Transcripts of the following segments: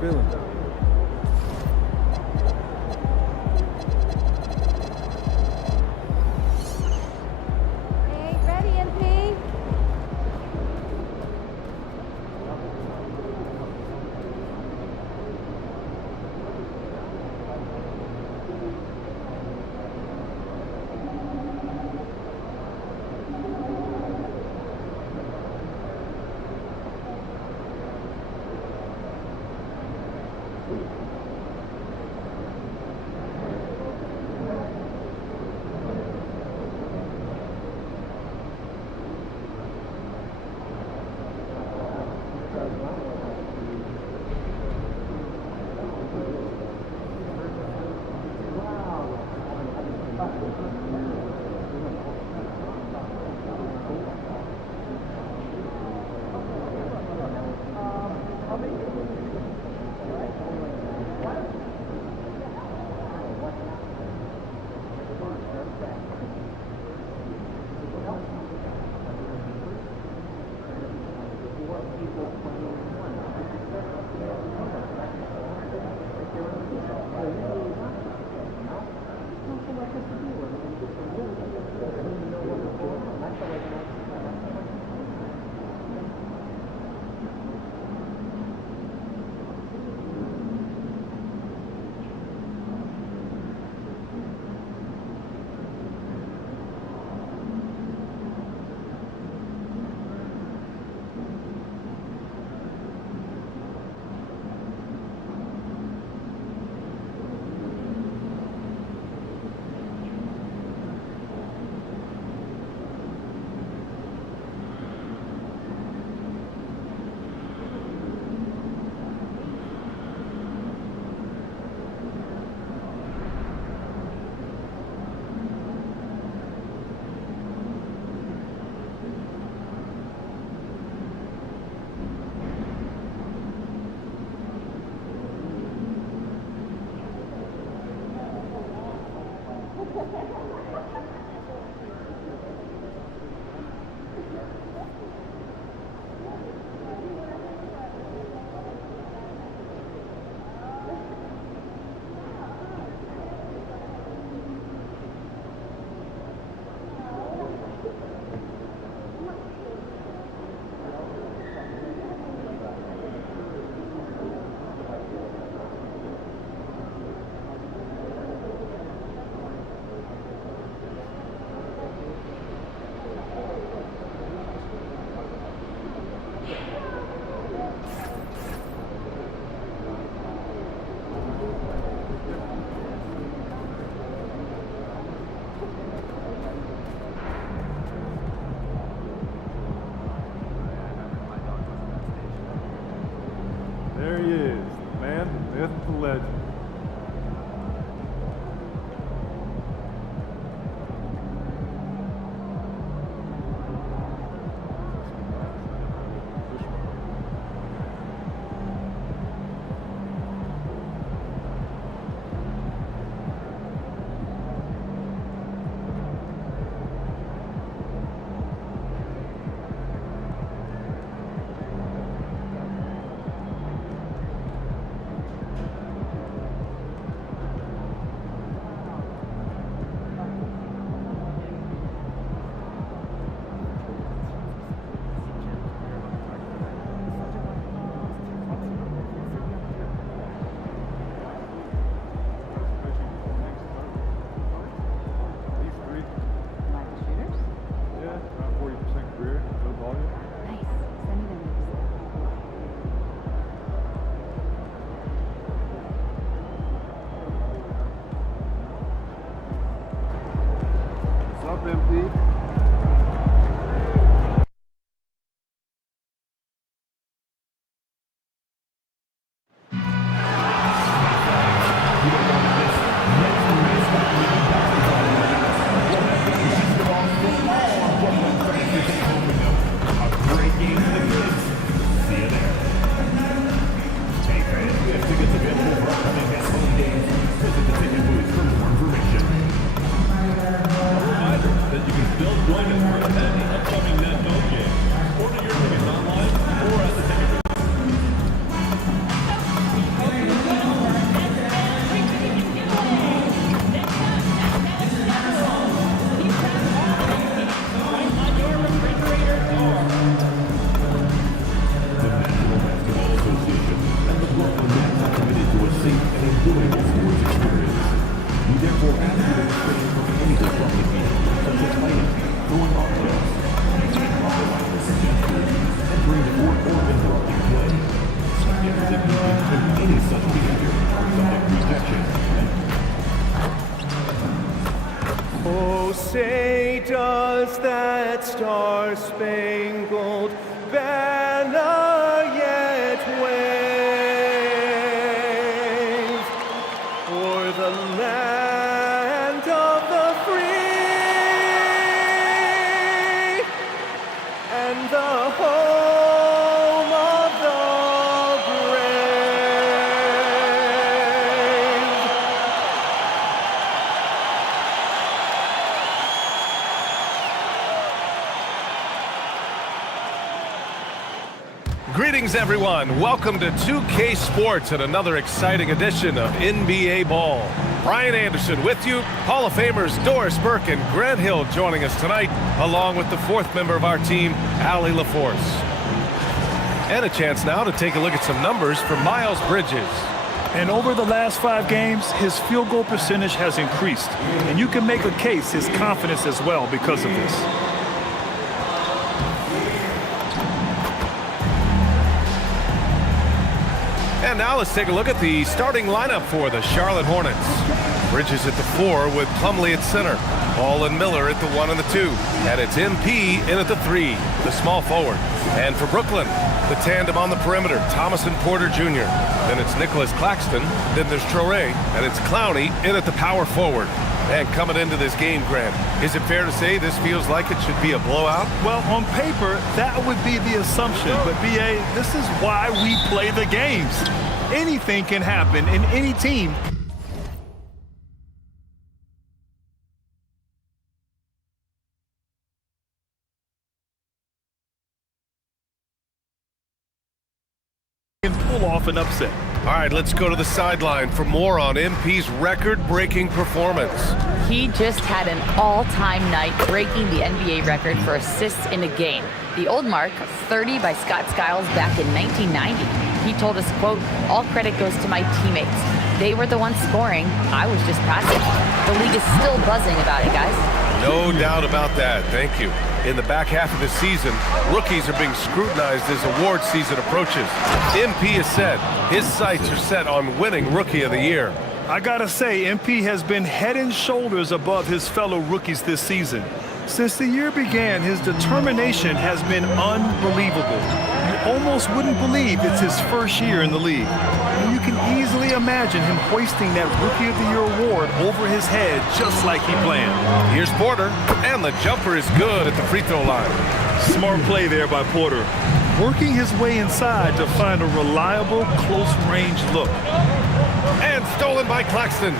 feeling? Hey, ready, NP? There he is, the man, the myth, the legend. relatable sports experience. We therefore ask you to refrain from any disruptive behavior, such as fighting, throwing objects, using proper lifeless activities, entering the court, or interrupting play. Subjects that engage in any such behavior are subject to rejection. Oh, say does that star-spangled banner yet wave o'er the land of the free and the home of the Greetings, everyone. Welcome to 2K Sports and another exciting edition of NBA Ball. Brian Anderson with you, Hall of Famers Doris Burke and Grant Hill joining us tonight, along with the fourth member of our team, Allie LaForce. And a chance now to take a look at some numbers for Miles Bridges. And over the last 5 games, his field goal percentage has increased. And you can make a case his confidence as well because of this. And now let's take a look at the starting lineup for the Charlotte Hornets. Bridges at the 4 with Plumlee at center. Ball and Miller at the 1 and the 2. And it's MP in at the 3, the small forward. And for Brooklyn, the tandem on the perimeter, Thomas and Porter Jr. Then it's Nicholas Claxton. Then there's Traoré. And it's Clowney in at the power forward. And coming into this game, Grant, is it fair to say this feels like it should be a blowout? Well, on paper, that would be the assumption. But, B.A., this is why we play the games. Anything can happen in any team. Can pull off an upset. All right, let's go to the sideline for more on MP's record-breaking performance. He just had an all-time night, breaking the NBA record for assists in a game. The old mark, 30 by Scott Skiles back in 1990. He told us, quote, "All credit goes to my teammates. They were the ones scoring. I was just passing." The league is still buzzing about it, guys. No doubt about that. Thank you. In the back half of the season, rookies are being scrutinized as award season approaches. MP has said his sights are set on winning Rookie of the Year. I gotta say, MP has been head and shoulders above his fellow rookies this season. Since the year began, his determination has been unbelievable. You almost wouldn't believe it's his first year in the league. And you can easily imagine him hoisting that Rookie of the Year award over his head just like he planned. Here's Porter, and the jumper is good at the free throw line. Smart play there by Porter, working his way inside to find a reliable, close-range look. And stolen by Claxton.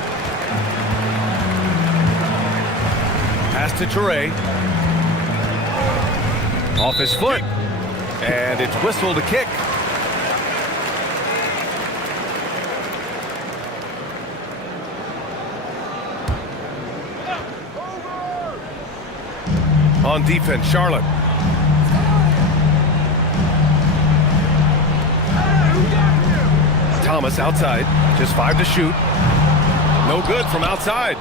Pass to Traoré. Off his foot. And it's whistled to kick. On defense, Charlotte. Thomas outside, just 5 to shoot. No good from outside.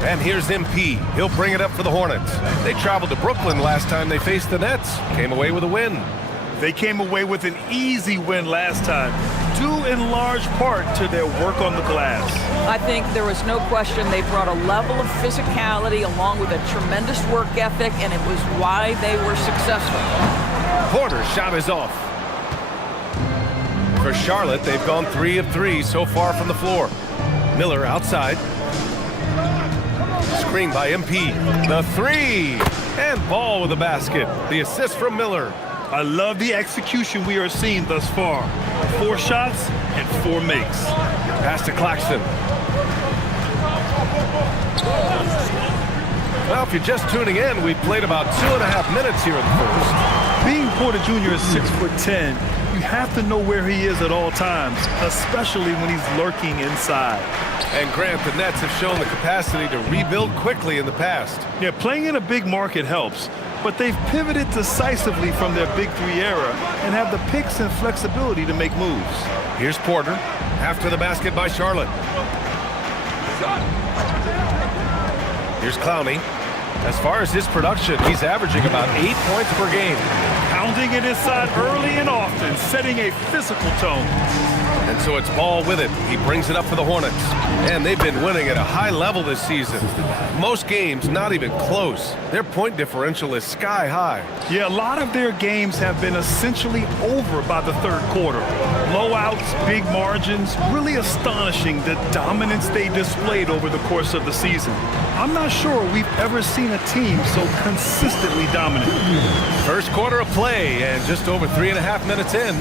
And here's MP. He'll bring it up for the Hornets. They traveled to Brooklyn last time they faced the Nets. Came away with a win. They came away with an easy win last time, due in large part to their work on the glass. I think there was no question they brought a level of physicality along with a tremendous work ethic, and it was why they were successful. Porter's shot is off. For Charlotte, they've gone 3 of 3 so far from the floor. Miller outside. Screen by MP. The 3. And Ball with the basket. The assist from Miller. I love the execution we are seeing thus far. 4 shots and 4 makes. Pass to Claxton. Well, if you're just tuning in, we've played about 2.5 minutes here in the first. Being Porter Jr. is 6'10", you have to know where he is at all times, especially when he's lurking inside. And Grant, the Nets have shown the capacity to rebuild quickly in the past. Yeah, playing in a big market helps, but they've pivoted decisively from their Big 3 era and have the picks and flexibility to make moves. Here's Porter. After the basket by Charlotte. Here's Clowney. As far as his production, he's averaging about 8 points per game. Pounding it inside early and often, setting a physical tone. And so it's Ball with it. He brings it up for the Hornets. And they've been winning at a high level this season. Most games not even close. Their point differential is sky high. Yeah, a lot of their games have been essentially over by the third quarter. Blowouts, big margins, really astonishing the dominance they displayed over the course of the season. I'm not sure we've ever seen a team so consistently dominant. First quarter of play and just over 3.5 minutes in.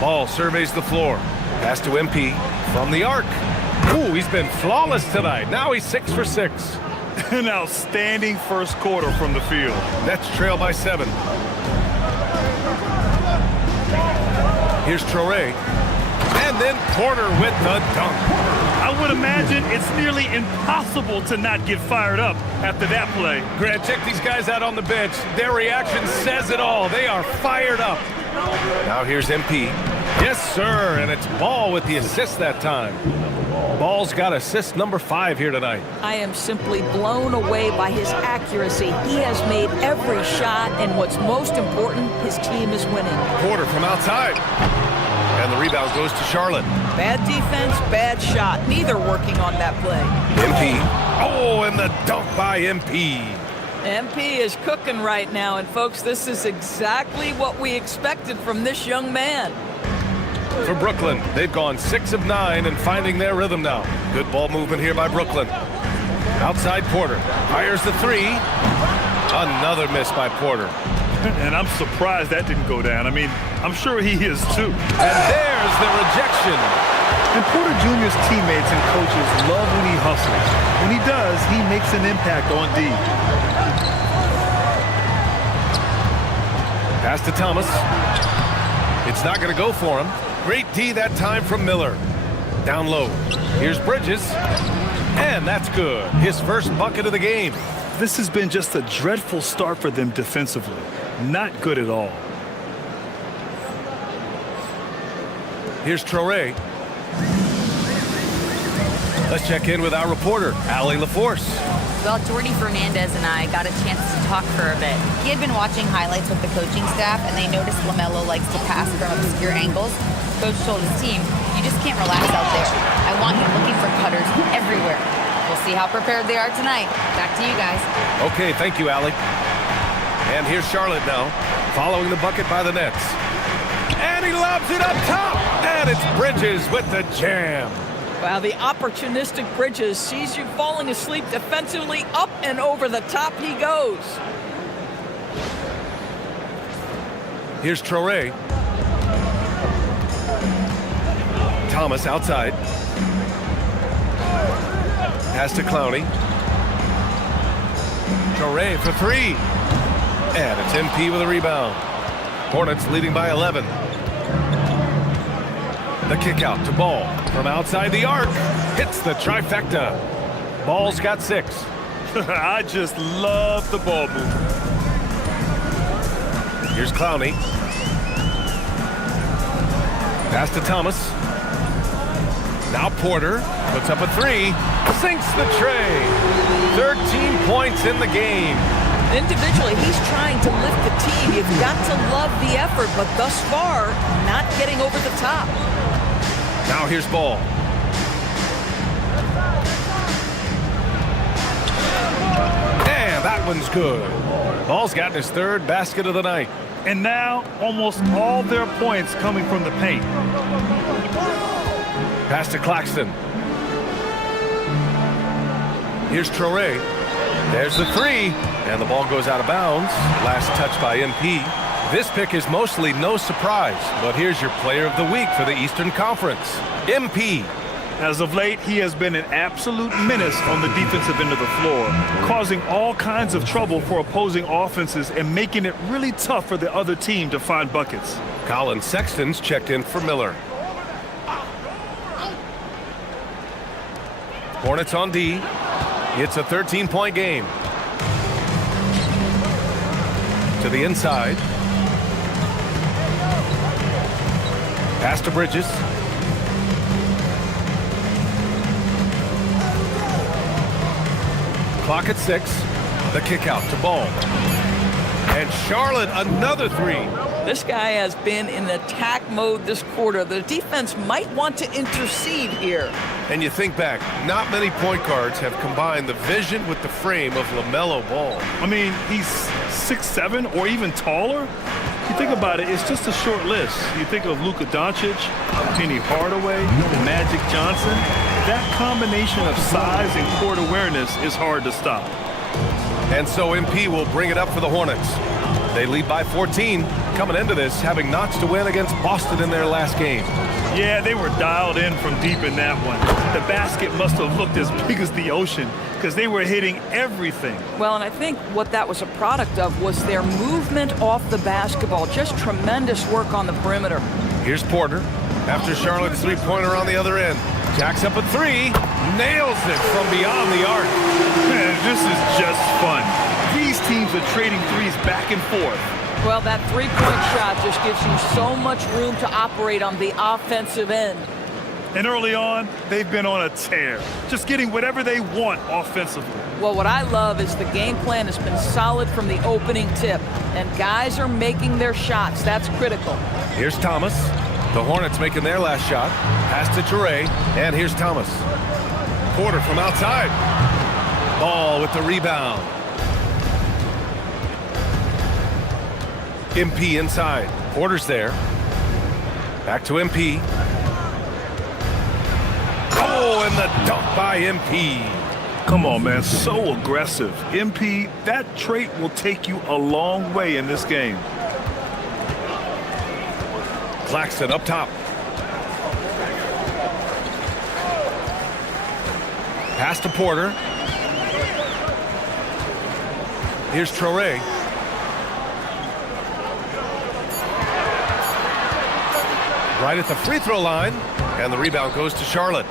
Ball surveys the floor. Pass to MP from the arc. Ooh, he's been flawless tonight. Now he's 6 for 6. An outstanding first quarter from the field. Nets trail by 7. Here's Traore. And then Porter with the dunk. I would imagine it's nearly impossible to not get fired up after that play. Grant, check these guys out on the bench. Their reaction says it all. They are fired up. Now here's MP. Yes, sir, and it's Ball with the assist that time. Ball's got assist number 5 here tonight. I am simply blown away by his accuracy. He has made every shot, and what's most important, his team is winning. Porter from outside. And the rebound goes to Charlotte. Bad defense, bad shot. Neither working on that play. MP. Oh, and the dunk by MP. MP is cooking right now, and folks, this is exactly what we expected from this young man. For Brooklyn, they've gone 6 of 9 and finding their rhythm now. Good ball movement here by Brooklyn. Outside Porter. Fires the 3. Another miss by Porter. And I'm surprised that didn't go down. I mean, I'm sure he is too. And there's the rejection. And Porter Jr.'s teammates and coaches love when he hustles. When he does, he makes an impact on D. Pass to Thomas. It's not going to go for him. Great D that time from Miller. Down low. Here's Bridges. And that's good. His first bucket of the game. This has been just a dreadful start for them defensively. Not good at all. Here's Traore. Let's check in with our reporter, Allie LaForce. Well, Jordy Fernandez and I got a chance to talk for a bit. He had been watching highlights with the coaching staff, and they noticed LaMelo likes to pass from obscure angles. Coach told his team, you just can't relax out there. I want you looking for cutters everywhere. We'll see how prepared they are tonight. Back to you guys. Okay, thank you, Allie. And here's Charlotte now, following the bucket by the Nets. And he lobs it up top. And it's Bridges with the jam. Wow, the opportunistic Bridges sees you falling asleep defensively. Up and over the top he goes. Here's Traore. Thomas outside. Pass to Clowney. Traore for 3. And it's MP with a rebound. Hornets leading by 11. The kick out to Ball from outside the arc. Hits the trifecta. Ball's got 6. I just love the ball movement. Here's Clowney. Pass to Thomas. Now Porter puts up a 3. Sinks the tray. 13 points in the game. Individually, he's trying to lift the team. You've got to love the effort, but thus far, not getting over the top. Now here's Ball. And that one's good. Ball's gotten his 3rd basket of the night. And now, almost all their points coming from the paint. Pass to Claxton. Here's Traore. There's the 3. And the ball goes out of bounds. Last touch by MP. This pick is mostly no surprise, but here's your player of the week for the Eastern Conference, MP. As of late, he has been an absolute menace on the defensive end of the floor, causing all kinds of trouble for opposing offenses and making it really tough for the other team to find buckets. Colin Sexton's checked in for Miller. Hornets on D. It's a 13-point game. To the inside. Pass to Bridges. Clock at 6. The kick out to Ball. And Charlotte, another three. This guy has been in attack mode this quarter. The defense might want to intercede here. And you think back, not many point guards have combined the vision with the frame of LaMelo Ball. I mean, he's 6'7" or even taller. You think about it, it's just a short list. You think of Luka Doncic, Penny Hardaway, Magic Johnson. That combination of size and court awareness is hard to stop. And so MP will bring it up for the Hornets. They lead by 14, coming into this having notched to win against Boston in their last game. Yeah, they were dialed in from deep in that one. The basket must have looked as big as the ocean because they were hitting everything. Well, and I think what that was a product of was their movement off the basketball. Just tremendous work on the perimeter. Here's Porter. After Charlotte's three-pointer on the other end. Jacks up a three. Nails it from beyond the arc. Man, this is just fun. These teams are trading threes back and forth. Well, that three-point shot just gives you so much room to operate on the offensive end. And early on, they've been on a tear, just getting whatever they want offensively. Well, what I love is the game plan has been solid from the opening tip, and guys are making their shots. That's critical. Here's Thomas. The Hornets making their last shot. Pass to Toure, and here's Thomas. Porter from outside. Ball with the rebound. MP inside. Porter's there. Back to MP. Oh, and the dunk by MP. Come on, man, so aggressive. MP, that trait will take you a long way in this game. Claxton up top. Pass to Porter. Here's Traore. Right at the free throw line. And the rebound goes to Charlotte.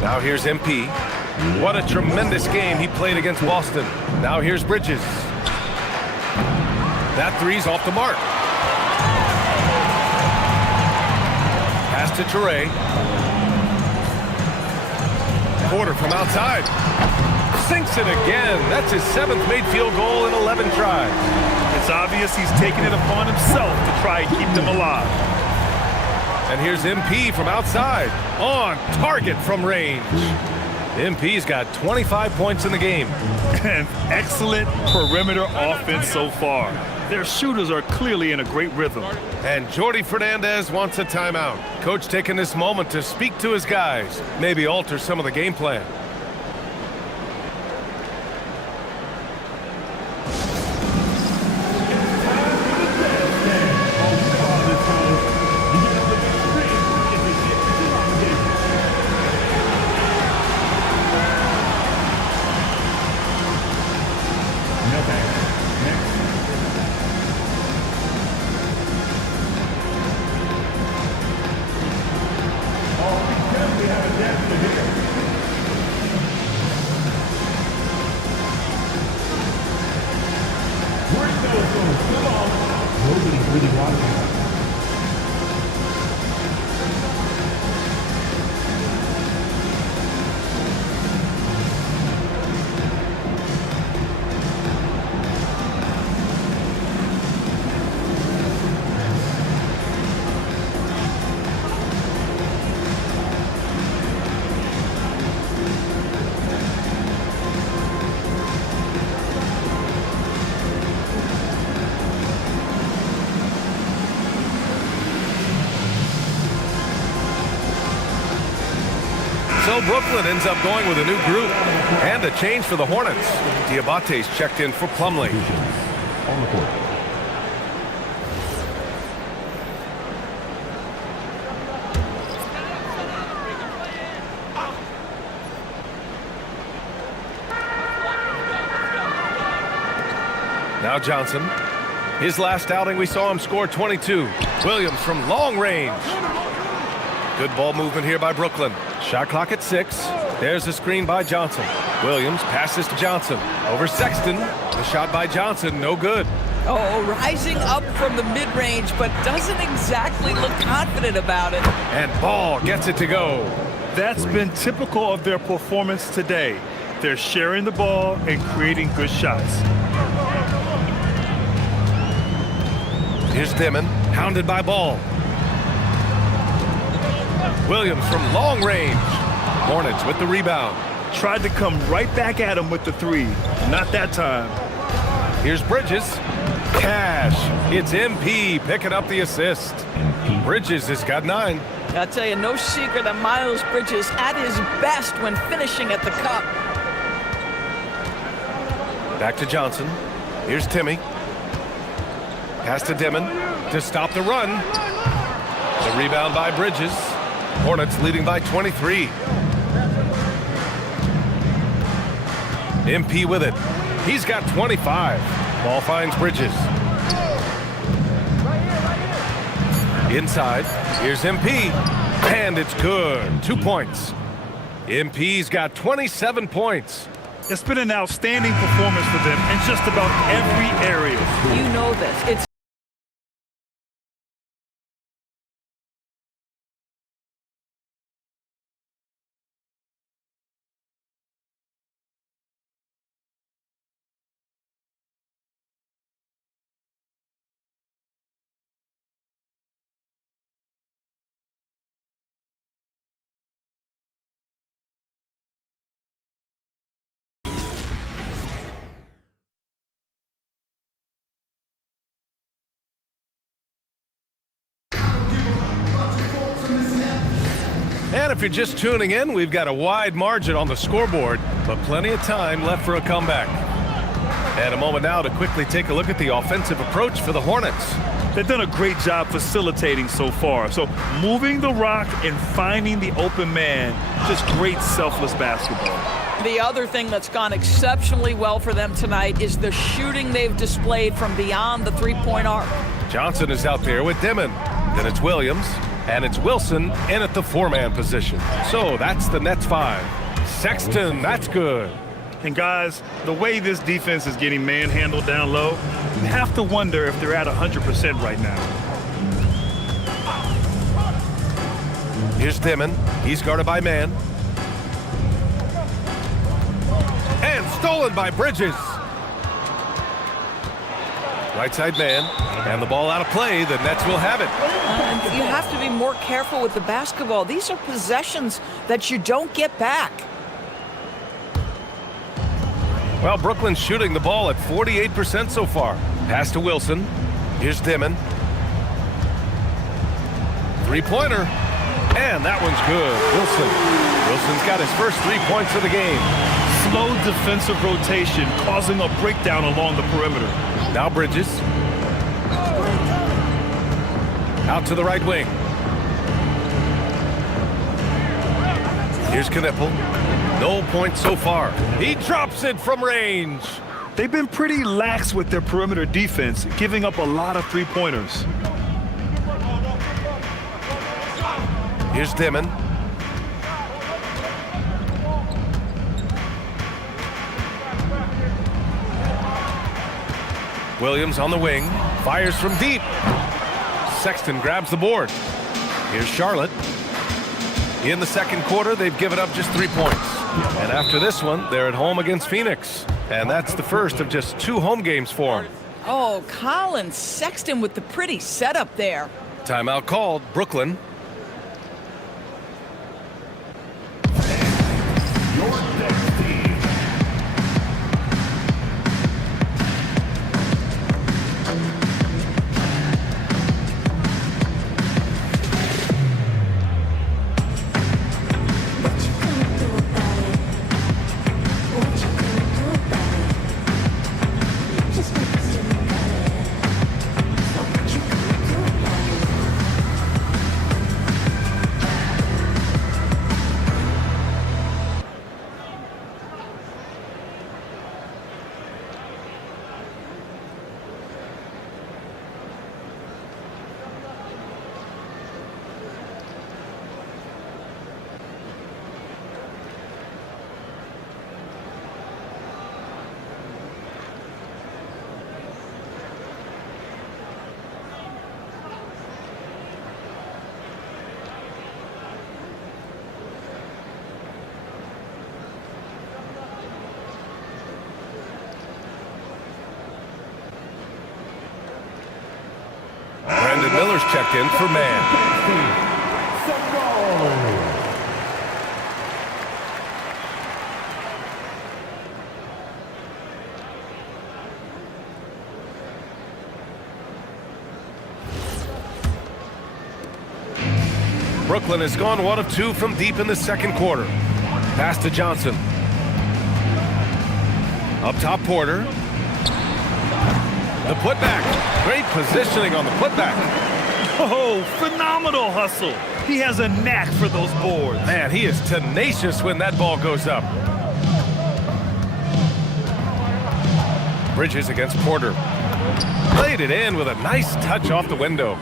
Now here's MP. What a tremendous game he played against Boston. Now here's Bridges. That three's off the mark. Pass to Toure. Porter from outside. Sinks it again. That's his 7th made field goal in 11 tries. It's obvious he's taking it upon himself to try and keep them alive. And here's MP from outside. On target from range. MP's got 25 points in the game. And excellent perimeter offense so far. Their shooters are clearly in a great rhythm. And Jordi Fernandez wants a timeout. Coach taking this moment to speak to his guys. Maybe alter some of the game plan. So Brooklyn ends up going with a new group and a change for the Hornets. Diabate's checked in for Plumlee. On the court. Now Johnson. His last outing, we saw him score 22. Williams from long range. Good ball movement here by Brooklyn. Shot clock at 6. There's the screen by Johnson. Williams passes to Johnson. Over Sexton. The shot by Johnson, no good. Oh, rising up from the mid-range, but doesn't exactly look confident about it. And Ball gets it to go. That's been typical of their performance today. They're sharing the ball and creating good shots. Here's Dimon, hounded by Ball. Williams from long range. Hornets with the rebound. Tried to come right back at him with the three. Not that time. Here's Bridges. Cash. It's MP picking up the assist. Bridges has got 9. I'll tell you, no secret that Miles Bridges at his best when finishing at the cup. Back to Johnson. Here's Timmy. Pass to Dimon to stop the run. The rebound by Bridges. Hornets leading by 23. MP with it. He's got 25. Ball finds Bridges. Inside. Here's MP. And it's good. 2 points. MP's got 27 points. It's been an outstanding performance for them in just about every area. You know this. It's And if you're just tuning in, we've got a wide margin on the scoreboard, but plenty of time left for a comeback. And a moment now to quickly take a look at the offensive approach for the Hornets. They've done a great job facilitating so far. So moving the rock and finding the open man, just great selfless basketball. the other thing that's gone exceptionally well for them tonight is the shooting they've displayed from beyond the three-point arc. Johnson is out there with Dimon. Then it's Williams, and it's Wilson in at the 4-man position. So that's the Nets 5. Sexton, that's good. And guys, the way this defense is getting manhandled down low, you have to wonder if they're at 100% right now. Here's Dimon. He's guarded by Man. And stolen by Bridges. Right side Man. And the ball out of play. The Nets will have it. You have to be more careful with the basketball. These are possessions that you don't get back. Well, Brooklyn's shooting the ball at 48% so far. Pass to Wilson. Here's Dimon. Three-pointer. And that one's good. Wilson's got his first 3 points of the game. Slow defensive rotation causing a breakdown along the perimeter. Now Bridges. Out to the right wing. Here's Knipple. No points so far. He drops it from range. They've been pretty lax with their perimeter defense, giving up a lot of three-pointers. Here's Dimon. Williams on the wing. Fires from deep. Sexton grabs the board. Here's Charlotte. In the second quarter, they've given up just 3 points. And after this one, they're at home against Phoenix. And that's the first of just 2 home games for them. Oh, Colin Sexton with the pretty setup there. Timeout called. Brooklyn. Miller's checked in for man. Brooklyn has gone 1 of 2 from deep in the second quarter. Pass to Johnson. Up top, Porter. The putback. Great positioning on the putback. Oh, phenomenal hustle. He has a knack for those boards. Man, he is tenacious when that ball goes up. Bridges against Porter. Played it in with a nice touch off the window.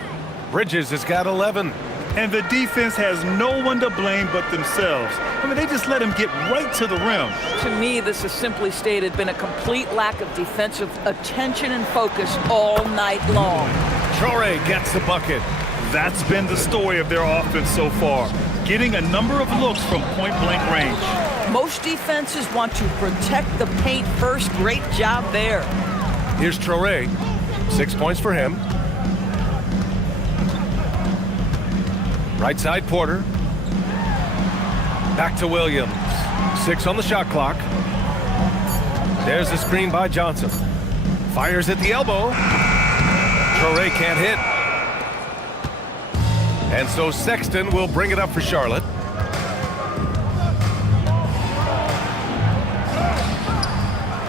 Bridges has got 11. And the defense has no one to blame but themselves. I mean, they just let him get right to the rim. To me, this has simply stated been a complete lack of defensive attention and focus all night long. Traore gets the bucket. That's been the story of their offense so far, getting a number of looks from point-blank range. Most defenses want to protect the paint first. Great job there. Here's Traore. 6 points for him. Right side, Porter. Back to Williams. 6 on the shot clock. There's the screen by Johnson. Fires at the elbow. Traore can't hit. And so Sexton will bring it up for Charlotte.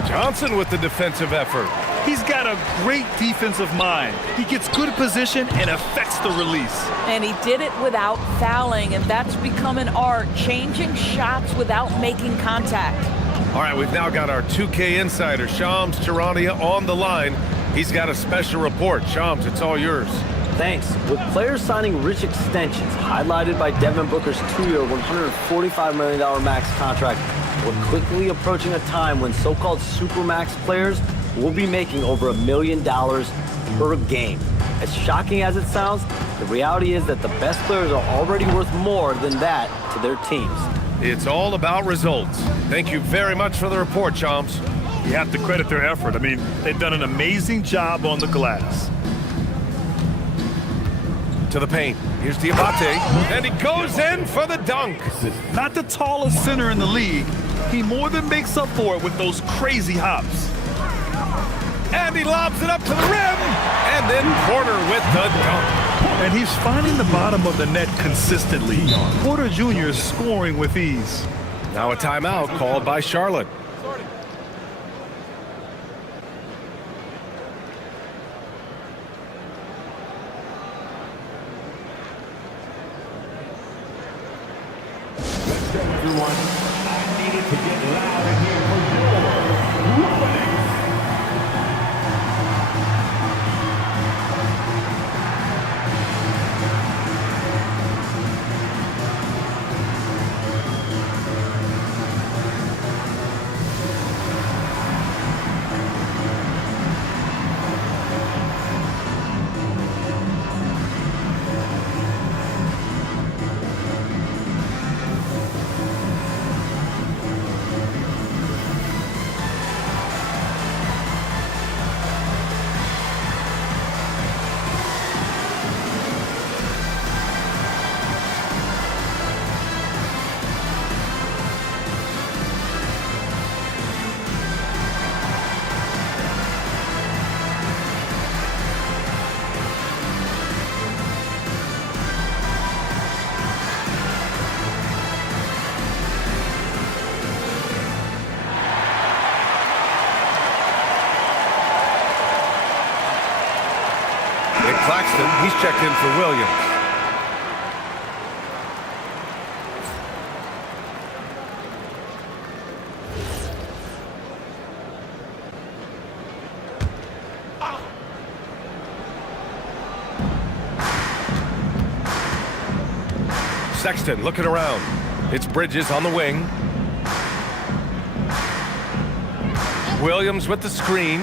Johnson with the defensive effort. He's got a great defensive mind. He gets good position and affects the release. And he did it without fouling, and that's become an art, changing shots without making contact. All right, we've now got our 2K insider, Shams Charania, on the line. He's got a special report. Shams, it's all yours. Thanks. With players signing rich extensions, highlighted by Devin Booker's 2-year, $145 million max contract, we're quickly approaching a time when so-called supermax players will be making over $1 million per game. As shocking as it sounds, the reality is that the best players are already worth more than that to their teams. It's all about results. Thank you very much for the report, Shams. You have to credit their effort. I mean, they've done an amazing job on the glass. To the paint. Here's Diabate, and he goes in for the dunk. Not the tallest center in the league, he more than makes up for it with those crazy hops. And he lobs it up to the rim, and then Porter with the dunk. And he's finding the bottom of the net consistently. Porter Jr. is scoring with ease. Now a timeout called by Charlotte. Everyone, I needed to get loud in here for Jowa. Claxton, he's checked in for Williams. Sexton looking around. It's Bridges on the wing. Williams with the screen.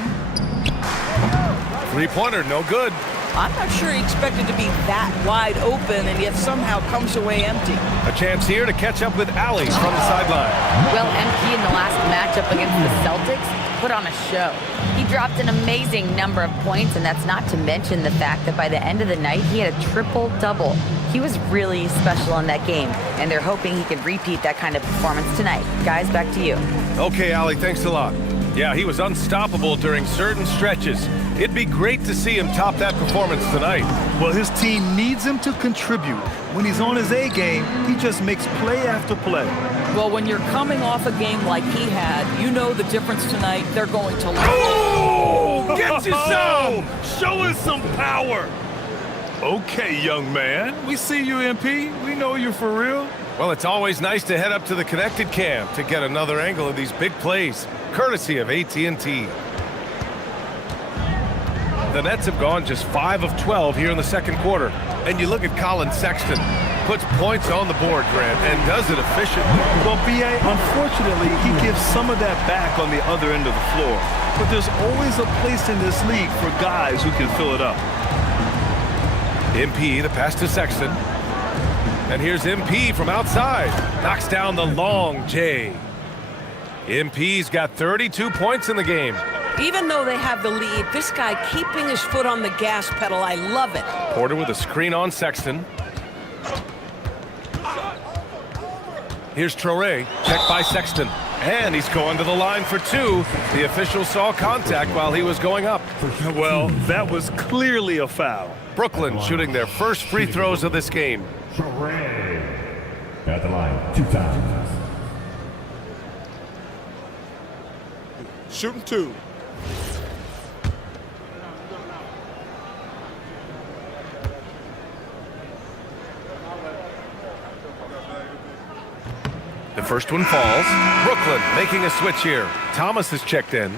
Three-pointer, no good. I'm not sure he expected to be that wide open and yet somehow comes away empty. A chance here to catch up with Ali from the sideline. Well, MP in the last matchup against the Celtics put on a show. He dropped an amazing number of points, and that's not to mention the fact that by the end of the night, he had a triple-double. He was really special in that game, and they're hoping he can repeat that kind of performance tonight. Guys, back to you. Okay, Allie, thanks a lot. Yeah, he was unstoppable during certain stretches. It'd be great to see him top that performance tonight. Well, his team needs him to contribute. When he's on his A game, he just makes play after play. Well, when you're coming off a game like he had, you know the difference tonight. They're going to... Oh! Get you some! Show us some power! Okay, young man. We see you, MP. We know you're for real. Well, it's always nice to head up to the connected cam to get another angle of these big plays, courtesy of AT&T. The Nets have gone just 5 of 12 here in the second quarter. And you look at Colin Sexton, puts points on the board, Grant, and does it efficiently. Well, B.A., unfortunately, he gives some of that back on the other end of the floor. But there's always a place in this league for guys who can fill it up. MP, the pass to Sexton. And here's MP from outside. Knocks down the long J. MP's got 32 points in the game. Even though they have the lead, this guy keeping his foot on the gas pedal, I love it. Porter with a screen on Sexton. Here's Traoré, checked by Sexton. And he's going to the line for 2. The official saw contact while he was going up. Well, that was clearly a foul. Brooklyn shooting their first free throws of this game. At the line, 2 times. Shooting 2. The first one falls. Brooklyn making a switch here. Thomas is checked in.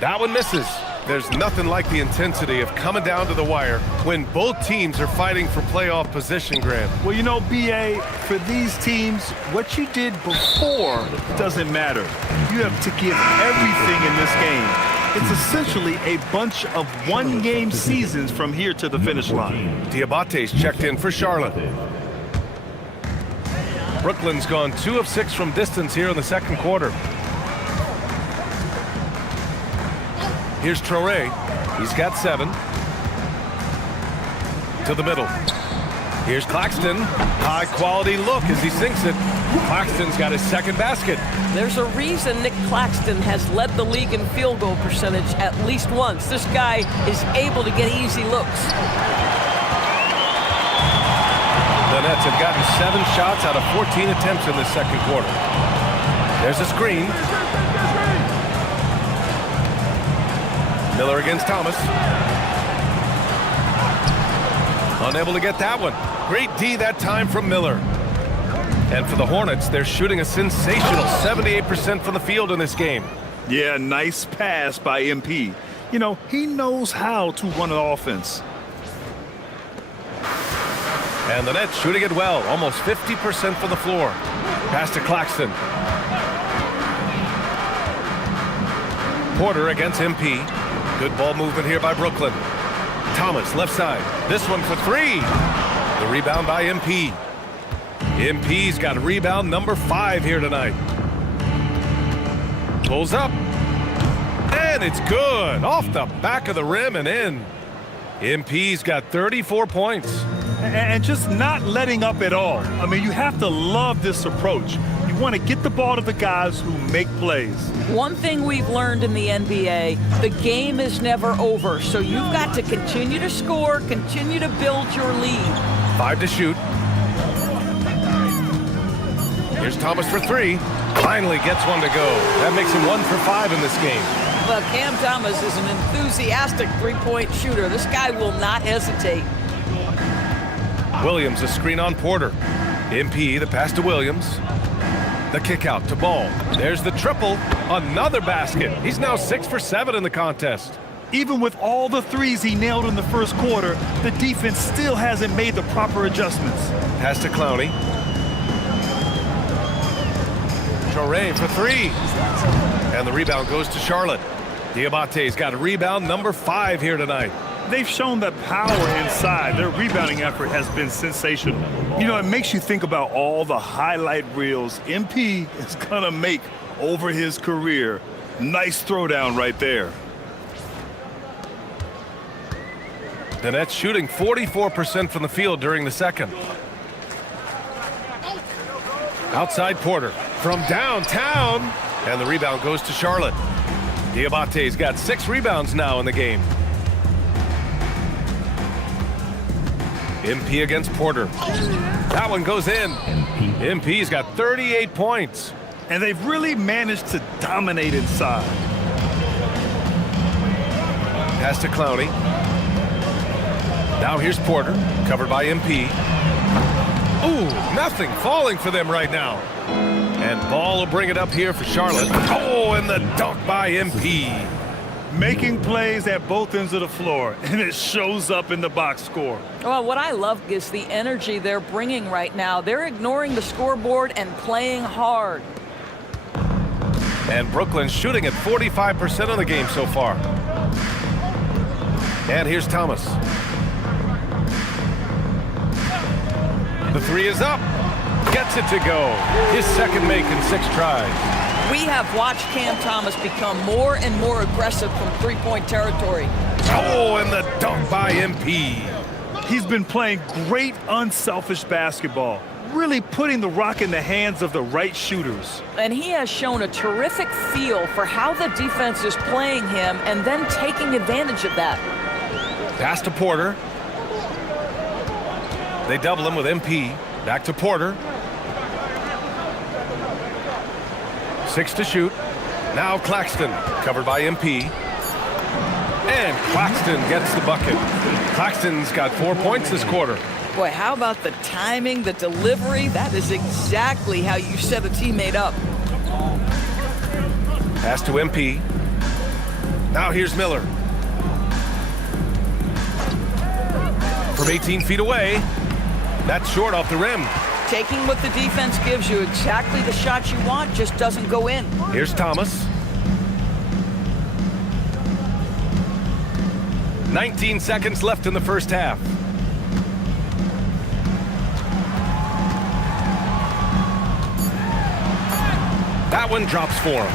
That one misses. There's nothing like the intensity of coming down to the wire when both teams are fighting for playoff position, Grant. Well, you know, B.A., for these teams, what you did before doesn't matter. You have to give everything in this game. It's essentially a bunch of one-game seasons from here to the finish line. Diabate's checked in for Charlotte. Brooklyn's gone 2 of 6 from distance here in the second quarter. Here's Traoré. He's got 7. To the middle. Here's Claxton. High quality look as he sinks it. Claxton's got his second basket. There's a reason Nick Claxton has led the league in field goal percentage at least once. This guy is able to get easy looks. The Nets have gotten 7 shots out of 14 attempts in this second quarter. There's a screen. Miller against Thomas. Unable to get that one. Great D that time from Miller. And for the Hornets, they're shooting a sensational 78% from the field in this game. Yeah, nice pass by MP. You know, he knows how to run an offense. And the Nets shooting it well, almost 50% from the floor. Pass to Claxton. Porter against MP. Good ball movement here by Brooklyn. Thomas, left side. This one for 3. The rebound by MP. MP's got rebound number 5 here tonight. Pulls up. And it's good. Off the back of the rim and in. MP's got 34 points. And just not letting up at all. I mean, you have to love this approach. You want to get the ball to the guys who make plays. One thing we've learned in the NBA, the game is never over. So you've got to continue to score, continue to build your lead. 5 to shoot. Here's Thomas for 3. Finally gets one to go. That makes him 1 for 5 in this game. But Cam Thomas is an enthusiastic three-point shooter. This guy will not hesitate. Williams, a screen on Porter. MP, the pass to Williams. The kick out to Ball. There's the triple. Another basket. He's now 6 for 7 in the contest. Even with all the threes he nailed in the first quarter, the defense still hasn't made the proper adjustments. Pass to Clowney. Mycareer for three. And the rebound goes to Charlotte. Diabate's got rebound number 5 here tonight. They've shown the power inside. Their rebounding effort has been sensational. You know, it makes you think about all the highlight reels MP is going to make over his career. Nice throwdown right there. The Nets shooting 44% from the field during the second. Outside Porter from downtown. And the rebound goes to Charlotte. Diabate's got 6 rebounds now in the game. MP against Porter. That one goes in. MP's got 38 points. And they've really managed to dominate inside. Pass to Clowney. Now here's Porter, covered by MP. Ooh, nothing falling for them right now. And Ball will bring it up here for Charlotte. Oh, and the dunk by MP. Making plays at both ends of the floor, and it shows up in the box score. Well, what I love is the energy they're bringing right now. They're ignoring the scoreboard and playing hard. And Brooklyn's shooting at 45% of the game so far. And here's Thomas. The 3 is up. Gets it to go. His second make in 6 tries. We have watched Cam Thomas become more and more aggressive from three-point territory. Oh, and the dunk by MP. He's been playing great unselfish basketball, really putting the rock in the hands of the right shooters. And he has shown a terrific feel for how the defense is playing him and then taking advantage of that. Pass to Porter. They double him with MP. Back to Porter. 6 to shoot. Now Claxton, covered by MP. And Claxton gets the bucket. Claxton's got 4 points this quarter. Boy, how about the timing, the delivery? That is exactly how you set a teammate up. Pass to MP. Now here's Miller. From 18 feet away. That's short off the rim. Taking what the defense gives you, exactly the shot you want, just doesn't go in. Here's Thomas. 19 seconds left in the first half. That one drops for him.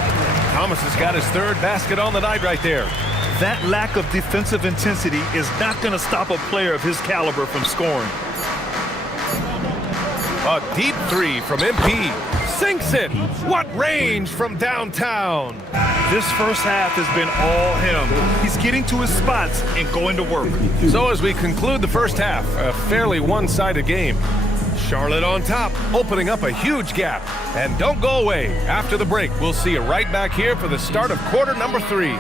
Thomas has got his 3rd basket on the night right there. That lack of defensive intensity is not going to stop a player of his caliber from scoring. A deep 3 from MP. Sinks it. What range from downtown. This first half has been all him. He's getting to his spots and going to work. So as we conclude the first half, a fairly one-sided game. Charlotte on top, opening up a huge gap. And don't go away. After the break, we'll see you right back here for the start of quarter number 3.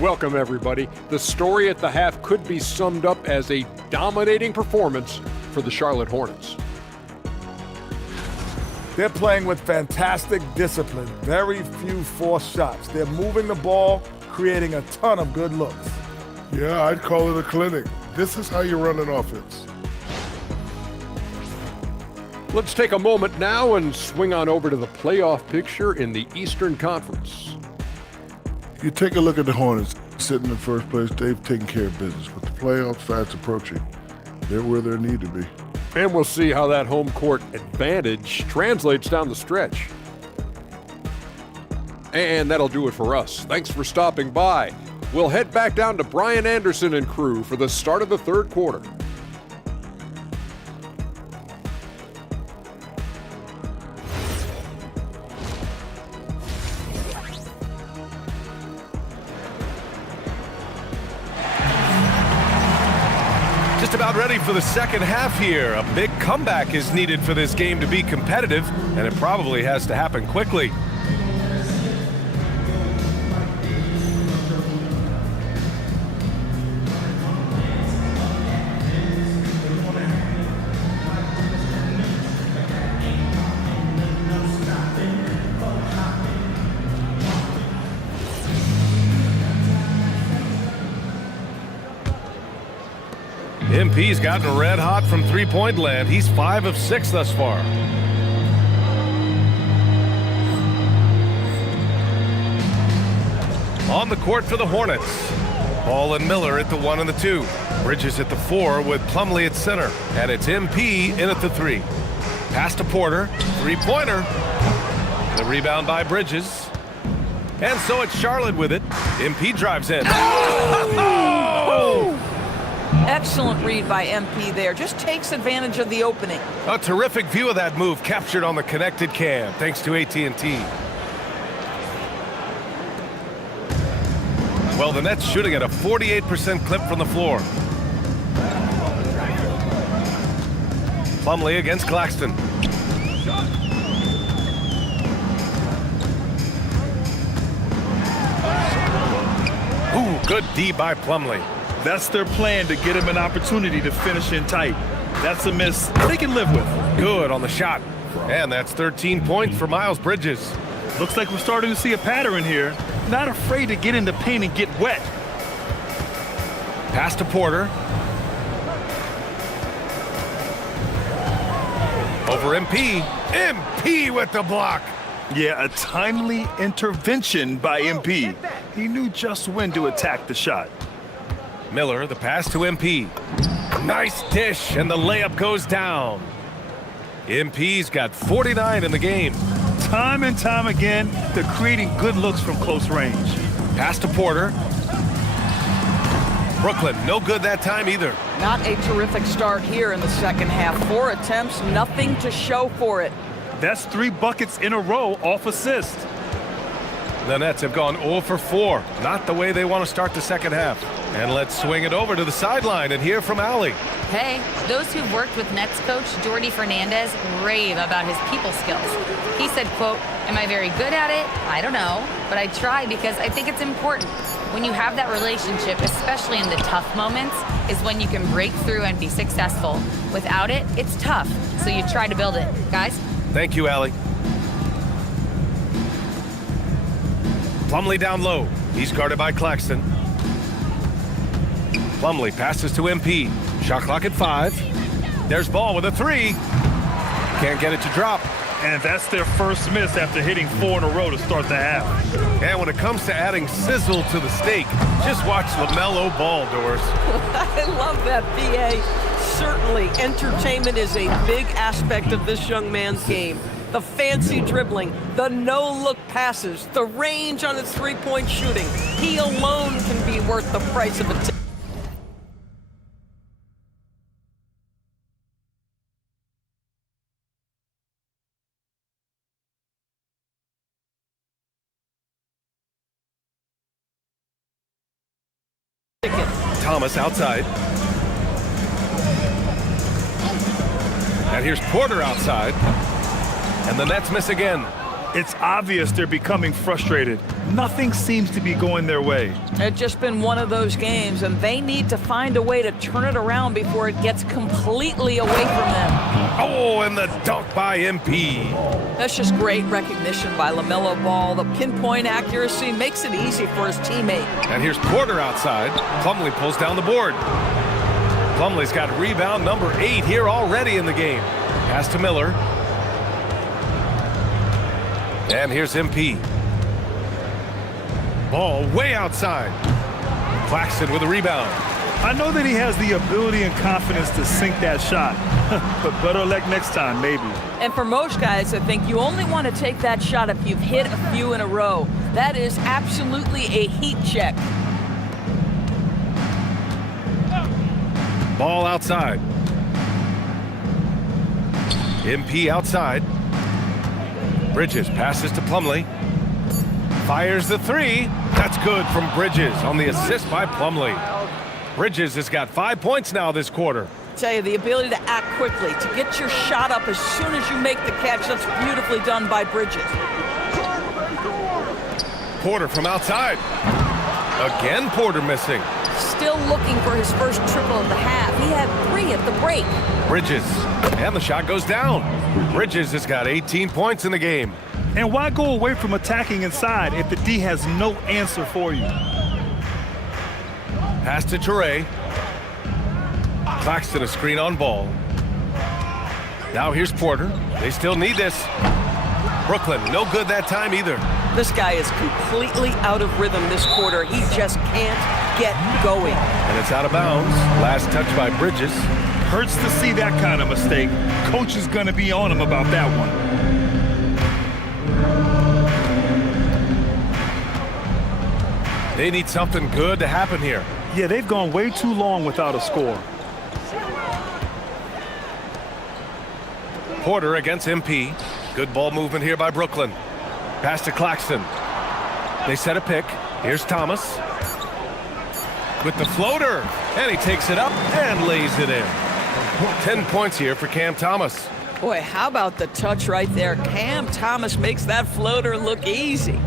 Welcome, everybody. The story at the half could be summed up as a dominating performance for the Charlotte Hornets. They're playing with fantastic discipline. Very few forced shots. They're moving the ball, creating a ton of good looks. Yeah, I'd call it a clinic. This is how you run an offense. Let's take a moment now and swing on over to the playoff picture in the Eastern Conference. You take a look at the Hornets sitting in first place. They've taken care of business. With the playoffs fast approaching, they're where they need to be. And we'll see how that home court advantage translates down the stretch. And that'll do it for us. Thanks for stopping by. We'll head back down to Brian Anderson and crew for the start of the 3rd quarter. Just about ready for the second half here. A big comeback is needed for this game to be competitive, and it probably has to happen quickly. MP's gotten red hot from three-point land. He's 5 of 6 thus far. On the court for the Hornets. Ball and Miller at the 1 and the 2. Bridges at the 4 with Plumlee at center. And it's MP in at the 3. Pass to Porter. Three-pointer. The rebound by Bridges. And so it's Charlotte with it. MP drives in. Oh! Excellent read by MP there. Just takes advantage of the opening. A terrific view of that move captured on the connected cam, thanks to AT&T. Well, the Nets shooting at a 48% clip from the floor. Plumlee against Claxton. Ooh, good D by Plumlee. That's their plan, to get him an opportunity to finish in tight. That's a miss they can live with. Good on the shot. And that's 13 points for Miles Bridges. Looks like we're starting to see a pattern here. Not afraid to get in the paint and get wet. Pass to Porter. Over MP. MP with the block. Yeah, a timely intervention by MP. He knew just when to attack the shot. Miller, the pass to MP. Nice dish, and the layup goes down. MP's got 49 in the game. Time and time again, they're creating good looks from close range. Pass to Porter. Brooklyn, no good that time either. Not a terrific start here in the second half. 4 attempts, nothing to show for it. That's 3 buckets in a row off assist. The Nets have gone 0 for 4. Not the way they want to start the second half. And let's swing it over to the sideline and hear from Allie. Hey, those who've worked with Nets coach Jordi Fernandez rave about his people skills. He said, quote, "Am I very good at it? I don't know, but I try because I think it's important. When you have that relationship, especially in the tough moments, is when you can break through and be successful. Without it, it's tough, so you try to build it." Guys? Thank you, Allie. Plumlee down low. He's guarded by Claxton. Plumlee passes to MP. Shot clock at 5. There's Ball with a 3. Can't get it to drop. And that's their first miss after hitting 4 in a row to start the half. And when it comes to adding sizzle to the steak, just watch LaMelo Ball, Doris. I love that, BA. Certainly, entertainment is a big aspect of this young man's game. The fancy dribbling, the no-look passes, the range on his three-point shooting. He alone can be worth the price of a ticket. Thomas outside. And here's Porter outside. And the Nets miss again. It's obvious they're becoming frustrated. Nothing seems to be going their way. It's just been one of those games, and they need to find a way to turn it around before it gets completely away from them. Oh, and the dunk by MP. That's just great recognition by LaMelo Ball. The pinpoint accuracy makes it easy for his teammate. And here's Porter outside. Plumlee pulls down the board. Plumlee's got rebound number 8 here already in the game. Pass to Miller. And here's MP. Ball way outside. Claxton with a rebound. I know that he has the ability and confidence to sink that shot, but better luck next time, maybe. And for most guys, I think you only want to take that shot if you've hit a few in a row. That is absolutely a heat check. Ball outside. MP outside. Bridges passes to Plumlee. Fires the 3. That's good from Bridges on the assist by Plumlee. Bridges has got 5 points now this quarter. I tell you, the ability to act quickly, to get your shot up as soon as you make the catch, that's beautifully done by Bridges. Porter from outside. Again, Porter missing. Still looking for his first triple of the half. He had 3 at the break. Bridges, and the shot goes down. Bridges has got 18 points in the game. And why go away from attacking inside if the D has no answer for you? Pass to Toure. Claxton a screen on ball. Now here's Porter. They still need this. Brooklyn, no good that time either. This guy is completely out of rhythm this quarter. He just can't get going. And it's out of bounds. Last touch by Bridges. Hurts to see that kind of mistake. Coach is going to be on him about that one. They need something good to happen here. Yeah, they've gone way too long without a score. Porter against MP. Good ball movement here by Brooklyn. Pass to Claxton. They set a pick. Here's Thomas. With the floater. And he takes it up and lays it in. 10 points here for Cam Thomas. Boy, how about the touch right there? Cam Thomas makes that floater look easy.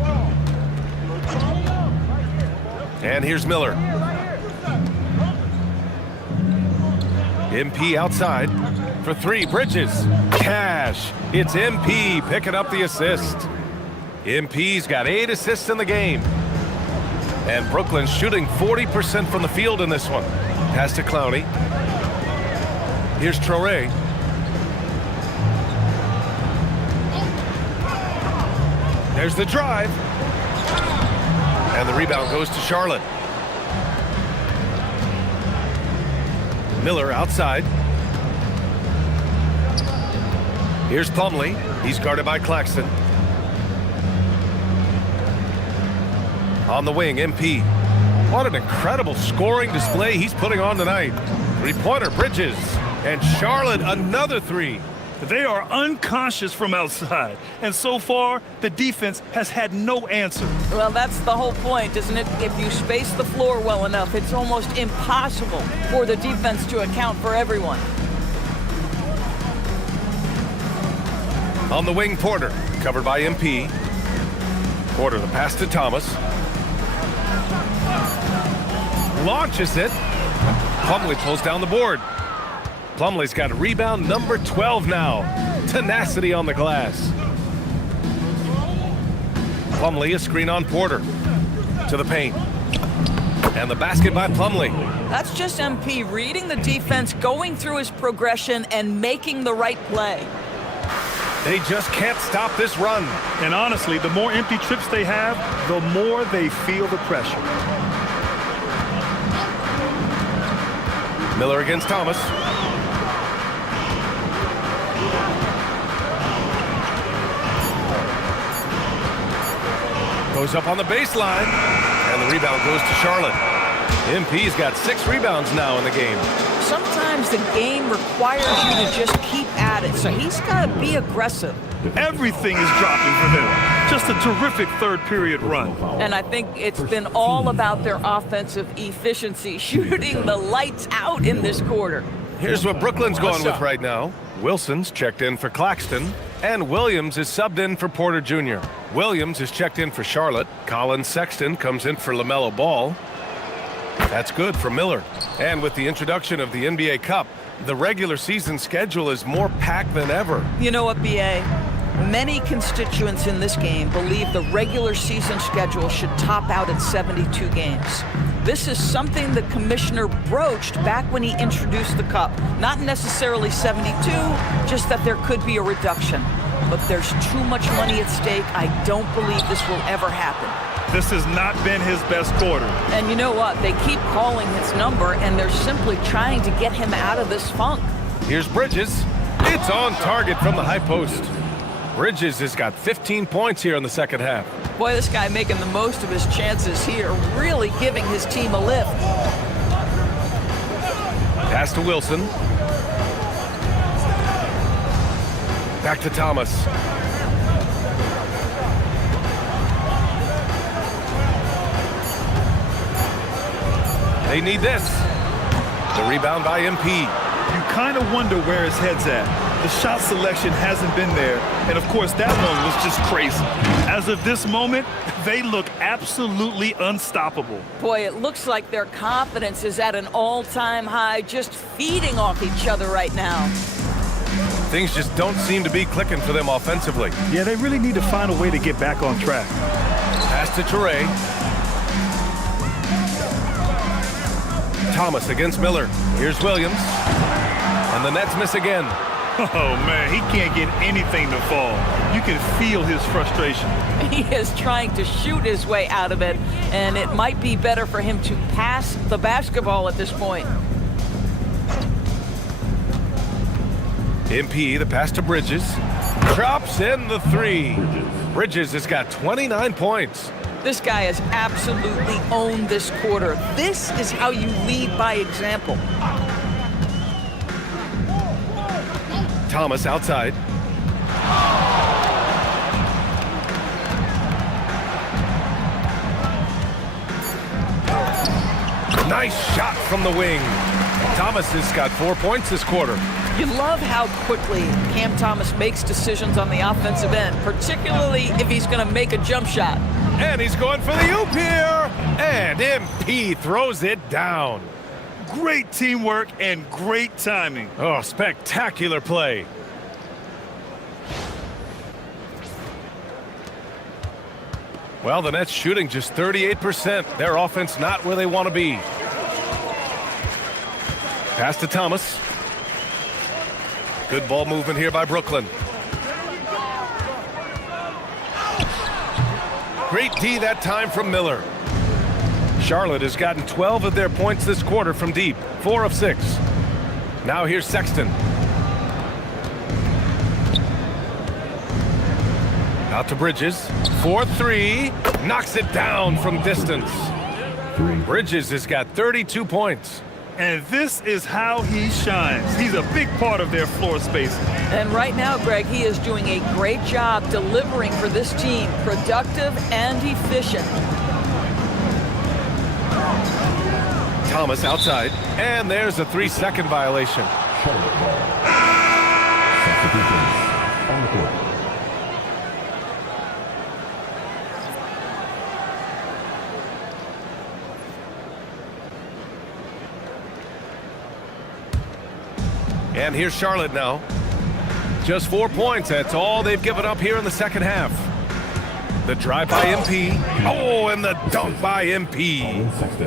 And here's Miller. MP outside for three. Bridges. Cash. It's MP picking up the assist. MP's got 8 assists in the game. And Brooklyn's shooting 40% from the field in this one. Pass to Clowney. Here's Traoré. There's the drive. And the rebound goes to Charlotte. Miller outside. Here's Plumlee. He's guarded by Claxton. On the wing, MP. What an incredible scoring display he's putting on tonight. Three-pointer, Bridges. And Charlotte, another three. They are unconscious from outside, and so far, the defense has had no answer. Well, that's the whole point, isn't it? If you space the floor well enough, it's almost impossible for the defense to account for everyone. On the wing, Porter, covered by MP. Porter, the pass to Thomas. Launches it. Plumlee pulls down the board. Plumlee's got rebound number 12 now. Tenacity on the glass. Plumlee, a screen on Porter. To the paint. And the basket by Plumlee. That's just MP reading the defense, going through his progression, and making the right play. They just can't stop this run. And honestly, the more empty trips they have, the more they feel the pressure. Miller against Thomas. Goes up on the baseline. And the rebound goes to Charlotte. MP's got 6 rebounds now in the game. Sometimes the game requires you to just keep at it, so he's got to be aggressive. Everything is dropping for them. Just a terrific third period run. And I think it's been all about their offensive efficiency, shooting the lights out in this quarter. Here's what Brooklyn's going with right now. Wilson's checked in for Claxton, and Williams is subbed in for Porter Jr. Williams is checked in for Charlotte. Colin Sexton comes in for LaMelo Ball. That's good for Miller. And with the introduction of the NBA Cup, the regular season schedule is more packed than ever. You know what, B.A.? Many constituents in this game believe the regular season schedule should top out at 72 games. This is something the commissioner broached back when he introduced the Cup. Not necessarily 72, just that there could be a reduction. But there's too much money at stake. I don't believe this will ever happen. This has not been his best quarter. And you know what? They keep calling his number, and they're simply trying to get him out of this funk. Here's Bridges. It's on target from the high post. Bridges has got 15 points here in the second half. Boy, this guy making the most of his chances here, really giving his team a lift. Pass to Wilson. Back to Thomas. They need this. The rebound by MP. You kind of wonder where his head's at. The shot selection hasn't been there, and of course that one was just crazy. As of this moment, they look absolutely unstoppable. Boy, it looks like their confidence is at an all-time high, just feeding off each other right now. Things just don't seem to be clicking for them offensively. Yeah, they really need to find a way to get back on track. Pass to Traoré. Thomas against Miller. Here's Williams. And the Nets miss again. Oh, man, he can't get anything to fall. You can feel his frustration. He is trying to shoot his way out of it, and it might be better for him to pass the basketball at this point. MP, the pass to Bridges. Drops in the three. Bridges has got 29 points. This guy has absolutely owned this quarter. This is how you lead by example. Thomas outside. Nice shot from the wing. Thomas has got 4 points this quarter. You love how quickly Cam Thomas makes decisions on the offensive end, particularly if he's going to make a jump shot. And he's going for the oop here. And MP throws it down. Great teamwork and great timing. Oh, spectacular play. Well, the Nets shooting just 38%. Their offense not where they want to be. Pass to Thomas. Good ball movement here by Brooklyn. Great D that time from Miller. Charlotte has gotten 12 of their points this quarter from deep, 4 of 6. Now here's Sexton. Out to Bridges, 4-3, knocks it down from distance. Bridges has got 32 points. And this is how he shines. He's a big part of their floor space. And right now, Greg, he is doing a great job delivering for this team, productive and efficient. Thomas outside, and there's a 3-second violation. And here's Charlotte now. Just 4 points. That's all they've given up here in the second half. The drive by MP. Oh, and the dunk by MP.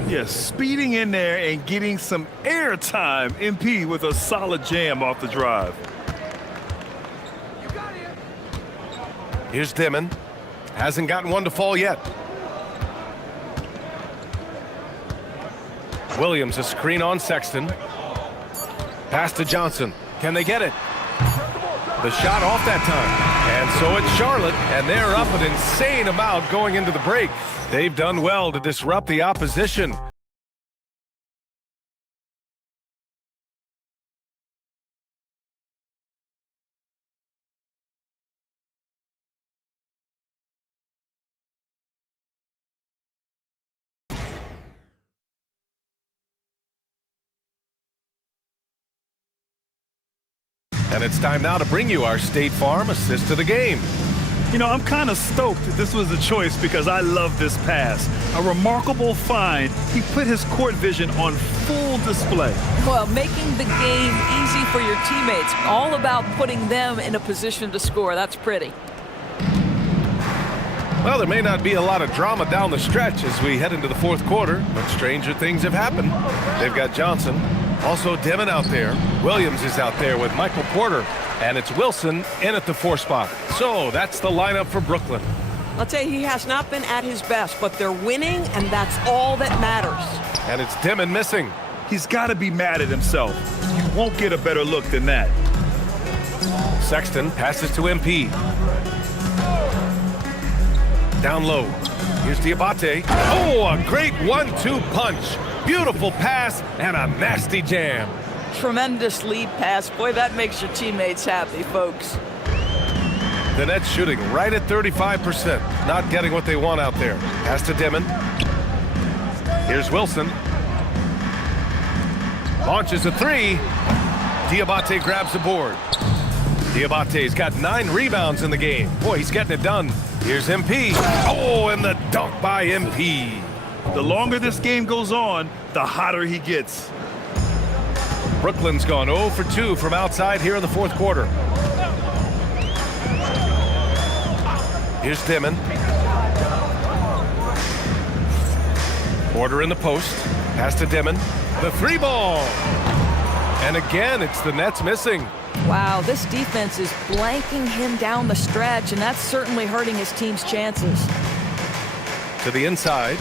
Yes, speeding in there and getting some air time. MP with a solid jam off the drive. Here's Dimon. Hasn't gotten one to fall yet. Williams, a screen on Sexton. Pass to Johnson. Can they get it? The shot off that time. And so it's Charlotte, and they're up an insane amount going into the break. They've done well to disrupt the opposition. And it's time now to bring you our State Farm assist of the game. You know, I'm kind of stoked that this was the choice because I love this pass. A remarkable find. He put his court vision on full display. Well, making the game easy for your teammates. All about putting them in a position to score. That's pretty. Well, there may not be a lot of drama down the stretch as we head into the fourth quarter, but stranger things have happened. They've got Johnson. Also Dimon out there. Williams is out there with Michael Porter. And it's Wilson in at the 4 spot. So that's the lineup for Brooklyn. I'll tell you, he has not been at his best, but they're winning, and that's all that matters. And it's Dimon missing. He's got to be mad at himself. You won't get a better look than that. Sexton passes to MP. Down low. Here's Diabate. Oh, a great 1-2 punch. Beautiful pass and a nasty jam. Tremendous lead pass. Boy, that makes your teammates happy, folks. The Nets shooting right at 35%. Not getting what they want out there. Pass to Dimon. Here's Wilson. Launches a 3. Diabate grabs the board. Diabate's got 9 rebounds in the game. Boy, he's getting it done. Here's MP. Oh, and the dunk by MP. The longer this game goes on, the hotter he gets. Brooklyn's gone 0 for 2 from outside here in the fourth quarter. Here's Dimon. Porter in the post. Pass to Dimon. The three ball. And again, it's the Nets missing. Wow, this defense is blanking him down the stretch, and that's certainly hurting his team's chances. To the inside.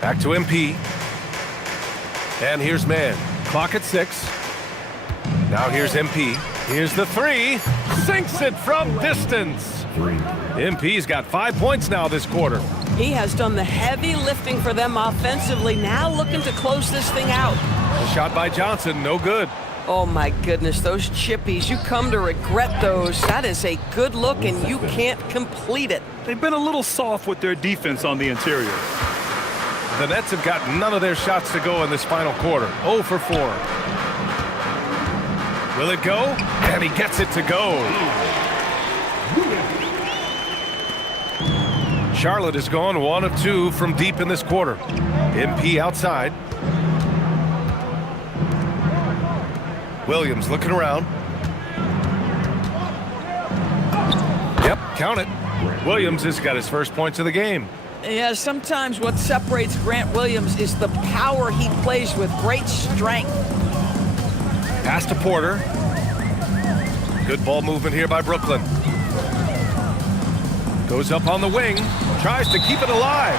Back to MP. And here's Man. Clock at 6. Now here's MP. Here's the three. Sinks it from distance. MP's got 5 points now this quarter. He has done the heavy lifting for them offensively, now looking to close this thing out. The shot by Johnson, no good. Oh my goodness, those chippies, you come to regret those. That is a good look and you can't complete it. They've been a little soft with their defense on the interior. The Nets have got none of their shots to go in this final quarter. 0 for 4. Will it go? And he gets it to go. Charlotte has gone 1 of 2 from deep in this quarter. MP outside. Williams looking around. Yep, count it. Williams has got his first points of the game. Yeah, sometimes what separates Grant Williams is the power he plays with, great strength. Pass to Porter. Good ball movement here by Brooklyn. Goes up on the wing. Tries to keep it alive.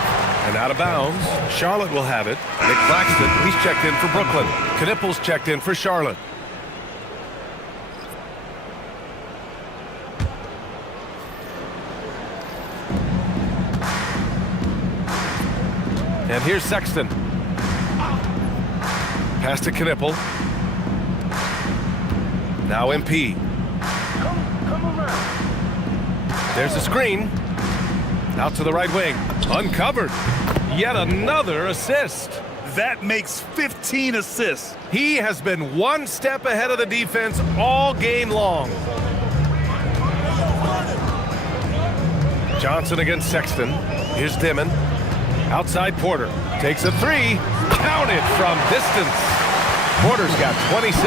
And out of bounds. Charlotte will have it. Nick Claxton, he's checked in for Brooklyn. Knippel's checked in for Charlotte. And here's Sexton. Pass to Knippel. Now MP. There's a screen. Out to the right wing. Uncovered. Yet another assist. That makes 15 assists. He has been one step ahead of the defense all game long. Johnson against Sexton. Here's Dimon. Outside Porter. Takes a three. Counted from distance. Porter's got 26.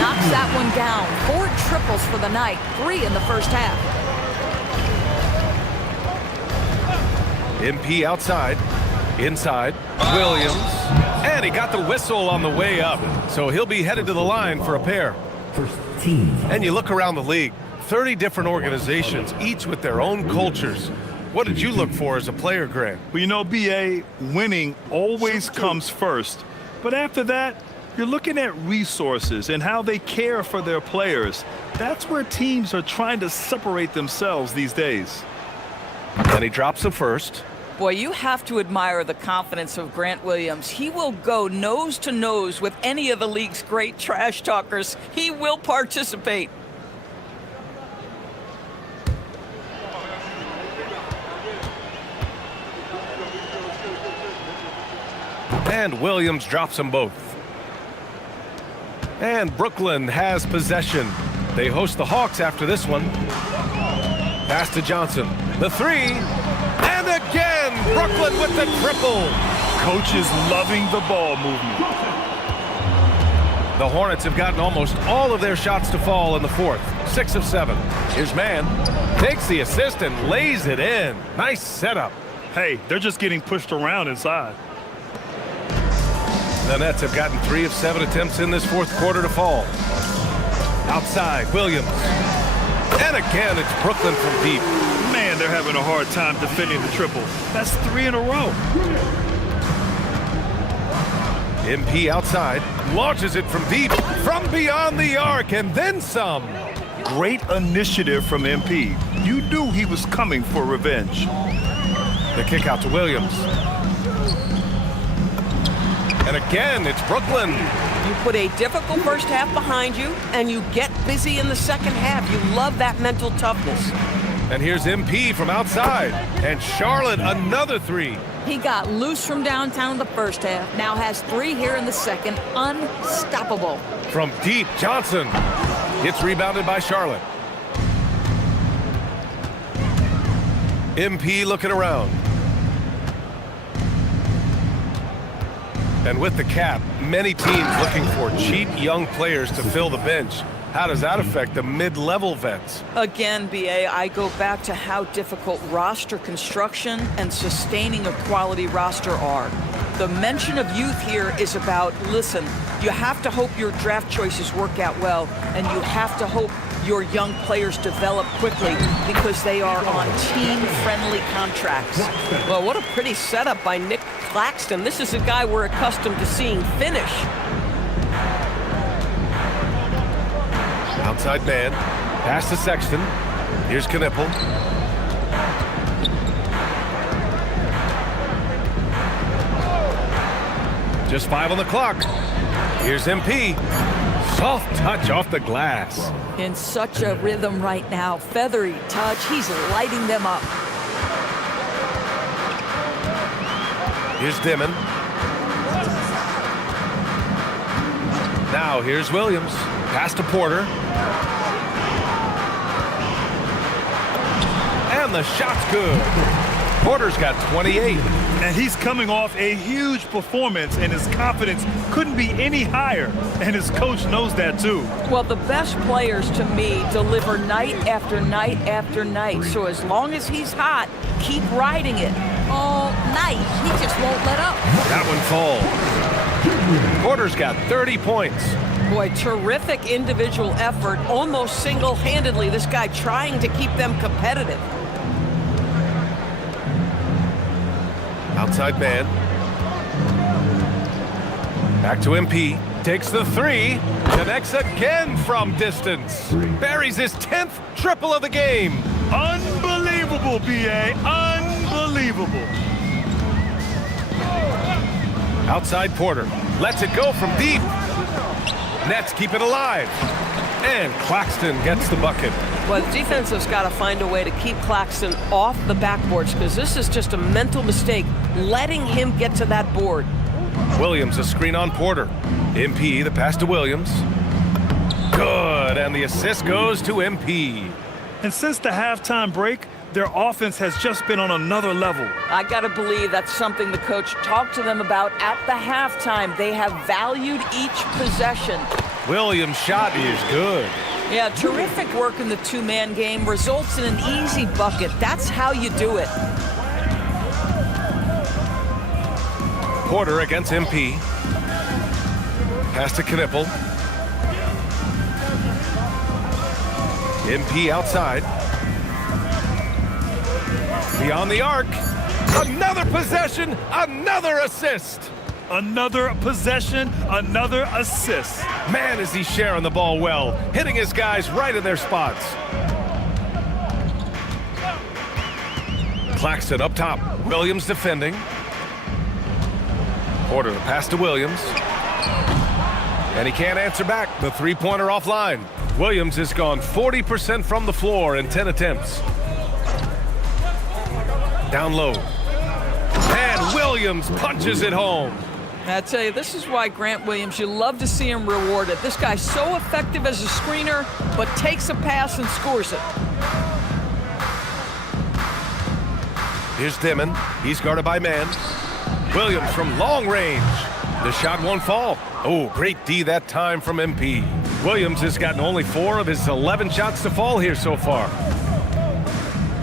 Knocks that one down. 4 triples for the night. 3 in the first half. MP outside. Inside. Williams. And he got the whistle on the way up. So he'll be headed to the line for a pair. And you look around the league. 30 different organizations, each with their own cultures. What did you look for as a player, Grant? Well, you know, BA, winning always comes first. But after that, you're looking at resources and how they care for their players. That's where teams are trying to separate themselves these days. And he drops the first. Boy, you have to admire the confidence of Grant Williams. He will go nose to nose with any of the league's great trash talkers. He will participate. And Williams drops them both. And Brooklyn has possession. They host the Hawks after this one. Pass to Johnson. The three. And again, Brooklyn with the triple. Coach is loving the ball movement. The Hornets have gotten almost all of their shots to fall in the fourth. 6 of 7. Here's Man. Takes the assist and lays it in. Nice setup. Hey, they're just getting pushed around inside. The Nets have gotten 3 of 7 attempts in this fourth quarter to fall. Outside, Williams. And again, it's Brooklyn from deep. Man, they're having a hard time defending the triple. That's 3 in a row. MP outside, launches it from deep, from beyond the arc, and then some. Great initiative from MP. You knew he was coming for revenge. The kick out to Williams. And again, it's Brooklyn. You put a difficult first half behind you, and you get busy in the second half. You love that mental toughness. And here's MP from outside. And Charlotte, another 3. He got loose from downtown in the first half. Now has 3 here in the second. Unstoppable. From deep, Johnson. Gets rebounded by Charlotte. MP looking around. And with the cap, many teams looking for cheap young players to fill the bench. How does that affect the mid-level vets? Again, BA, I go back to how difficult roster construction and sustaining a quality roster are. The mention of youth here is about, listen, you have to hope your draft choices work out well, and you have to hope your young players develop quickly because they are on team-friendly contracts. Well, what a pretty setup by Nick Claxton. This is a guy we're accustomed to seeing finish. Outside man, pass to Sexton. Here's Knipple. Just 5 on the clock. Here's MP. Soft touch off the glass. In such a rhythm right now. Feathery touch. He's lighting them up. Here's Dimon. Now here's Williams. Pass to Porter. And the shot's good. Porter's got 28. And he's coming off a huge performance, and his confidence couldn't be any higher. And his coach knows that, too. Well, the best players, to me, deliver night after night after night. So as long as he's hot, keep riding it all night. He just won't let up. That one falls. Porter's got 30 points. Boy, terrific individual effort, almost single-handedly. This guy trying to keep them competitive. Outside man. Back to MP. Takes the 3. Connects again from distance. Buries his 10th triple of the game. Unbelievable, B.A. Unbelievable. Outside Porter. Lets it go from deep. Nets keep it alive. And Claxton gets the bucket. Well, the defense has got to find a way to keep Claxton off the backboards because this is just a mental mistake, letting him get to that board. Williams a screen on Porter. MP the pass to Williams. Good, and the assist goes to MP. And since the halftime break, their offense has just been on another level. I got to believe that's something the coach talked to them about at the halftime. They have valued each possession. Williams' shot is good. Yeah, terrific work in the two-man game. Results in an easy bucket. That's how you do it. Porter against MP. Pass to Knipple. MP outside. Beyond the arc. Another possession, another assist. Another possession, another assist. Man, is he sharing the ball well, hitting his guys right in their spots. Claxton up top. Williams defending. Porter the pass to Williams. And he can't answer back. The three-pointer offline. Williams has gone 40% from the floor in 10 attempts. Down low. And Williams punches it home. I tell you, this is why Grant Williams, you love to see him rewarded. This guy's so effective as a screener, but takes a pass and scores it. Here's Dimon. He's guarded by man. Williams from long range. The shot won't fall. Oh, great D that time from MP. Williams has gotten only 4 of his 11 shots to fall here so far.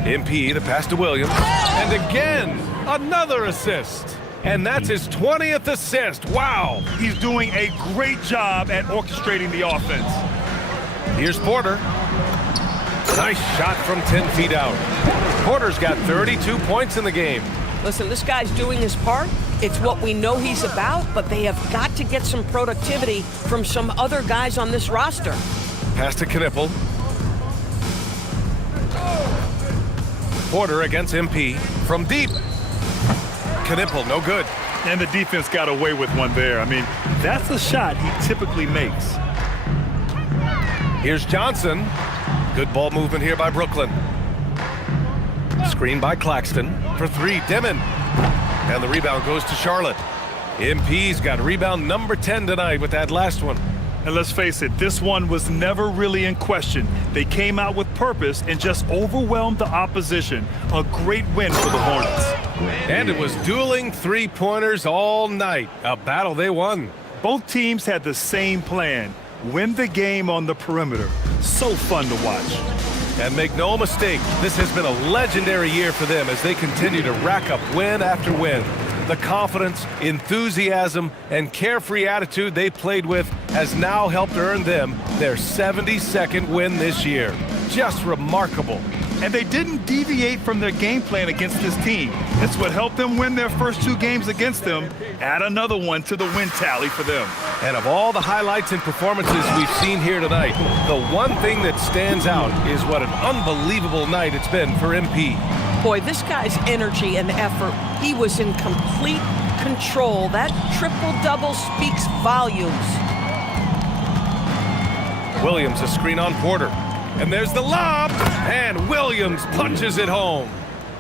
MP, the pass to Williams. And again, another assist. And that's his 20th assist. Wow. He's doing a great job at orchestrating the offense. Here's Porter. Nice shot from 10 feet out. Porter's got 32 points in the game. Listen, this guy's doing his part. It's what we know he's about, but they have got to get some productivity from some other guys on this roster. Pass to Knipple. Porter against MP. From deep. Knipple, no good. And the defense got away with one there. I mean, that's a shot he typically makes. Here's Johnson. Good ball movement here by Brooklyn. Screen by Claxton. For 3, Dimon. And the rebound goes to Charlotte. MP's got rebound number 10 tonight with that last one. And let's face it, this one was never really in question. They came out with purpose and just overwhelmed the opposition. A great win for the Hornets. And it was dueling three-pointers all night. A battle they won. Both teams had the same plan. Win the game on the perimeter. So fun to watch. And make no mistake, this has been a legendary year for them as they continue to rack up win after win. The confidence, enthusiasm, and carefree attitude they played with has now helped earn them their 72nd win this year. Just remarkable. And they didn't deviate from their game plan against this team. It's what helped them win their first 2 games against them. Add another one to the win tally for them. And of all the highlights and performances we've seen here tonight, the one thing that stands out is what an unbelievable night it's been for MP. Boy, this guy's energy and effort, he was in complete control. That triple-double speaks volumes. Williams a screen on Porter. And there's the lob, and Williams punches it home.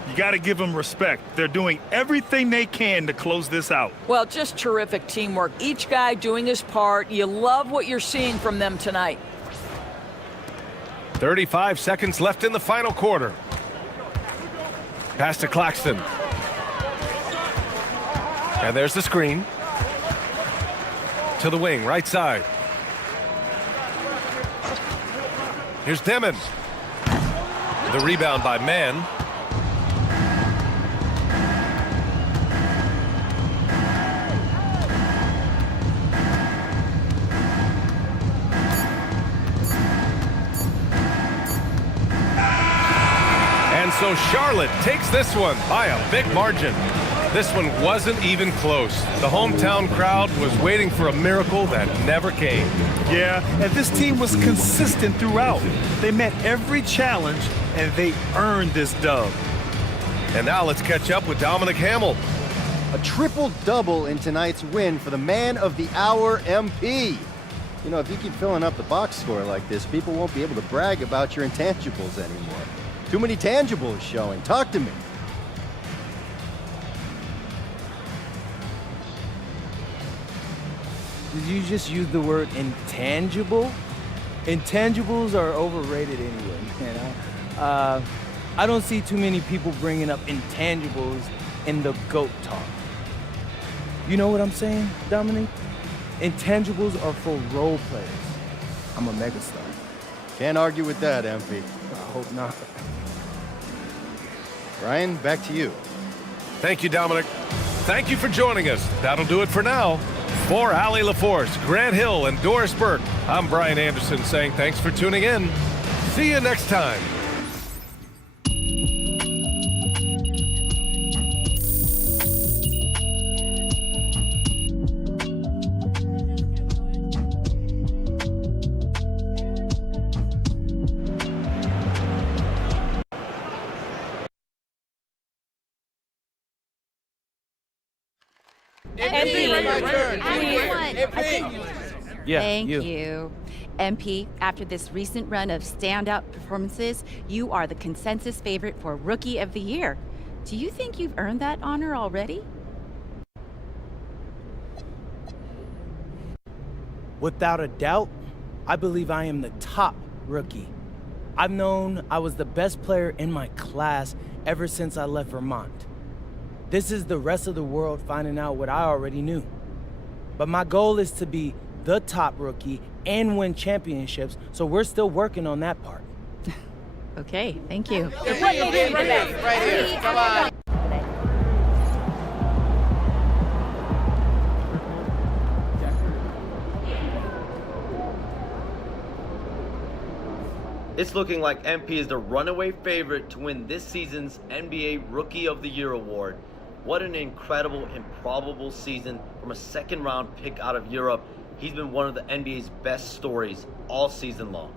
You got to give them respect. They're doing everything they can to close this out. Well, just terrific teamwork. Each guy doing his part. You love what you're seeing from them tonight. 35 seconds left in the final quarter. Pass to Claxton. And there's the screen. To the wing, right side. Here's Demon. The rebound by Mann. And so Charlotte takes this one by a big margin. This one wasn't even close. The hometown crowd was waiting for a miracle that never came. Yeah, and this team was consistent throughout. They met every challenge, and they earned this dub. And now let's catch up with Dominic Hamill. A triple-double in tonight's win for the man of the hour, MP. You know, if you keep filling up the box score like this, people won't be able to brag about your intangibles anymore. Too many tangibles showing. Talk to me. Did you just use the word intangible? Intangibles are overrated anyway, man. I don't see too many people bringing up intangibles in the GOAT talk. You know what I'm saying, Dominic? Intangibles are for role players. I'm a megastar. Can't argue with that, MP. I hope not. Brian, back to you. Thank you, Dominic. Thank you for joining us. That'll do it for now. For Allie LaForce, Grant Hill, and Doris Burke, I'm Brian Anderson saying thanks for tuning in. See you next time. Yeah, Thank you. MP, after this recent run of standout performances, you are the consensus favorite for Rookie of the Year. Do you think you've earned that honor already? Without a doubt, I believe I am the top rookie. I've known I was the best player in my class ever since I left Vermont. This is the rest of the world finding out what I already knew. But my goal is to be the top rookie and win championships, so we're still working on that part. Okay, thank you. Right here. Come on. It's looking like MP is the runaway favorite to win this season's NBA Rookie of the Year award. What an incredible, improbable season from a second-round pick out of Europe. He's been one of the NBA's best stories all season long.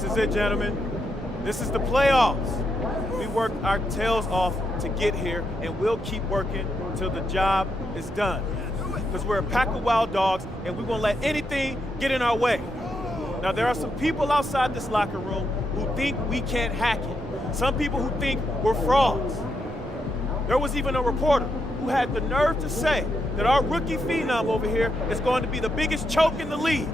This is it, gentlemen. This is the playoffs. We worked our tails off to get here, and we'll keep working till the job is done. Because we're a pack of wild dogs, and we won't let anything get in our way. Now, there are some people outside this locker room who think we can't hack it. Some people who think we're frauds. There was even a reporter who had the nerve to say that our rookie phenom over here is going to be the biggest choke in the league.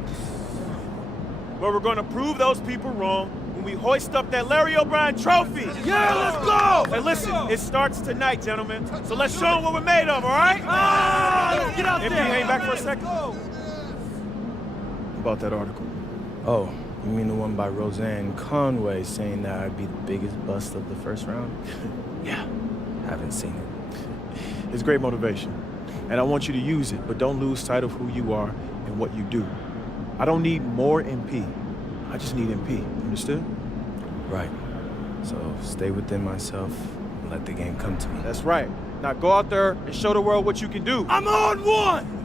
But we're going to prove those people wrong when we hoist up that Larry O'Brien trophy. Yeah, let's go! Hey, listen, it starts tonight, gentlemen. So let's show them what we're made of, all right? Let's get out MP, there. hang back for a second. About that article. Oh, you mean the one by Roseanne Conway saying that I'd be the biggest bust of the first round? Yeah, haven't seen it. It's great motivation, and I want you to use it, but don't lose sight of who you are and what you do. I don't need more MP. I just need MP. Understood? Right. So stay within myself and let the game come to me. That's right. Now go out there and show the world what you can do. I'm on one!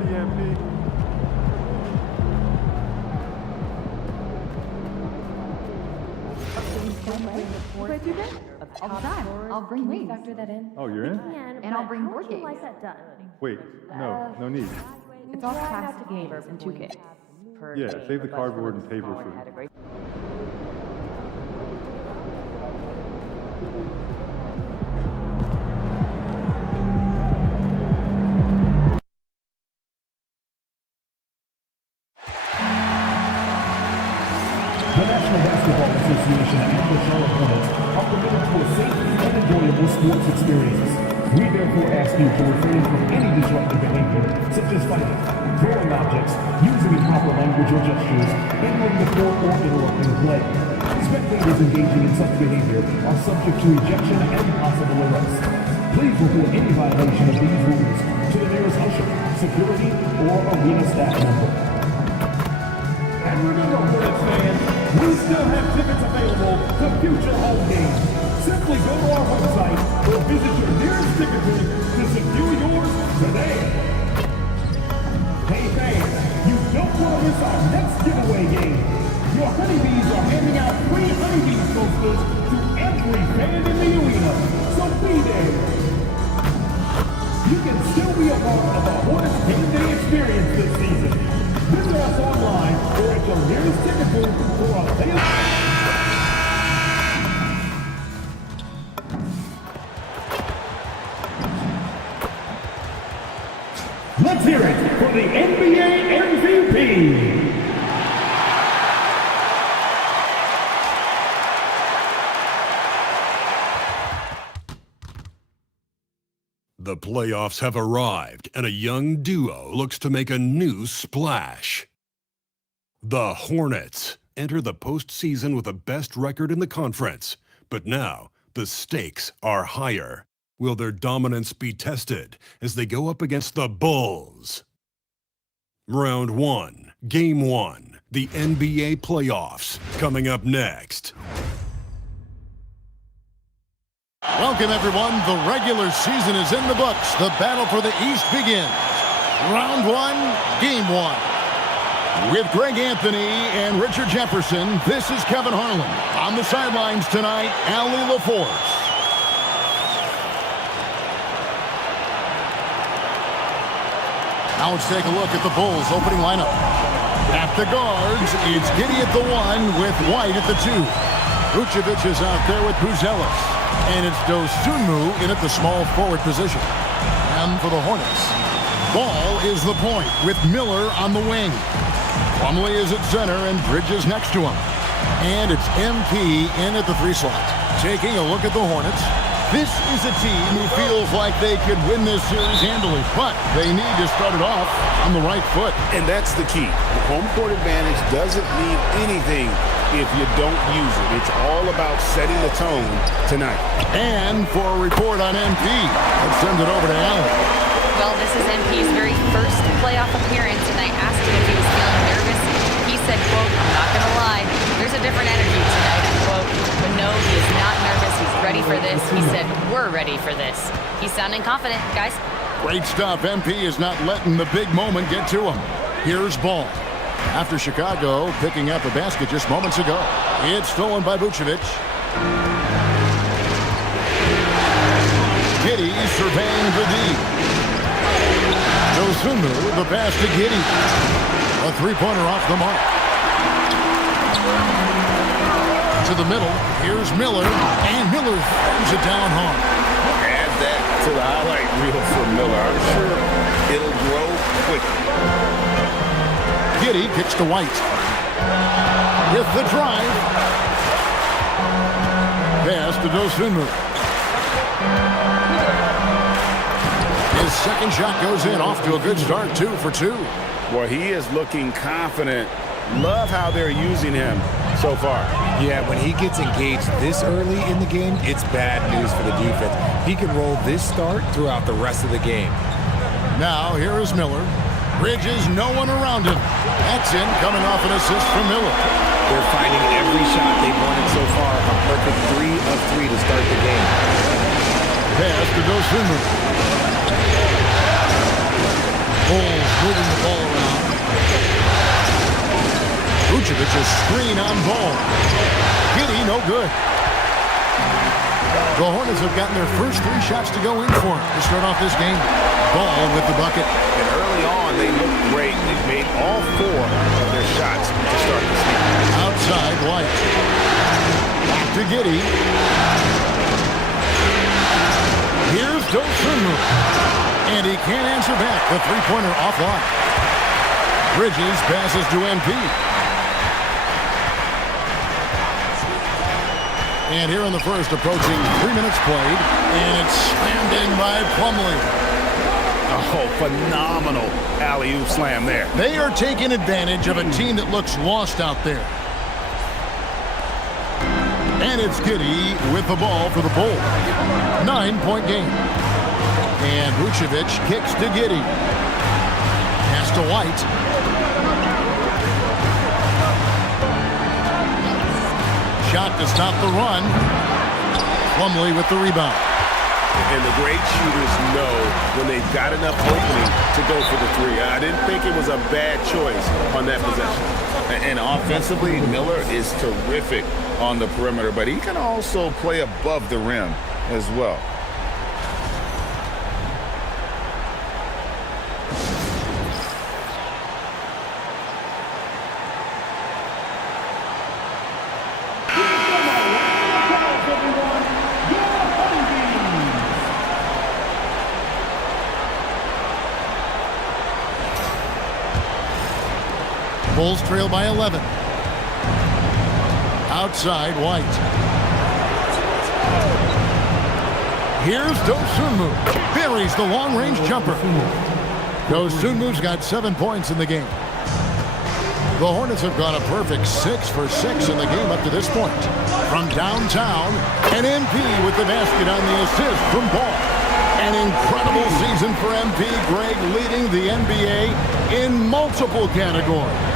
ready, MP. All the time. I'll bring wings. Factor that in. Oh, you're in? And I'll bring board games. Wait, no need. It's all plastic games and 2K. Yeah, save the cardboard and paper for The National Basketball Association and the Charlotte Hornets are committed to a safe and enjoyable sports experience. We therefore ask you to refrain from any disruptive behavior, such as fighting, throwing objects, using improper language or gestures, entering the court or interrupting play. Spectators engaging in such behavior are subject to ejection and possible arrest. Please report any violation of these rules to the nearest usher, security, or arena staff member. And remember, Hornets fans, we still have tickets available to future home games. Simply go to our website or visit your nearest ticket booth to secure yours today. Hey fans, you don't want to miss our next giveaway game. Your honeybees are handing out free honeybees posters to every fan in the arena, so be there. You can still be a part of the Hornets game day experience this season. Visit us online or at your nearest ticket booth for a Let's hear it for the NBA MVP. The playoffs have arrived, and a young duo looks to make a new splash. The Hornets enter the postseason with the best record in the conference, but now the stakes are higher. Will their dominance be tested as they go up against the Bulls? Round 1, Game 1, the NBA playoffs, coming up next. Welcome, everyone. The regular season is in the books. The battle for the East begins. Round 1, Game 1. With Greg Anthony and Richard Jefferson, this is Kevin Harlan. On the sidelines tonight, Allie LaForce. Now let's take a look at the Bulls' opening lineup. At the guards, it's Giddey at the 1 with White at the 2. Vucevic is out there with Buzelis. And it's Dosunmu in at the small forward position. And for the Hornets, Ball is the point with Miller on the wing. Plumlee is at center and Bridges next to him. And it's MP in at the 3 slot. Taking a look at the Hornets, this is a team who feels like they could win this series handily, but they need to start it off on the right foot. And that's the key. The home court advantage doesn't mean anything if you don't use it. It's all about setting the tone tonight. And for a report on MP, let's send it over to Allen. Well, this is MP's very first playoff appearance, and I asked him if he was feeling nervous. He said, quote, "I'm not going to lie, there's a different energy tonight," quote. But no, he is not nervous. He's ready for this. He said, "We're ready for this." He's sounding confident, guys. Great stuff. MP is not letting the big moment get to him. Here's Ball. After Chicago picking up a basket just moments ago. It's stolen by Vucevic. Giddey surveying the D. Dosunmu, the pass to Giddey. A three-pointer off the mark. To the middle. Here's Miller. And Miller throws it down hard. Add that to the highlight reel for Miller. I'm sure it'll grow quickly. Giddey kicks to White. With the drive. Pass to Dosunmu. His second shot goes in, off to a good start, 2 for 2. Well, he is looking confident. Love how they're using him so far. Yeah, when he gets engaged this early in the game, it's bad news for the defense. He can roll this start throughout the rest of the game. Now, here is Miller. Bridges, no one around him. That's in, coming off an assist from Miller. They're finding every shot they've wanted so far. A perfect 3 of 3 to start the game. Pass to Dosunmu. Bulls moving the ball around. Vucevic's screen on ball. Giddey, no good. The Hornets have gotten their first 3 shots to go in for them to start off this game. Ball with the bucket. And early on, they looked great. They've made all 4 of their shots to start this game. Outside, White. Back to Giddey. Here's Dosunmu. And he can't answer back. The three-pointer offline. Bridges passes to MP. And here in the first, approaching 3 minutes played. And it's slammed in by Plumlee. Oh, phenomenal alley-oop slam there. They are taking advantage of a team that looks lost out there. And it's Giddey with the ball for the Bulls. 9-point game. And Vucevic kicks to Giddey. Pass to White. Shot to stop the run. Plumlee with the rebound. And the great shooters know when they've got enough opening to go for the 3. I didn't think it was a bad choice on that possession. And offensively, Miller is terrific on the perimeter, but he can also play above the rim as well. Bulls trail by 11. Outside, White. Here's Dosunmu. Buries the long-range jumper. Dosunmu's got 7 points in the game. The Hornets have gone a perfect 6 for 6 in the game up to this point. From downtown, an MP with the basket on the assist from Ball. An incredible season for MP. Greg leading the NBA in multiple categories.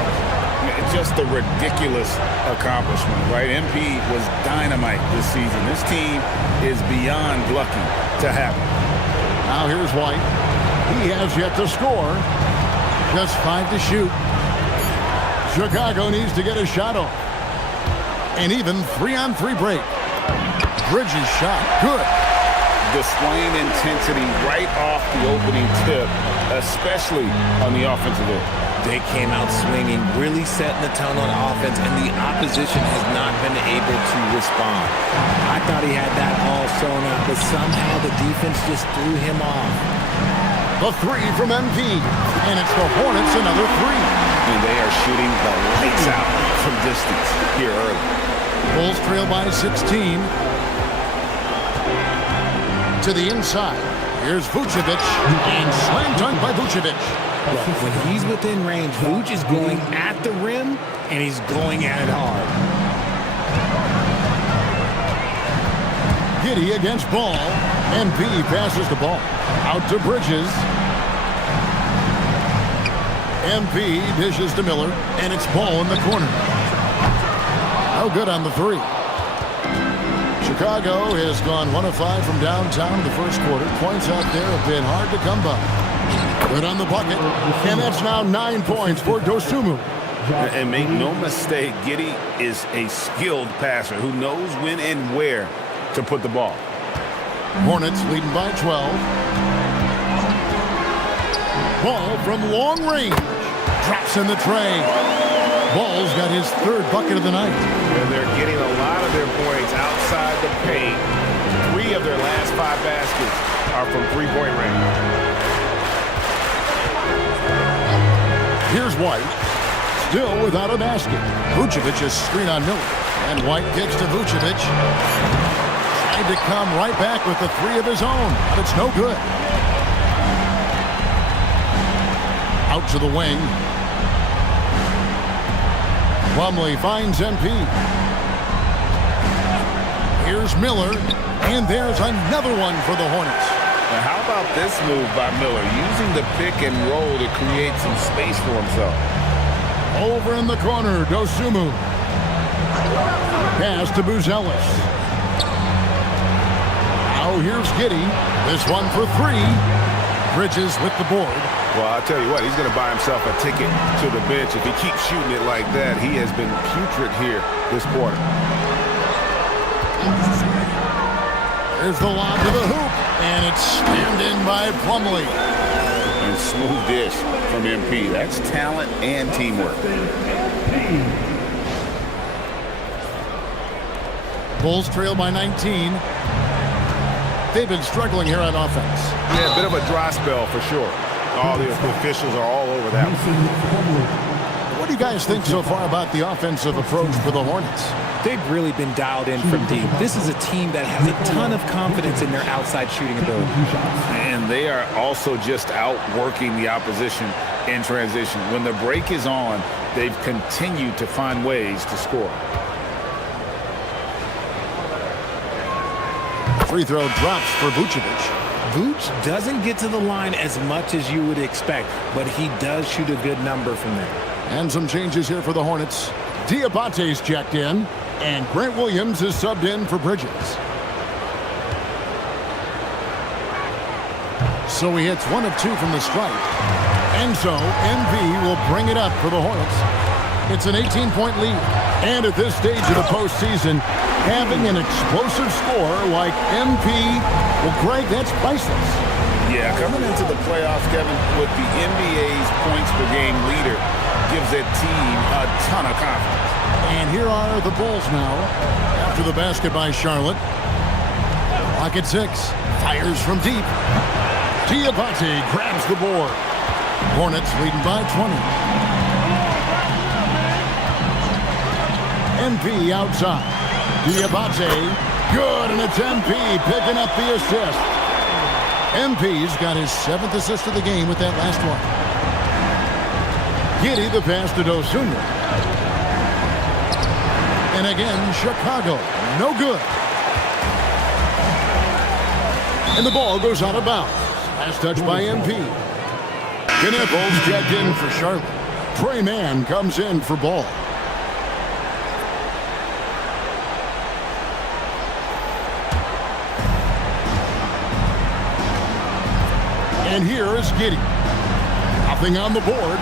Just a ridiculous accomplishment, right? MP was dynamite this season. This team is beyond lucky to have him. Now here's White. He has yet to score. Just 5 to shoot. Chicago needs to get a shot off. An even 3-on-3 break. Bridges shot. Good. Displaying intensity right off the opening tip, especially on the offensive end. They came out swinging, really setting the tone on offense, and the opposition has not been able to respond. I thought he had that all sewn up, but somehow the defense just threw him off. The 3 from MP, and it's the Hornets another 3. And they are shooting the lights out from distance here early. Bulls trail by 16. To the inside. Here's Vucevic, and slam dunk by Vucevic. When he's within range, Vuce is going at the rim, and he's going at it hard. Giddey against Ball. MP passes the ball. Out to Bridges. MP dishes to Miller, and it's Ball in the corner. No good on the 3. Chicago has gone 1 of 5 from downtown in the first quarter. Points out there have been hard to come by. Good on the bucket, and that's now 9 points for Dosunmu. And make no mistake, Giddey is a skilled passer who knows when and where to put the ball. Hornets leading by 12. Ball from long range. Drops in the tray. Ball's got his 3rd bucket of the night. And they're getting a lot of their points outside the paint. 3 of their last 5 baskets are from 3-point range. Here's White. Still without a basket. Vucevic's screen on Miller. And White kicks to Vucevic. Tried to come right back with the 3 of his own, but it's no good. Out to the wing. Plumlee finds MP. Here's Miller, and there's another one for the Hornets. Now how about this move by Miller, using the pick and roll to create some space for himself? Over in the corner, Dosunmu. Pass to Buzelis. Now here's Giddey. This one for 3. Bridges with the board. Well, I'll tell you what, he's going to buy himself a ticket to the bench. If he keeps shooting it like that, he has been putrid here this quarter. There's the lob to the hoop, and it's slammed in by Plumlee. And smooth dish from MP. That's talent and teamwork. Bulls trail by 19. They've been struggling here on offense. Yeah, a bit of a dry spell for sure. All the officials are all over that one. What do you guys think so far about the offensive approach for the Hornets? They've really been dialed in from deep. This is a team that has a ton of confidence in their outside shooting ability. And they are also just outworking the opposition in transition. When the break is on, they've continued to find ways to score. Free throw drops for Vucevic. Vooch doesn't get to the line as much as you would expect, but he does shoot a good number from there. And some changes here for the Hornets. Diabate's checked in, and Grant Williams is subbed in for Bridges. So he hits 1 of 2 from the stripe. And so MV will bring it up for the Hornets. It's an 18-point lead. And at this stage of the postseason, having an explosive score like MP, well, Greg, that's priceless. Yeah, coming into the playoffs, Kevin, with the NBA's points per game leader, gives that team a ton of confidence. And here are the Bulls now. After the basket by Charlotte. Clock at 6. Fires from deep. Diabate grabs the board. Hornets leading by 20. MP outside. Diabate, good, and it's MP picking up the assist. MP's got his 7th assist of the game with that last one. Giddey the pass to Dosunmu. And again, Chicago, no good. And the ball goes out of bounds. Last touch by MP. Knipples checked in for Charlotte. Trey Mann comes in for Ball. And here is Giddey. Nothing on the board.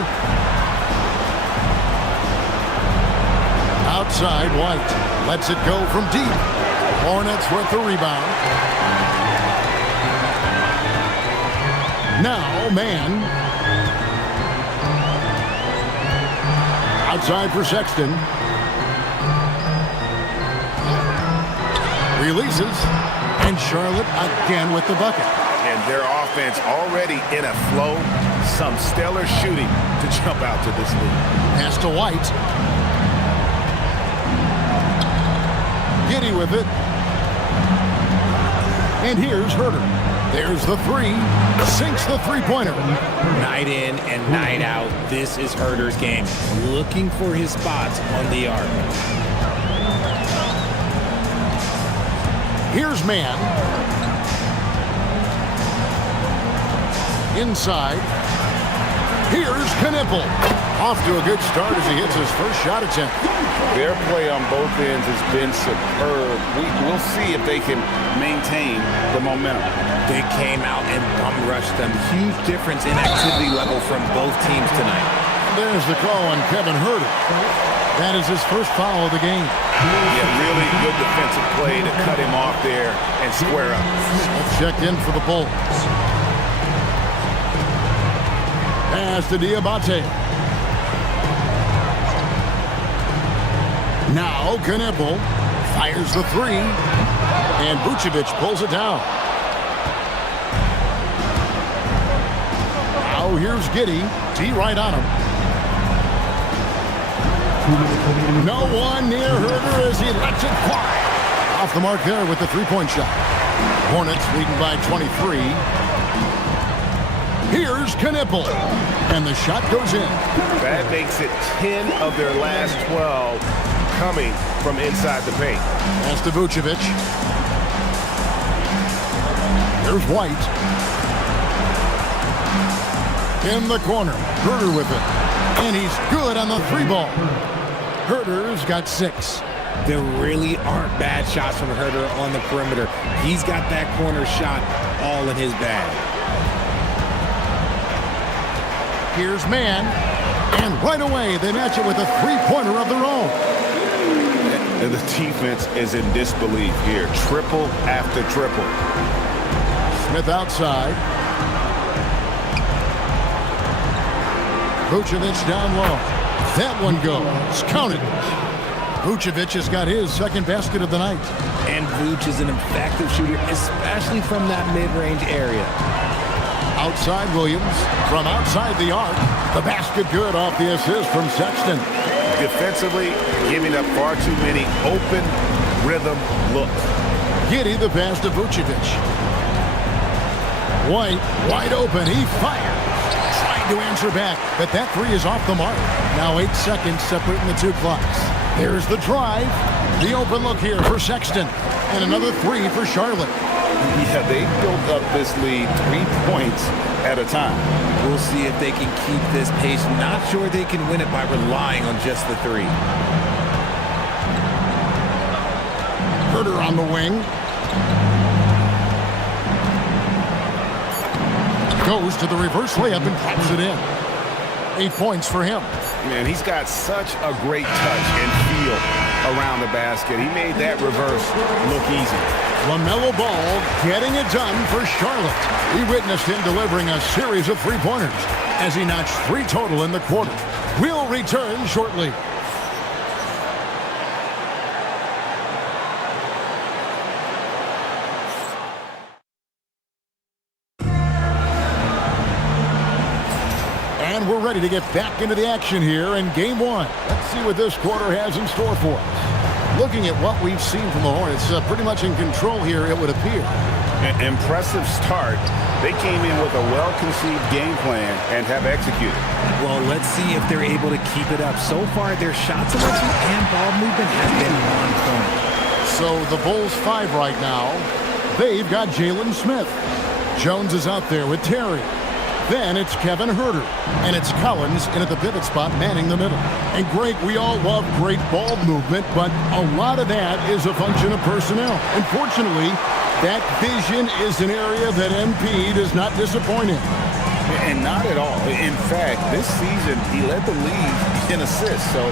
Outside, White lets it go from deep. Hornets with the rebound. Now, Mann. Outside for Sexton. Releases. And Charlotte again with the bucket. And their offense already in a flow. Some stellar shooting to jump out to this lead. Pass to White. Giddey with it. And here's Herter. There's the 3. Sinks the three-pointer. Night in and night out, this is Herter's game. Looking for his spots on the arc. Here's Mann. Inside. Here's Knippel. Off to a good start as he hits his first shot attempt. Their play on both ends has been superb. We'll see if they can maintain the momentum. They came out and bum-rushed them. Huge difference in activity level from both teams tonight. There's the call on Kevin Herter. That is his first foul of the game. Yeah, really good defensive play to cut him off there and square up. That's checked in for the Bulls. Pass to Diabate. Now Knippel fires the 3. And Vucevic pulls it down. Now here's Giddey. T right on him. No one near Herter as he lets it fly. Off the mark there with the three-point shot. Hornets leading by 23. Here's Knippel. And the shot goes in. That makes it 10 of their last 12 coming from inside the paint. Pass to Vucevic. Here's White. In the corner. Herter with it. And he's good on the 3-ball. Herter's got 6. There really aren't bad shots from Herter on the perimeter. He's got that corner shot all in his bag. Here's man. And right away, they match it with a three-pointer of their own. And the defense is in disbelief here. Triple after triple. Smith outside. Vucevic down low. That one goes. Counted. Vucevic has got his second basket of the night. And Vuce is an effective shooter, especially from that mid-range area. Outside Williams. From outside the arc. The basket good off the assist from Sexton. Defensively, giving up far too many open rhythm looks. Giddey the pass to Vucevic. White, wide open. He fires. Trying to answer back, but that three is off the mark. Now 8 seconds separating the two clocks. There's the drive. The open look here for Sexton. And another three for Charlotte. Yeah, they built up this lead 3 points at a time. We'll see if they can keep this pace. Not sure they can win it by relying on just the three. Herter on the wing. Goes to the reverse layup and pops it in. 8 points for him. Man, he's got such a great touch and feel around the basket. He made that reverse look easy. LaMelo Ball getting it done for Charlotte. We witnessed him delivering a series of three-pointers as he notched 3 total in the quarter. We'll return shortly. And we're ready to get back into the action here in Game 1. Let's see what this quarter has in store for us. Looking at what we've seen from the Hornets, pretty much in control here, it would appear. Impressive start. They came in with a well-conceived game plan and have executed. Well, let's see if they're able to keep it up. So far, their shot selection and ball movement has been on point. So the Bulls 5 right now. They've got Jalen Smith. Jones is out there with Terry. Then it's Kevin Herter, and it's Collins in at the pivot spot manning the middle. And Greg, we all love great ball movement, but a lot of that is a function of personnel. Unfortunately, that vision is an area that MP does not disappoint in. And not at all. In fact, this season, he led the league in assists. So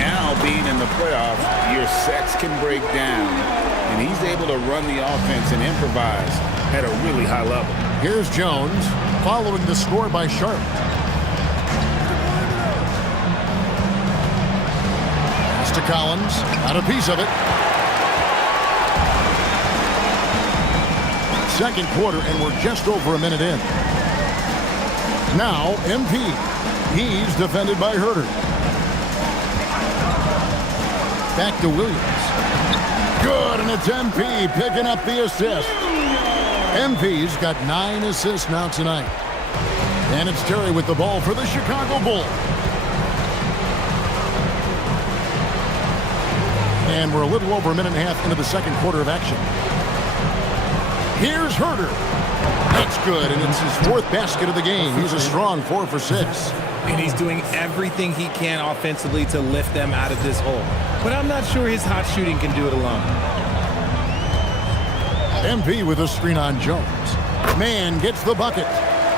now being in the playoffs, your sets can break down, and he's able to run the offense and improvise at a really high level. Here's Jones, following the score by Sharp. Pass to Collins, got a piece of it. Second quarter, and we're just over a minute in. Now, MP. He's defended by Herter. Back to Williams. Good, and it's MP picking up the assist. MP's got 9 assists now tonight. And it's Terry with the ball for the Chicago Bulls. And we're a little over a minute and a half into the second quarter of action. Here's Herter. That's good, and it's his 4th basket of the game. He's a strong 4 for 6. And he's doing everything he can offensively to lift them out of this hole. But I'm not sure his hot shooting can do it alone. MP with a screen on Jones. Man gets the bucket.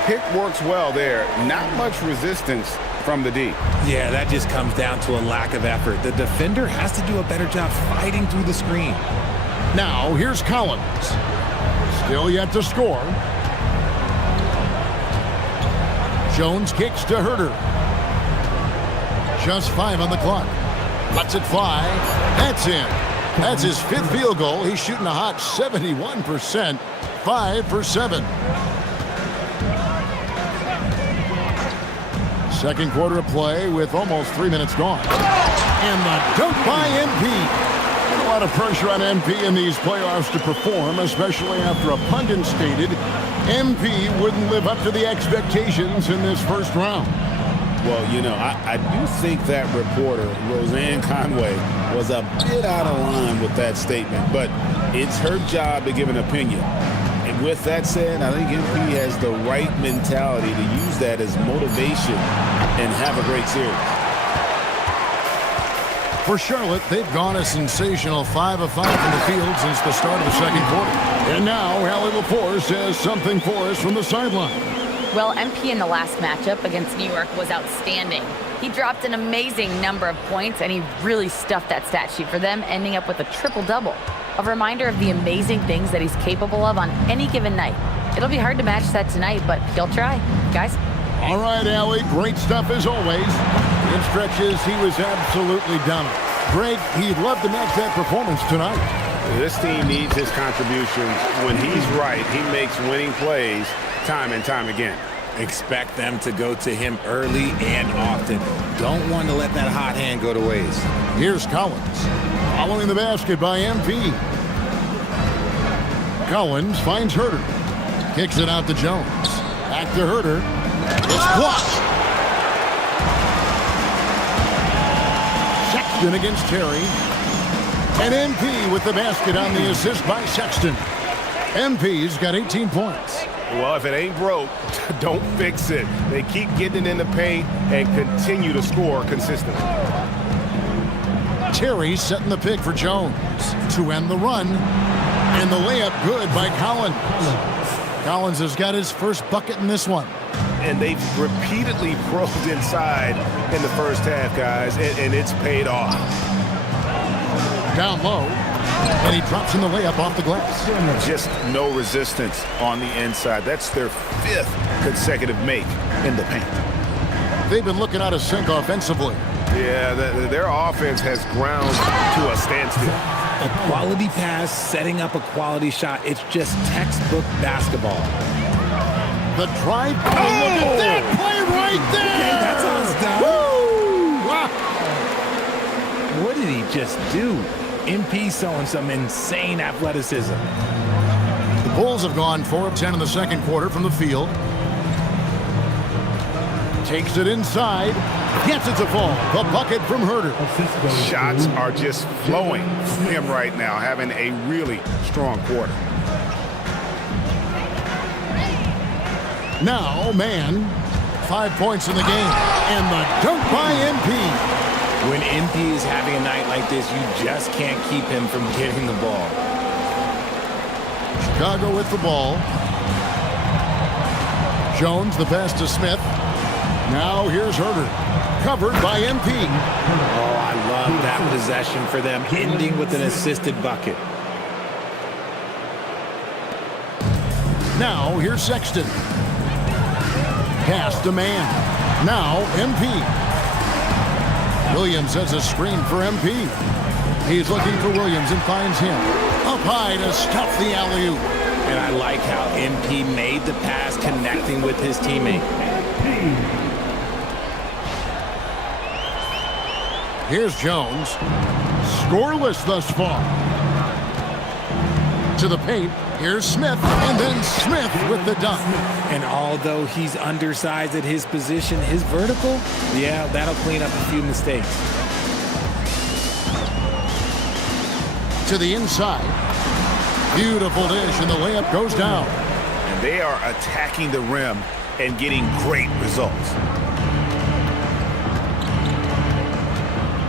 Pick works well there. Not much resistance from the D. Yeah, that just comes down to a lack of effort. The defender has to do a better job fighting through the screen. Now, here's Collins. Still yet to score. Jones kicks to Herter. Just 5 on the clock. Lets it fly. That's in. That's his 5th field goal. He's shooting a hot 71%. 5 for 7. Second quarter of play with almost 3 minutes gone. And the dunk by MP. A lot of pressure on MP in these playoffs to perform, especially after a pundit stated MP wouldn't live up to the expectations in this first round. Well, you know, I do think that reporter, Roseanne Conway, was a bit out of line with that statement, but it's her job to give an opinion. And with that said, I think MP has the right mentality to use that as motivation and have a great series. For Charlotte, they've gone a sensational 5 of 5 from the field since the start of the second quarter. And now, Allie LaForce has something for us from the sideline. Well, MP in the last matchup against New York was outstanding. He dropped an amazing number of points, and he really stuffed that stat sheet for them, ending up with a triple-double. A reminder of the amazing things that he's capable of on any given night. It'll be hard to match that tonight, but he'll try. Guys? All right, Allie, great stuff as always. In stretches, he was absolutely dominant. Greg, he'd love to match that performance tonight. This team needs his contributions. When he's right, he makes winning plays time and time again. Expect them to go to him early and often. Don't want to let that hot hand go to waste. Here's Collins. Following the basket by MP. Collins finds Herter. Kicks it out to Jones. Back to Herter. It's blocked. Sexton against Terry. And MP with the basket on the assist by Sexton. MP's got 18 points. Well, if it ain't broke, don't fix it. They keep getting it in the paint and continue to score consistently. Terry setting the pick for Jones to end the run. And the layup good by Collins. Collins has got his first bucket in this one. And they've repeatedly probed inside in the first half, guys, and it's paid off. Down low, and he drops in the layup off the glass. Just no resistance on the inside. That's their 5th consecutive make in the paint. They've been looking out of sync offensively. Yeah, their offense has ground to a standstill. A quality pass, setting up a quality shot. It's just textbook basketball. The drive. Oh, look at that play right there. Okay, that's how it's done. Woo! Wow. What did he just do? MP showing some insane athleticism. The Bulls have gone 4 of 10 in the second quarter from the field. Takes it inside. Gets it to fall. The bucket from Herter. Shots are just flowing from him right now, having a really strong quarter. Now, man, 5 points in the game. And the dunk by MP. When MP is having a night like this, you just can't keep him from getting the ball. Chicago with the ball. Jones, the pass to Smith. Now here's Herter. Covered by MP. Oh, I love that possession for them, ending with an assisted bucket. Now here's Sexton. Pass to man. Now MP. Williams has a screen for MP. He's looking for Williams and finds him. Up high to stuff the alley-oop. And I like how MP made the pass, connecting with his teammate. Here's Jones. Scoreless thus far. To the paint. Here's Smith. And then Smith with the dunk. And although he's undersized at his position, his vertical, yeah, that'll clean up a few mistakes. To the inside. Beautiful dish, and the layup goes down. And they are attacking the rim and getting great results.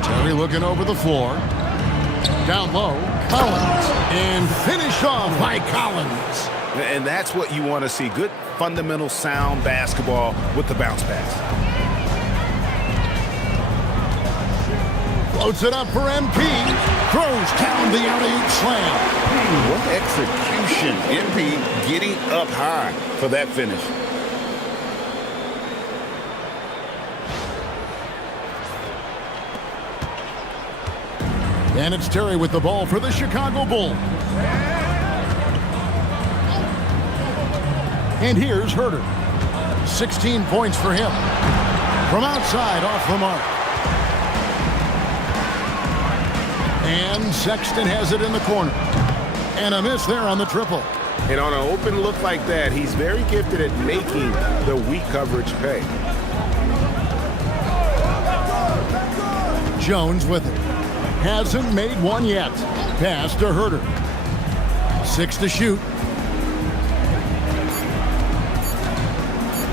Terry looking over the floor. Down low, Collins. And finished off by Collins. And that's what you want to see. Good, fundamental, sound basketball with the bounce pass. Floats it up for MP. Throws down the alley-oop slam. What execution. MP getting up high for that finish. And it's Terry with the ball for the Chicago Bulls. And here's Herter. 16 points for him. From outside, off the mark. And Sexton has it in the corner. And a miss there on the triple. And on an open look like that, he's very gifted at making the weak coverage pay. Jones with it. Hasn't made one yet. Pass to Herter. 6 to shoot.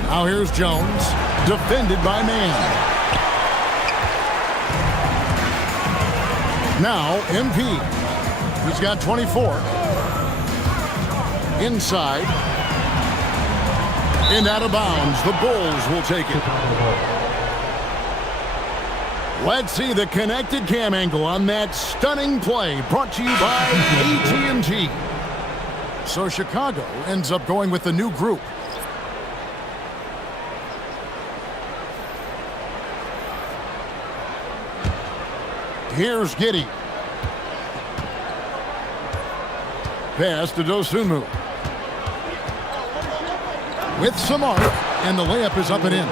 Now here's Jones. Defended by man. Now MP. He's got 24. Inside. And out of bounds, the Bulls will take it. Let's see the connected cam angle on that stunning play brought to you by AT&T. So Chicago ends up going with the new group. Here's Giddey. Pass to Dosunmu. With some arc, and the layup is up and in.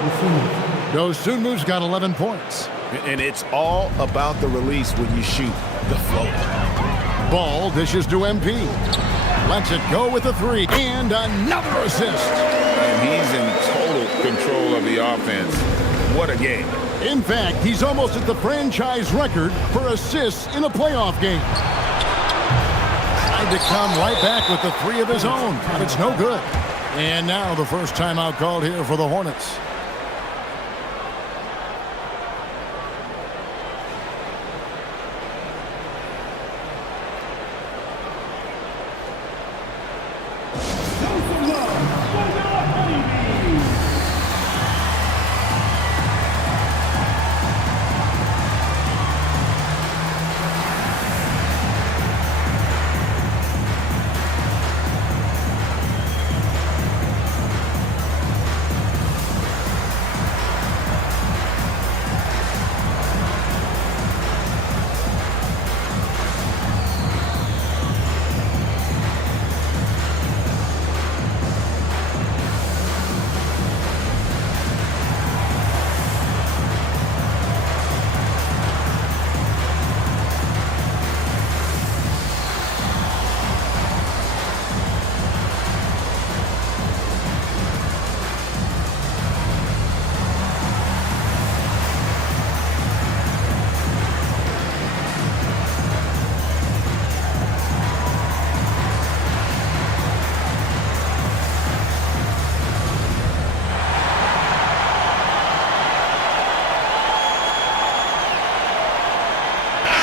Dosunmu's got 11 points. And it's all about the release when you shoot the float. Ball dishes to MP. Lets it go with a three. And another assist. And he's in total control of the offense. What a game. In fact, he's almost at the franchise record for assists in a playoff game. Tried to come right back with the three of his own, but it's no good. And now the first timeout called here for the Hornets.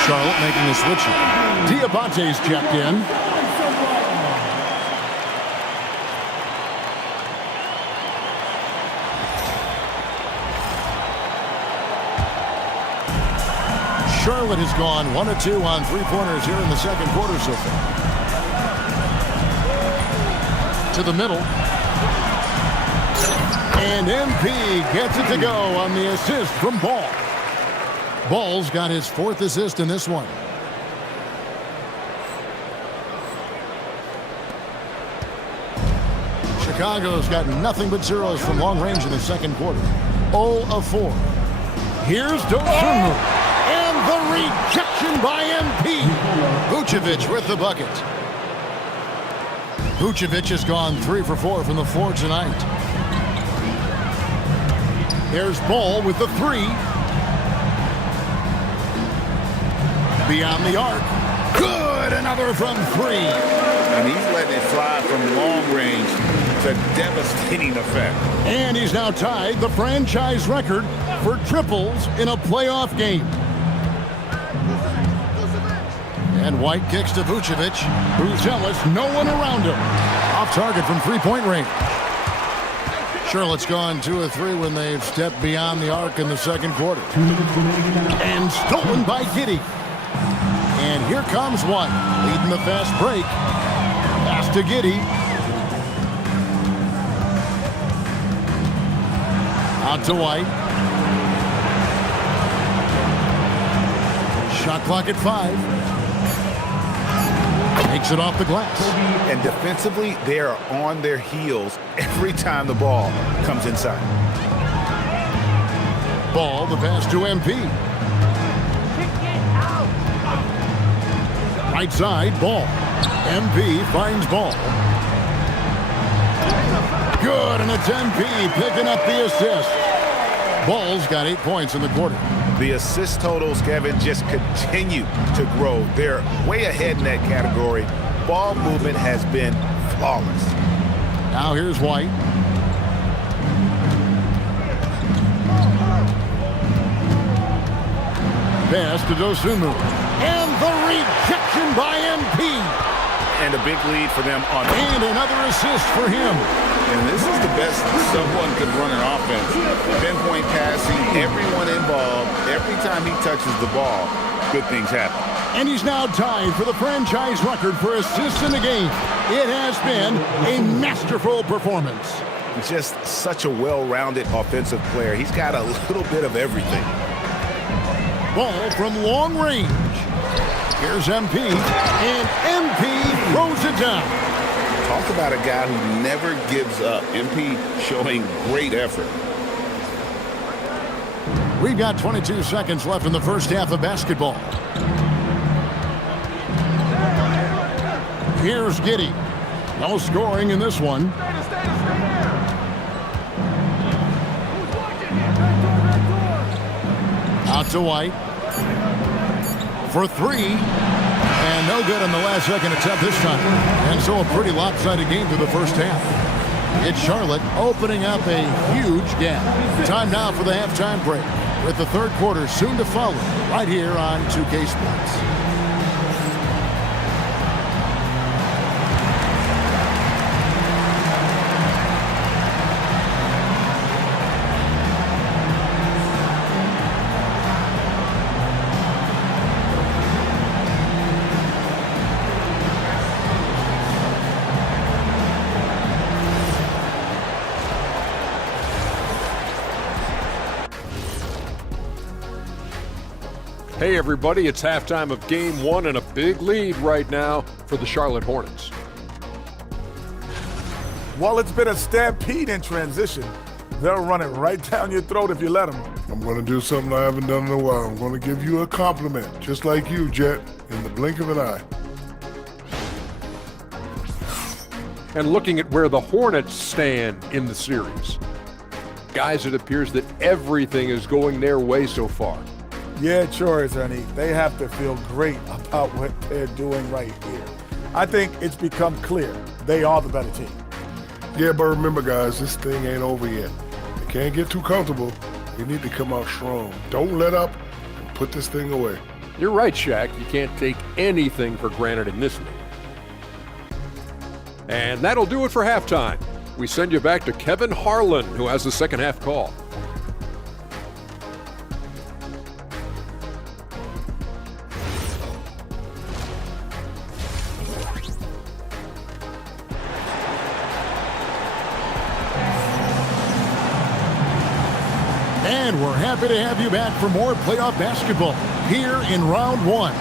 Charlotte making a switch. Diabate's checked in. Charlotte has gone 1 of 2 on three-pointers here in the second quarter so far. To the middle. And MP gets it to go on the assist from Ball. Ball's got his 4th assist in this one. Chicago's got nothing but zeros from long range in the second quarter. 0 of 4. Here's Dosunmu. And the rejection by MP. Vucevic with the bucket. Vucevic has gone 3 for 4 from the floor tonight. There's Ball with the 3. Beyond the arc. Good! Another from 3. And he's letting it fly from long range to devastating effect. And he's now tied the franchise record for triples in a playoff game. And White kicks to Vucevic. Buzelis, no one around him. Off target from three-point range. Charlotte's gone 2 of 3 when they've stepped beyond the arc in the second quarter. And stolen by Giddey. And here comes White, leading the fast break. Pass to Giddey. Out to White. Shot clock at 5. Takes it off the glass. And defensively, they are on their heels every time the ball comes inside. Ball, the pass to MP. Right side, Ball. MP finds Ball. Good, and it's MP picking up the assist. Ball's got 8 points in the quarter. The assist totals, Kevin, just continue to grow. They're way ahead in that category. Ball movement has been flawless. Now here's White. Pass to Dosunmu. And the rejection by MP. And a big lead for them on. And another assist for him. And this is the best someone could run an offense. Pinpoint passing, everyone involved. Every time he touches the ball, good things happen. And he's now tied for the franchise record for assists in the game. It has been a masterful performance. Just such a well-rounded offensive player. He's got a little bit of everything. Ball from long range. Here's MP, and MP throws it down. Talk about a guy who never gives up. MP showing great effort. We've got 22 seconds left in the first half of basketball. Here's Giddey. No scoring in this one. Out to White. For three. And no good on the last second attempt this time. And so a pretty lopsided game through the first half. It's Charlotte opening up a huge gap. Time now for the halftime break, with the third quarter soon to follow right here on 2K Sports. Hey everybody, it's halftime of game one and a big lead right now for the Charlotte Hornets. Well, it's been a stampede in transition. They'll run it right down your throat if you let them. I'm going to do something I haven't done in a while. I'm going to give you a compliment, just like you, Jet, in the blink of an eye. And looking at where the Hornets stand in the series. Guys, it appears that everything is going their way so far. Yeah, it sure is, Ernie. They have to feel great about what they're doing right here. I think it's become clear they are the better team. Yeah, but remember, guys, this thing ain't over yet. They can't get too comfortable. They need to come out strong. Don't let up and put this thing away. You're right, Shaq. You can't take anything for granted in this league. And that'll do it for halftime. We send you back to Kevin Harlan, who has the second half call. And we're happy to have you back for more playoff basketball here in round one.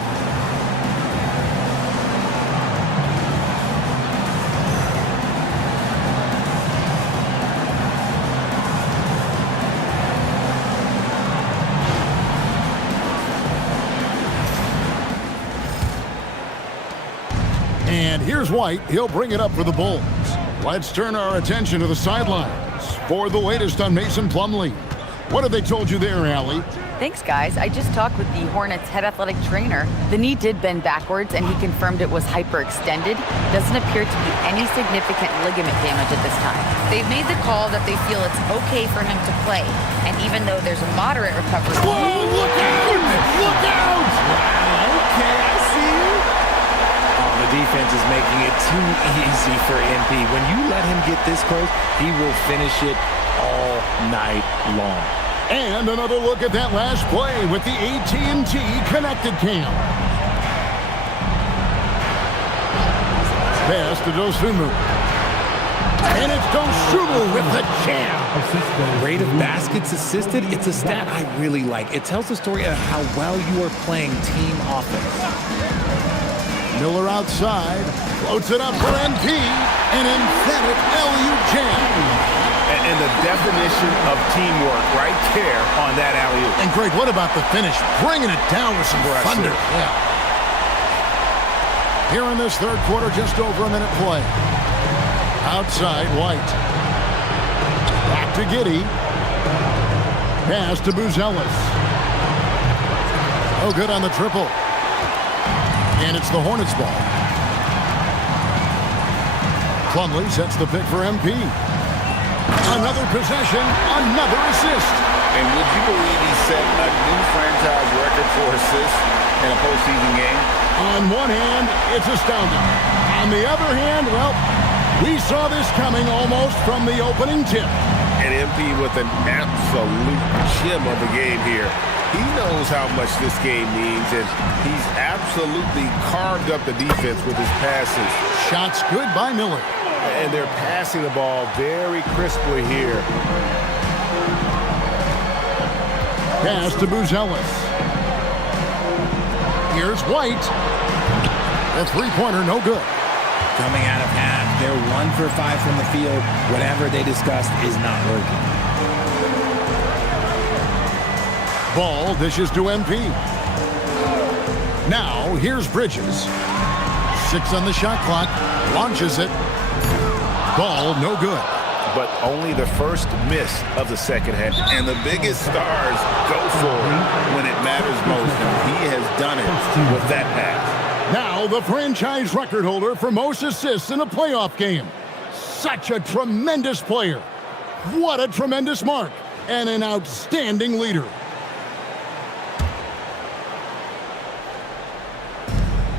And here's White. He'll bring it up for the Bulls. Let's turn our attention to the sidelines for the latest on Mason Plumlee. What have they told you there, Allie? Thanks, guys. I just talked with the Hornets' head athletic trainer. The knee did bend backwards, and he confirmed it was hyperextended. Doesn't appear to be any significant ligament damage at this time. They've made the call that they feel it's okay for him to play, and even though there's a moderate recovery... Whoa, look out! Look out! Okay, I see you. Oh, the defense is making it too easy for MP. When you let him get this close, he will finish it all night long. And another look at that last play with the AT&T Connected Cam. Pass to Dosunmu. And it's Dosunmu with the jam. Rate of baskets assisted, it's a stat I really like. It tells the story of how well you are playing team offense. Miller outside, floats it up for NP, an emphatic alley-oop jam. And the definition of teamwork right there on that alley-oop. And Greg, what about the finish? Bringing it down with some thunder. Yeah. Here in this third quarter, just over a minute play. Outside, White. Back to Giddey. Pass to Buzelis. Oh, good on the triple. And it's the Hornets ball. Plumlee sets the pick for MP. Another possession, another assist. And would you believe he set a new franchise record for assists in a postseason game? On one hand, it's astounding. On the other hand, well, We saw this coming almost from the opening tip. And MP with an absolute gem of a game here. He knows how much this game means, and he's absolutely carved up the defense with his passes. Shots good by Miller. And they're passing the ball very crisply here. Pass to Buzelis. Here's White. The three-pointer, no good. Coming out of half, they're 1 for 5 from the field. Whatever they discussed is not working. Ball dishes to MP. Now, here's Bridges. 6 on the shot clock. Launches it. Ball, no good. But only the first miss of the second half. And the biggest stars go for it when it matters most. And he has done it with that pass. Now the franchise record holder for most assists in a playoff game. Such a tremendous player. What a tremendous mark. And an outstanding leader.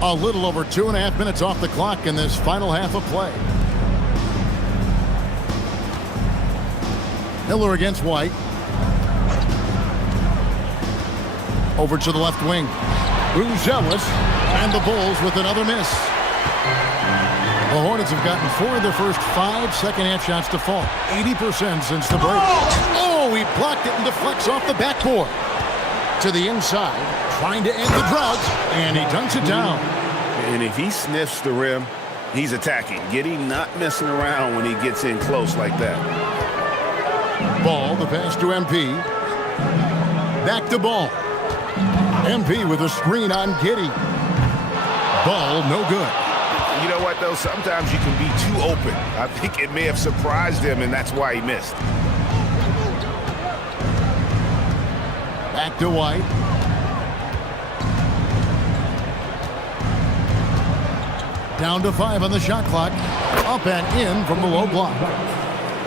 A little over 2.5 minutes off the clock in this final half of play. Miller against White. Over to the left wing. Buzelis and the Bulls with another miss. The Hornets have gotten 4 of their first 5 second-half shots to fall. 80% since the break. Oh, he blocked it and deflects off the backboard. To the inside, trying to end the drought, and he dunks it down. And if he sniffs the rim, he's attacking. Giddey not messing around when he gets in close like that. Ball, the pass to MP. Back to Ball. MP with a screen on Giddey. Ball, no good. You know what, though? Sometimes you can be too open. I think it may have surprised him, and that's why he missed. Back to White. Down to 5 on the shot clock. Up and in from the low block.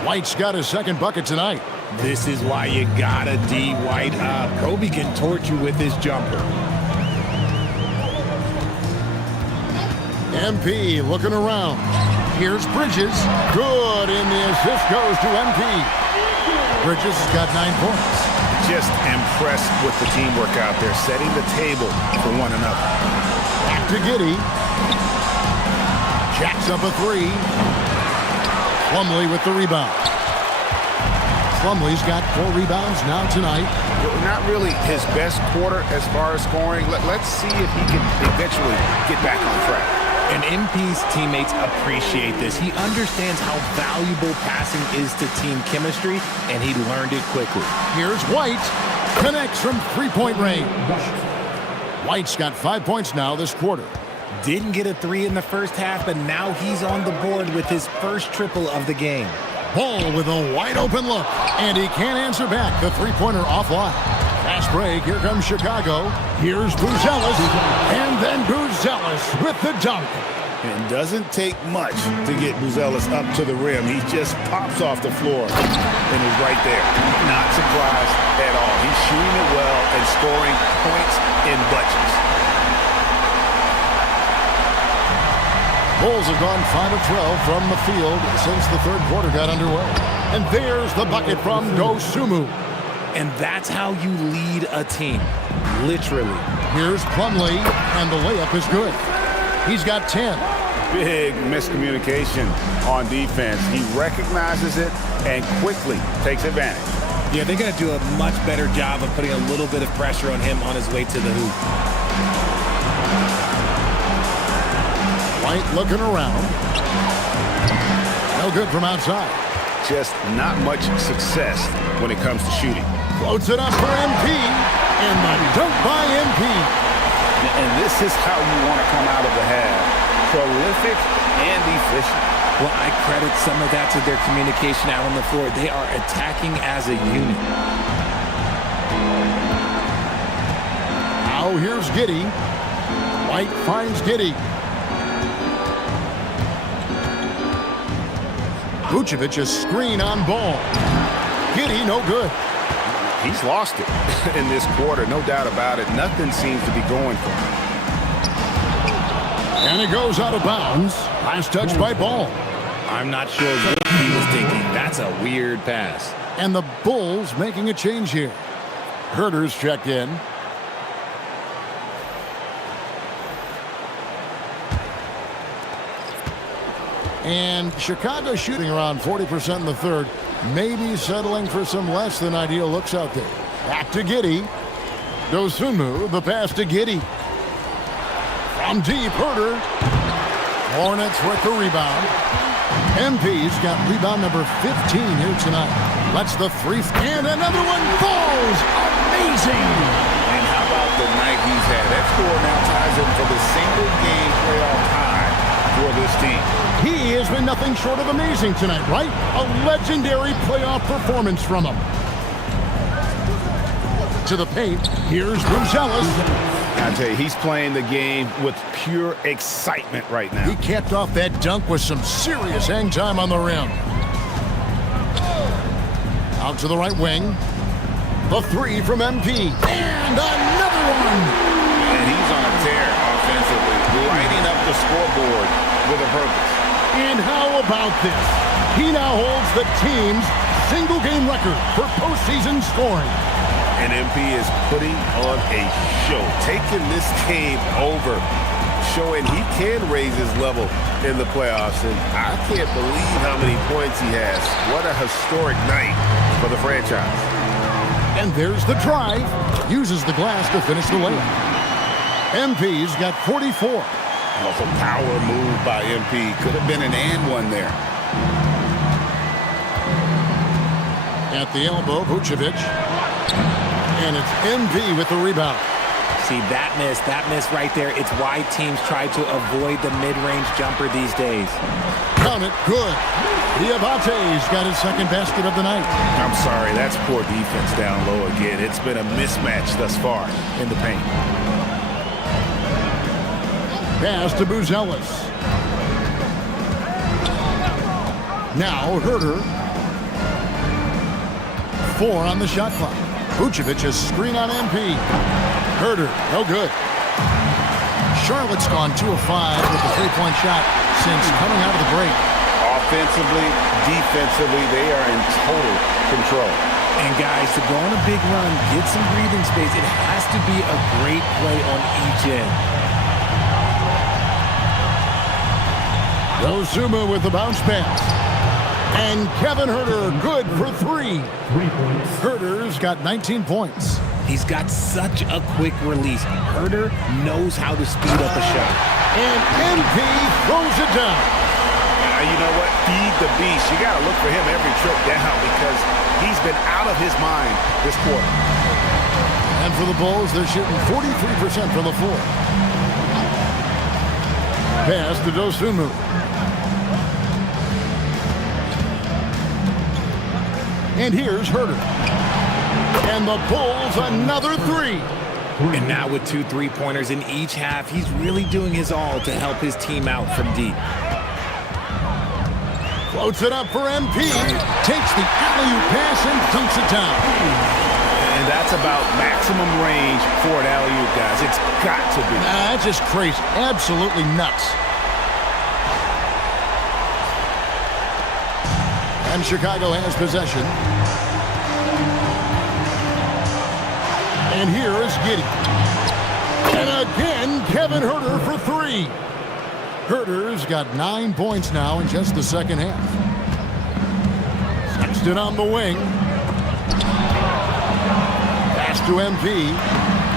White's got his second bucket tonight. This is why you gotta D White up. Kobe can torch you with his jumper. MP looking around. Here's Bridges. Good, and the assist goes to MP. Bridges has got 9 points. Just impressed with the teamwork out there, setting the table for one another. Back to Giddey. Jacks up a 3. Plumlee with the rebound. Plumlee's got 4 rebounds now tonight. Not really his best quarter as far as scoring. Let's see if he can eventually get back on track. And MP's teammates appreciate this. He understands how valuable passing is to team chemistry, and he learned it quickly. Here's White. Connects from 3-point range. White's got 5 points now this quarter. Didn't get a 3 in the first half, but now he's on the board with his first triple of the game. Ball with a wide open look, and he can't answer back. The three-pointer offline. Fast break, here comes Chicago. Here's Buzelis, and then Buzelis with the dunk. It doesn't take much to get Buzelis up to the rim. He just pops off the floor and is right there. Not surprised at all. He's shooting it well and scoring points in bunches. Bulls have gone 5 of 12 from the field since the third quarter got underway. And there's the bucket from Dosunmu. And that's how you lead a team, literally. Here's Plumlee, and the layup is good. He's got 10. Big miscommunication on defense. He recognizes it and quickly takes advantage. Yeah, they're going to do a much better job of putting a little bit of pressure on him on his way to the hoop. White looking around. No good from outside. Just not much success when it comes to shooting. Floats it up for MP, and the dunk by MP. And this is how you want to come out of the half. Prolific and efficient. Well, I credit some of that to their communication out on the floor. They are attacking as a unit. Now here's Giddey. White finds Giddey. Vucevic's screen on Ball. Giddey, no good. He's lost it in this quarter, no doubt about it. Nothing seems to be going for him. And it goes out of bounds. Last touch by Ball. I'm not sure what he was thinking. That's a weird pass. And the Bulls making a change here. Herter's checked in. And Chicago shooting around 40% in the third. Maybe settling for some less than ideal looks out there. Back to Giddey. Dosunmu, the pass to Giddey. From deep, Herter. Hornets with the rebound. MP's got rebound number 15 here tonight. That's the three. And another one falls. Amazing. And how about the night he's had? That score now ties him for the single-game playoff tie for this team. He has been nothing short of amazing tonight, right? A legendary playoff performance from him. To the paint, here's Buzelis. I tell you, he's playing the game with pure excitement right now. He capped off that dunk with some serious hang time on the rim. Out to the right wing. The three from MP. And another one! And he's on a tear offensively, lighting up the scoreboard with a purpose. And how about this? He now holds the team's single-game record for postseason scoring. And MP is putting on a show, taking this game over, showing he can raise his level in the playoffs. And I can't believe how many points he has. What a historic night for the franchise. And there's the drive. Uses the glass to finish the layup. MP's got 44. Also, power move by MP. Could have been an and one there. At the elbow, Vucevic. And it's MP with the rebound. See, that miss right there. It's why teams try to avoid the mid-range jumper these days. Count it, good. Diabate's got his second basket of the night. I'm sorry, that's poor defense down low again. It's been a mismatch thus far in the paint. Pass to Buzelis. Now Herter. 4 on the shot clock. Vucevic has screen on MP. Herter, no good. Charlotte's gone 2 of 5 with the three-point shot since coming out of the break. Offensively, defensively, they are in total control. And guys, to go on a big run, get some breathing space, it has to be a great play on each end. Dosunmu with the bounce pass. And Kevin Herter good for 3. 3 points. Herter's got 19 points. He's got such a quick release. Herter knows how to speed up a shot. And MP throws it down. You know what? Feed the beast. You got to look for him every trip down because he's been out of his mind this quarter. And for the Bulls, they're shooting 43% from the floor. Pass to Dosunmu. And here's Herter. And the Bulls another 3. And now with 2 3-pointers in each half, he's really doing his all to help his team out from deep. Floats it up for MP. Takes the alley-oop pass and dunks it down. And that's about maximum range for an alley-oop, guys. It's got to be. That's just crazy. Absolutely nuts. And Chicago has possession. And here is Giddey. And again, Kevin Herter for 3. Herter's got 9 points now in just the second half. Sexton on the wing. Pass to MP.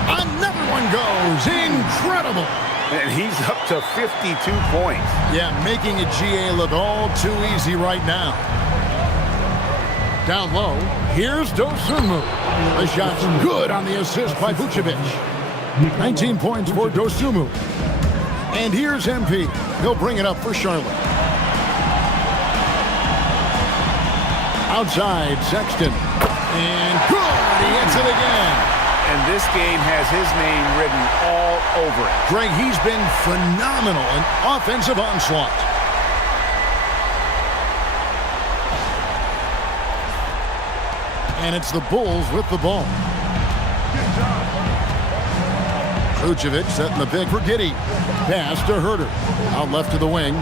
Another one goes. Incredible. And he's up to 52 points. Yeah, making a GA look all too easy right now. Down low, here's Dosunmu. The shot's good on the assist by Vucevic. 19 points for Dosunmu. And here's MP. He'll bring it up for Charlotte. Outside, Sexton. And good! He hits it again. And this game has his name written all over it. Greg, he's been phenomenal in offensive onslaught. And it's the Bulls with the ball. Vucevic setting the pick for Giddey. Pass to Herter. Out left to the wing.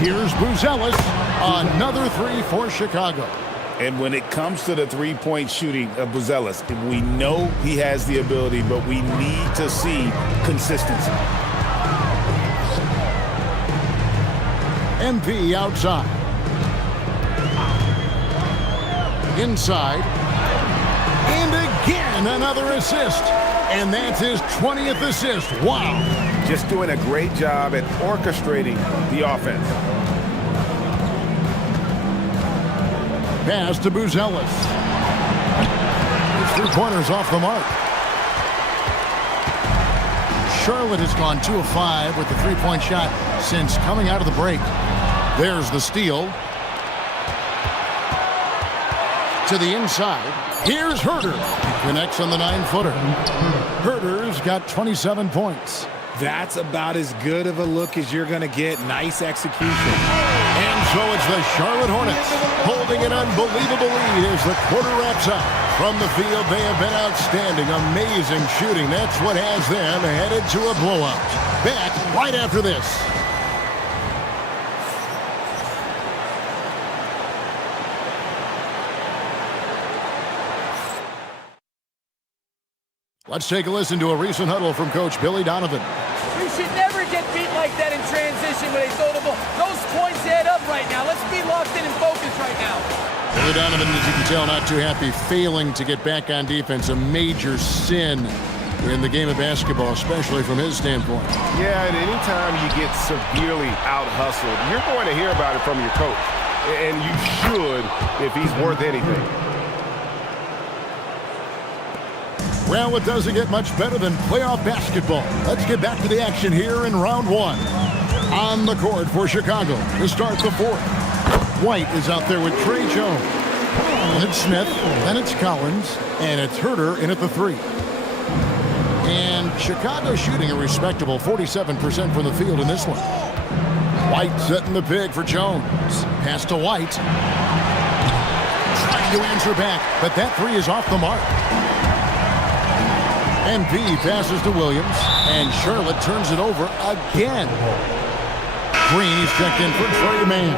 Here's Buzelis. Another three for Chicago. And when it comes to the three-point shooting of Buzelis, we know he has the ability, but we need to see consistency. MP outside. Inside. And again, another assist. And that's his 20th assist. Wow. Just doing a great job at orchestrating the offense. Pass to Buzelis. His three-pointers off the mark. Charlotte has gone 2 of 5 with the three-point shot since coming out of the break. There's the steal. To the inside. Here's Herter. He connects on the 9-footer. Herter's got 27 points. That's about as good of a look as you're going to get. Nice execution. And so it's the Charlotte Hornets holding an unbelievable lead as the quarter wraps up. From the field, they have been outstanding. Amazing shooting. That's what has them headed to a blowout. Back right after this. Let's take a listen to a recent huddle from Coach Billy Donovan. We should never get beat like that in transition when they throw the ball. Those points add up right now. Let's be locked in and focused right now. Billy Donovan, as you can tell, not too happy, failing to get back on defense. A major sin in the game of basketball, especially from his standpoint. Yeah, and anytime you get severely out-hustled, you're going to hear about it from your coach. And you should if he's worth anything. Well, it doesn't get much better than playoff basketball. Let's get back to the action here in round one. On the court for Chicago to start the fourth. White is out there with Trey Jones. And it's Smith, then it's Collins, and it's Herter in at the 3. And Chicago shooting a respectable 47% from the field in this one. White setting the pick for Jones. Pass to White. Trying to answer back, but that 3 is off the mark. MP passes to Williams, and Charlotte turns it over again. Green is checked in for Trey Mann.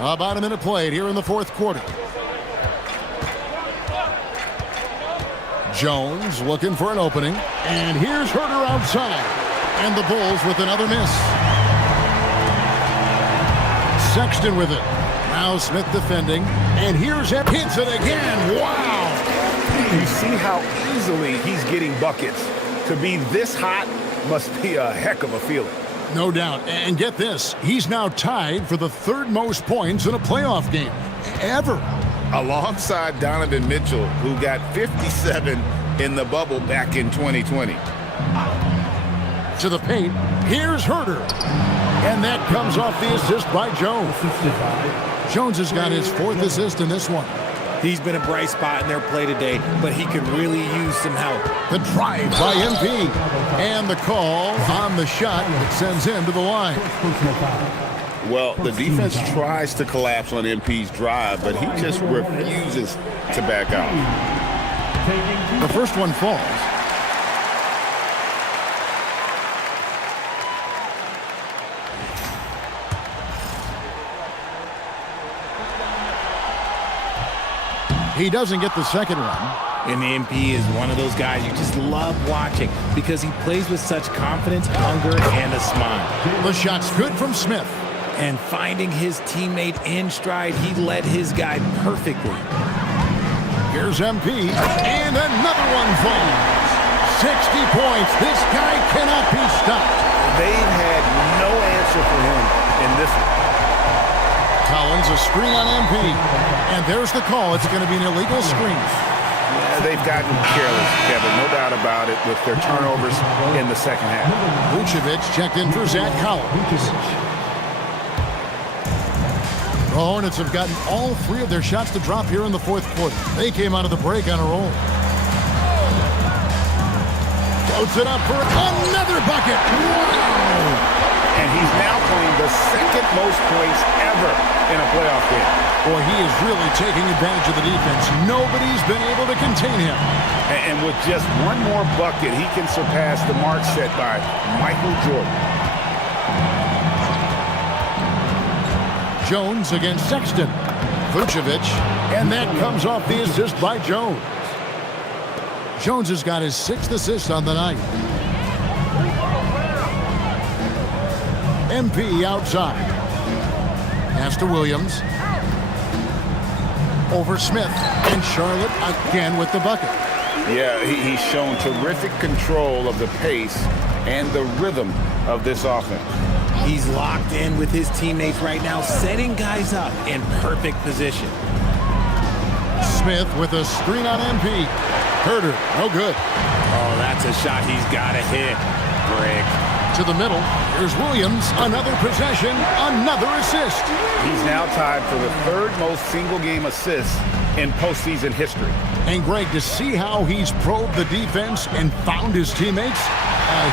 About a minute played here in the fourth quarter. Jones looking for an opening, and here's Herter outside. And the Bulls with another miss. Sexton with it. Now Smith defending, and here's him. Hits it again. Wow! You see how easily he's getting buckets. To be this hot must be a heck of a feeling. No doubt. And get this, he's now tied for the 3rd most points in a playoff game ever. Alongside Donovan Mitchell, who got 57 in the bubble back in 2020. To the paint, here's Herter. And that comes off the assist by Jones. Jones has got his 4th assist in this one. He's been a bright spot in their play today, but he could really use some help. The drive by MP. And the call on the shot that sends him to the line. Well, the defense tries to collapse on MP's drive, but he just refuses to back out. The first one falls. He doesn't get the second one. And MP is one of those guys you just love watching because he plays with such confidence, hunger, and a smile. The shot's good from Smith. And finding his teammate in stride, he led his guy perfectly. Here's MP, and another one falls. 60 points. This guy cannot be stopped. They've had no answer for him in this one. Collins, a screen on MP. And there's the call. It's going to be an illegal screen. Yeah, they've gotten careless, Kevin, no doubt about it, with their turnovers in the second half. Vucevic checked in for Zach Collins. The Hornets have gotten all 3 of their shots to drop here in the fourth quarter. They came out of the break on a roll. Floats it up for another bucket. Wow! And he's now playing the second most points ever in a playoff game. Boy, he is really taking advantage of the defense. Nobody's been able to contain him. And with just one more bucket, he can surpass the mark set by Michael Jordan. Jones against Sexton. Vucevic, and that comes off the assist by Jones. Jones has got his 6th assist on the night. MP outside. Pass to Williams. Over Smith, and Charlotte again with the bucket. Yeah, he's shown terrific control of the pace and the rhythm of this offense. He's locked in with his teammates right now, setting guys up in perfect position. Smith with a screen on MP. Herder, no good. Oh, that's a shot he's got to hit. Brick. To the middle. Here's Williams. Another possession. Another assist. He's now tied for the 3rd most single-game assists in postseason history. And Greg, to see how he's probed the defense and found his teammates,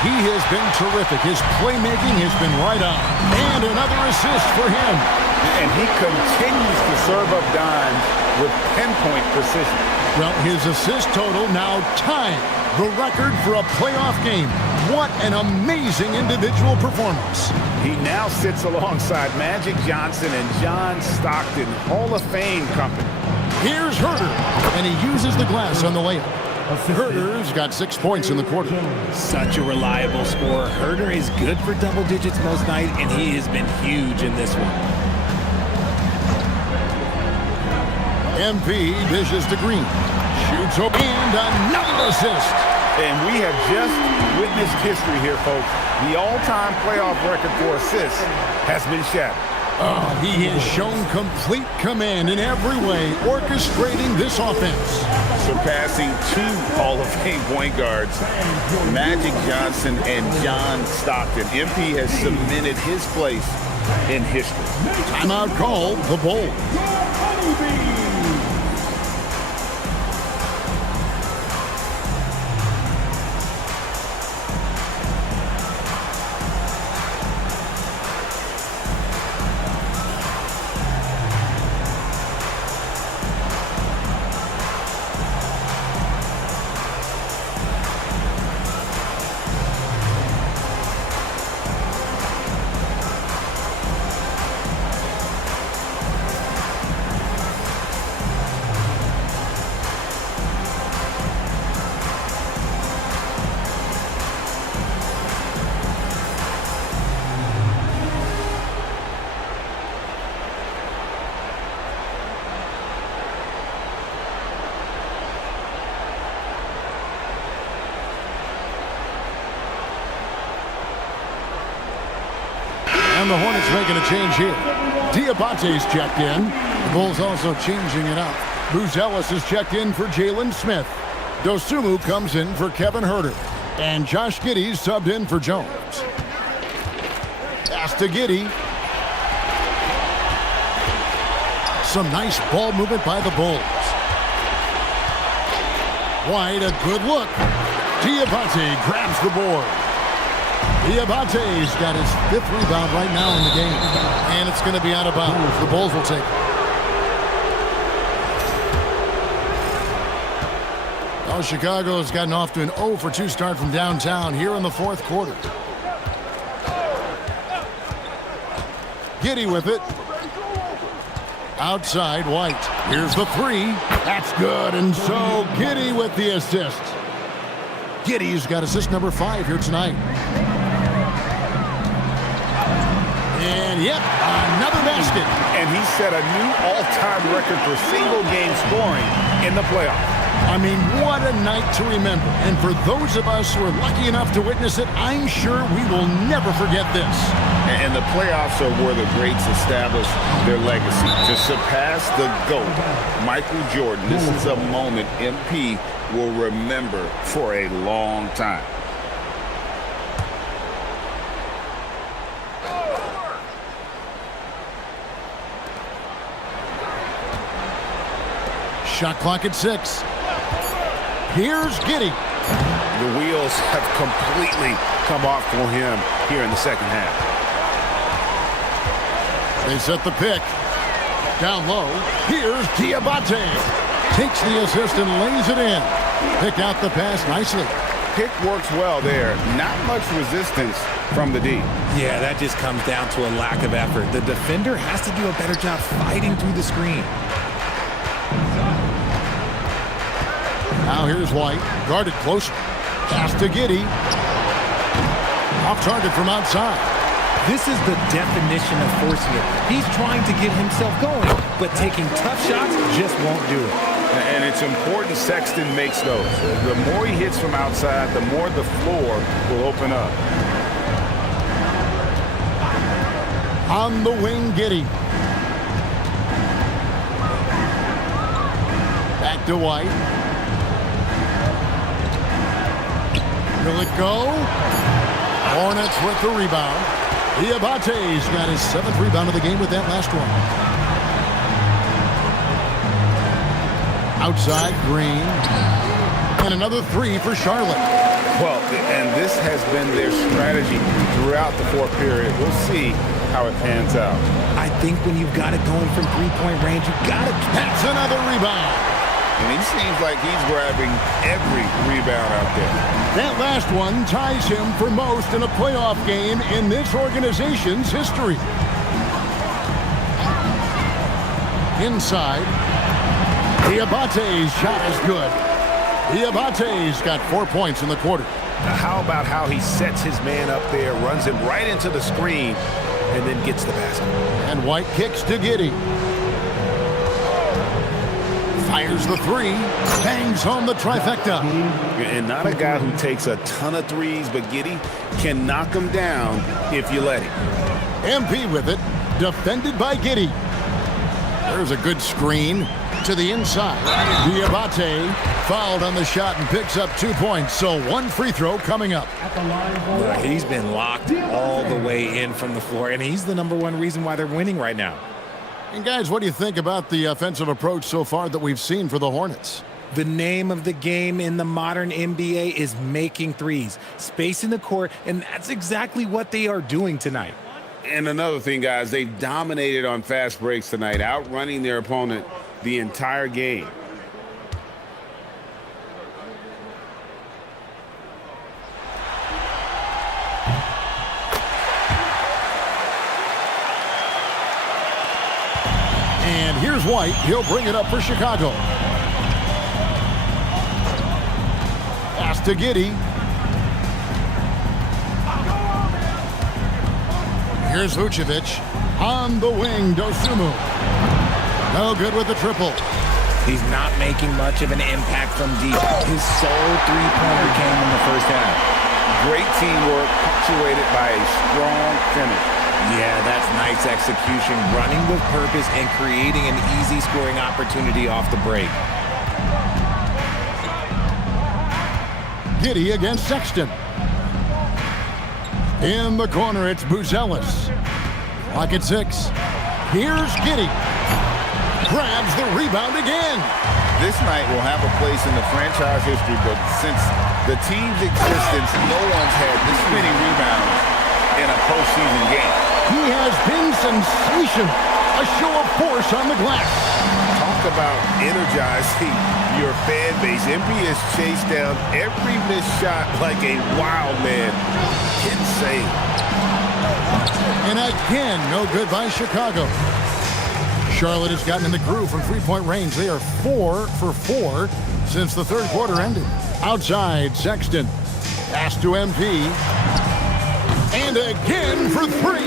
he has been terrific. His playmaking has been right on. And another assist for him. And he continues to serve up dimes with pinpoint precision. Well, his assist total now tying the record for a playoff game. What an amazing individual performance. He now sits alongside Magic Johnson and John Stockton, Hall of Fame company. Here's Herder, and he uses the glass on the layup. Herder's got 6 points in the quarter. Such a reliable scorer. Herder is good for double digits most night, and he has been huge in this one. MP dishes to Green. Shoots up and another assist. And we have just witnessed history here, folks. The all-time playoff record for assists has been shattered. Oh, he has shown complete command in every way, orchestrating this offense. Surpassing 2 Hall of Fame point guards, Magic Johnson and John Stockton. MP has cemented his place in history. Timeout call, the Bulls. And the Hornets making a change here. Diabate's checked in. The Bulls also changing it up. Buzelis is checked in for Jalen Smith. Dosunmu comes in for Kevin Herder. And Josh Giddey's subbed in for Jones. Pass to Giddey. Some nice ball movement by the Bulls. White, a good look. Diabate grabs the board. Diabate's got his 5th rebound right now in the game. And it's going to be out of bounds. The Bulls will take it. Oh, Chicago has gotten off to an 0 for 2 start from downtown here in the 4th quarter. Giddey with it. Outside, White. Here's the 3. That's good. And so Giddey with the assist. Giddey's got assist number 5 here tonight. And yep, another basket. And he set a new all-time record for single-game scoring in the playoffs. I mean, what a night to remember. And for those of us who are lucky enough to witness it, I'm sure we will never forget this. And the playoffs are where the greats establish their legacy. To surpass the GOAT, Michael Jordan, this is a moment MP will remember for a long time. Shot clock at 6. Here's Giddey. The wheels have completely come off for him here in the second half. They set the pick. Down low. Here's Diabate. Takes the assist and lays it in. Pick out the pass nicely. Pick works well there. Not much resistance from the D. Yeah, that just comes down to a lack of effort. The defender has to do a better job fighting through the screen. Now here's White. Guarded closer. Pass to Giddey. Off target from outside. This is the definition of forcing it. He's trying to get himself going, but taking tough shots just won't do it. And it's important Sexton makes those. The more he hits from outside, the more the floor will open up. On the wing, Giddey. Back to White. Will it go? Hornets with the rebound. Diabate's got his 7th rebound of the game with that last one. Outside, Green. And another 3 for Charlotte. Well, and this has been their strategy throughout the fourth period. We'll see how it pans out. I think when you've got it going from three-point range, you've got to... That's another rebound. And he seems like he's grabbing every rebound out there. That last one ties him for most in a playoff game in this organization's history. Inside. Diabate's shot is good. Diabate's got 4 points in the quarter. Now how about how he sets his man up there, runs him right into the screen, and then gets the basket. And White kicks to Giddey. Fires the 3. Bangs home the trifecta. And not a guy who takes a ton of threes, but Giddey can knock him down if you let him. MP with it. Defended by Giddey. There's a good screen to the inside. Diabate fouled on the shot and picks up 2 points. So 1 free throw coming up. He's been locked all the way in from the floor, and he's the #1 reason why they're winning right now. And guys, what do you think about the offensive approach so far that we've seen for the Hornets? The name of the game in the modern NBA is making threes, spacing the court, and that's exactly what they are doing tonight. And another thing, guys, they've dominated on fast breaks tonight, outrunning their opponent the entire game. And here's White. He'll bring it up for Chicago. Pass to Giddey. Here's Vucevic. On the wing, Dosunmu. No good with the triple. He's not making much of an impact from deep. His sole three-pointer came in the first half. Great teamwork, punctuated by a strong finish. Yeah, that's nice execution, running with purpose and creating an easy scoring opportunity off the break. Giddey against Sexton. In the corner, it's Buzelis. Clock at 6. Here's Giddey. Grabs the rebound again. This night will have a place in the franchise history book. Since the team's existence, no one's had this many rebounds in a postseason game. He has been sensational. A show of force on the glass. Talk about energizing your fan base. MP has chased down every missed shot like a wild man. Insane. And again, no good by Chicago. Charlotte has gotten in the groove from three-point range. They are 4 for 4 since the third quarter ended. Outside, Sexton. Pass to MP. And again for 3.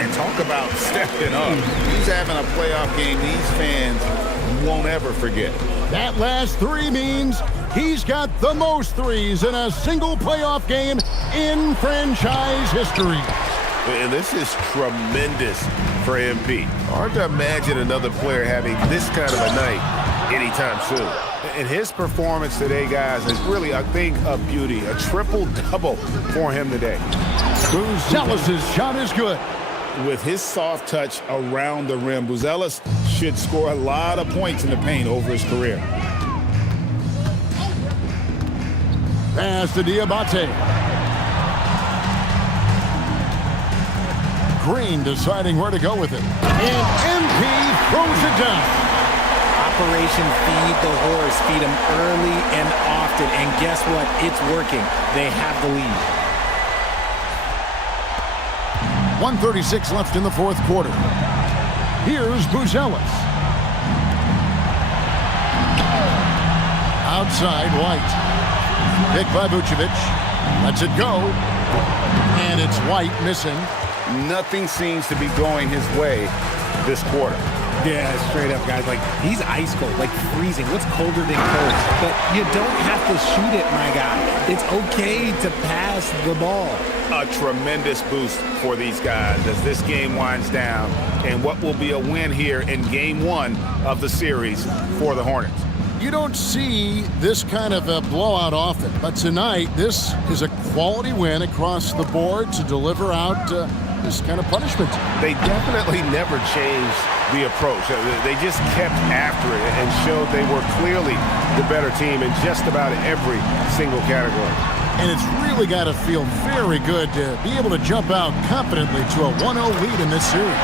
And talk about stepping up. He's having a playoff game these fans won't ever forget. That last 3 means he's got the most threes in a single playoff game in franchise history. And this is tremendous for MP. Hard to imagine another player having this kind of a night anytime soon. And his performance today, guys, is really a thing of beauty. A triple-double for him today. Buzelis' shot is good. With his soft touch around the rim, Buzelis should score a lot of points in the paint over his career. Pass to Diabate. Green deciding where to go with it. And MP throws it down. Operation Feed the Horse. Feed him early and often. And guess what? It's working. They have the lead. 1:36 left in the fourth quarter. Here's Buzelis. Outside, White. Picked by Vucevic. Lets it go. And it's White missing. Nothing seems to be going his way this quarter. Yeah, straight up, guys. Like, he's ice cold, like freezing. What's colder than cold? But you don't have to shoot it, my guy. It's okay to pass the ball. A tremendous boost for these guys as this game winds down and what will be a win here in game one of the series for the Hornets. You don't see this kind of a blowout often, but tonight this is a quality win across the board to deliver out this kind of punishment. They definitely never changed the approach. They just kept after it and showed they were clearly the better team in just about every single category. And it's really got to feel very good to be able to jump out confidently to a 1-0 lead in this series.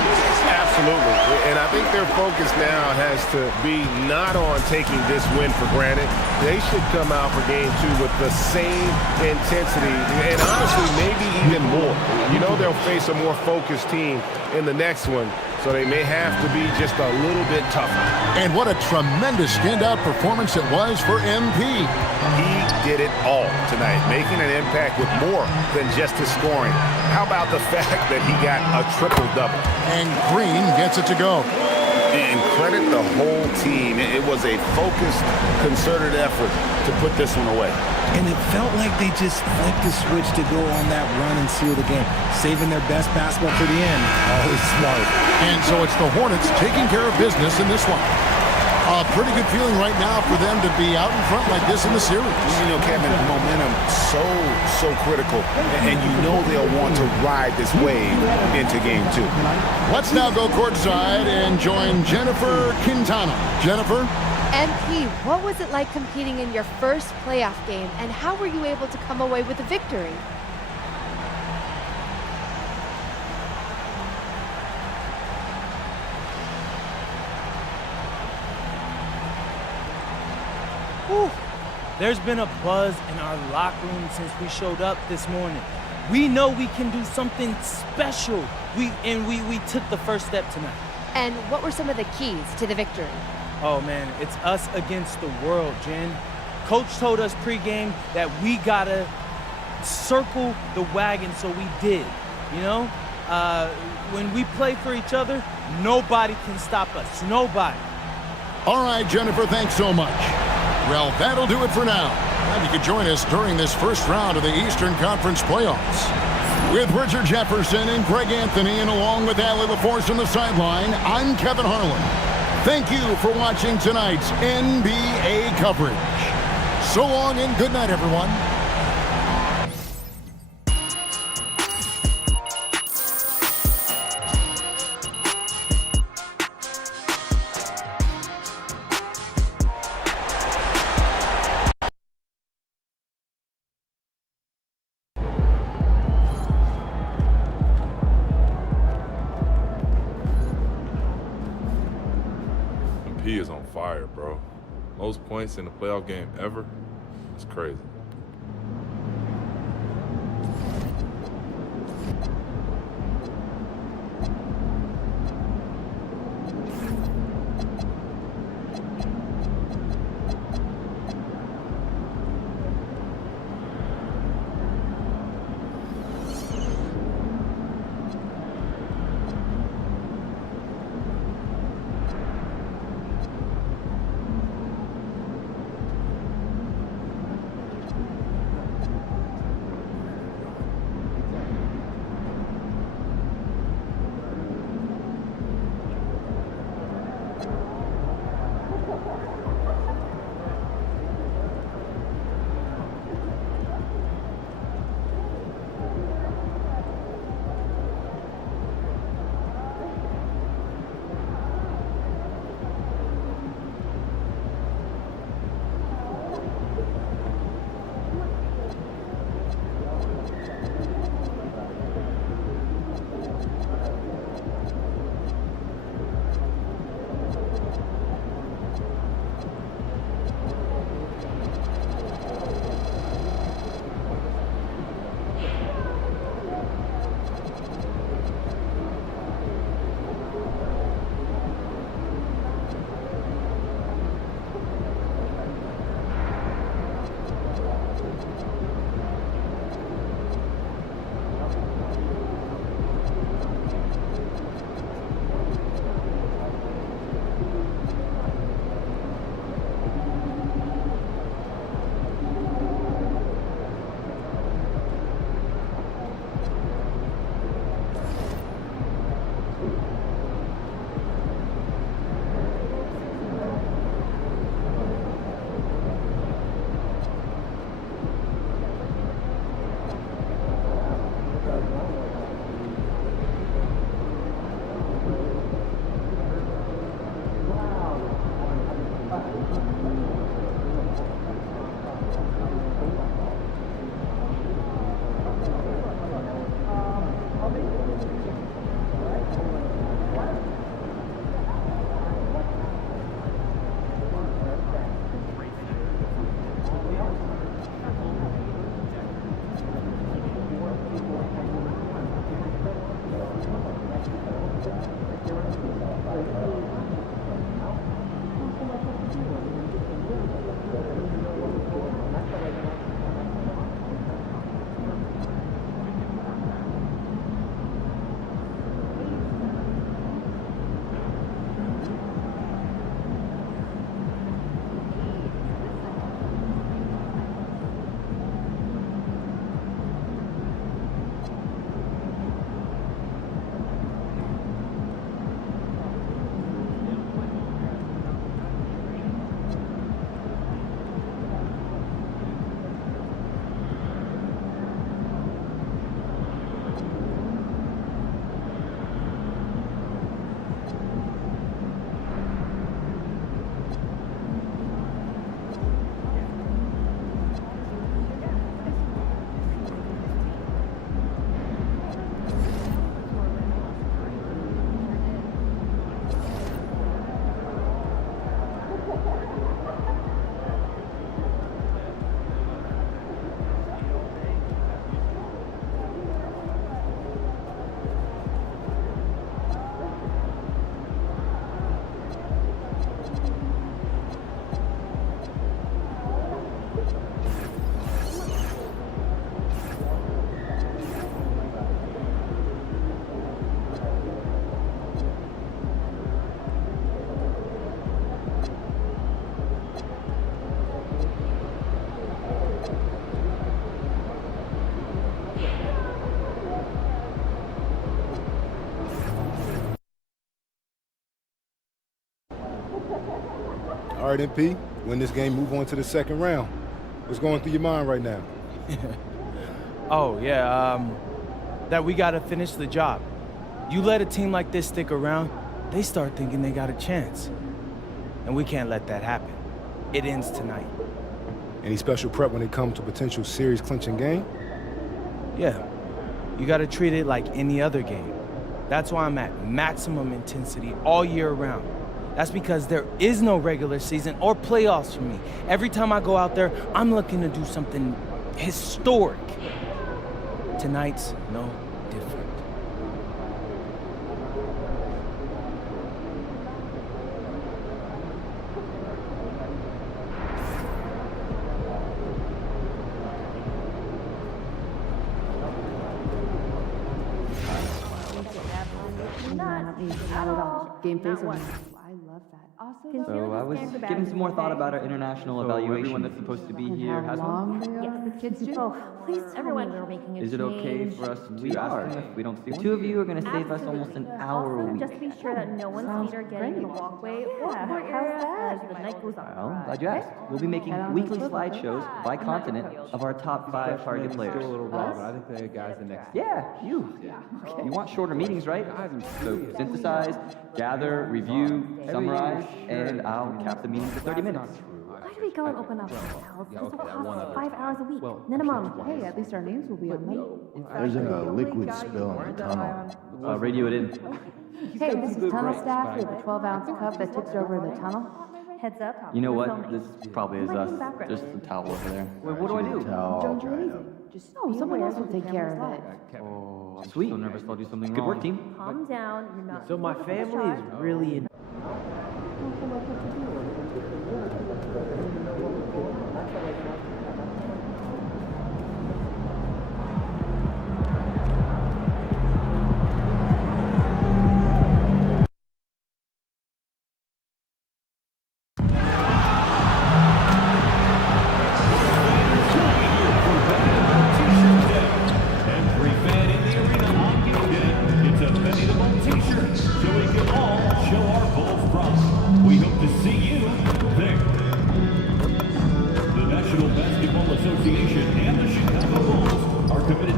Absolutely. And I think their focus now has to be not on taking this win for granted. They should come out for game two with the same intensity and honestly maybe even more. You know they'll face a more focused team in the next one, so they may have to be just a little bit tougher. And what a tremendous standout performance it was for MP. He did it all tonight, making an impact with more than just his scoring. How about the fact that he got a triple-double? And Green gets it to go. And credit the whole team. It was a focused, concerted effort to put this one away. And it felt like they just flipped the switch to go on that run and seal the game, saving their best basketball for the end. Always smart. And so it's the Hornets taking care of business in this one. A pretty good feeling right now for them to be out in front like this in the series. You know, Kevin, momentum so critical, and you know they'll want to ride this wave into game two. Let's now go courtside and join Jennifer Quintana. Jennifer? MP, what was it like competing in your first playoff game, and how were you able to come away with a victory? Whew. There's been a buzz in our locker room since we showed up this morning. We know we can do something special. We took the first step tonight. And what were some of the keys to the victory? Oh man, it's us against the world, Jen. Coach told us pregame that we gotta circle the wagon, so we did. You know, when we play for each other, nobody can stop us. Nobody. All right, Jennifer, thanks so much. Well, that'll do it for now. Glad you could join us during this first round of the Eastern Conference playoffs. With Richard Jefferson and Greg Anthony, and along with Allie LaForce on the sideline, I'm Kevin Harlan. Thank you for watching tonight's NBA coverage. So long and good night, everyone. He is on fire, bro. Most points in a playoff game ever. It's crazy. All right, MP, win this game, move on to the second round. What's going through your mind right now? Oh, yeah, that we gotta finish the job. You let a team like this stick around, they start thinking they got a chance. And we can't let that happen. It ends tonight. Any special prep when it comes to potential series clinching game? Yeah, you gotta treat it like any other game. That's why I'm at maximum intensity all year round. That's because there is no regular season or playoffs for me. Every time I go out there, I'm looking to do something historic. Tonight's no different. Game face or I love that. Also, So I was giving some more thought about our international evaluation. Everyone that's supposed to be here has one. the kids do. Oh, please, everyone, we're making a Is it okay for us to ask them if we don't see one? The two of you are going to save us almost an hour a week. Just to be sure that no one's feet are getting in the walkway or court area as the night goes on. Well, glad you asked. We'll be making weekly slideshows by continent of our top 5 target players. Still a little raw, but I think the guy's the next. Yeah, you. You want shorter meetings, right? So synthesize, gather, review, summarize, and I'll cap the meeting to 30 minutes. Why do we go and open up hotels? This will cost 5 hours a week, minimum. Hey, at least our names will be on them. There's a liquid spill in the tunnel. Radio it in. Hey, this is tunnel staff with a 12-ounce cup that tips over in the tunnel. Heads up. You know what? This probably is us. There's some towel over there. Wait, what do I do? Don't do anything. Just someone else will take care of it. Oh, sweet. So nervous I'll do something wrong. Good work, team. Calm down. You're not. So my family is really in.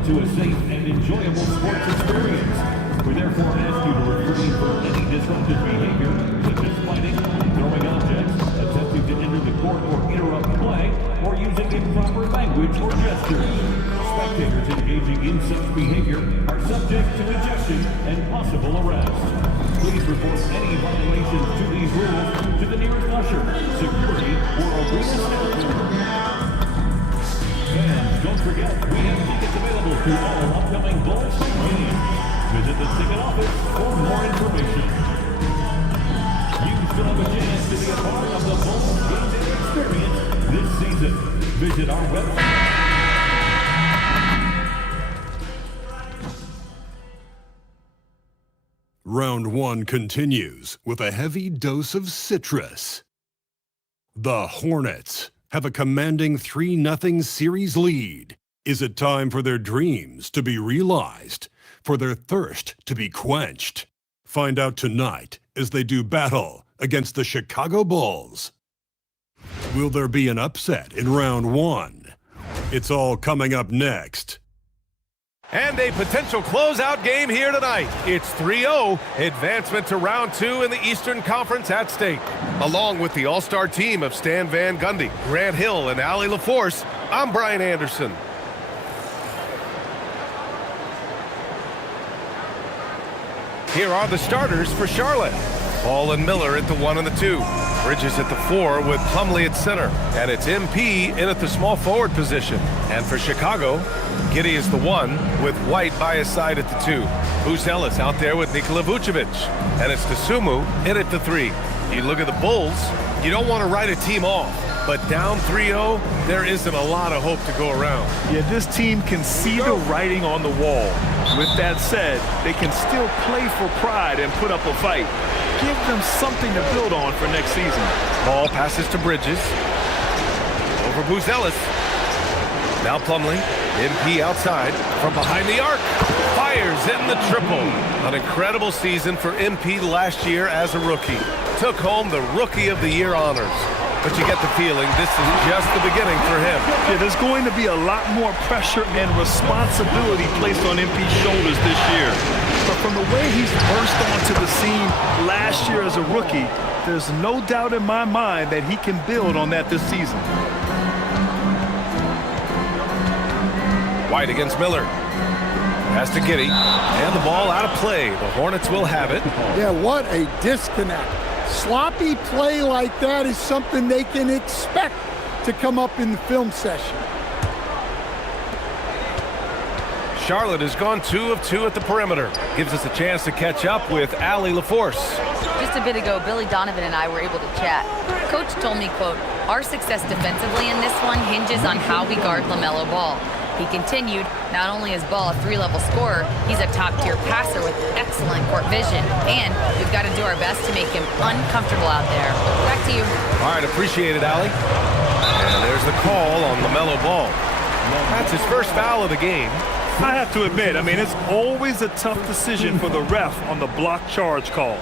To a safe and enjoyable sports experience. We therefore ask you to refrain from any disruptive behavior, such as fighting, throwing objects, attempting to masters. Spectators engaging in such behavior are subject to ejection and possible arrest. Please report any violations to these rules to the nearest usher, security, or arena staff member. Fans, don't forget, we have tickets available to all upcoming Bulls games. Visit the ticket office for more information. You still have a chance to be a part of the Bulls game day experience this season. Visit our website. Round 1 continues with a heavy dose of citrus. The Hornets have a commanding 3-0 series lead. Is it time for their dreams to be realized, for their thirst to be quenched? Find out tonight as they do battle against the Chicago Bulls. Will there be an upset in round 1? It's all coming up next. And a potential closeout game here tonight. It's 3-0, advancement to round 2 in the Eastern Conference at stake. Along with the all-star team of Stan Van Gundy, Grant Hill, and Allie LaForce, I'm Brian Anderson. Here are the starters for Charlotte. Ball and Miller at the 1 and the 2. Bridges at the 4 with Plumlee at center. And it's MP in at the small forward position. And for Chicago, Giddey is the 1 with White by his side at the 2. Buzelis out there with Nikola Vucevic. And it's Dosunmu in at the 3. You look at the Bulls, you don't want to write a team off. But down 3-0, there isn't a lot of hope to go around. Yeah, this team can see the writing on the wall. With that said, they can still play for pride and put up a fight. Give them something to build on for next season. Ball passes to Bridges. Over Buzelis. Now Plumlee. MP outside. From behind the arc. Fires in the triple. An incredible season for MP last year as a rookie. Took home the Rookie of the Year honors. But you get the feeling this is just the beginning for him. Yeah, there's going to be a lot more pressure and responsibility placed on MP's shoulders this year. But from the way he's burst onto the scene last year as a rookie, there's no doubt in my mind that he can build on that this season. White against Miller. Pass to Giddey. And the ball out of play. The Hornets will have it. Yeah, what a disconnect. Sloppy play like that is something they can expect to come up in the film session. Charlotte has gone 2 of 2 at the perimeter. Gives us a chance to catch up with Allie LaForce. Just a bit ago, Billy Donovan and I were able to chat. Coach told me, quote, "Our success defensively in this one hinges on how we guard LaMelo Ball." He continued, not only is Ball a 3-level scorer, he's a top-tier passer with excellent court vision. And we've got to do our best to make him uncomfortable out there. Back to you. All right, appreciate it, Allie. And there's the call on LaMelo Ball. That's his first foul of the game. I have to admit, it's always a tough decision for the ref on the block charge call.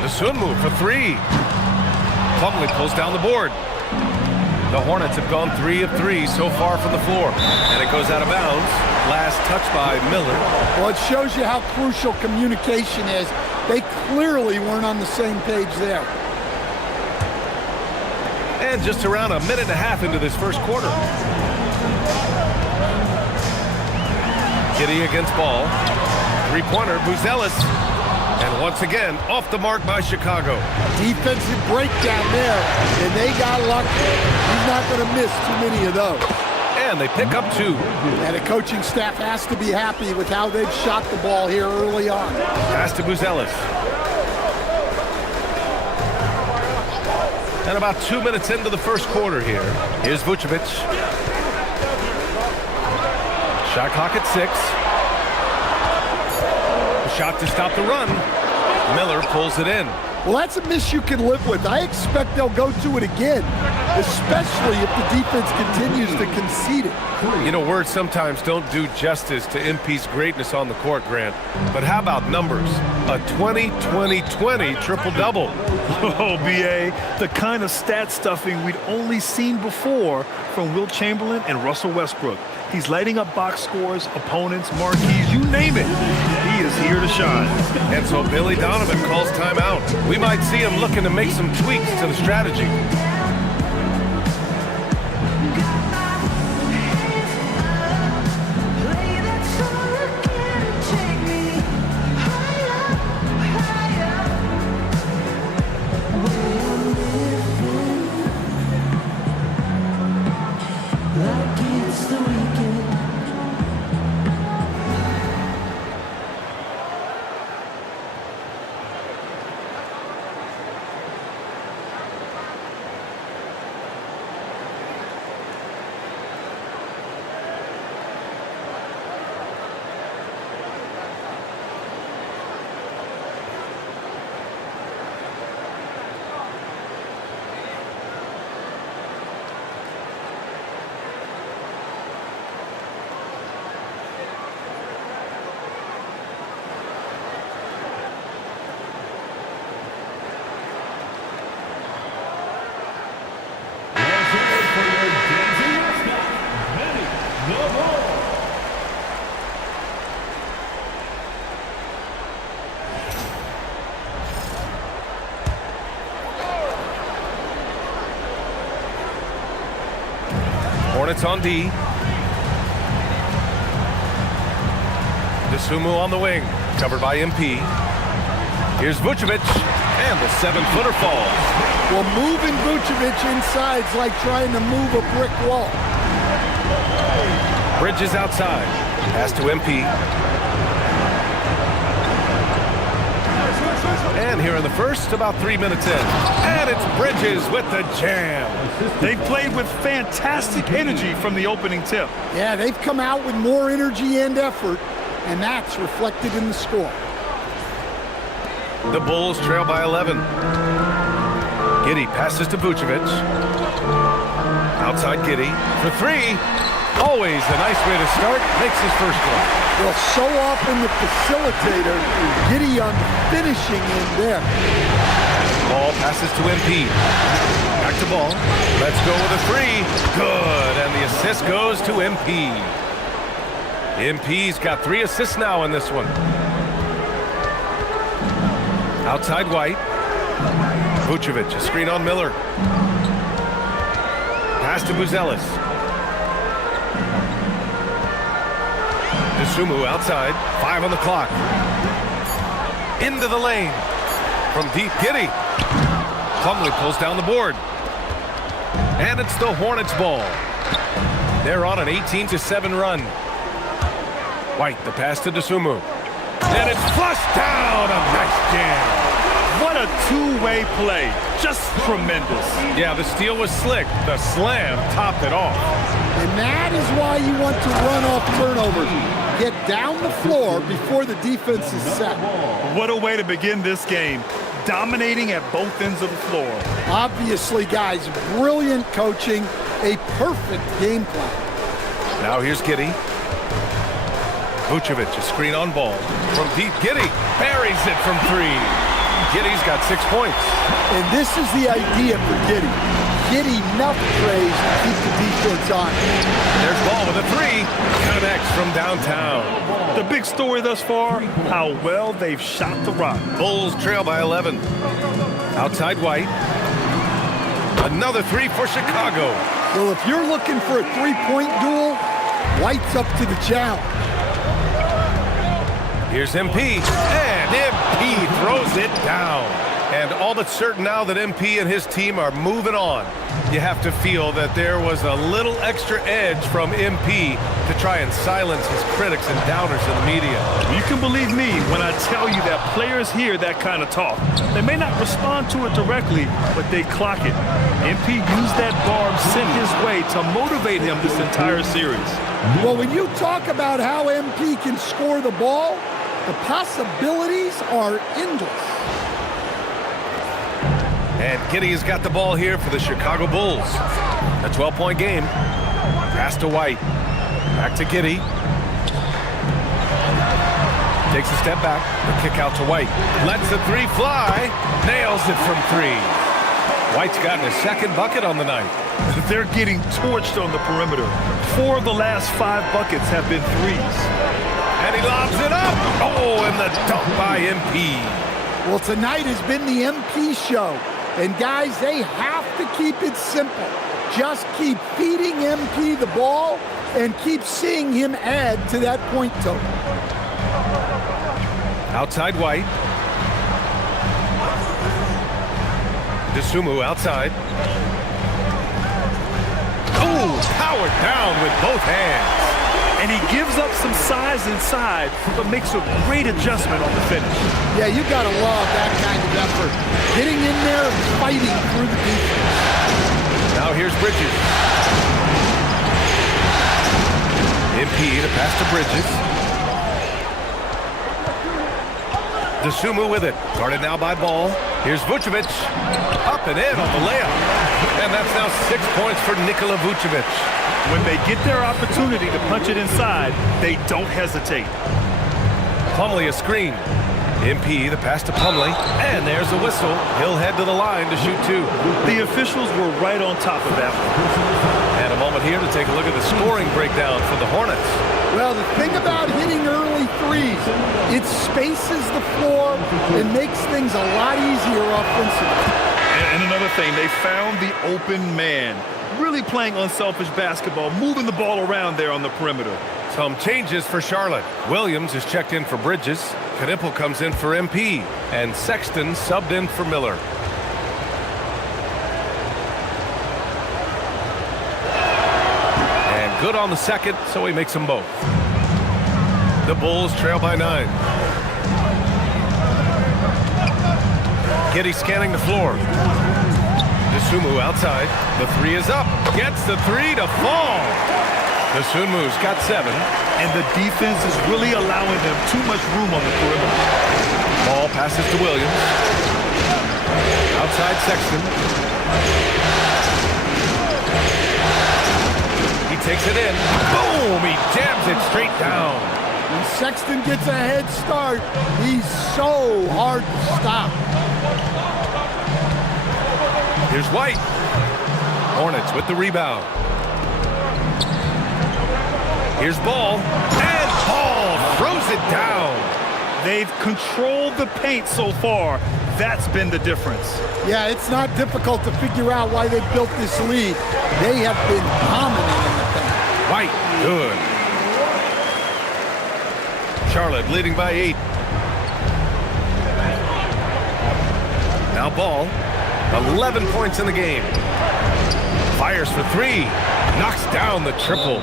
Dosunmu for 3. Plumlee pulls down the board. The Hornets have gone 3 of 3 so far from the floor. And it goes out of bounds. Last touch by Miller. Well, it shows you how crucial communication is. They clearly weren't on the same page there. And just around a minute and a half into this first quarter. Giddey against Ball. 3-pointer, Buzelis. And once again, off the mark by Chicago. Defensive breakdown there, and they got lucky. He's not going to miss too many of those. And they pick up 2. And the coaching staff has to be happy with how they've shot the ball here early on. Pass to Buzelis. And about 2 minutes into the first quarter here. Here's Vucevic. Shot clock at 6. Shot to stop the run. Miller pulls it in. Well, that's a miss you can live with. I expect they'll go to it again, especially if the defense continues to concede it. You know, words sometimes don't do justice to MP's greatness on the court, Grant. But how about numbers? A 20-20-20 triple-double. Oh, B.A., the kind of stat stuffing we'd only seen before from Wilt Chamberlain and Russell Westbrook. He's lighting up box scores, opponents, marquees, you name it. He is here to shine. And so Billy Donovan calls timeout. We might see him looking to make some tweaks to the strategy. Hornets on D. Dosunmu on the wing, covered by MP. Here's Vucevic, and the 7-footer falls. Well, moving Vucevic inside is like trying to move a brick wall. Bridges outside. Pass to MP. And here in the first, about 3 minutes in. And it's Bridges with the jam. They've played with fantastic energy from the opening tip. Yeah, they've come out with more energy and effort, and that's reflected in the score. The Bulls trail by 11. Giddey passes to Vucevic. Outside Giddey for three. Always a nice way to start. Makes his first one. Well, so often the facilitator, Giddey on finishing in there. Ball passes to MP. Back to Ball. Let's go with a three. Good. And the assist goes to MP. MP's got 3 assists now in this one. Outside White. Vucevic, a screen on Miller. Pass to Buzelis. Dosunmu outside. 5 on the clock. Into the lane. From deep, Giddey. Plumlee pulls down the board. And it's the Hornets ball. They're on an 18-7 run. White, the pass to Dosunmu. And it's flushed down. A nice jam. What a two-way play. Just tremendous. Yeah, the steal was slick. The slam topped it off. And that is why you want to run off turnovers. Get down the floor before the defense is set. What a way to begin this game. Dominating at both ends of the floor. Obviously, guys, brilliant coaching. A perfect game plan. Now here's Giddey. Vucevic, a screen on Ball. From deep, Giddey buries it from 3. Giddey's got 6 points. And this is the idea for Giddey. Giddey enough trays to keep the defense on. There's Ball with a 3. Connects from downtown. The big story thus far, how well they've shot the rock. Bulls trail by 11. Outside White. Another 3 for Chicago. Well, if you're looking for a three-point duel, White's up to the challenge. Here's MP, and MP throws it down. And all but certain now that MP and his team are moving on. You have to feel that there was a little extra edge from MP to try and silence his critics and doubters in the media. You can believe me when I tell you that players hear that kind of talk. They may not respond to it directly, but they clock it. MP used that barb sent his way to motivate him this entire series. Well, when you talk about how MP can score the ball, the possibilities are endless. And Giddey has got the ball here for the Chicago Bulls. A 12-point game. Pass to White. Back to Giddey. Takes a step back. The kick out to White. Lets the 3 fly. Nails it from 3. White's gotten his 2nd bucket on the night. They're getting torched on the perimeter. 4 of the last 5 buckets have been 3s. And he lobs it up. Oh, and the dunk by MP. Well, tonight has been the MP show. And guys, they have to keep it simple. Just keep feeding MP the ball and keep seeing him add to that point total. Outside White. Dosunmu outside. Oh, powered down with both hands. And he gives up some size inside, but makes a great adjustment on the finish. Yeah, you got to love that kind of effort. Getting in there and fighting through the defense. Now here's Bridges. MP to pass to Bridges. Dosunmu with it. Guarded now by Ball. Here's Vucevic. Up and in on the layup. And that's now 6 points for Nikola Vucevic. When they get their opportunity to punch it inside, they don't hesitate. Plumlee a screen. MP, the pass to Plumlee. And there's the whistle. He'll head to the line to shoot 2. The officials were right on top of that one. And a moment here to take a look at the scoring breakdown for the Hornets. Well, the thing about hitting early threes, it spaces the floor and makes things a lot easier offensively. And another other thing. They found the open man. Really playing unselfish basketball, moving the ball around there on the perimeter. Some changes for Charlotte. Williams is checked in for Bridges. Knipple comes in for MP. And Sexton subbed in for Miller. And good on the second, so he makes them both. The Bulls trail by 9. Giddey scanning the floor. Dosunmu outside. The 3 is up. Gets the 3 to fall. Dosunmu's got 7. And the defense is really allowing them too much room on the perimeter. Ball passes to Williams. Outside Sexton. He takes it in. Boom! He jams it straight down. When Sexton gets a head start, he's so hard to stop. Here's White. Hornets with the rebound. Here's Ball. And Ball throws it down. They've controlled the paint so far. That's been the difference. Yeah, it's not difficult to figure out why they built this lead. They have been dominant in the paint. White, good. Charlotte leading by 8. Now Ball. 11 points in the game. Fires for 3. Knocks down the triple.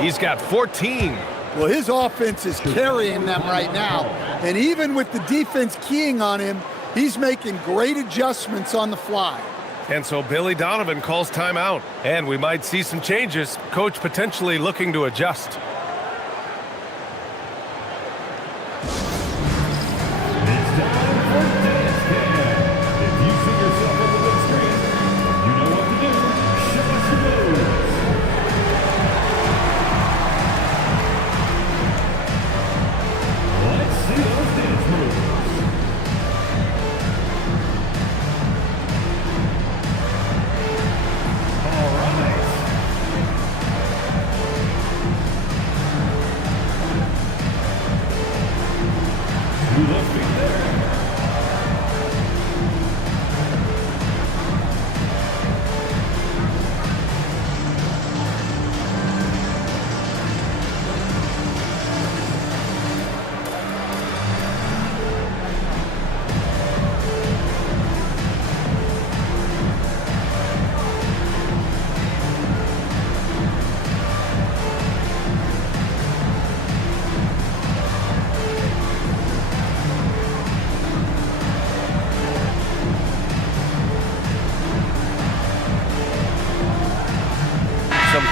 He's got 14. Well, his offense is carrying them right now. And even with the defense keying on him, he's making great adjustments on the fly. And so Billy Donovan calls timeout. And we might see some changes. Coach potentially looking to adjust.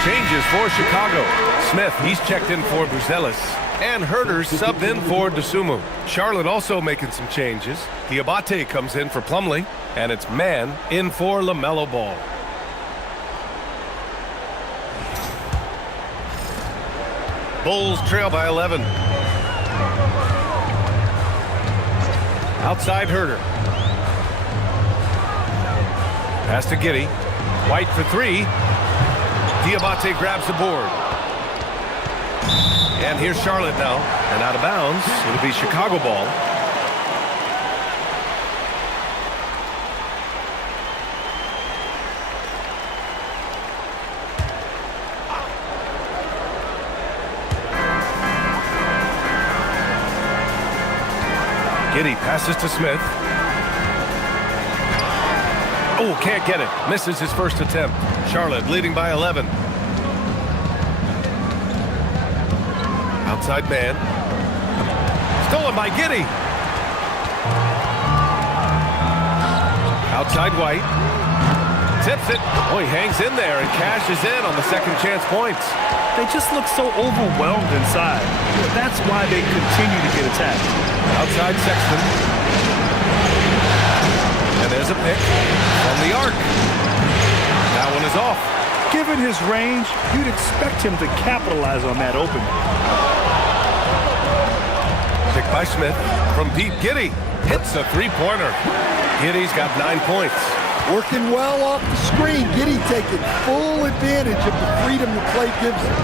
Changes for Chicago. Smith, he's checked in for Buzelis. And Herter's subbed in for Dosunmu. Charlotte also making some changes. Diabate comes in for Plumlee. And it's Mann in for LaMelo Ball. Bulls trail by 11. Outside Herter. Pass to Giddey. White for 3. Diabate grabs the board. And here's Charlotte now. And out of bounds. It'll be Chicago ball. Giddey passes to Smith. Oh, can't get it. Misses his first attempt. Charlotte leading by 11. Outside man. Stolen by Giddey. Outside White. Tips it. Oh, he hangs in there and cashes in on the second chance points. They just look so overwhelmed inside. That's why they continue to get attacked. Outside Sexton. And there's a pick from the arc. That one is off. Given his range, you'd expect him to capitalize on that opening. Pick by Smith from deep. Giddey hits a three-pointer. Giddey's got 9 points. Working well off the screen. Giddey taking full advantage of the freedom the play gives him.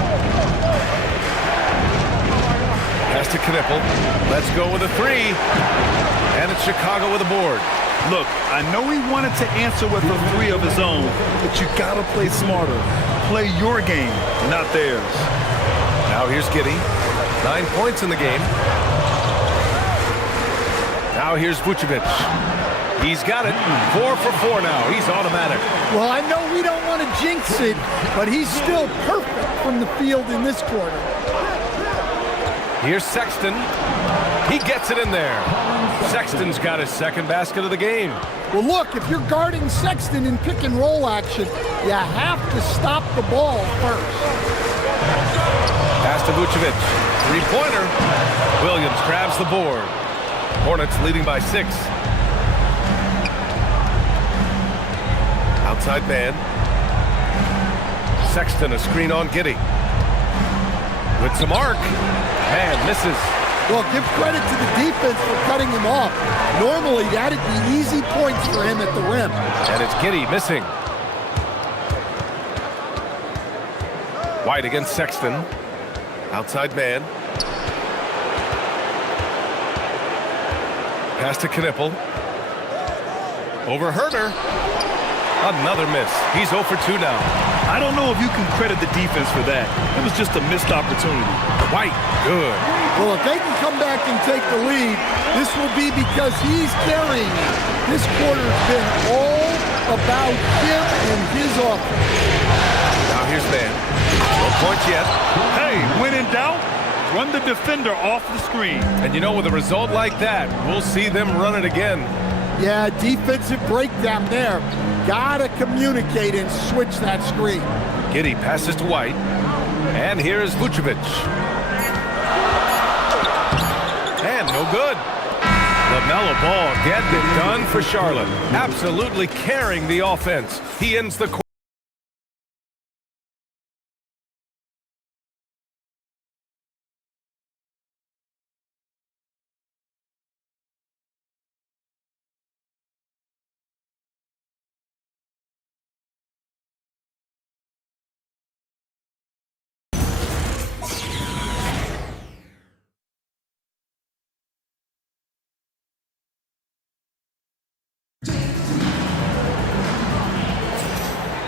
Pass to Knipple. Let's go with a 3. And it's Chicago with a board. Look, I know he wanted to answer with a three of his own, but you gotta play smarter. Play your game, not theirs. Now here's Giddy. 9 points in the game. Now here's Vucevic. He's got it. 4 for 4 now. He's automatic. Well, I know we don't want to jinx it, but he's still perfect from the field in this quarter. Here's Sexton. He gets it in there. Sexton's got his second basket of the game. Well, look, if you're guarding Sexton in pick and roll action, you have to stop the ball first. Pass to Vucevic. Three-pointer. Williams grabs the board. Hornets leading by 6. Outside man. Sexton, a screen on Giddy. With some arc. And misses. Well, give credit to the defense for cutting him off. Normally, that'd be easy points for him at the rim. And it's Giddy missing. White against Sexton. Outside man. Pass to Knipple. Over Herter. Another miss. He's 0 for 2 now. I don't know if you can credit the defense for that. It was just a missed opportunity. White, good. Well, if they can come back and take the lead, this will be because he's carrying it. This quarter's been all about him and his offense. Now here's man. No points yet. Hey, when in doubt, run the defender off the screen. And you know, with a result like that, we'll see them run it again. Yeah, defensive breakdown there. Gotta communicate and switch that screen. Giddy passes to White. And here's Vucevic. And no good. LaMelo Ball getting it done for Charlotte. Absolutely carrying the offense. He ends the quarter.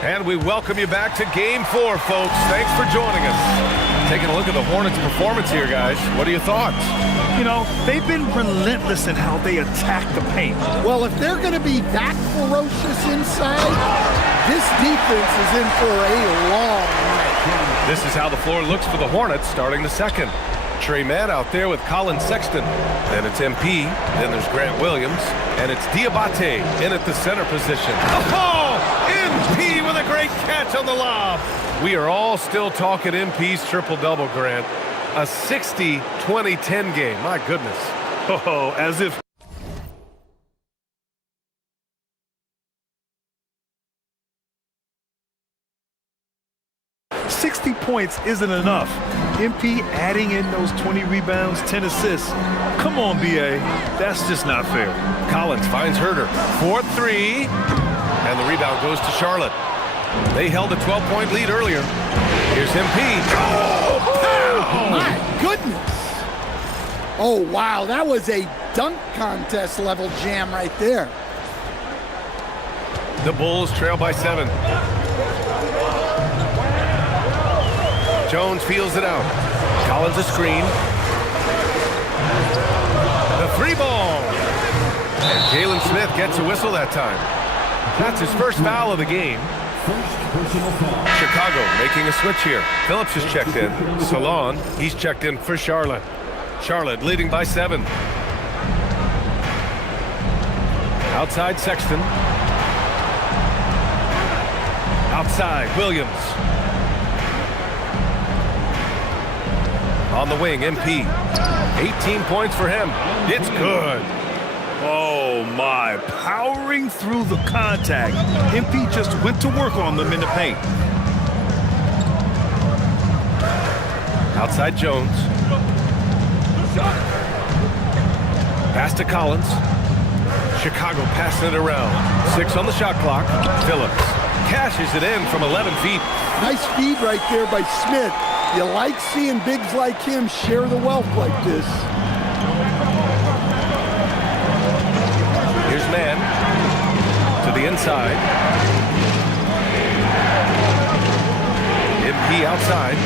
And we welcome you back to Game 4, folks. Thanks for joining us. Taking a look at the Hornets' performance here, guys. What are your thoughts? You know, they've been relentless in how they attack the paint. Well, if they're going to be that ferocious inside, this defense is in for a long night. This is how the floor looks for the Hornets starting the second. Trey Mann out there with Colin Sexton. Then it's MP. Then there's Grant Williams. And it's Diabate in at the center position. Oh! MP with a great catch on the lob. We are all still talking MP's triple-double, Grant. A 60-20-10 game. My goodness. Oh, as if 60 points isn't enough. MP adding in those 20 rebounds, 10 assists. Come on, BA. That's just not fair. Collins finds Herter. 4-3. And the rebound goes to Charlotte. They held a 12-point lead earlier. Here's MP. Oh, my goodness. Oh, wow. That was a dunk contest level jam right there. The Bulls trail by 7. Jones feels it out. Collins a screen. The 3-ball. And Jalen Smith gets a whistle that time. That's his first foul of the game. Chicago making a switch here. Phillips has checked in. Salon, he's checked in for Charlotte. Charlotte leading by 7. Outside Sexton. Outside Williams. On the wing, MP. 18 points for him. It's good. Oh, my. Powering through the contact. MP just went to work on them in the paint. Outside Jones. Pass to Collins. Chicago passing it around. 6 on the shot clock. Phillips cashes it in from 11 feet. Nice feed right there by Smith. You like seeing bigs like him share the wealth like this. Here's Mann. the inside. MP outside.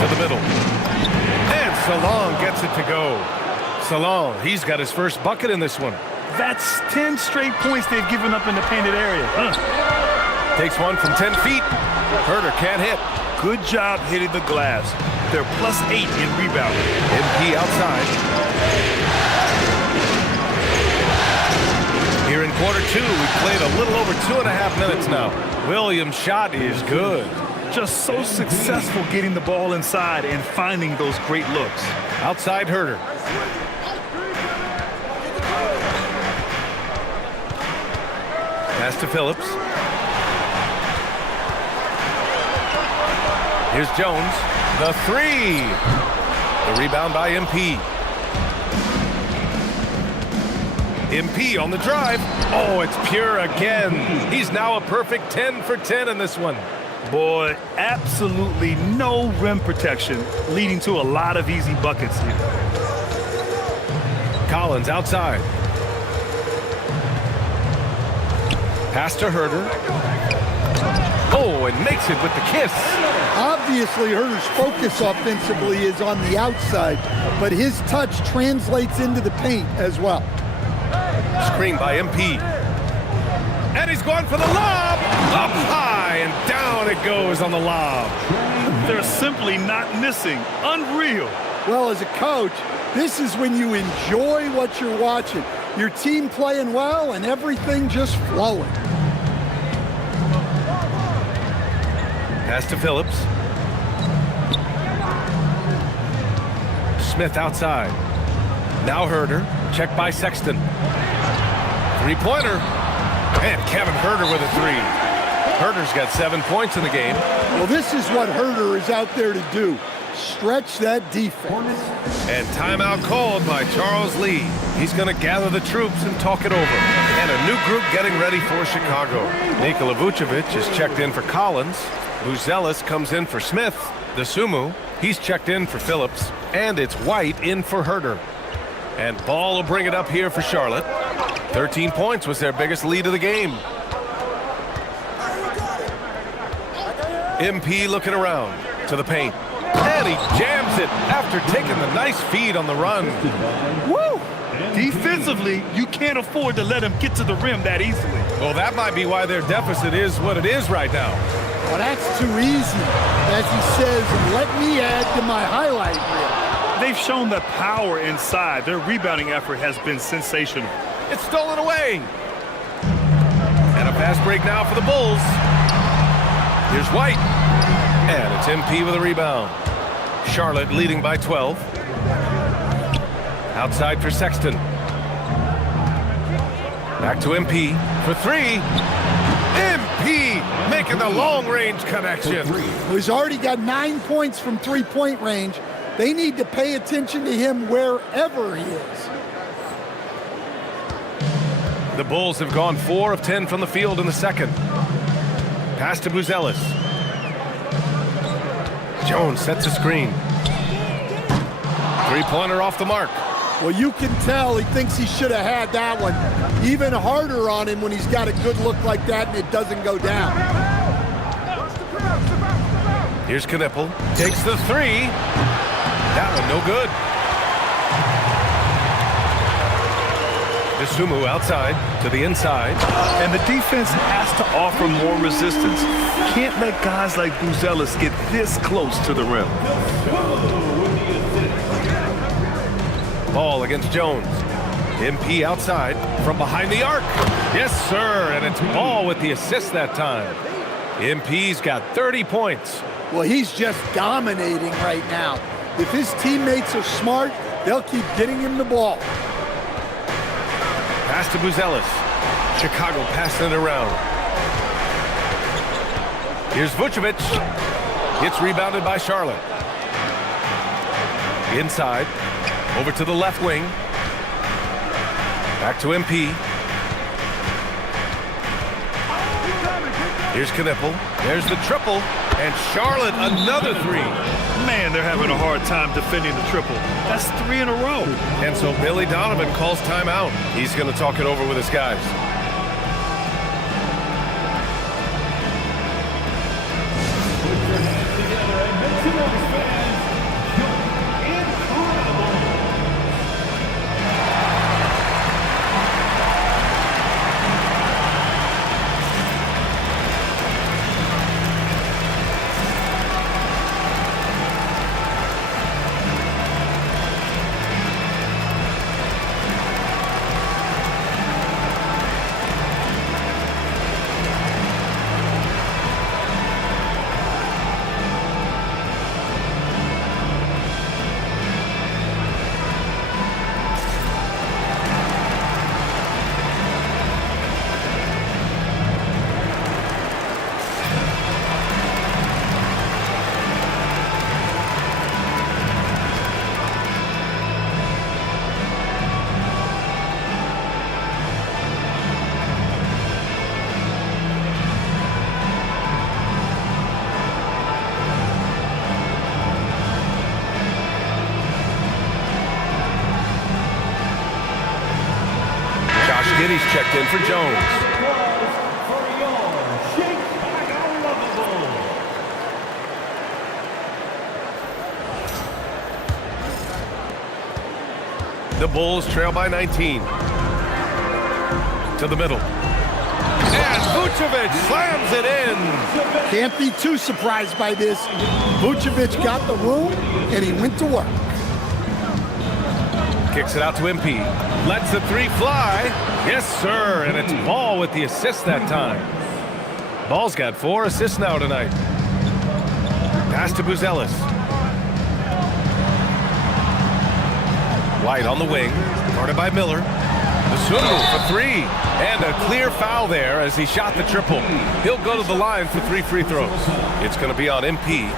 To the middle. And Salon gets it to go. Salon, he's got his first bucket in this one. That's 10 straight points they've given up in the painted area. Takes one from 10 feet. Herder can't hit. Good job hitting the glass. They're +8 in rebounding. MP outside. Here in quarter two, we've played a little over 2.5 minutes now. Williams' shot is good. Just so successful getting the ball inside and finding those great looks. Outside Herder. Pass to Phillips. Here's Jones. The three. The rebound by MP. MP on the drive. Oh, it's pure again. He's now a perfect 10 for 10 in this one. Boy, absolutely no rim protection, leading to a lot of easy buckets here. Collins outside. Pass to Herder. Oh, and makes it with the kiss. Obviously, Herder's focus offensively is on the outside, but his touch translates into the paint as well. Screen by MP. And he's going for the lob. Up high and down it goes on the lob. They're simply not missing. Unreal. Well, as a coach, this is when you enjoy what you're watching. Your team playing well and everything just flowing. Pass to Phillips. Smith outside. Now Herder. Checked by Sexton. Three-pointer. And Kevin Herder with a three. Herder's got 7 points in the game. Well, this is what Herder is out there to do. Stretch that defense. And timeout called by Charles Lee. He's going to gather the troops and talk it over. And a new group getting ready for Chicago. Nikola Vucevic is checked in for Collins. Buzelis comes in for Smith. The Sumu, he's checked in for Phillips. And it's White in for Herder. And Ball will bring it up here for Charlotte. 13 points was their biggest lead of the game. MP looking around to the paint. And he jams it after taking the nice feed on the run. Woo! Defensively, you can't afford to let him get to the rim that easily. Well, that might be why their deficit is what it is right now. Well, that's too easy. As he says, let me add to my highlight reel. They've shown the power inside. Their rebounding effort has been sensational. It's stolen away. And a fast break now for the Bulls. Here's White. And it's MP with a rebound. Charlotte leading by 12. Outside for Sexton. Back to MP for three. MP making the long-range connection. He's already got 9 points from three-point range. They need to pay attention to him wherever he is. The Bulls have gone 4 of 10 from the field in the second. Pass to Buzelis. Jones sets a screen. Three-pointer off the mark. Well, you can tell he thinks he should have had that one. Even harder on him when he's got a good look like that and it doesn't go down. Here's Knipple. Takes the three. That one no good. Sumu outside to the inside. And the defense has to offer more resistance. Can't let guys like Buzelis get this close to the rim. Ball against Jones. MP outside from behind the arc. Yes, sir, and it's Ball with the assist that time. MP's got 30 points. Well, he's just dominating right now. If his teammates are smart, they'll keep getting him the ball. Pass to Buzelis. Chicago passing it around. Here's Vucevic. It's rebounded by Charlotte. Inside. Over to the left wing. Back to MP. Here's Knipple. There's the triple. And Charlotte, another three. Man, they're having a hard time defending the triple. That's 3 in a row. And so Billy Donovan calls timeout. He's going to talk it over with his guys. Giddy's checked in for Jones. The Bulls trail by 19. To the middle. And Vucevic slams it in. Can't be too surprised by this. Vucevic got the room, and he went to work. Kicks it out to MP. Lets the three fly. Yes, sir. And it's Ball with the assist that time. Ball's got 4 assists now tonight. Pass to Buzelis. White on the wing. Guarded by Miller. The Sumu for 3. And a clear foul there as he shot the triple. He'll go to the line for 3 free throws. It's going to be on MP.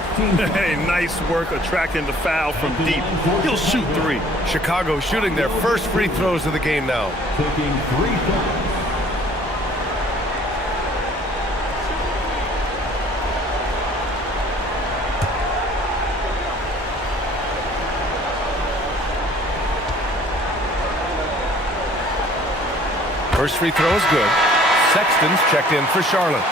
Hey, nice work attracting the foul from deep. He'll shoot 3. Chicago shooting their first free throws of the game now. Taking 3 shots. First free throw is good. Sexton's checked in for Charlotte.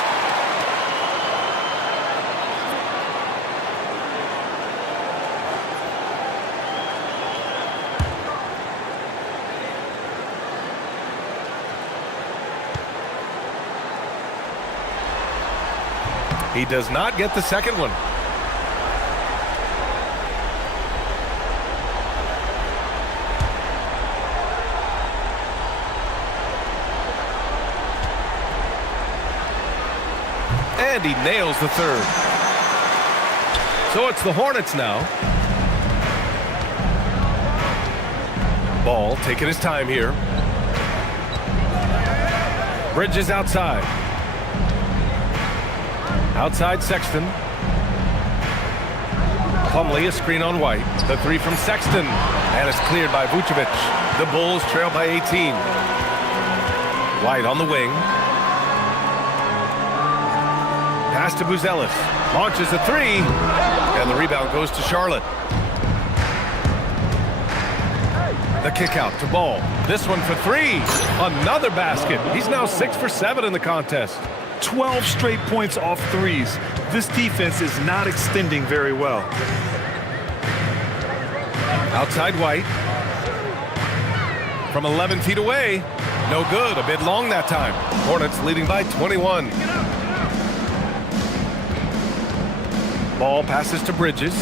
He does not get the second one. And he nails the third. So it's the Hornets now. Ball taking his time here. Bridges outside. Outside Sexton. Plumlee, a screen on White. The 3 from Sexton. And it's cleared by Vucevic. The Bulls trail by 18. White on the wing. Pass to Buzelis. Launches a 3. And the rebound goes to Charlotte. The kick out to Ball. This one for 3. Another basket. He's now 6 for 7 in the contest. 12 straight points off 3s. This defense is not extending very well. Outside White. From 11 feet away. No good. A bit long that time. Hornets leading by 21. Ball passes to Bridges.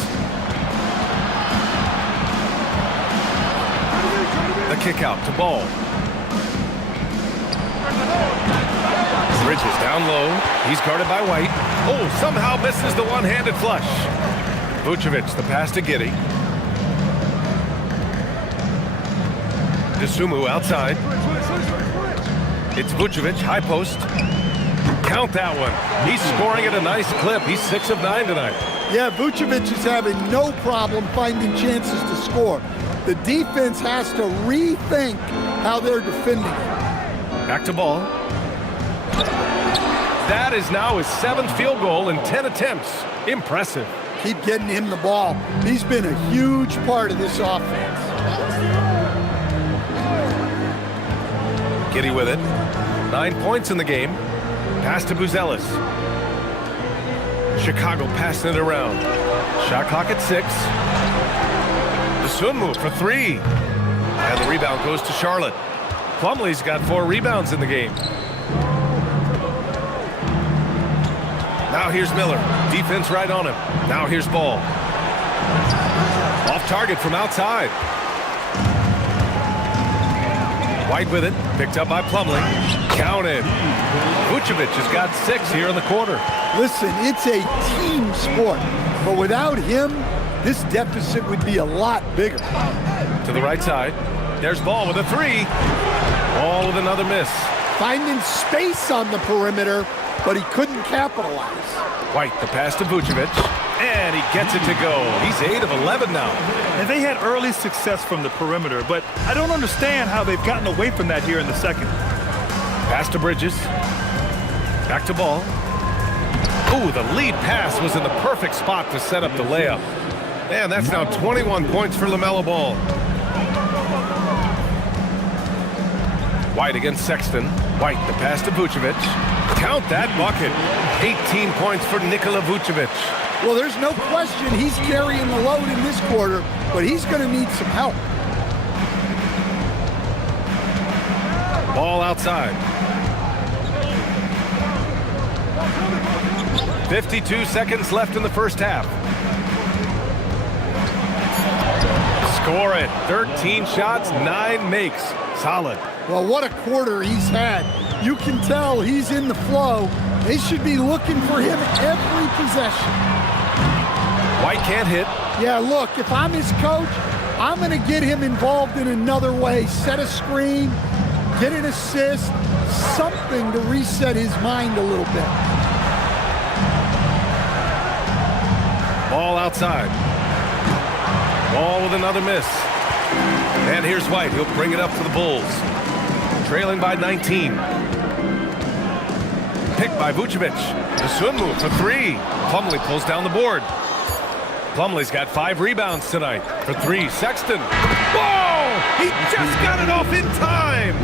The kick out to Ball. Bridges down low. He's guarded by White. Oh, somehow misses the one-handed flush. Vucevic, the pass to Giddey. DeSumo outside. It's Vucevic, high post. Count that one. He's scoring at a nice clip. He's 6 of 9 tonight. Yeah, Vucevic is having no problem finding chances to score. The defense has to rethink how they're defending it. Back to Ball. That is now his 7th field goal in 10 attempts. Impressive. Keep getting him the ball. He's been a huge part of this offense. Giddy with it. 9 points in the game. Pass to Buzelis. Chicago passing it around. Shot clock at 6. The swim move for 3. And the rebound goes to Charlotte. Plumlee's got 4 rebounds in the game. Now here's Miller. Defense right on him. Now here's Ball. Off target from outside. White with it. Picked up by Plumlee. Counted. Vucevic has got 6 here in the quarter. Listen, it's a team sport, but without him, this deficit would be a lot bigger. To the right side. There's Ball with a 3. Ball with another miss. Finding space on the perimeter, but he couldn't capitalize. White, the pass to Vucevic, and he gets it to go. He's 8 of 11 now. And they had early success from the perimeter, but I don't understand how they've gotten away from that here in the second. Pass to Bridges. Back to Ball. Ooh, the lead pass was in the perfect spot to set up the layup. Man, that's now 21 points for LaMelo Ball. White against Sexton. White, the pass to Vucevic. Count that bucket. 18 points for Nikola Vucevic. Well, there's no question he's carrying the load in this quarter, but he's going to need some help. Ball outside. 52 seconds left in the first half. Score it. 13 shots, 9 makes. Solid. Well, what a quarter he's had. You can tell he's in the flow. They should be looking for him every possession. White can't hit. Yeah, look, if I'm his coach, I'm going to get him involved in another way. Set a screen, get an assist, something to reset his mind a little bit. Ball outside. Ball with another miss. And here's White. He'll bring it up to the Bulls. Trailing by 19. Picked by Vucevic. The swim move for 3. Plumlee pulls down the board. Plumlee's got 5 rebounds tonight. For 3, Sexton. Whoa! He just got it off in time!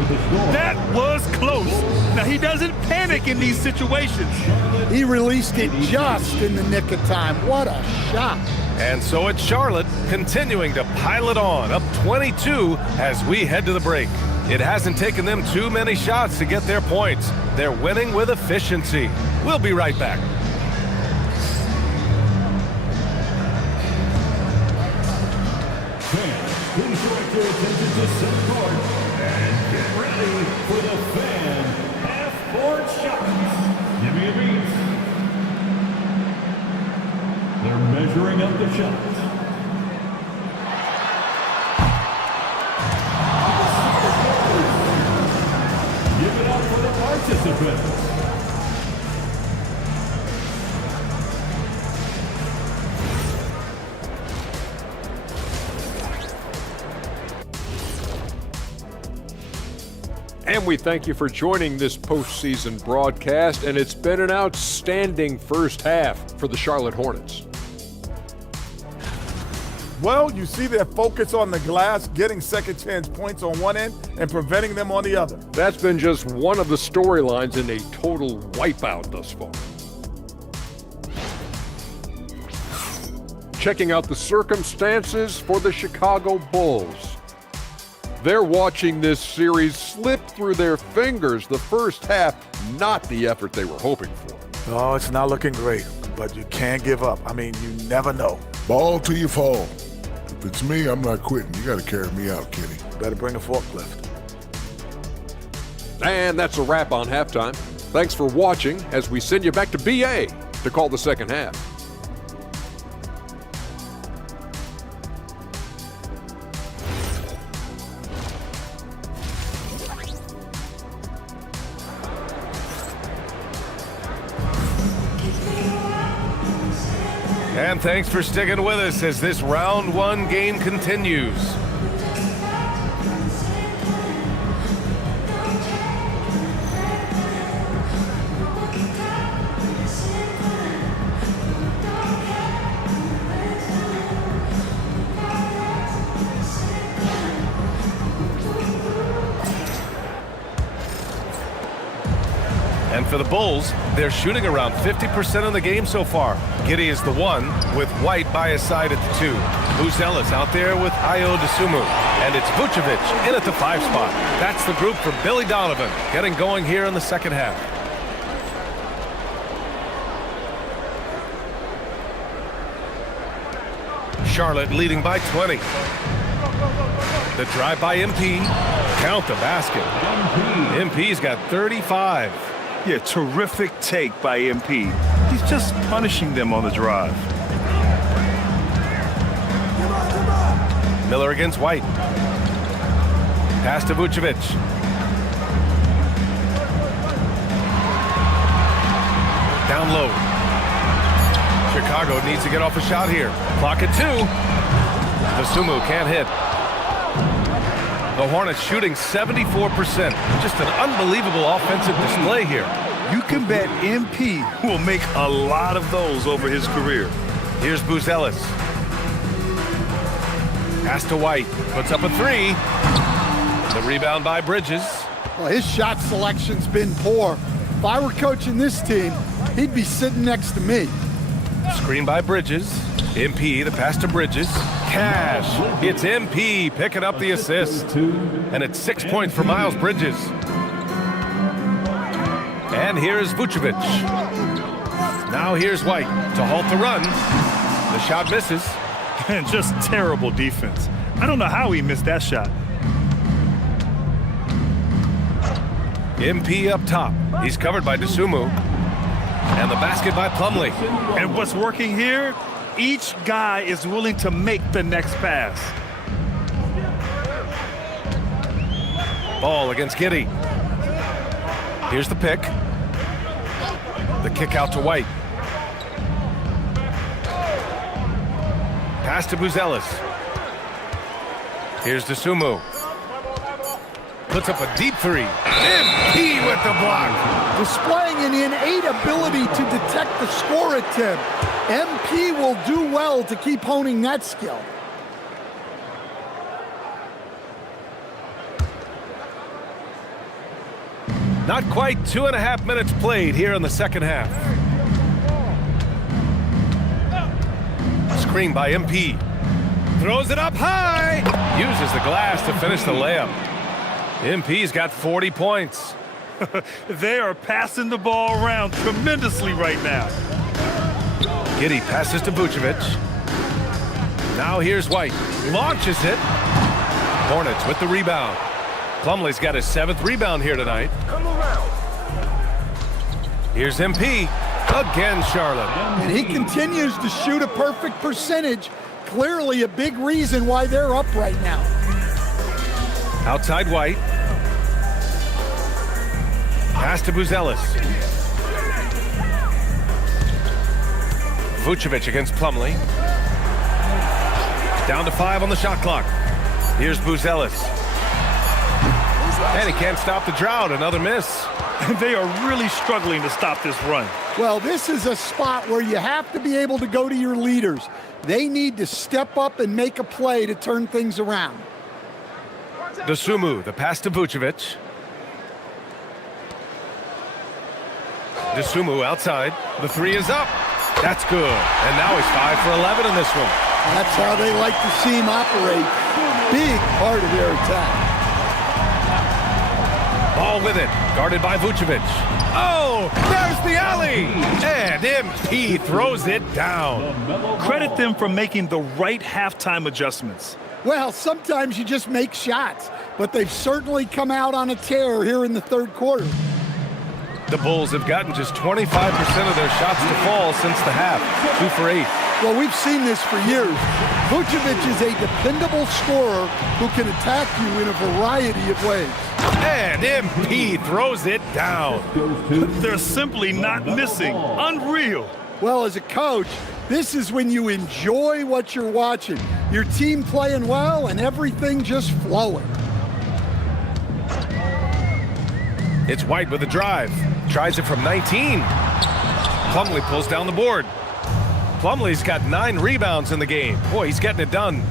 That was close. Now, he doesn't panic in these situations. He released it just in the nick of time. What a shot. And so it's Charlotte continuing to pile it on, up 22 as we head to the break. It hasn't taken them too many shots to get their points. They're winning with efficiency. We'll be right back. Fans, please direct your attention to center court and get ready for the fan half-court shots. Give me a beat. They're measuring up the shots. Give it up for the participants. And we thank you for joining this postseason broadcast, and it's been an outstanding first half for the Charlotte Hornets. Well, you see their focus on the glass, getting second chance points on one end and preventing them on the other. That's been just one of the storylines in a total wipeout thus far. Checking out the circumstances for the Chicago Bulls. They're watching this series slip through their fingers. The first half, not the effort they were hoping for. Oh, it's not looking great, but you can't give up. I mean, you never know. Ball till you fall. If it's me, I'm not quitting. You got to carry me out, Kenny. Better bring a forklift. And that's a wrap on halftime. Thanks for watching as we send you back to BA to call the second half. And thanks for sticking with us as this round 1 game continues. And for the Bulls, they're shooting around 50% in the game so far. Giddey is the 1 with White by his side at the 2. Buzelis out there with Ayo Dosunmu. And it's Vucevic in at the 5 spot. That's the group for Billy Donovan getting going here in the second half. Charlotte leading by 20. The drive by MP. Count the basket. MP's got 35. Yeah, terrific take by MP. He's just punishing them on the drive. Miller against White. Pass to Vucevic. Down low. Chicago needs to get off a shot here. Clock at 2. Dosunmu can't hit. The Hornets shooting 74%. Just an unbelievable offensive display here. You can bet MP will make a lot of those over his career. Here's Buzelis. Pass to White. Puts up a 3. The rebound by Bridges. Well, his shot selection's been poor. If I were coaching this team, he'd be sitting next to me. Screen by Bridges. MP, the pass to Bridges. Cash. It's MP picking up the assist. And it's 6 points for Miles Bridges. And here's Vucevic. Now here's White to halt the run. The shot misses. And just terrible defense. I don't know how he missed that shot. MP up top. He's covered by Dosunmu. And the basket by Plumlee. And what's working here? Each guy is willing to make the next pass. Ball against Giddey. Here's the pick. The kick out to White. Pass to Buzelis. Here's Dosunmu. Puts up a deep 3. MP with the block. Displaying an innate ability to detect the score attempt. MP will do well to keep honing that skill. Not quite 2.5 minutes played here in the second half. Screen by MP. Throws it up high. Uses the glass to finish the layup. MP's got 40 points. They are passing the ball around tremendously right now. Giddey passes to Vucevic. Now here's White. Launches it. Hornets with the rebound. Plumlee's got his 7th rebound here tonight. Come around. Here's MP. Again, Charlotte. And he continues to shoot a perfect percentage. Clearly a big reason why they're up right now. Outside White. Pass to Buzelis. Vucevic against Plumlee. Down to 5 on the shot clock. Here's Buzelis. And he can't stop the drought. Another miss. They are really struggling to stop this run. Well, this is a spot where you have to be able to go to your leaders. They need to step up and make a play to turn things around. Dosunmu, the pass to Vucevic. Dosunmu outside. The 3 is up. That's good. And now he's 5 for 11 in this one. That's how they like to see him operate. Big part of their attack. Ball with it. Guarded by Vucevic. Oh, there's the alley. And MP throws it down. Credit them for making the right halftime adjustments. Well, sometimes you just make shots, but they've certainly come out on a tear here in the third quarter. The Bulls have gotten just 25% of their shots to fall since the half. 2 for 8. Well, we've seen this for years. Vucevic is a dependable scorer who can attack you in a variety of ways. And MP throws it down. They're simply not missing. Unreal. Well, as a coach, this is when you enjoy what you're watching. Your team playing well and everything just flowing. It's White with a drive. Tries it from 19. Plumlee pulls down the board. Plumlee's got 9 rebounds in the game. Boy, he's getting it done.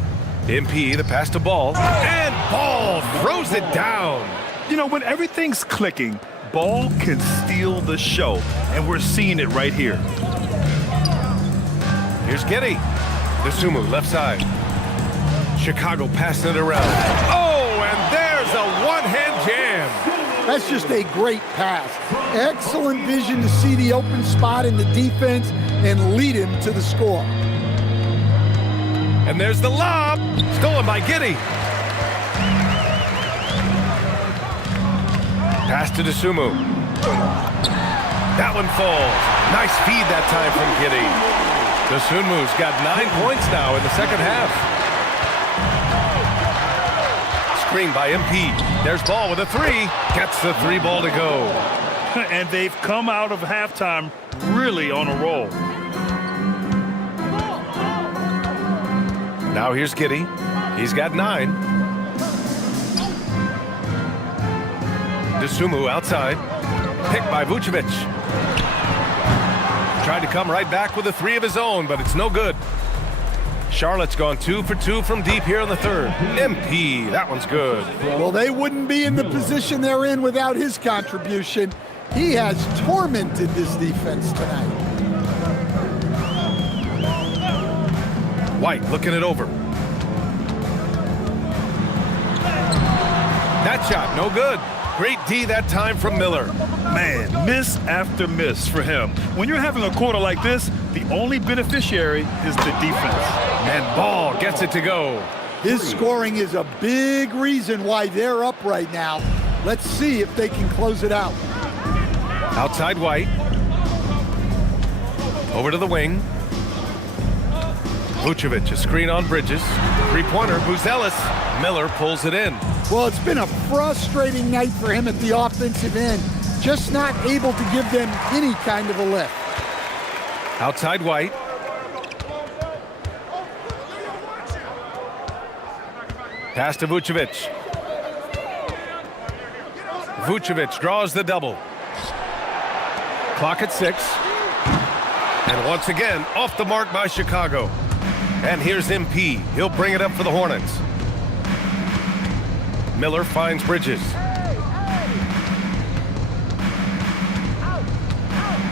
MP, the pass to Ball. And Ball throws it down. You know, when everything's clicking, ball can steal the show, and we're seeing it right here. Here's Giddy. Dosunmu, left side. Chicago passing it around. Oh, and there's a one-hand jam. That's just a great pass. Excellent vision to see the open spot in the defense and lead him to the score. And there's the lob, stolen by Giddy. Pass to Dosunmu. That one falls. Nice feed that time from Giddy. Dosunmu's got 9 points now in the second half. Screen by MP. There's ball with a three. Gets the three ball to go. And they've come out of halftime really on a roll. Now here's Giddy. He's got 9. Dosunmu outside. Picked by Vucevic. Tried to come right back with a three of his own, but it's no good. Charlotte's gone 2 for 2 from deep here in the third. MP, that one's good. Well, they wouldn't be in the position they're in without his contribution. He has tormented this defense tonight. White looking it over. That shot, no good. Great D that time from Miller. Man, miss after miss for him. When you're having a quarter like this, the only beneficiary is the defense. And Ball gets it to go. His scoring is a big reason why they're up right now. Let's see if they can close it out. Outside White. Over to the wing. Vucevic, a screen on Bridges. Three-pointer, Buzelis. Miller pulls it in. Well, it's been a frustrating night for him at the offensive end. Just not able to give them any kind of a lift. Outside White. Pass to Vucevic. Vucevic draws the double. Clock at 6. And once again, off the mark by Chicago. And here's MP. He'll bring it up for the Hornets. Miller finds Bridges.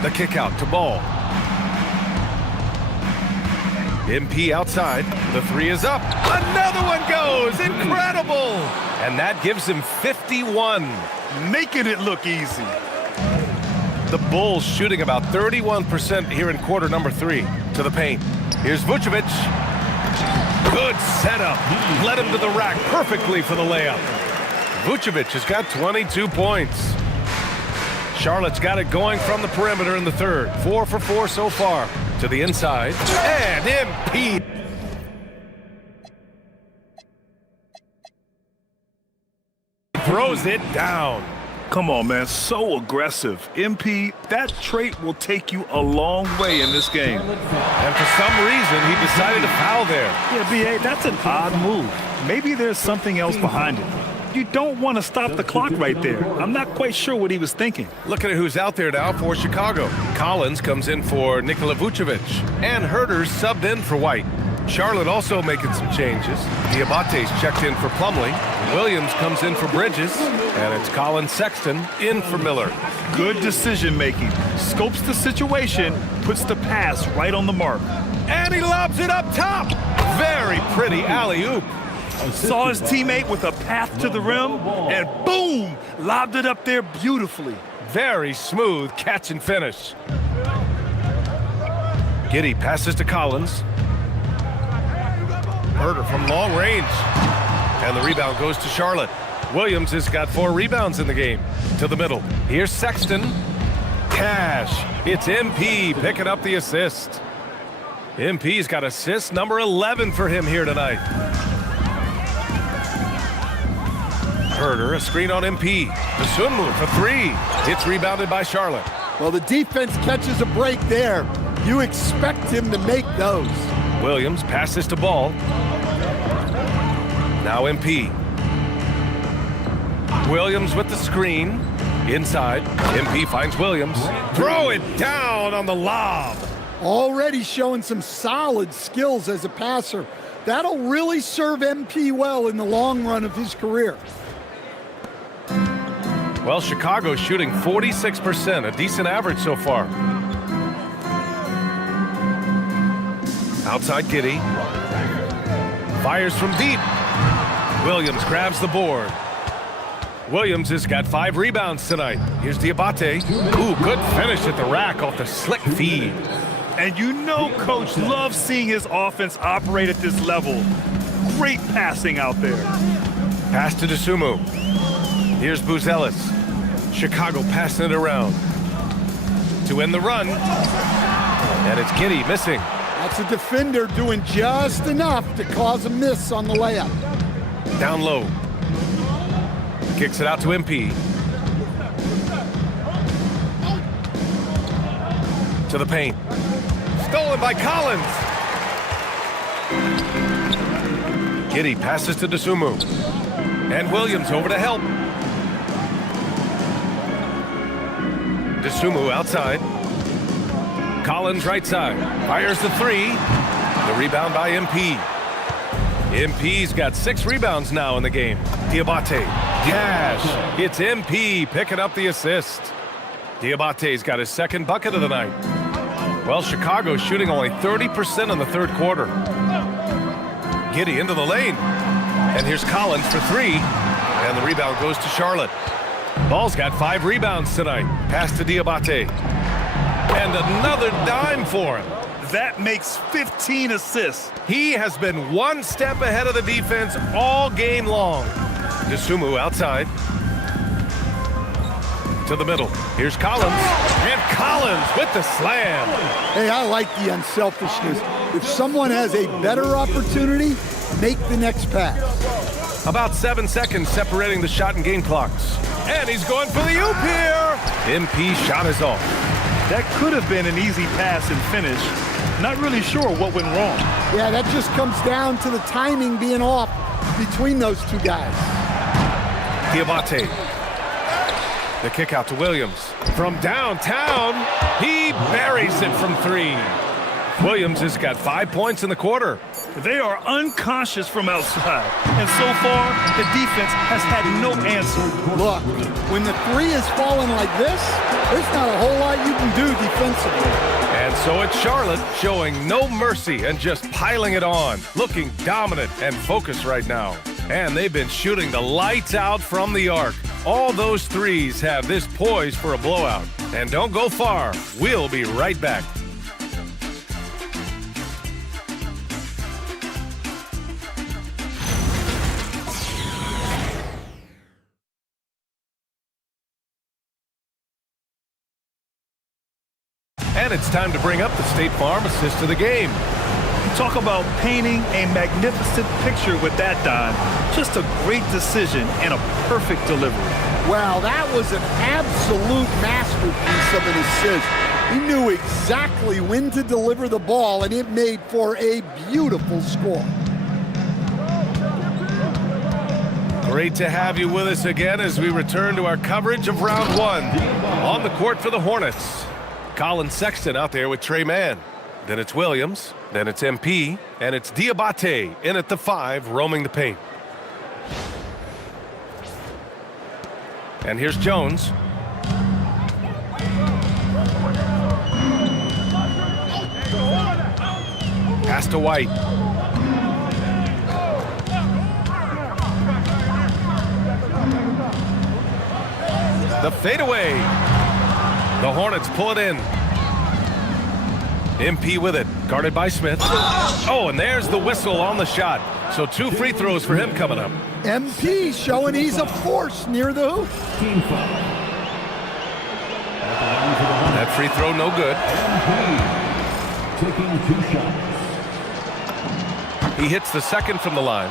The kick out to Ball. MP outside. The three is up. Another one goes. Incredible. And that gives him 51. Making it look easy. The Bulls shooting about 31% here in quarter number 3 to the paint. Here's Vucevic. Good setup. Led him to the rack perfectly for the layup. Vucevic has got 22 points. Charlotte's got it going from the perimeter in the third. 4 for 4 so far. To the inside. And MP. Throws it down. Come on, man. So aggressive. MP, that trait will take you a long way in this game. And for some reason, he decided to foul there. Yeah, B.A., that's an odd move. Maybe there's something else behind it. You don't want to stop the clock right there. I'm not quite sure what he was thinking. Looking at who's out there now for Chicago. Collins comes in for Nikola Vucevic. And Herter's subbed in for White. Charlotte also making some changes. Diabate's checked in for Plumlee. Williams comes in for Bridges. And it's Colin Sexton in for Miller. Good decision making. Scopes the situation, puts the pass right on the mark. And he lobs it up top. Very pretty alley-oop. Saw his teammate with a path to the rim, and boom, lobbed it up there beautifully. Very smooth catch and finish. Giddy passes to Collins. Herter from long range. And the rebound goes to Charlotte. Williams has got 4 rebounds in the game. To the middle. Here's Sexton. Cash. It's MP picking up the assist. MP's got assist number 11 for him here tonight. Herter, a screen on MP. Dosunmu for 3. It's rebounded by Charlotte. Well, the defense catches a break there. You expect him to make those. Williams passes to Ball. Now MP. Williams with the screen. Inside. MP finds Williams. Throw it down on the lob. Already showing some solid skills as a passer. That'll really serve MP well in the long run of his career. Well, Chicago's shooting 46%, a decent average so far. Outside Giddy. Fires from deep. Williams grabs the board. Williams has got 5 rebounds tonight. Here's Diabate. Ooh, good finish at the rack off the slick feed. And you know Coach loves seeing his offense operate at this level. Great passing out there. Pass to Dosunmu. Here's Buzelis. Chicago passing it around. To end the run. And it's Giddy missing. That's a defender doing just enough to cause a miss on the layup. Down low. Kicks it out to MP. To the paint. Stolen by Collins. Giddy passes to Dosunmu. And Williams over to help. Dosunmu outside. Collins right side. Fires the 3. The rebound by MP. MP's got 6 rebounds now in the game. Diabate. Cash. It's MP picking up the assist. Diabate's got his 2nd bucket of the night. Well, Chicago's shooting only 30% in the 3rd quarter. Giddy into the lane. And here's Collins for 3. And the rebound goes to Charlotte. Ball's got 5 rebounds tonight. Pass to Diabate. And another dime for him. That makes 15 assists. He has been 1 step ahead of the defense all game long. Dosunmu outside. To the middle. Here's Collins. And Collins with the slam. Hey, I like the unselfishness. If someone has a better opportunity, make the next pass. About 7 seconds separating the shot and game clocks. And he's going for the oop here. MP shot is off. That could have been an easy pass and finish. Not really sure what went wrong. Yeah, that just comes down to the timing being off between those 2 guys. Diabate. The kick out to Williams. From downtown, he buries it from 3. Williams has got 5 points in the quarter. They are unconscious from outside. And so far, the defense has had no answer. Look, when the 3 is falling like this, there's not a whole lot you can do defensively. And so it's Charlotte showing no mercy and just piling it on. Looking dominant and focused right now. And they've been shooting the lights out from the arc. All those 3s have this poised for a blowout. And don't go far. We'll be right back. And it's time to bring up the State Farm assist of the game. Talk about painting a magnificent picture with that dime. Just a great decision and a perfect delivery. Wow, that was an absolute masterpiece of an assist. He knew exactly when to deliver the ball, and it made for a beautiful score. Great to have you with us again as we return to our coverage of round 1. On the court for the Hornets. Colin Sexton out there with Trey Mann. Then it's Williams. Then it's MP. And it's Diabate in at the 5, roaming the paint. And here's Jones. Pass to White. The fadeaway. The Hornets pull it in. MP with it, guarded by Smith. Oh, and there's the whistle on the shot. So 2 free throws for him coming up. MP showing he's a force near the hoop. That free throw no good. Taking 2 shots. He hits the 2nd from the line.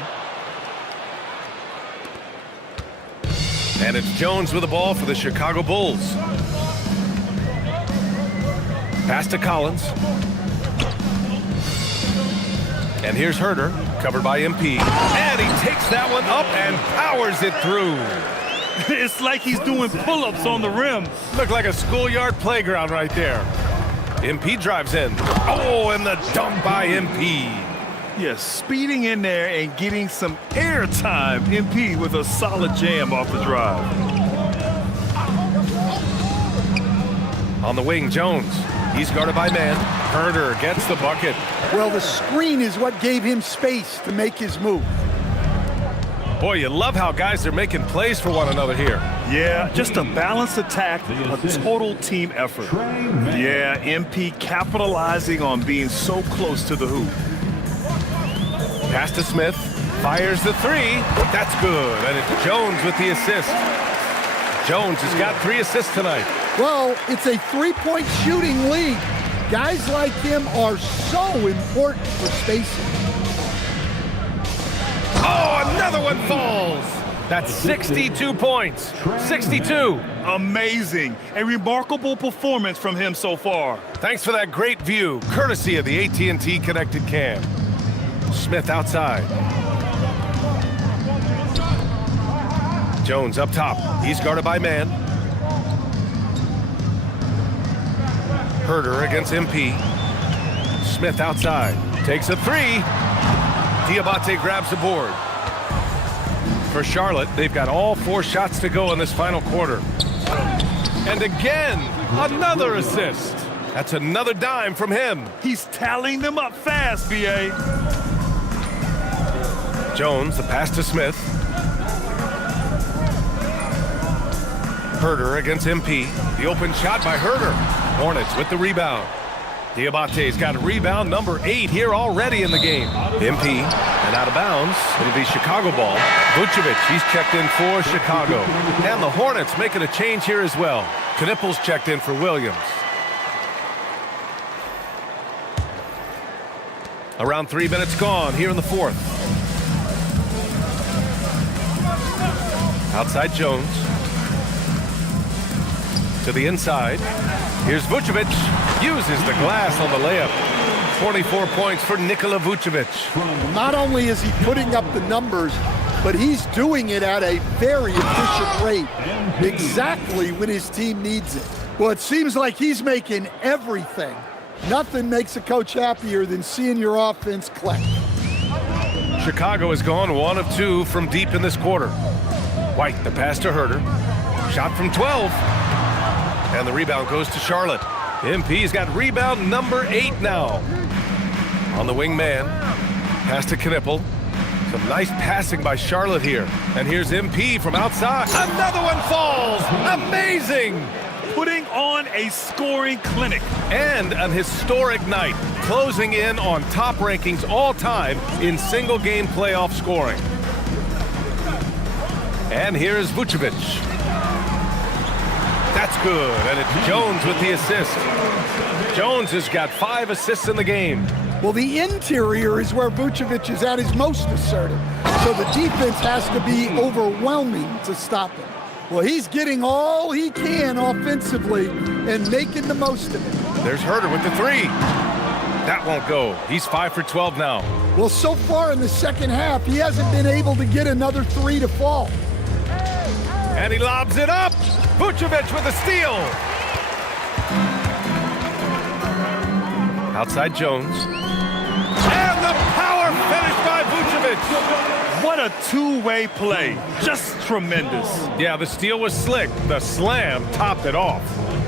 And it's Jones with the ball for the Chicago Bulls. Pass to Collins. And here's Herter, covered by MP. And he takes that one up and powers it through. It's like he's doing pull-ups on the rim. Looked like a schoolyard playground right there. MP drives in. Oh, and the dunk by MP. Yes, speeding in there and getting some air time. MP with a solid jam off the drive. On the wing, Jones. He's guarded by man. Herder gets the bucket. Well, the screen is what gave him space to make his move. Boy, you love how guys are making plays for one another here. Yeah, just a balanced attack, a total team effort. Yeah, MP capitalizing on being so close to the hoop. Pass to Smith. Fires the three. That's good. And it's Jones with the assist. Jones has got 3 assists tonight. Well, it's a three-point shooting league. Guys like him are so important for spacing. Oh, another one falls. That's 62 points. 62. Amazing. A remarkable performance from him so far. Thanks for that great view, courtesy of the AT&T Connected Cam. Smith outside. Jones up top. He's guarded by man. Herder against MP. Smith outside. Takes a three. Diabate grabs the board. For Charlotte, they've got all 4 shots to go in this final quarter. And again, another assist. That's another dime from him. He's tallying them up fast, B.A. Jones, the pass to Smith. Herder against MP. The open shot by Herder. Hornets with the rebound. Diabate's got rebound number 8 here already in the game. MP and out of bounds. It'll be Chicago ball. Vucevic, he's checked in for Chicago. And the Hornets making a change here as well. Knippel's checked in for Williams. Around 3 minutes gone here in the 4th. Outside Jones. To the inside. Here's Vucevic. Uses the glass on the layup. 24 points for Nikola Vucevic. Not only is he putting up the numbers, but he's doing it at a very efficient rate. Exactly when his team needs it. Well, it seems like he's making everything. Nothing makes a coach happier than seeing your offense click. Chicago has gone 1 of 2 from deep in this quarter. White, the pass to Herder. Shot from 12. And the rebound goes to Charlotte. MP's got rebound number 8 now. On the wing man. Pass to Knippel. Some nice passing by Charlotte here. And here's MP from outside. Another one falls. Amazing. Putting on a scoring clinic. And an historic night. Closing in on top rankings all time in single game playoff scoring. And here's Vucevic. That's good, and it's Jones with the assist. Jones has got 5 assists in the game. Well, the interior is where Vucevic is at his most assertive, so the defense has to be overwhelming to stop him. Well, he's getting all he can offensively and making the most of it. There's Herder with the 3. That won't go. He's 5 for 12 now. Well, so far in the second half, he hasn't been able to get another 3 to fall. And he lobs it up. Vucevic with a steal. Outside Jones. And the power finish by Vucevic. What a two-way play. Just tremendous. Yeah, the steal was slick. The slam topped it off.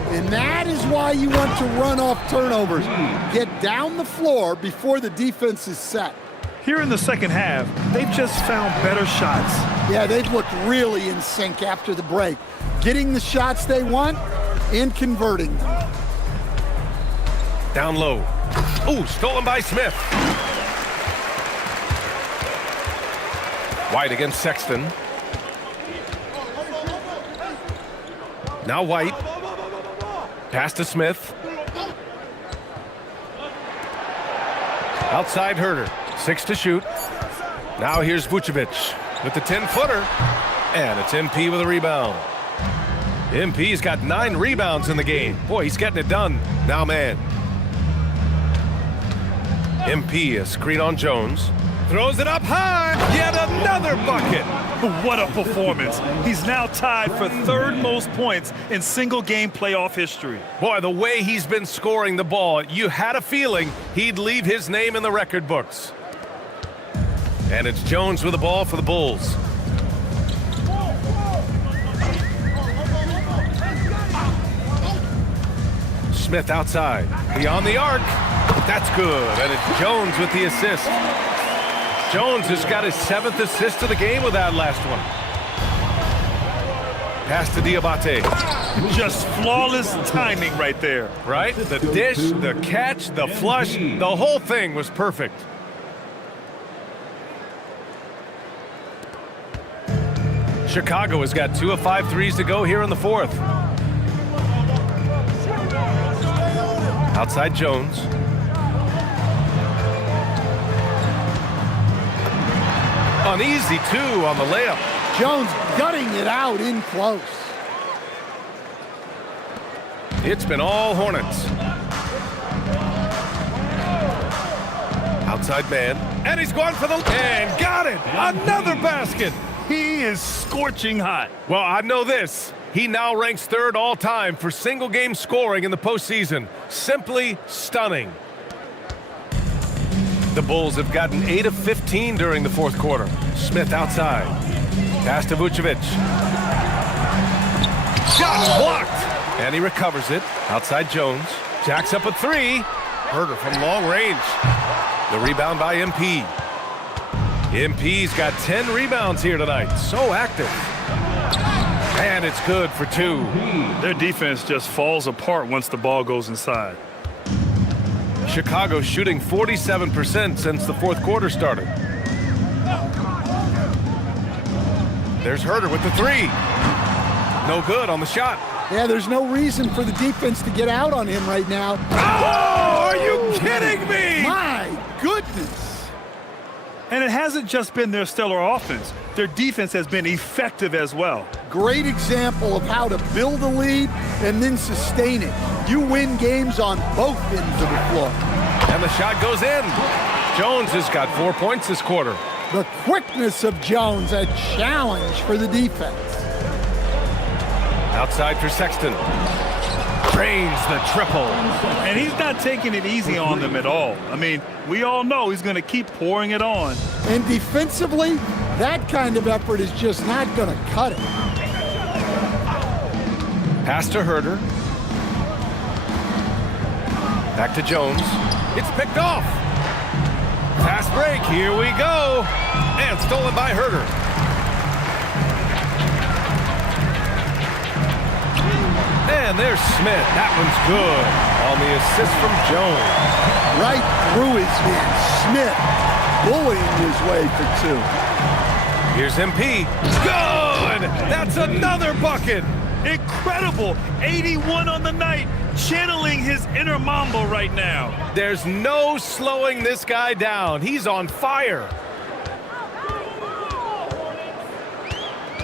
And that is why you want to run off turnovers. Get down the floor before the defense is set. Here in the second half, they've just found better shots. Yeah, they've looked really in sync after the break. Getting the shots they want and converting them. Down low. Ooh, stolen by Smith. White against Sexton. Now White. Pass to Smith. Outside Herder. 6 to shoot. Now here's Vucevic with the 10-footer. And it's MP with a rebound. MP's got 9 rebounds in the game. Boy, he's getting it done. Now man. MP, a screen on Jones. Throws it up high. Yet another bucket. What a performance. He's now tied for 3rd most points in single-game playoff history. Boy, the way he's been scoring the ball, you had a feeling he'd leave his name in the record books. And it's Jones with the ball for the Bulls. Smith outside. Beyond the arc. That's good. And it's Jones with the assist. Jones has got his 7th assist of the game with that last one. Pass to Diabate. Just flawless timing right there. Right? The dish, the catch, the flush, the whole thing was perfect. Chicago has got 2 of 5 threes to go here in the 4th. Outside Jones. Uneasy, too, on the layup. Jones gutting it out in close. It's been all Hornets. Outside man. And he's going for the... And got it! Another basket! He is scorching hot. Well, I know this. He now ranks 3rd all-time for single-game scoring in the postseason. Simply stunning. The Bulls have gotten 8 of 15 during the 4th quarter. Smith outside. Pass to Vucevic. Shot blocked! And he recovers it. Outside Jones. Jacks up a 3. Herder from long range. The rebound by MP. MP's got 10 rebounds here tonight. So active. And it's good for 2. Their defense just falls apart once the ball goes inside. Chicago shooting 47% since the 4th quarter started. There's Herder with the 3. No good on the shot. Yeah, there's no reason for the defense to get out on him right now. Oh, are you kidding me? My goodness. And it hasn't just been their stellar offense. Their defense has been effective as well. Great example of how to build a lead and then sustain it. You win games on both ends of the floor. And the shot goes in. Jones has got 4 points this quarter. The quickness of Jones, a challenge for the defense. Outside for Sexton. Drains the triple. And he's not taking it easy on them at all. I mean, we all know he's going to keep pouring it on. And defensively, that kind of effort is just not going to cut it. Pass to Herder. Back to Jones. It's picked off. Fast break. Here we go. And stolen by Herder. And there's Smith. That one's good on the assist from Jones. Right through his man. Smith bullying his way for 2. Here's MP. Good! That's another bucket. Incredible. 81 on the night. Channeling his inner Mamba right now. There's no slowing this guy down. He's on fire.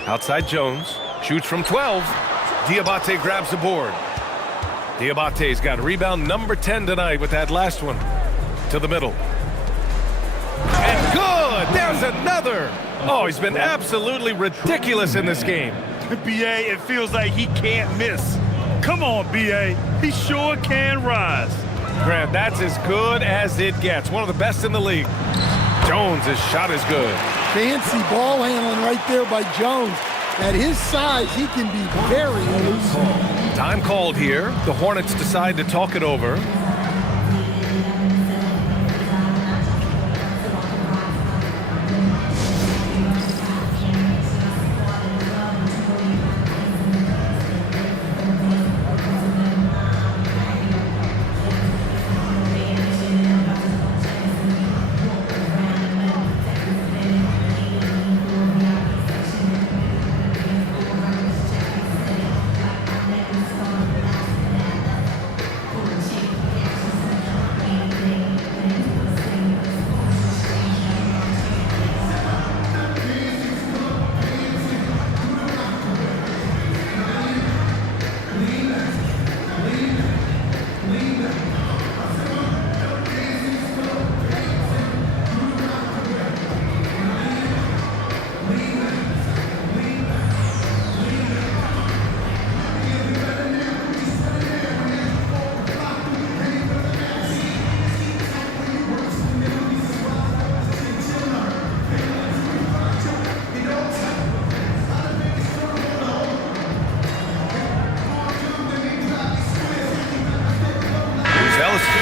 Outside Jones. Shoots from 12. Diabate grabs the board. Diabate's got rebound number 10 tonight with that last one. To the middle. And good! There's another! Oh, he's been absolutely ridiculous in this game. B.A., it feels like he can't miss. Come on, B.A. He sure can rise. Grant, that's as good as it gets. One of the best in the league. Jones' shot is good. Fancy ball handling right there by Jones. At his size, he can be very elusive. Time called here. The Hornets decide to talk it over.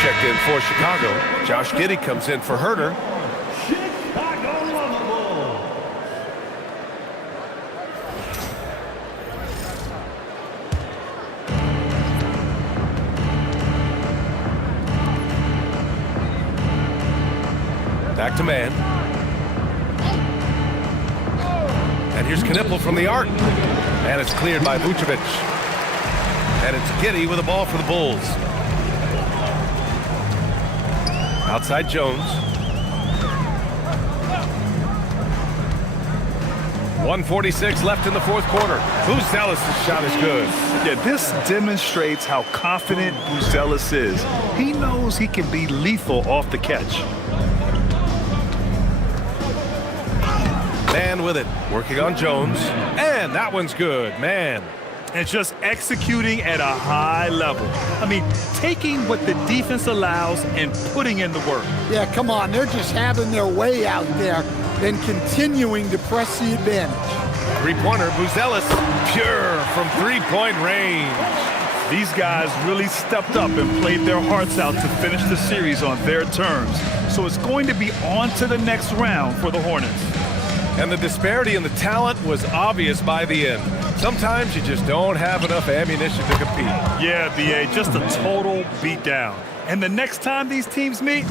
checked in for Chicago. Josh Giddey comes in for Herter. Back to man. And here's Knipple from the arc. And it's cleared by Vucevic. And it's Giddey with the ball for the Bulls. Outside Jones. 1:46 left in the fourth quarter. Buzelis' shot is good. Yeah, this demonstrates how confident Buzelis is. He knows he can be lethal off the catch. Man with it, working on Jones. And that one's good, man. And just executing at a high level. I mean, taking what the defense allows and putting in the work. Yeah, come on, they're just having their way out there and continuing to press the advantage. Three-pointer, Buzelis, pure from three-point range. These guys really stepped up and played their hearts out to finish the series on their terms. So it's going to be on to the next round for the Hornets. And the disparity in the talent was obvious by the end. Sometimes you just don't have enough ammunition to compete. Yeah, B.A., just a total beatdown. And the next time these teams meet,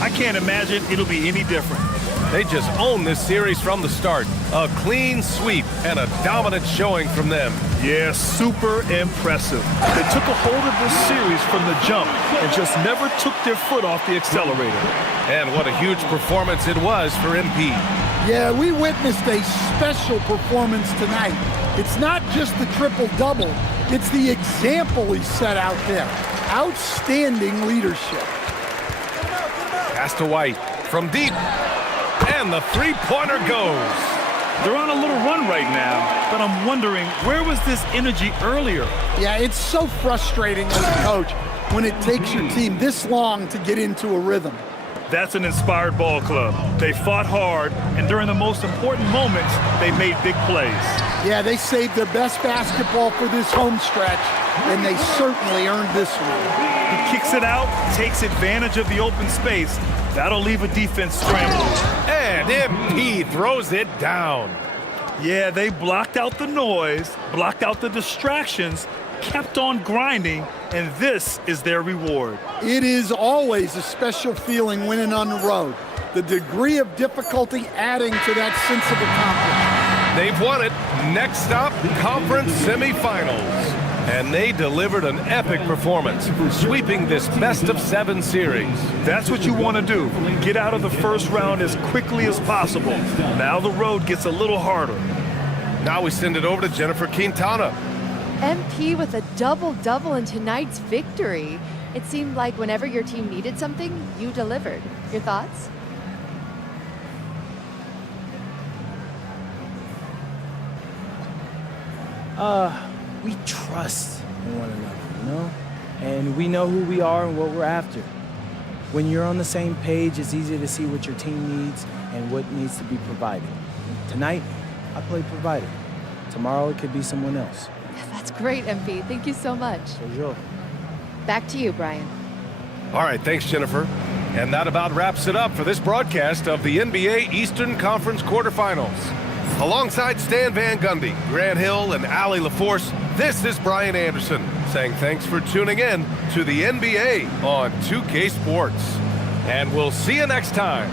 I can't imagine it'll be any different. They just own this series from the start. A clean sweep and a dominant showing from them. Yeah, super impressive. They took a hold of this series from the jump and just never took their foot off the accelerator. And what a huge performance it was for MP. Yeah, we witnessed a special performance tonight. It's not just the triple-double, it's the example he set out there. Outstanding leadership. Pass to White from deep. And the three-pointer goes. They're on a little run right now, but I'm wondering, where was this energy earlier? Yeah, it's so frustrating as a coach when it takes your team this long to get into a rhythm. That's an inspired ball club. They fought hard, and during the most important moments, they made big plays. Yeah, they saved their best basketball for this home stretch, and they certainly earned this one. He kicks it out, takes advantage of the open space. That'll leave a defense scrambling. And MP throws it down. Yeah, they blocked out the noise, blocked out the distractions, kept on grinding, and this is their reward. It is always a special feeling winning on the road. The degree of difficulty adding to that sense of accomplishment. They've won it. Next stop, conference semifinals. And they delivered an epic performance, sweeping this best-of-7 series. That's what you want to do. Get out of the first round as quickly as possible. Now the road gets a little harder. Now we send it over to Jennifer Quintana. MP with a double-double in tonight's victory. It seemed like whenever your team needed something, you delivered. Your thoughts? We trust in one another, you know? And we know who we are and what we're after. When you're on the same page, it's easy to see what your team needs and what needs to be provided. Tonight, I played provider. Tomorrow, it could be someone else. That's great, MP. Thank you so much. Sure. Back to you, Brian. All right, thanks, Jennifer. And that about wraps it up for this broadcast of the NBA Eastern Conference quarterfinals. Alongside Stan Van Gundy, Grant Hill, and Allie LaForce, this is Brian Anderson saying thanks for tuning in to the NBA on 2K Sports. And we'll see you next time.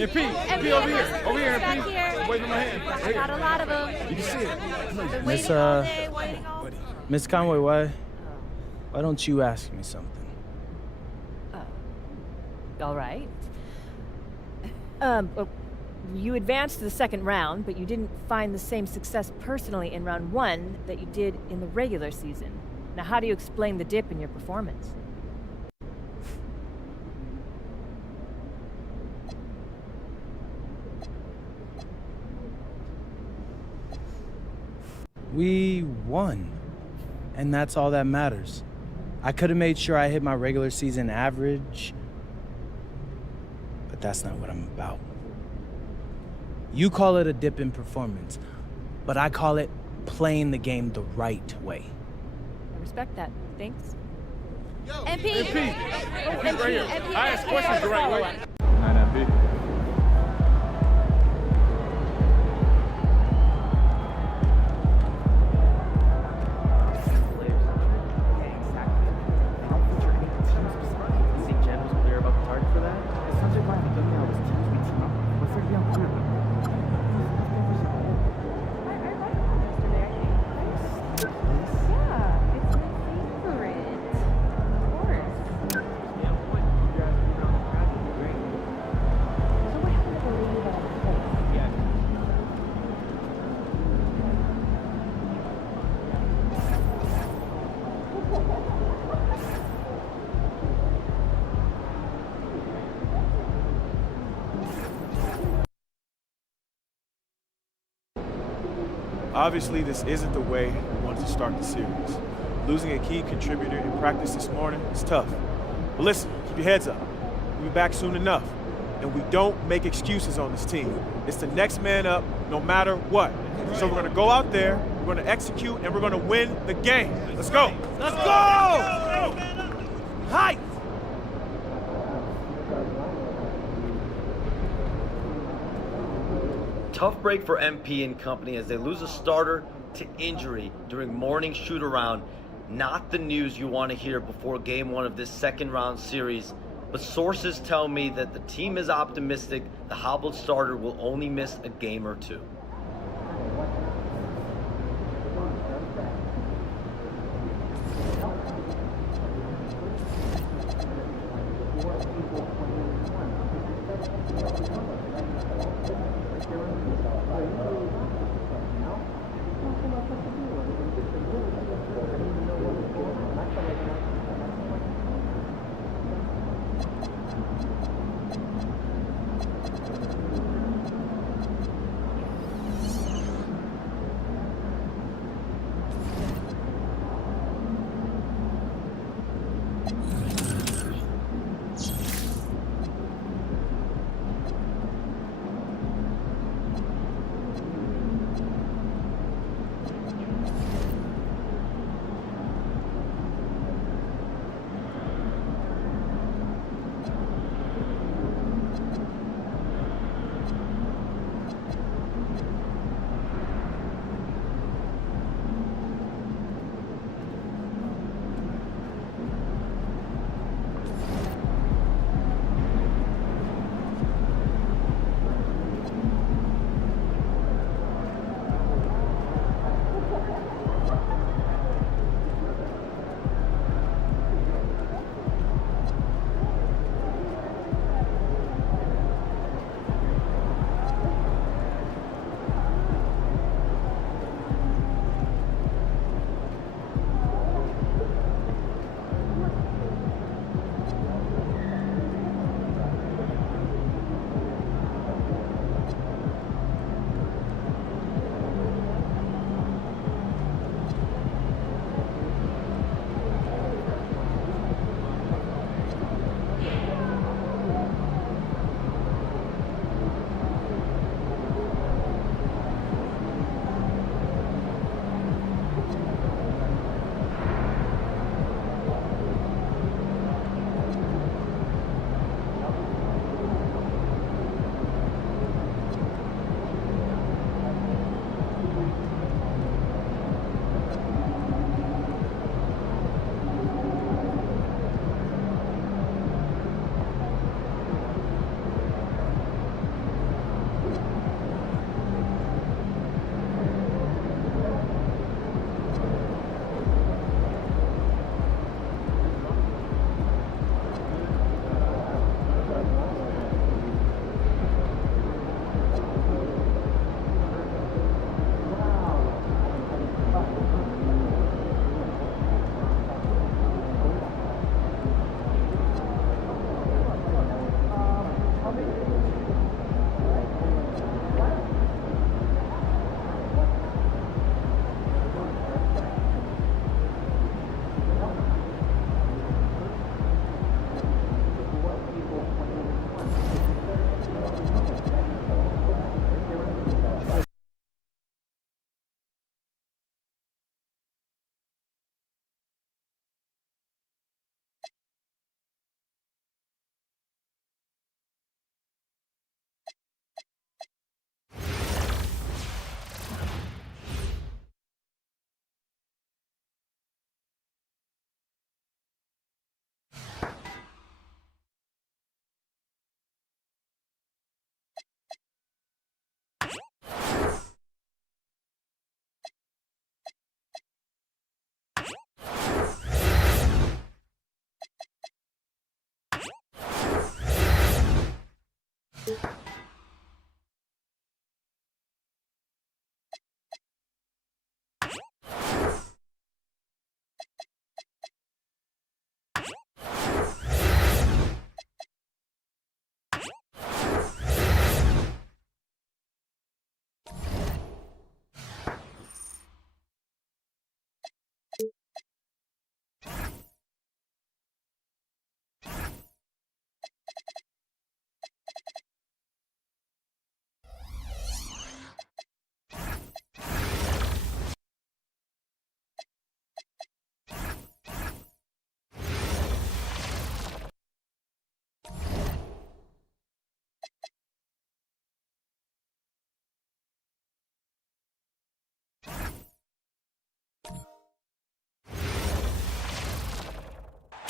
MP over here. Over here, MP. Wave my hand. I got a lot of them. You can see it. Miss Conway, why don't you ask me something? All right. You advanced to the second round, but you didn't find the same success personally in round 1 that you did in the regular season. Now, how do you explain the dip in your performance? We won. And that's all that matters. I could have made sure I hit my regular season average, but that's not what I'm about. You call it a dip in performance, but I call it playing the game the right way. I respect that. Thanks. MP! MP! MP, right here. I ask questions the right way. Obviously, this isn't the way we wanted to start the series. Losing a key contributor in practice this morning is tough. But listen, keep your heads up. We'll be back soon enough. And we don't make excuses on this team. It's the next man up, no matter what. So we're gonna go out there, we're gonna execute, and we're gonna win the game. Let's go! Let's go! Hi! Tough break for MP and company as they lose a starter to injury during morning shoot-around. Not the news you want to hear before game one of this second-round series, but sources tell me that the team is optimistic the hobbled starter will only miss a game or two.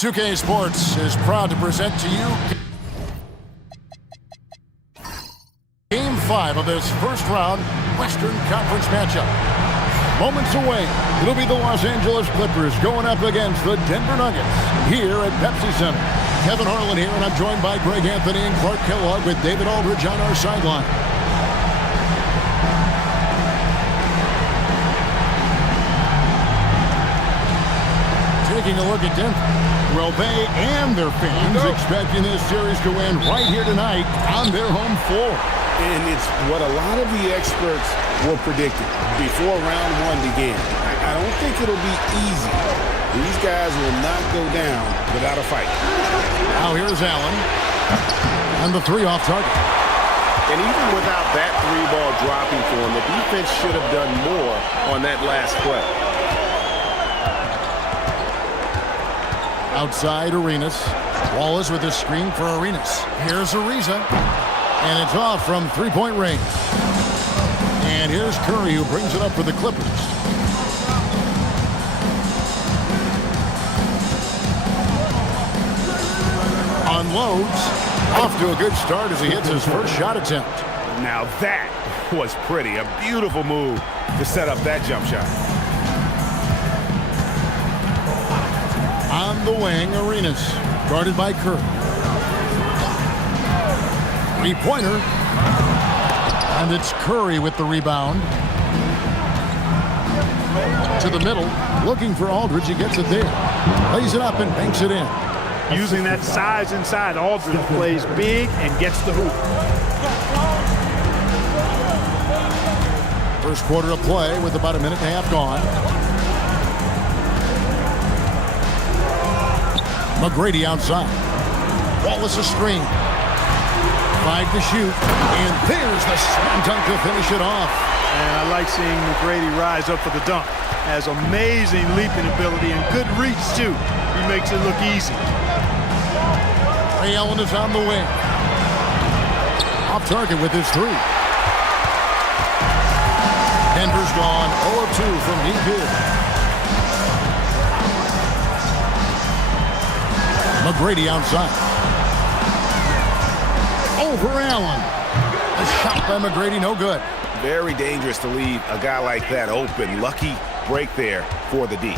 2K Sports is proud to present to you Game 5 of this first-round Western Conference matchup. Moments away, it'll be the Los Angeles Clippers going up against the Denver Nuggets here at Pepsi Center. Kevin Harlan here, and I'm joined by Greg Anthony and Clark Kellogg with David Aldridge on our sideline. Taking a look at Denver. Well, they and their fans expecting this series to end right here tonight on their home floor. And it's what a lot of the experts were predicting before round one began. I don't think it'll be easy. These guys will not go down without a fight. Now here's Allen. And the three off target. And even without that three ball dropping for him, the defense should have done more on that last play. Outside Arenas. Wallace with his screen for Arenas. Here's Ariza. And it's off from three-point range. And here's Curry, who brings it up for the Clippers. Unloads. Off to a good start as he hits his first shot attempt. Now that was pretty. A beautiful move to set up that jump shot. On the wing, Arenas. Guarded by Curry. Three-pointer. And it's Curry with the rebound. To the middle. Looking for Aldridge. He gets it there. Lays it up and banks it in. Using that size inside, Aldridge plays big and gets the hoop. First quarter of play with about a minute and a half gone. McGrady outside. Wallace a screen. 5 to shoot. And there's the slam dunk to finish it off. And I like seeing McGrady rise up for the dunk. Has amazing leaping ability and good reach, too. He makes it look easy. Ray Allen is on the wing. Off target with his three. Denver's gone 0 of 2 from deep here. McGrady outside. Over Allen. A shot by McGrady, no good. Very dangerous to leave a guy like that open. Lucky break there for the D.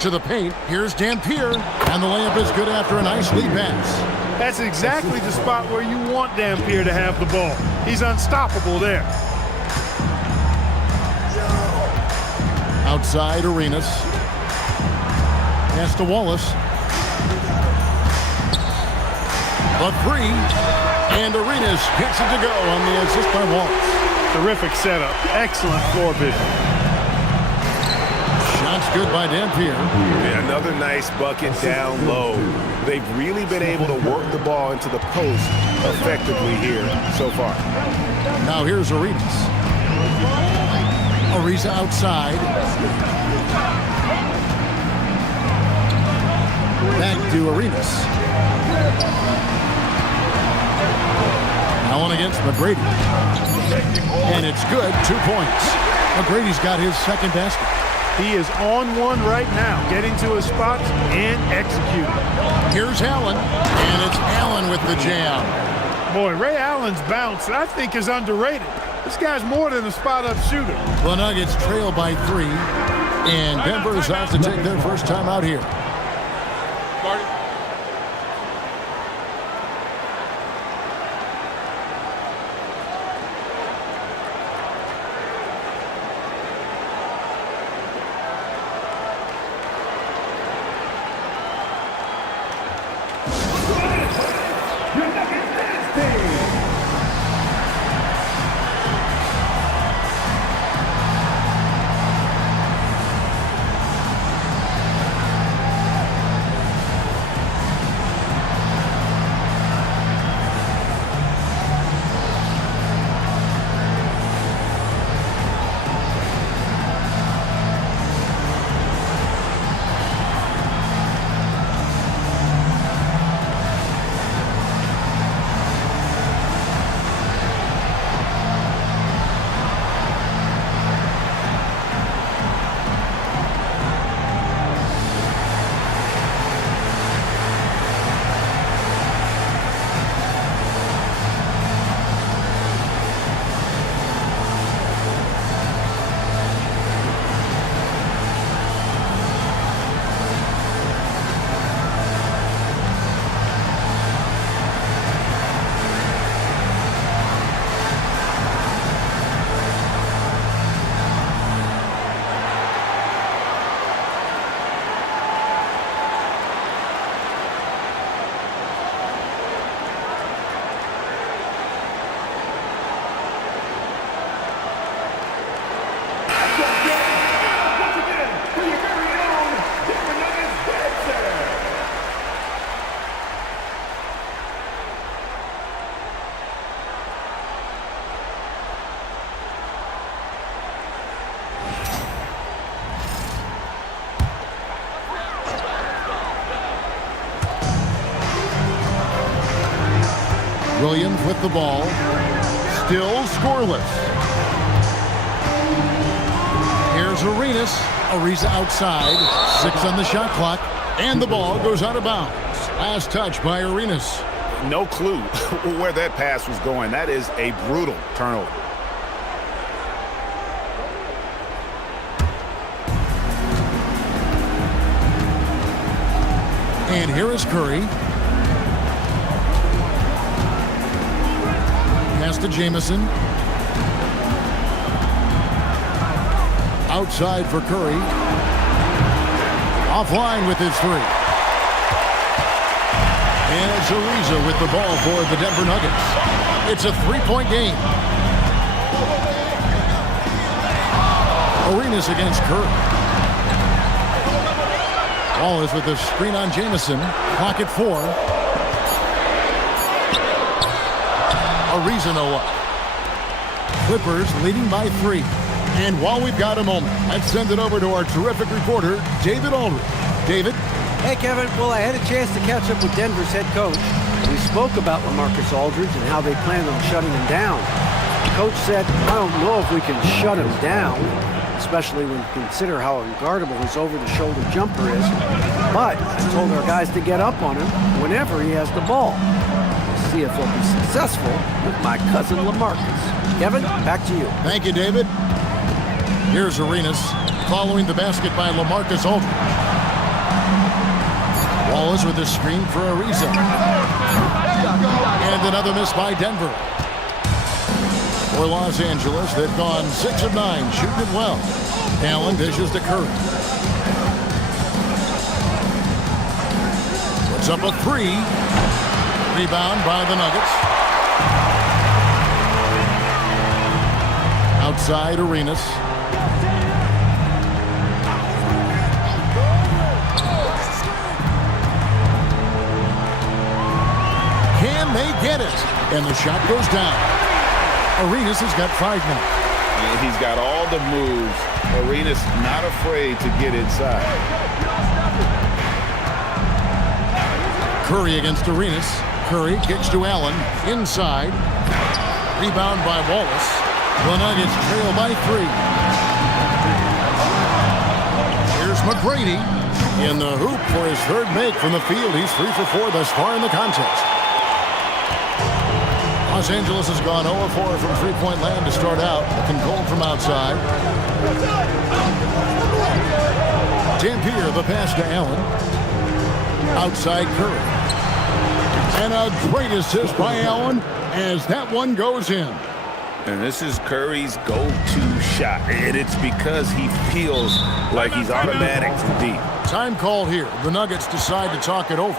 To the paint, here's Dampier, and the layup is good after a nice lead pass. That's exactly the spot where you want Dampier to have the ball. He's unstoppable there. Outside Arenas. Pass to Wallace. The three, and Arenas gets it to go on the assist by Wallace. Terrific setup. Excellent floor vision. Shots good by Dampier. Yeah, another nice bucket down low. They've really been able to work the ball into the post effectively here so far. Now here's Arenas. Ariza outside. Back to Arenas. Allen against McGrady. And it's good, 2 points. McGrady's got his second basket. He is on one right now, getting to his spots and executing. Here's Allen, and it's Allen with the jam. Boy, Ray Allen's bounce, I think, is underrated. This guy's more than a spot-up shooter. The Nuggets trail by 3, and Denver is out to take their first time out here. with the ball. Still scoreless. Here's Arenas. Ariza outside. 6 on the shot clock. And the ball goes out of bounds. Last touch by Arenas. No clue where that pass was going. That is a brutal turnover. And here is Curry. Pass to Jamison. Outside for Curry. Offline with his 3. And it's Ariza with the ball for the Denver Nuggets. It's a 3-point game. Arenas against Curry. Wallace with the screen on Jamison. Clock at 4. Ariza no up. Clippers leading by 3. And while we've got a moment, let's send it over to our terrific reporter, David Aldridge. David? Hey, Kevin. Well, I had a chance to catch up with Denver's head coach. We spoke about LaMarcus Aldridge and how they plan on shutting him down. The coach said, I don't know if we can shut him down, especially when you consider how unguardable his over-the-shoulder jumper is. But I told our guys to get up on him whenever he has the ball. We'll see if he'll be successful with my cousin LaMarcus. Kevin, back to you. Thank you, David. Here's Arenas following the basket by LaMarcus Aldridge. Wallace with the screen for Ariza. And another miss by Denver. For Los Angeles, they've gone 6 of 9, shooting it well. Allen dishes to Curry. Puts up a 3. Rebound by the Nuggets. Outside Arenas. Can they get it? And the shot goes down. Arenas has got 5 now. Yeah, he's got all the moves. Arenas not afraid to get inside. Curry against Arenas. Curry kicks to Allen. Inside. Rebound by Wallace. The Nuggets trail by 3. Here's McGrady in the hoop for his 3rd make from the field. He's 3 for 4 thus far in the contest. Los Angeles has gone 0-4 from three-point land to start out. Looking cold from outside. Dampier, the pass to Allen. Outside Curry. And a great assist by Allen as that one goes in. And this is Curry's go-to shot. And it's because he feels like he's automatic from deep. Time call here. The Nuggets decide to talk it over.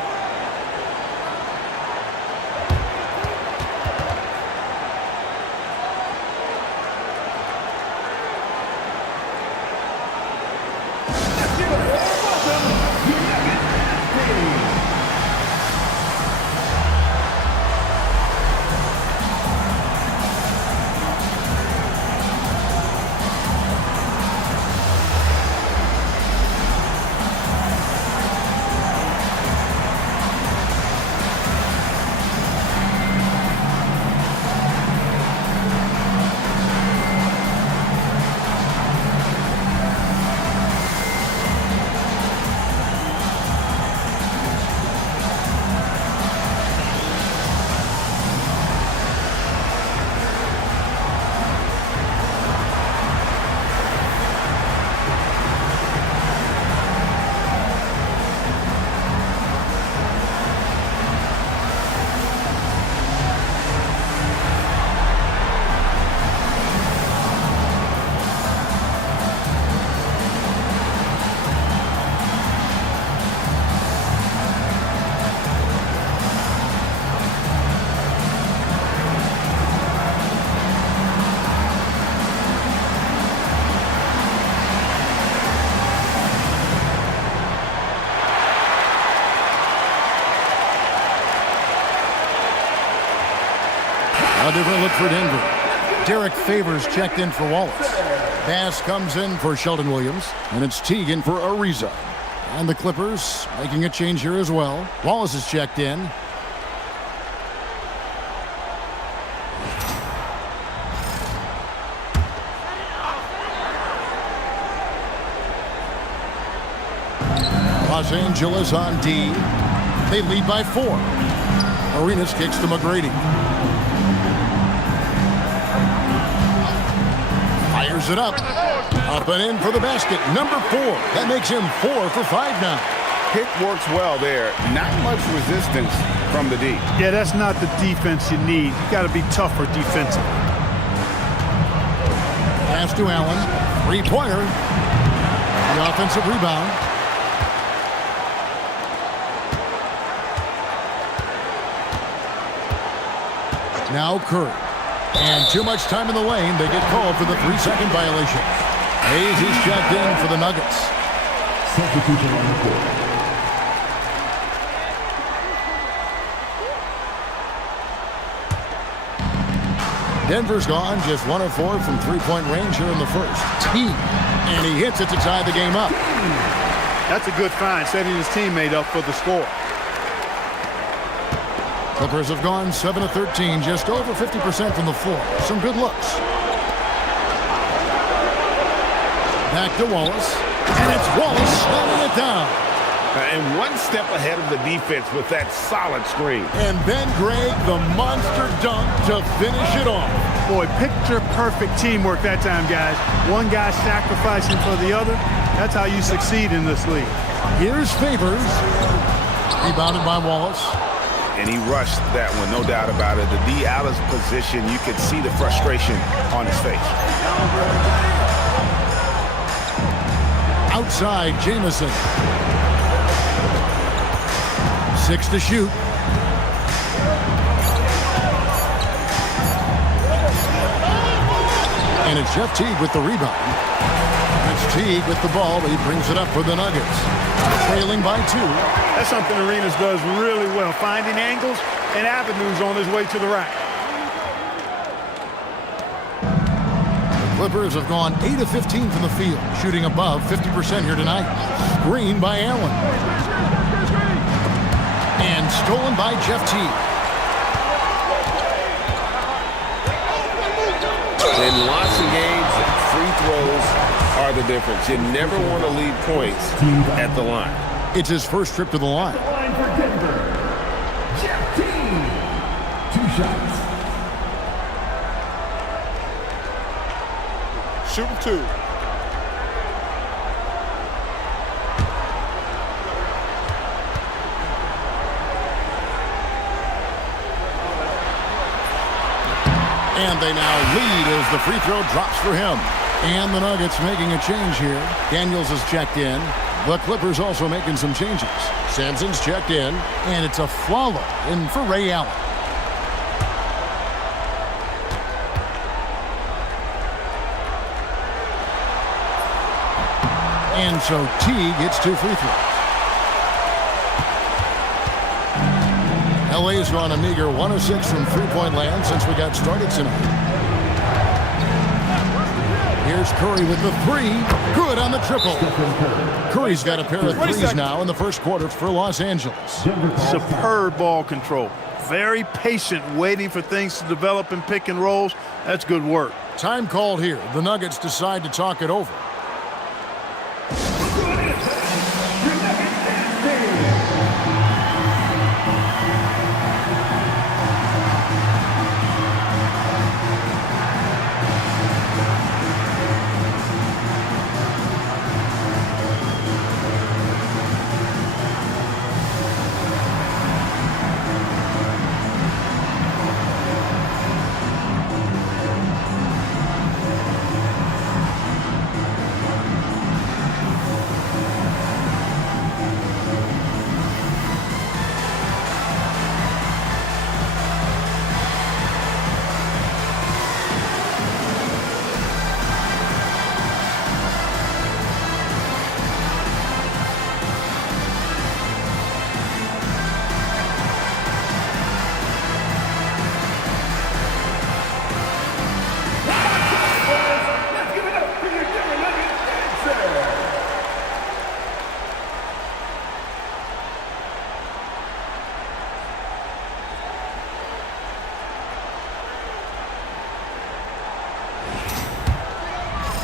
A different look for Denver. Derek Favors checked in for Wallace. Pass comes in for Sheldon Williams, and it's Teagan for Ariza. And the Clippers making a change here as well. Wallace is checked in. Los Angeles on D. They lead by 4. Arenas kicks to McGrady. Fires it up. Up and in for the basket. Number 4. That makes him 4 for 5 now. Pick works well there. Not much resistance from the D. Yeah, that's not the defense you need. You got to be tougher defensively. Pass to Allen. 3-pointer. The offensive rebound. Now Curry. And too much time in the lane. They get called for the 3-second violation. Hayes is checked in for the Nuggets. Substitution on the court. Denver's gone just 1 of 4 from 3-point range here in the first. And he hits it to tie the game up. That's a good find, setting his teammate up for the score. Clippers have gone 7 of 13, just over 50% from the floor. Some good looks. Back to Wallace. And it's Wallace slamming it down. And one step ahead of the defense with that solid screen. And Ben Gregg, the monster dunk to finish it off. Boy, picture-perfect teamwork that time, guys. One guy sacrificing for the other. That's how you succeed in this league. Here's Favors. Rebounded by Wallace. And he rushed that one, no doubt about it. The D out of position, you could see the frustration on his face. Outside, Jamison. 6 to shoot. And it's Jeff Teague with the rebound. It's Teague with the ball, but he brings it up for the Nuggets. Trailing by 2. That's something Arenas does really well, finding angles and avenues on his way to the rack. The Clippers have gone 8 of 15 from the field, shooting above 50% here tonight. Screen by Allen. And stolen by Jeff Teague. In lots of games, free throws are the difference. You never want to leave points at the line. It's his first trip to the line. Line for Denver. Jeff Teague. 2 shots. Shooting 2. And they now lead as the free throw drops for him. And the Nuggets making a change here. Daniels is checked in. The Clippers also making some changes. Sampson's checked in. And it's a follow in for Ray Allen. And so Teague hits 2 free throws. LA has gone a meager 1 of 6 from 3-point land since we got started tonight. Here's Curry with the 3. Good on the triple. Curry's got a pair of threes now in the first quarter for Los Angeles. Superb ball control. Very patient, waiting for things to develop in pick and rolls. That's good work. Time called here. The Nuggets decide to talk it over.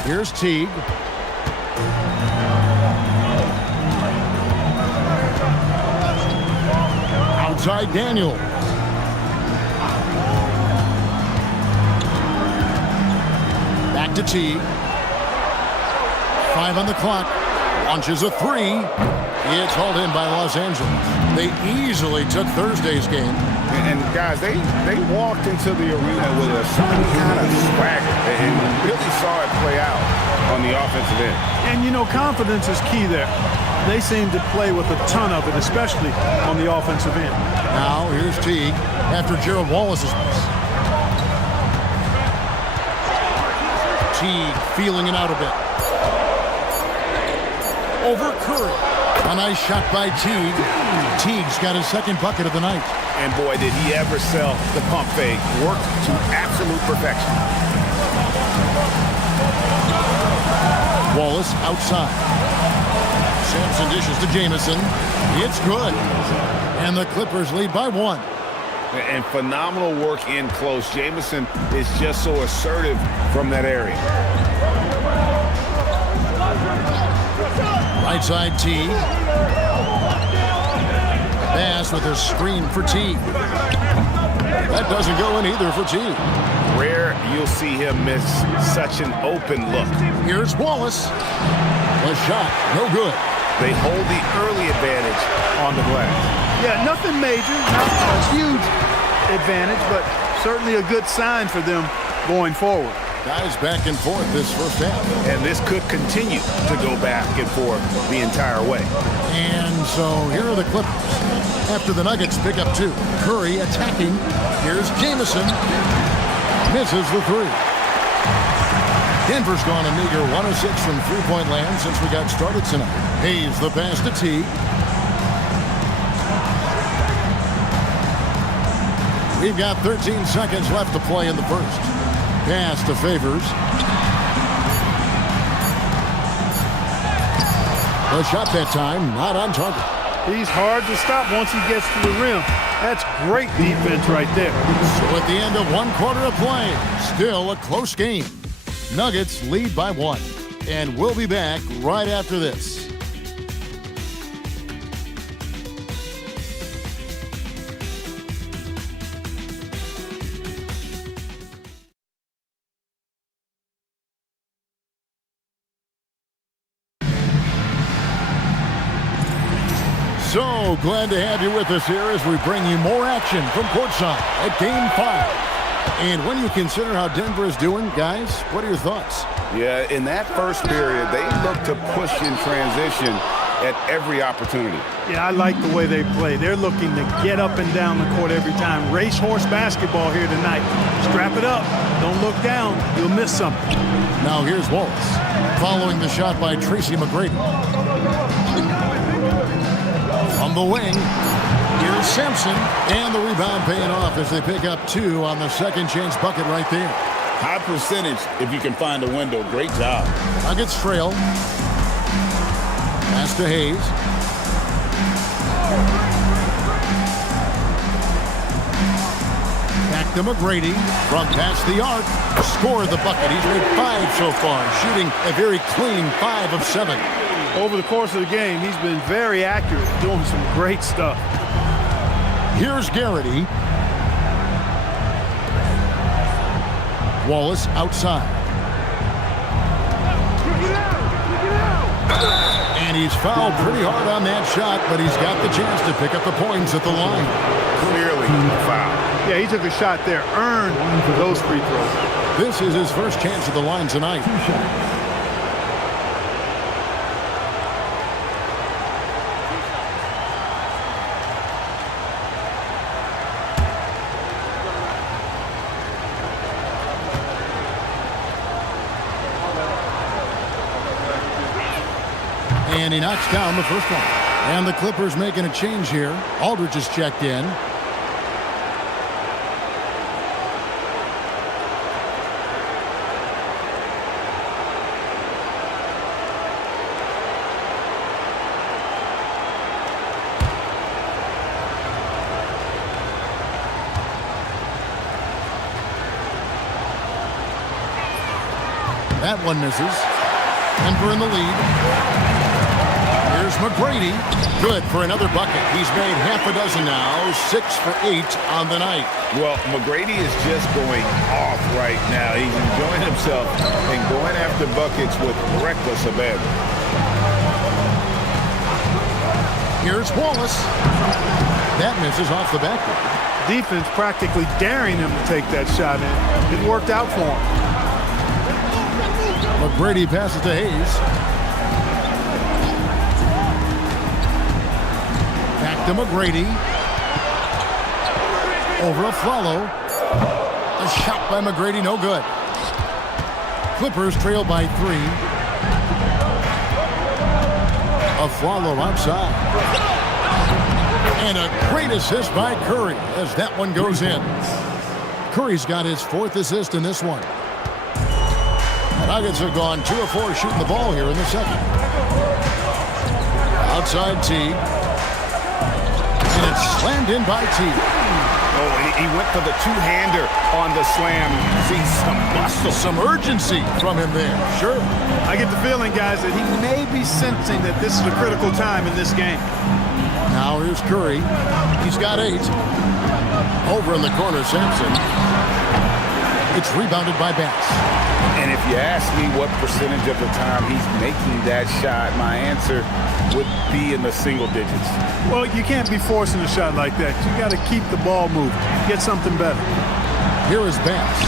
Here's Teague. outside Daniel. Back to T. 5 on the clock. Launches a 3. It's hauled in by Los Angeles. They easily took Thursday's game. And guys, they walked into the arena with a certain kind of swagger and really saw it play out on the offensive end. And, you know, confidence is key there. They seem to play with a ton of it, especially on the offensive end. Now, here's Teague after Gerald Wallace's miss. Teague feeling it out a bit. Over Curry. A nice shot by Teague. Teague's got his second bucket of the night. And boy, did he ever sell the pump fake. Worked to absolute perfection. Wallace outside. Sampson dishes to Jamison. It's good. And the Clippers lead by 1. And phenomenal work in close. Jamison is just so assertive from that area. Right side Teague. Bass with a screen for Teague. That doesn't go in either for Teague. Rare you'll see him miss such an open look. Here's Wallace. A shot, no good. They hold the early advantage on the glass. Yeah, nothing major, not a huge advantage, but certainly a good sign for them going forward. Guys back and forth this first half. And this could continue to go back and forth the entire way. And so here are the Clippers. After the Nuggets pick up 2. Curry attacking. Here's Jamison. Misses the 3. Denver's gone a meager 1 of 6 from three-point land since we got started tonight. Hayes the pass to T. We've got 13 seconds left to play in the first. Pass to Favors. A shot that time, not on target. He's hard to stop once he gets to the rim. That's great defense right there. So at the end of 1 quarter of play, still a close game. Nuggets lead by 1. And we'll be back right after this. So glad to have you with us here as we bring you more action from courtside at Game 5. And when you consider how Denver is doing, guys, what are your thoughts? Yeah, in that first period, they looked to push in transition at every opportunity. Yeah, I like the way they play. They're looking to get up and down the court every time. Racehorse basketball here tonight. Strap it up. Don't look down. You'll miss something. Now here's Wallace following the shot by Tracy McGrady. From the wing, here's Sampson, and the rebound paying off as they pick up 2 on the second chance bucket right there. High percentage if you can find a window. Great job. Nuggets trail. Pass to Hayes. Back to McGrady from past the arc. Scored the bucket. He's made 5 so far, shooting a very clean 5 of 7. Over the course of the game, he's been very accurate, doing some great stuff. Here's Garrity. Wallace outside. And he's fouled pretty hard on that shot, but he's got the chance to pick up the points at the line. Clearly foul. Yeah, he took a shot there, earned for those free throws. This is his first chance at the line tonight. And he knocks down the first one. And the Clippers making a change here. Aldridge is checked in. That one misses. Denver in the lead. Here's McGrady. Good for another bucket. He's made half a dozen now, 6 for 8 on the night. Well, McGrady is just going off right now. He's enjoying himself and going after buckets with reckless abandon. Here's Wallace. That misses off the backboard. Defense practically daring him to take that shot in. It worked out for him. McGrady passes to Hayes. Back to McGrady. Over a Flalo. A shot by McGrady, no good. Clippers trail by 3. A Flalo outside. And a great assist by Curry as that one goes in. Curry's got his 4th assist in this one. The Nuggets have gone 2 of 4 shooting the ball here in the second. Outside Teague. And it's slammed in by Teague. Oh, he went for the two-hander on the slam. You see some muscle. Some urgency from him there. Sure. I get the feeling, guys, that he may be sensing that this is a critical time in this game. Now here's Curry. He's got 8. Over in the corner, Sampson. It's rebounded by Bass. And if you ask me what percentage of the time he's making that shot, my answer would be in the single digits. Well, you can't be forcing a shot like that. You got to keep the ball moving. Get something better. Here is Bass.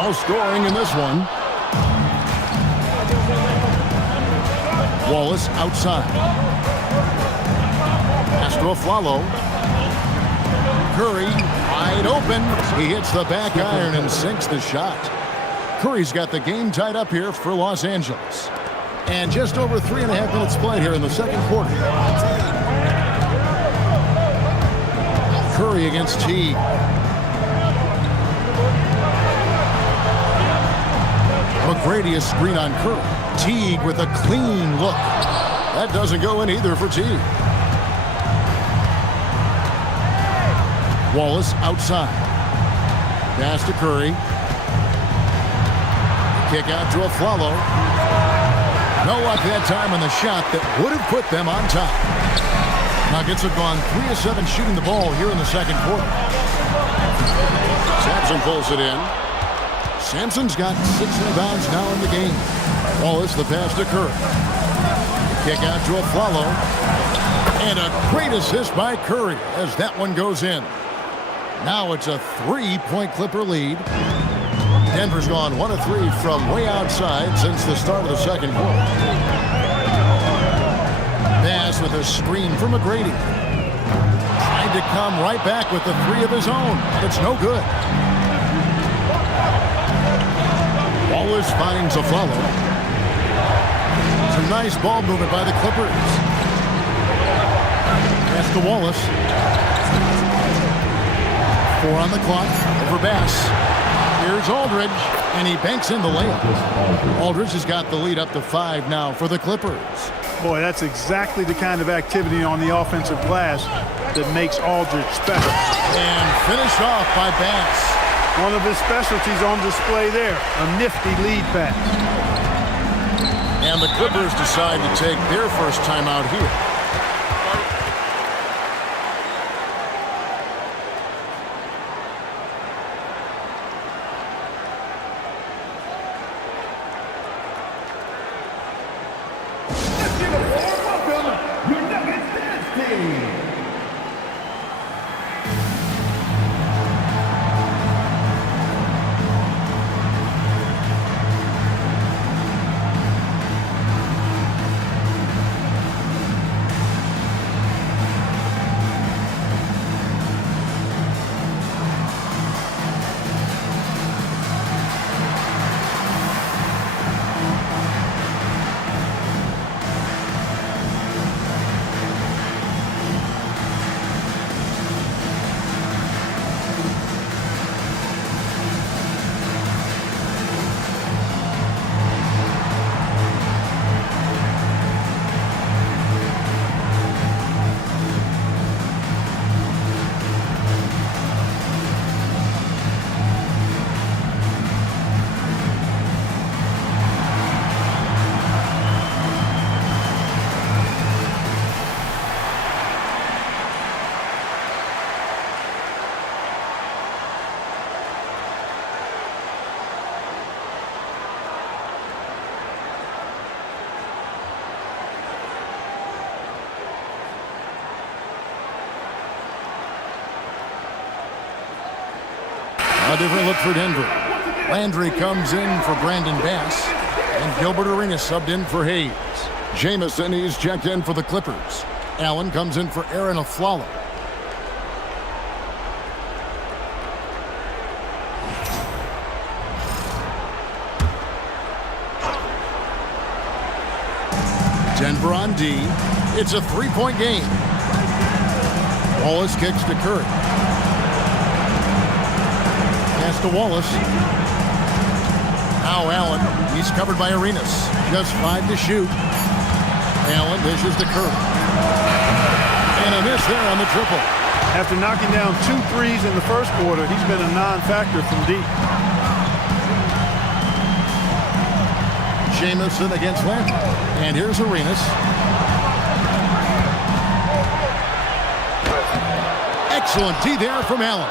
No scoring in this one. Wallace outside. Astro Flalo. Curry wide open. He hits the back iron and sinks the shot. Curry's got the game tied up here for Los Angeles. And just over 3.5 minutes played here in the second quarter. Curry against Teague. McGrady is screen on Curry. Teague with a clean look. That doesn't go in either for Teague. Wallace outside. Pass to Curry. Kick out to a Flalo. No luck that time on the shot that would have put them on top. Nuggets have gone 3 of 7 shooting the ball here in the second quarter. Sampson pulls it in. Sampson's got 6 rebounds now in the game. Wallace the pass to Curry. Kick out to a Flalo. And a great assist by Curry as that one goes in. Now it's a 3-point Clipper lead. Denver's gone 1 of 3 from way outside since the start of the second quarter. Bass with a screen from McGrady. Trying to come right back with the 3 of his own. It's no good. Wallace finds a follow. Some nice ball movement by the Clippers. Pass to Wallace. 4 on the clock over Bass. Here's Aldridge, and he banks in the layup. Aldridge has got the lead up to 5 now for the Clippers. Boy, that's exactly the kind of activity on the offensive glass that makes Aldridge special. And finished off by Bass. One of his specialties on display there, a nifty lead pass. And the Clippers decide to take their first timeout here. A different look for Denver. Landry comes in for Brandon Bass, and Gilbert Arenas subbed in for Hayes. Jamison is checked in for the Clippers. Allen comes in for Aaron Aflalo. Denver on D. It's a three-point game. Wallace kicks to Curry. Pass to Wallace. Now Allen. He's covered by Arenas. Just 5 to shoot. Allen dishes to Curry. And a miss there on the triple. After knocking down 2 threes in the first quarter, he's been a non-factor from deep. Jamison against Landry. And here's Arenas. Excellent D there from Allen.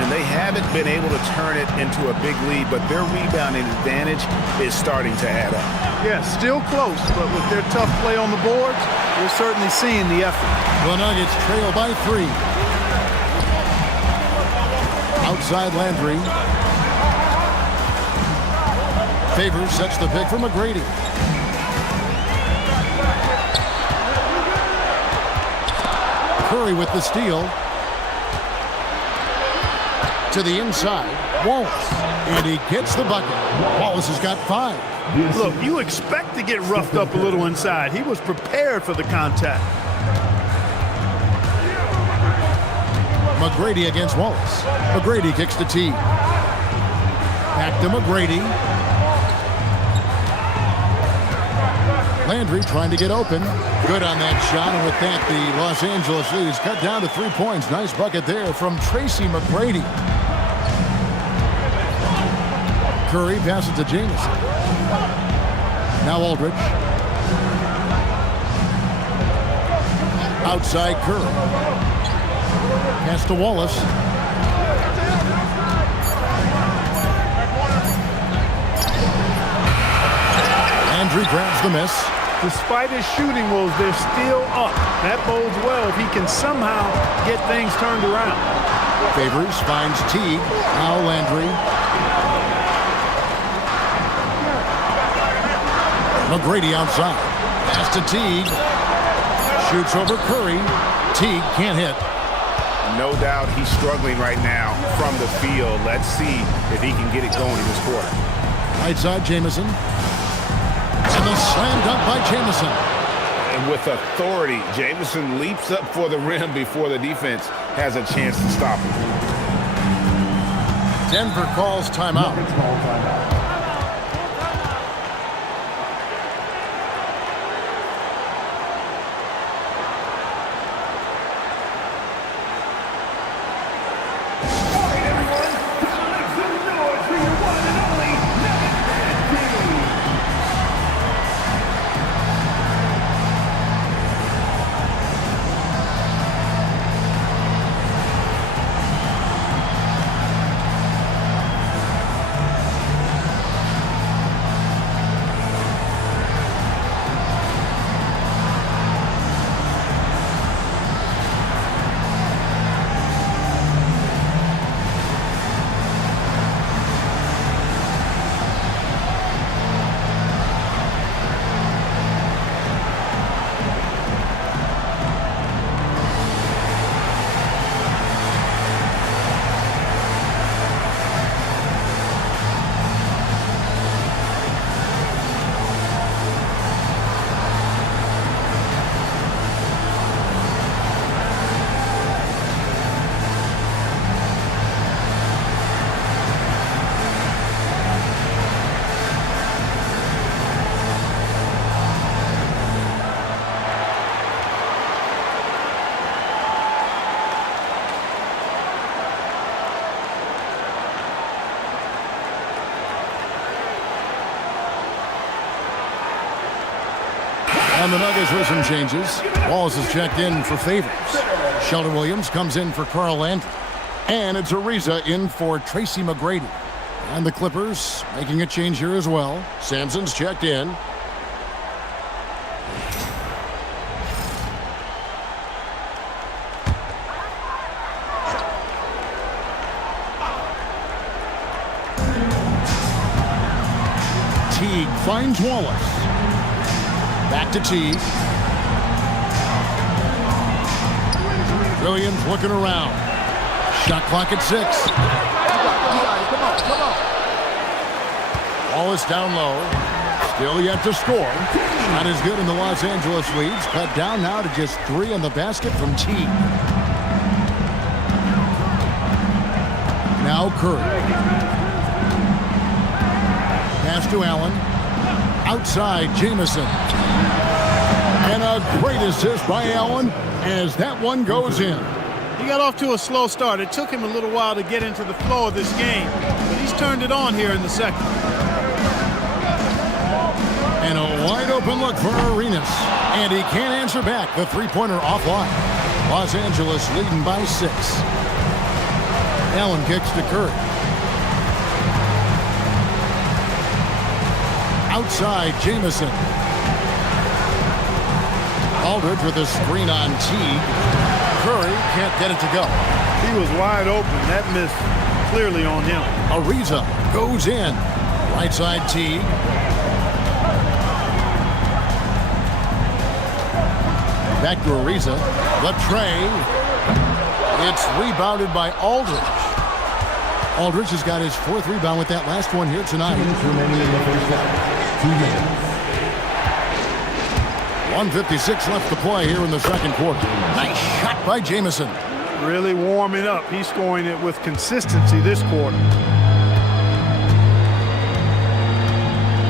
And they haven't been able to turn it into a big lead, but their rebounding advantage is starting to add up. Yeah, still close, but with their tough play on the boards, we're certainly seeing the effort. The Nuggets trail by 3. Outside Landry. Favors sets the pick for McGrady. Curry with the steal. To the inside, Wallace. And he gets the bucket. Wallace has got 5. Look, you expect to get roughed up a little inside. He was prepared for the contact. McGrady against Wallace. McGrady kicks to T. Back to McGrady. Landry trying to get open. Good on that shot, and with that, the Los Angeles Leads cut down to 3 points. Nice bucket there from Tracy McGrady. Curry passes to Jamison. Now Aldridge. Outside Curry. Pass to Wallace. Landry grabs the miss. Despite his shooting woes, they're still up. That bodes well if he can somehow get things turned around. Favors finds Teague. Now Landry. McGrady outside. Pass to Teague. Shoots over Curry. Teague can't hit. No doubt he's struggling right now from the field. Let's see if he can get it going in this quarter. Right side, Jamison. And the slam dunk by Jamison. And with authority, Jamison leaps up for the rim before the defense has a chance to stop him. Denver calls timeout. And the Nuggets with some changes. Wallace is checked in for Favors. Sheldon Williams comes in for Carl Landry. And it's Ariza in for Tracy McGrady. And the Clippers making a change here as well. Sampson's checked in. finds Wallace. Back to Teague. Williams looking around. Shot clock at 6. Wallace down low. Still yet to score. Not as good in the Los Angeles leads. Cut down now to just 3 on the basket from Teague. Now Curry. Pass to Allen. Outside Jamison. And a great assist by Allen as that one goes in. He got off to a slow start. It took him a little while to get into the flow of this game, but he's turned it on here in the second. And a wide open look for Arenas. And he can't answer back. The three-pointer offline. Los Angeles leading by 6. Allen kicks to Curry. Outside Jamison. Aldridge with a screen on Teague. Curry can't get it to go. He was wide open. That miss clearly on him. Ariza goes in. Right side Teague. Back to Ariza. The tray. It's rebounded by Aldridge. Aldridge has got his 4th rebound with that last one here tonight. 2 minutes remaining in the first half. 2 minutes. 1:56 left to play here in the second quarter. Nice shot by Jamison. Really warming up. He's scoring it with consistency this quarter.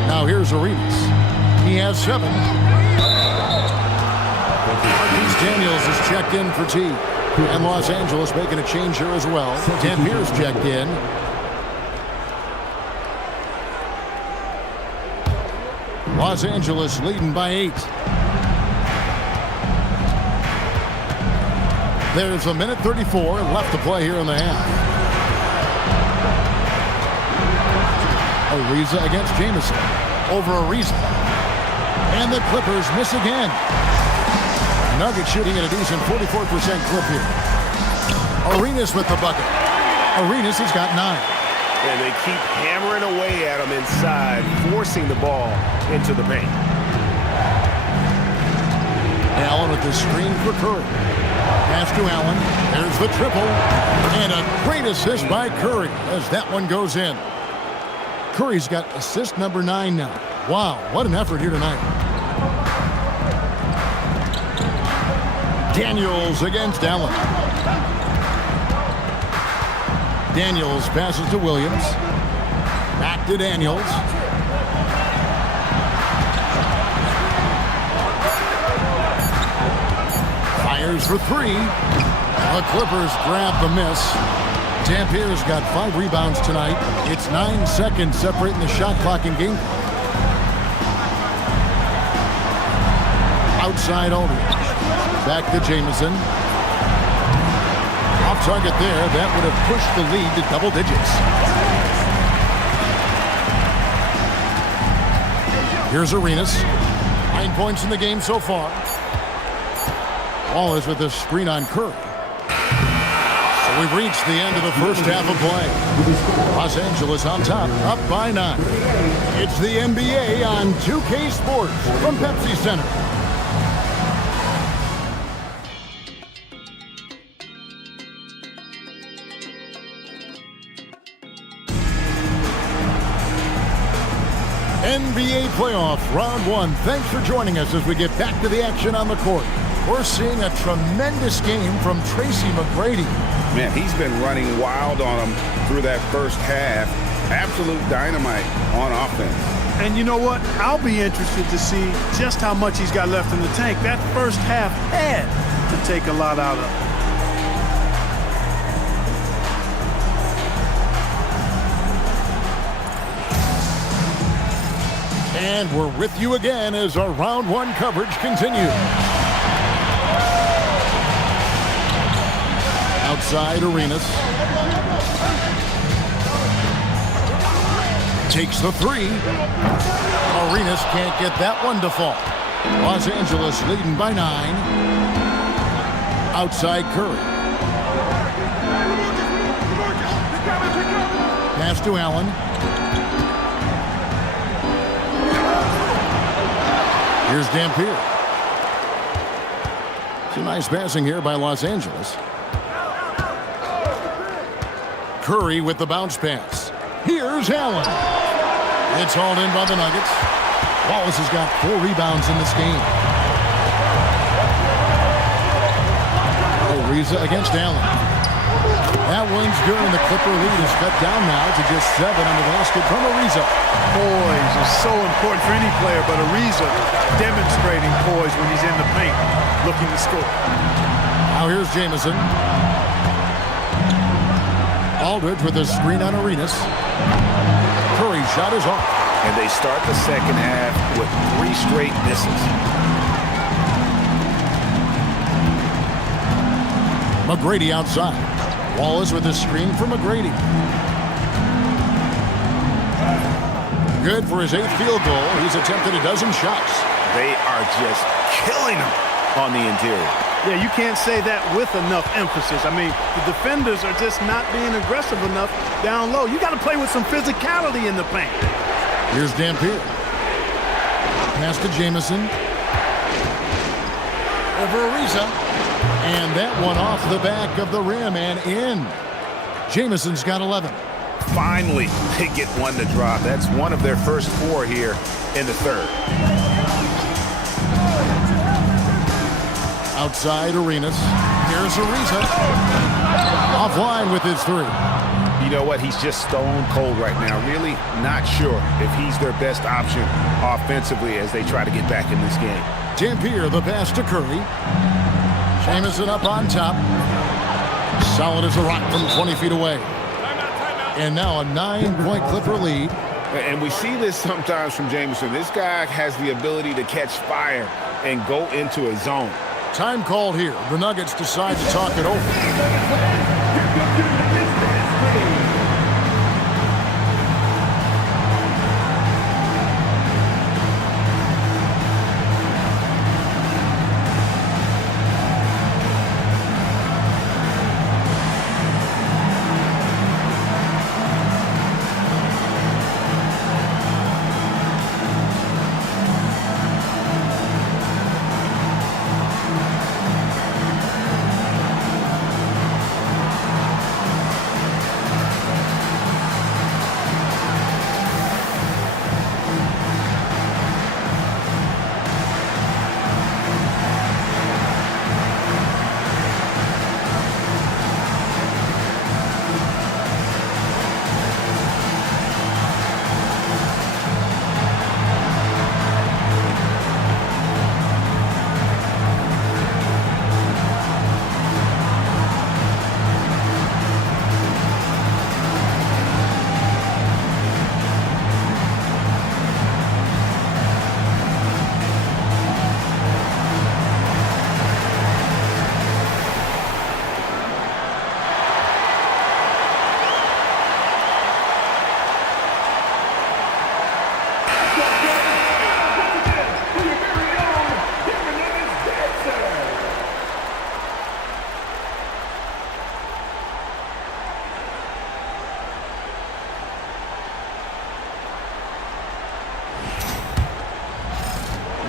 Now here's Arenas. He has 7. Marquise Daniels is checked in for Teague. And Los Angeles making a change here as well. Dampier's checked in. Los Angeles leading by 8. There's a minute 34 left to play here in the half. Ariza against Jamison. Over Ariza. And the Clippers miss again. Nuggets shooting at a decent 44% clip here. Arenas with the bucket. Arenas has got 9. And they keep hammering away at him inside, forcing the ball into the paint. Allen with the screen for Curry. Pass to Allen. There's the triple. And a great assist by Curry as that one goes in. Curry's got assist number 9 now. Wow, what an effort here tonight. Daniels against Allen. Daniels passes to Williams. Back to Daniels. Fires for 3. The Clippers grab the miss. Dampier's got 5 rebounds tonight. It's 9 seconds separating the shot clock and game. Outside Aldridge. Back to Jamison. Off target there. That would have pushed the lead to double digits. Here's Arenas. 9 points in the game so far. Wallace with a screen on Curry. So we've reached the end of the first half of play. Los Angeles on top, up by 9. It's the NBA on 2K Sports from Pepsi Center. NBA playoff round 1. Thanks for joining us as we get back to the action on the court. We're seeing a tremendous game from Tracy McGrady. Man, he's been running wild on him through that first half. Absolute dynamite on offense. And you know what? I'll be interested to see just how much he's got left in the tank. That first half had to take a lot out of him. And we're with you again as our round 1 coverage continues. Outside Arenas. Takes the 3. Arenas can't get that one to fall. Los Angeles leading by 9. Outside Curry. Pass to Allen. Here's Dampier. Some nice passing here by Los Angeles. Curry with the bounce pass. Here's Allen. It's hauled in by the Nuggets. Wallace has got 4 rebounds in this game. Ariza against Allen. That one's good, and the Clipper lead is cut down now to just 7 on the basket from Ariza. Poise is so important for any player, but Ariza demonstrating poise when he's in the paint, looking to score. Now here's Jamison. Aldridge with a screen on Arenas. Curry shot is off. And they start the second half with 3 straight misses. McGrady outside. Wallace with a screen for McGrady. Good for his 8th field goal. He's attempted a dozen shots. They are just killing him on the interior. Yeah, you can't say that with enough emphasis. I mean, the defenders are just not being aggressive enough down low. You got to play with some physicality in the paint. Here's Dampier. Pass to Jamison. Over Ariza. And that one off the back of the rim and in. Jamison's got 11. Finally, they get one to drop. That's one of their first 4 here in the third. Outside Arenas. Here's Ariza. Offline with his 3. You know what? He's just stone cold right now. Really not sure if he's their best option offensively as they try to get back in this game. Dampier, the pass to Curry. Jamison up on top. Solid as a rock from 20 feet away. And now a 9-point Clipper lead. And we see this sometimes from Jamison. This guy has the ability to catch fire and go into a zone. Time called here. The Nuggets decide to talk it over.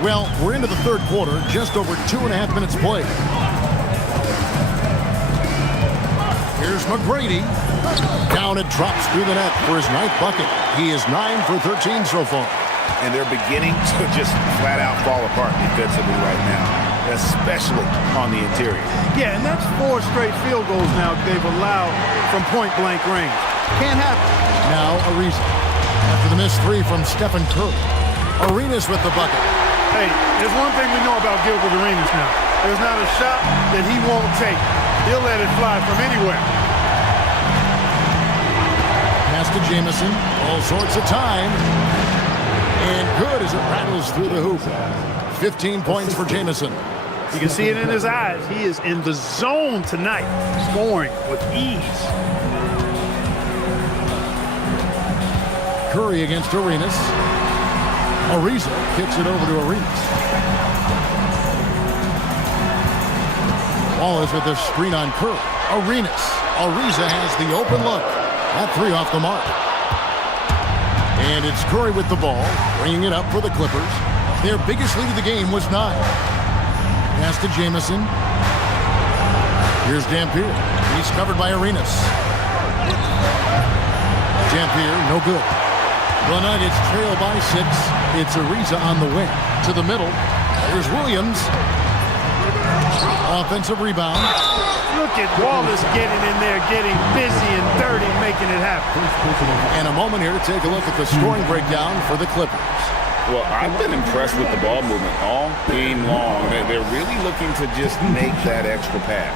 Well, we're into the third quarter, just over 2.5 minutes played. Here's McGrady. Down it drops through the net for his 9th bucket. He is 9 for 13 so far. And they're beginning to just flat out fall apart defensively right now, especially on the interior. Yeah, and that's 4 straight field goals now they've allowed from point-blank range. Can't happen. Now Ariza. After the missed 3 from Stephen Curry. Arenas with the bucket. Hey, there's one thing we know about Gilbert Arenas now. There's not a shot that he won't take. He'll let it fly from anywhere. Pass to Jamison. All sorts of time. And good as it rattles through the hoop. 15 points for Jamison. You can see it in his eyes. He is in the zone tonight, scoring with ease. Curry against Arenas. Ariza kicks it over to Arenas. Wallace with a screen on Curry. Arenas. Ariza has the open look. That 3 off the mark. And it's Curry with the ball, bringing it up for the Clippers. Their biggest lead of the game was 9. Pass to Jamison. Here's Dampier. He's covered by Arenas. Dampier, no good. The Nuggets trail by 6. It's Ariza on the wing. To the middle. Here's Williams. Offensive rebound. Look at Wallace getting in there, getting busy and dirty, making it happen. And a moment here to take a look at the scoring breakdown for the Clippers. Well, I've been impressed with the ball movement all game long. They're really looking to just make that extra pass.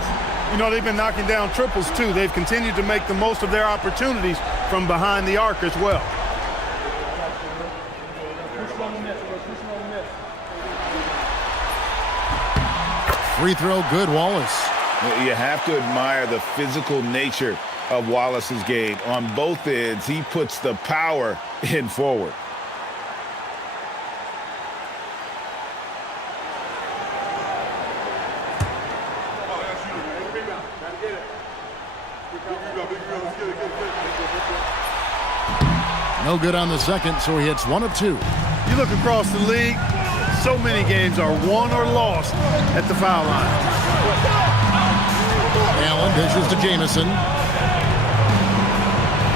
You know, they've been knocking down triples, too. They've continued to make the most of their opportunities from behind the arc as well. Free throw, good, Wallace. You have to admire the physical nature of Wallace's game. On both ends, he puts the power in forward. No good on the second, so he hits 1 of 2. You look across the league, so many games are won or lost at the foul line. Allen dishes to Jamison.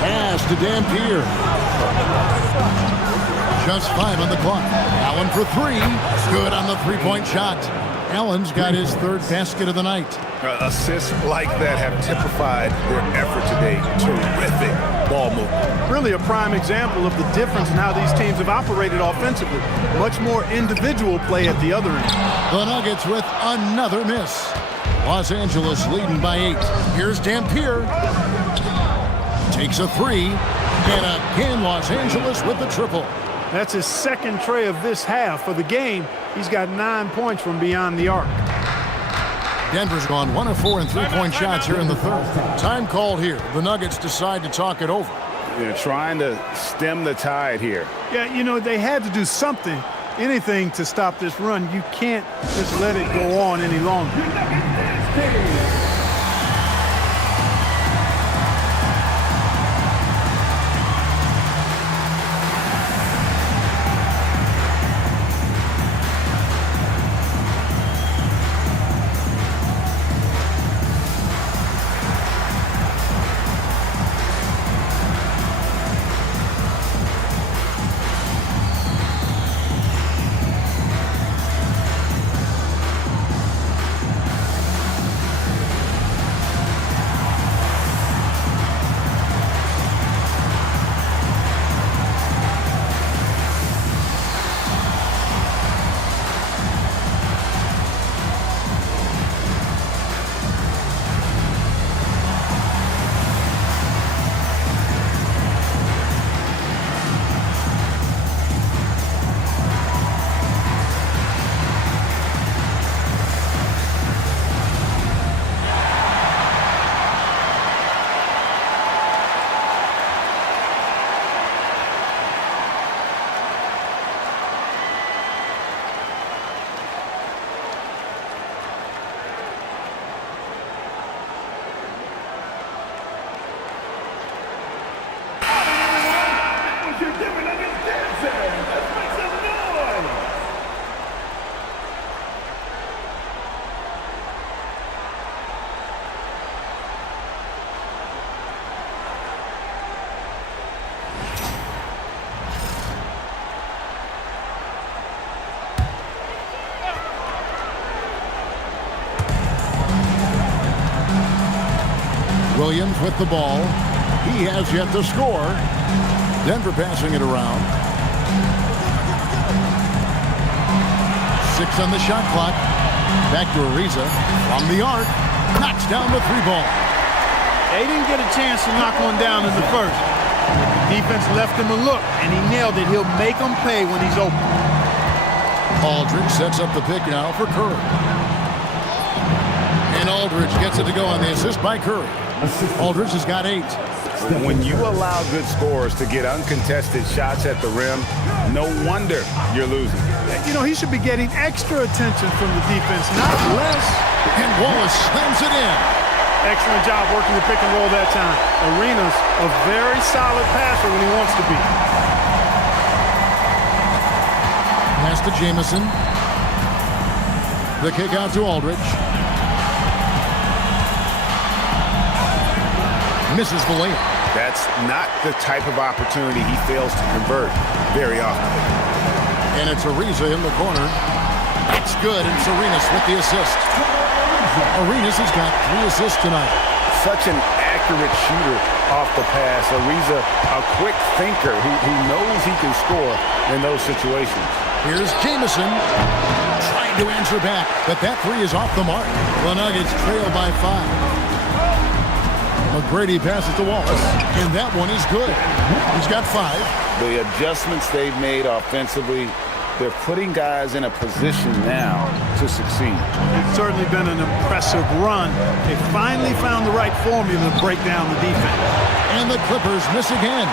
Pass to Dampier. Just 5 on the clock. Allen for 3. Good on the three-point shot. Allen's got his 3rd basket of the night. Assists like that have typified their effort today. Terrific ball movement. Really a prime example of the difference in how these teams have operated offensively. Much more individual play at the other end. The Nuggets with another miss. Los Angeles leading by 8. Here's Dampier. Takes a 3. And again, Los Angeles with the triple. That's his 2nd tray of this half. For the game, he's got 9 points from beyond the arc. Denver's gone 1 of 4 in three-point shots here in the 3rd. Time called here. The Nuggets decide to talk it over. They're trying to stem the tide here. Yeah, you know, they had to do something, anything to stop this run. You can't just let it go on any longer. Williams with the ball. He has yet to score. Denver passing it around. 6 on the shot clock. Back to Ariza from the arc. Knocks down the 3-ball. They didn't get a chance to knock one down in the first. The defense left him a look, and he nailed it. He'll make them pay when he's open. Aldridge sets up the pick now for Curry. And Aldridge gets it to go on the assist by Curry. Aldridge has got 8. When you allow good scorers to get uncontested shots at the rim, no wonder you're losing. You know, he should be getting extra attention from the defense, not less. And Wallace slams it in. Excellent job working the pick and roll that time. Arenas a very solid passer when he wants to be. Pass to Jamison. The kick out to Aldridge. Misses the layup. That's not the type of opportunity he fails to convert very often. And it's Ariza in the corner. That's good, and it's Arenas with the assist. Arenas has got 3 assists tonight. Such an accurate shooter off the pass. Ariza, a quick thinker. He knows he can score in those situations. Here's Jamison trying to answer back, but that 3 is off the mark. The Nuggets trail by 5. McGrady passes to Wallace, and that one is good. He's got 5. The adjustments they've made offensively, they're putting guys in a position now to succeed. It's certainly been an impressive run. They finally found the right formula to break down the defense. And the Clippers miss again.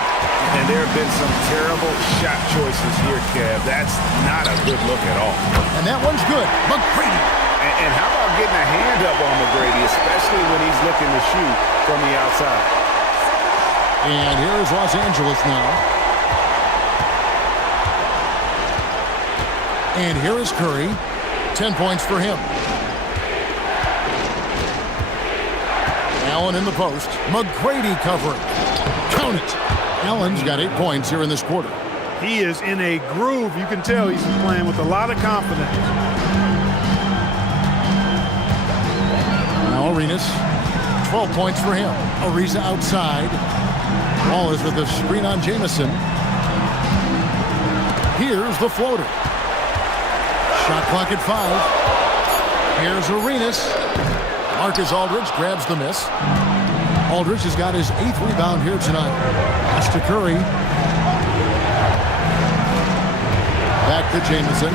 And there have been some terrible shot choices here, Kev. That's not a good look at all. And that one's good. McGrady. And how about getting a hand up on McGrady, especially when he's looking to shoot from the outside? And here's Los Angeles now. And here is Curry. 10 points for him. Allen in the post. McGrady covering. Count it. Allen's got 8 points here in this quarter. He is in a groove. You can tell he's playing with a lot of confidence. Now Arenas. 12 points for him. Ariza outside. Wallace with the screen on Jamison. Here's the floater. Shot clock at 5. Here's Arenas. Marcus Aldridge grabs the miss. Aldridge has got his 8th rebound here tonight. Pass to Curry. Back to Jamison.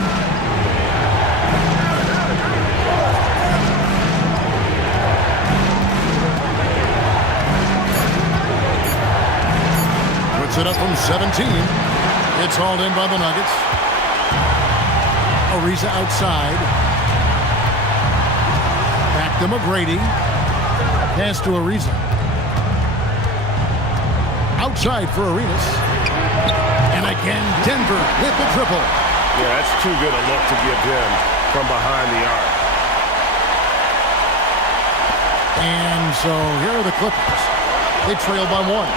Puts it up from 17. It's hauled in by the Nuggets. Ariza outside. Back to McGrady. Pass to Ariza. Outside for Arenas. And again, Denver with the triple. Yeah, that's too good a look to give him from behind the arc. And so here are the Clippers. They trail by 1.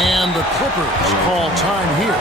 And the Clippers call time here.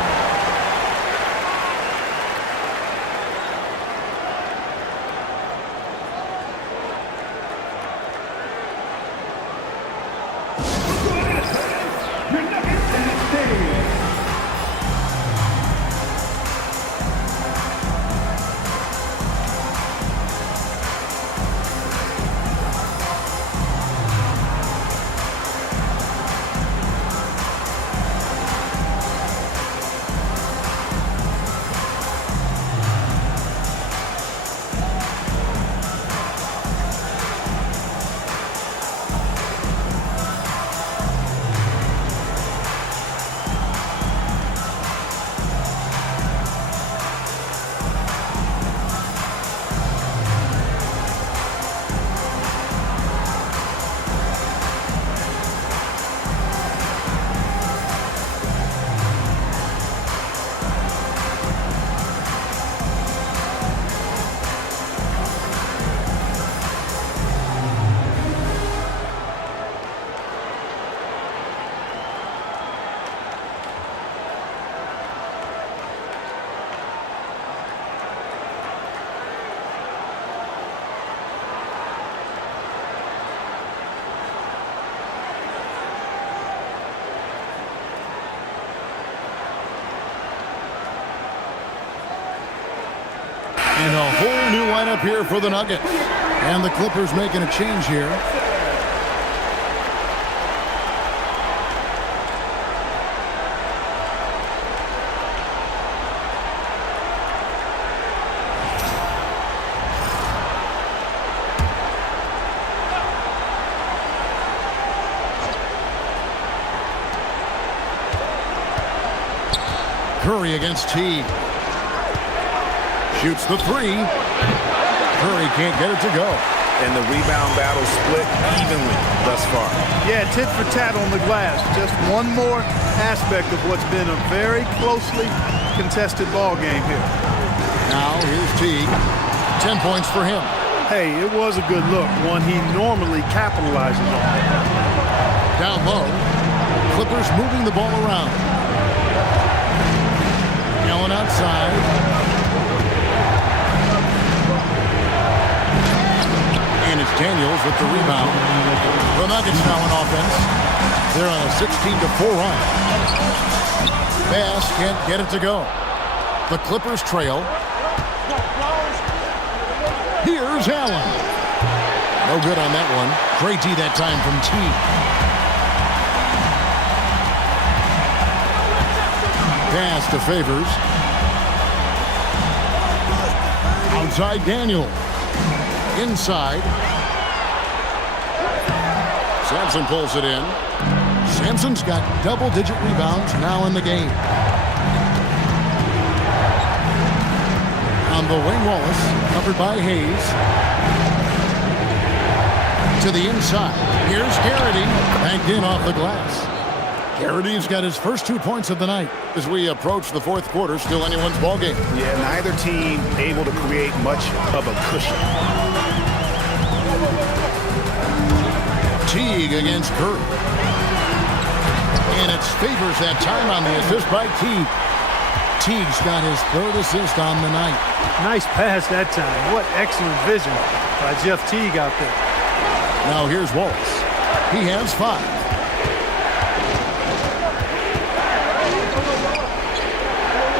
And a whole new lineup here for the Nuggets. And the Clippers making a change here. Curry against T. Shoots the 3. Curry can't get it to go. and the rebound battle split evenly thus far. Yeah, tit for tat on the glass. Just one more aspect of what's been a very closely contested ball game here. Now here's Teague. 10 points for him. Hey, it was a good look, one he normally capitalizes on. Down low, Clippers moving the ball around. Allen outside. And it's Daniels with the rebound. The Nuggets now on offense. They're on a 16-4 run. Bass can't get it to go. The Clippers trail. Here's Allen. No good on that one. Great D that time from Teague. Pass to Favors. Outside Daniel. Inside. Sampson pulls it in. Sampson's got double-digit rebounds now in the game. On the wing, Wallace, covered by Hayes. To the inside. Here's Garrity, banked in off the glass. Garrity's got his first 2 points of the night. As we approach the fourth quarter, still anyone's ballgame. Yeah, neither team able to create much of a cushion. Teague against Curry. And it's Favors that time on the assist by Teague. Teague's got his third assist on the night. Nice pass that time. What excellent vision by Jeff Teague out there. Now here's Wallace. He has 5.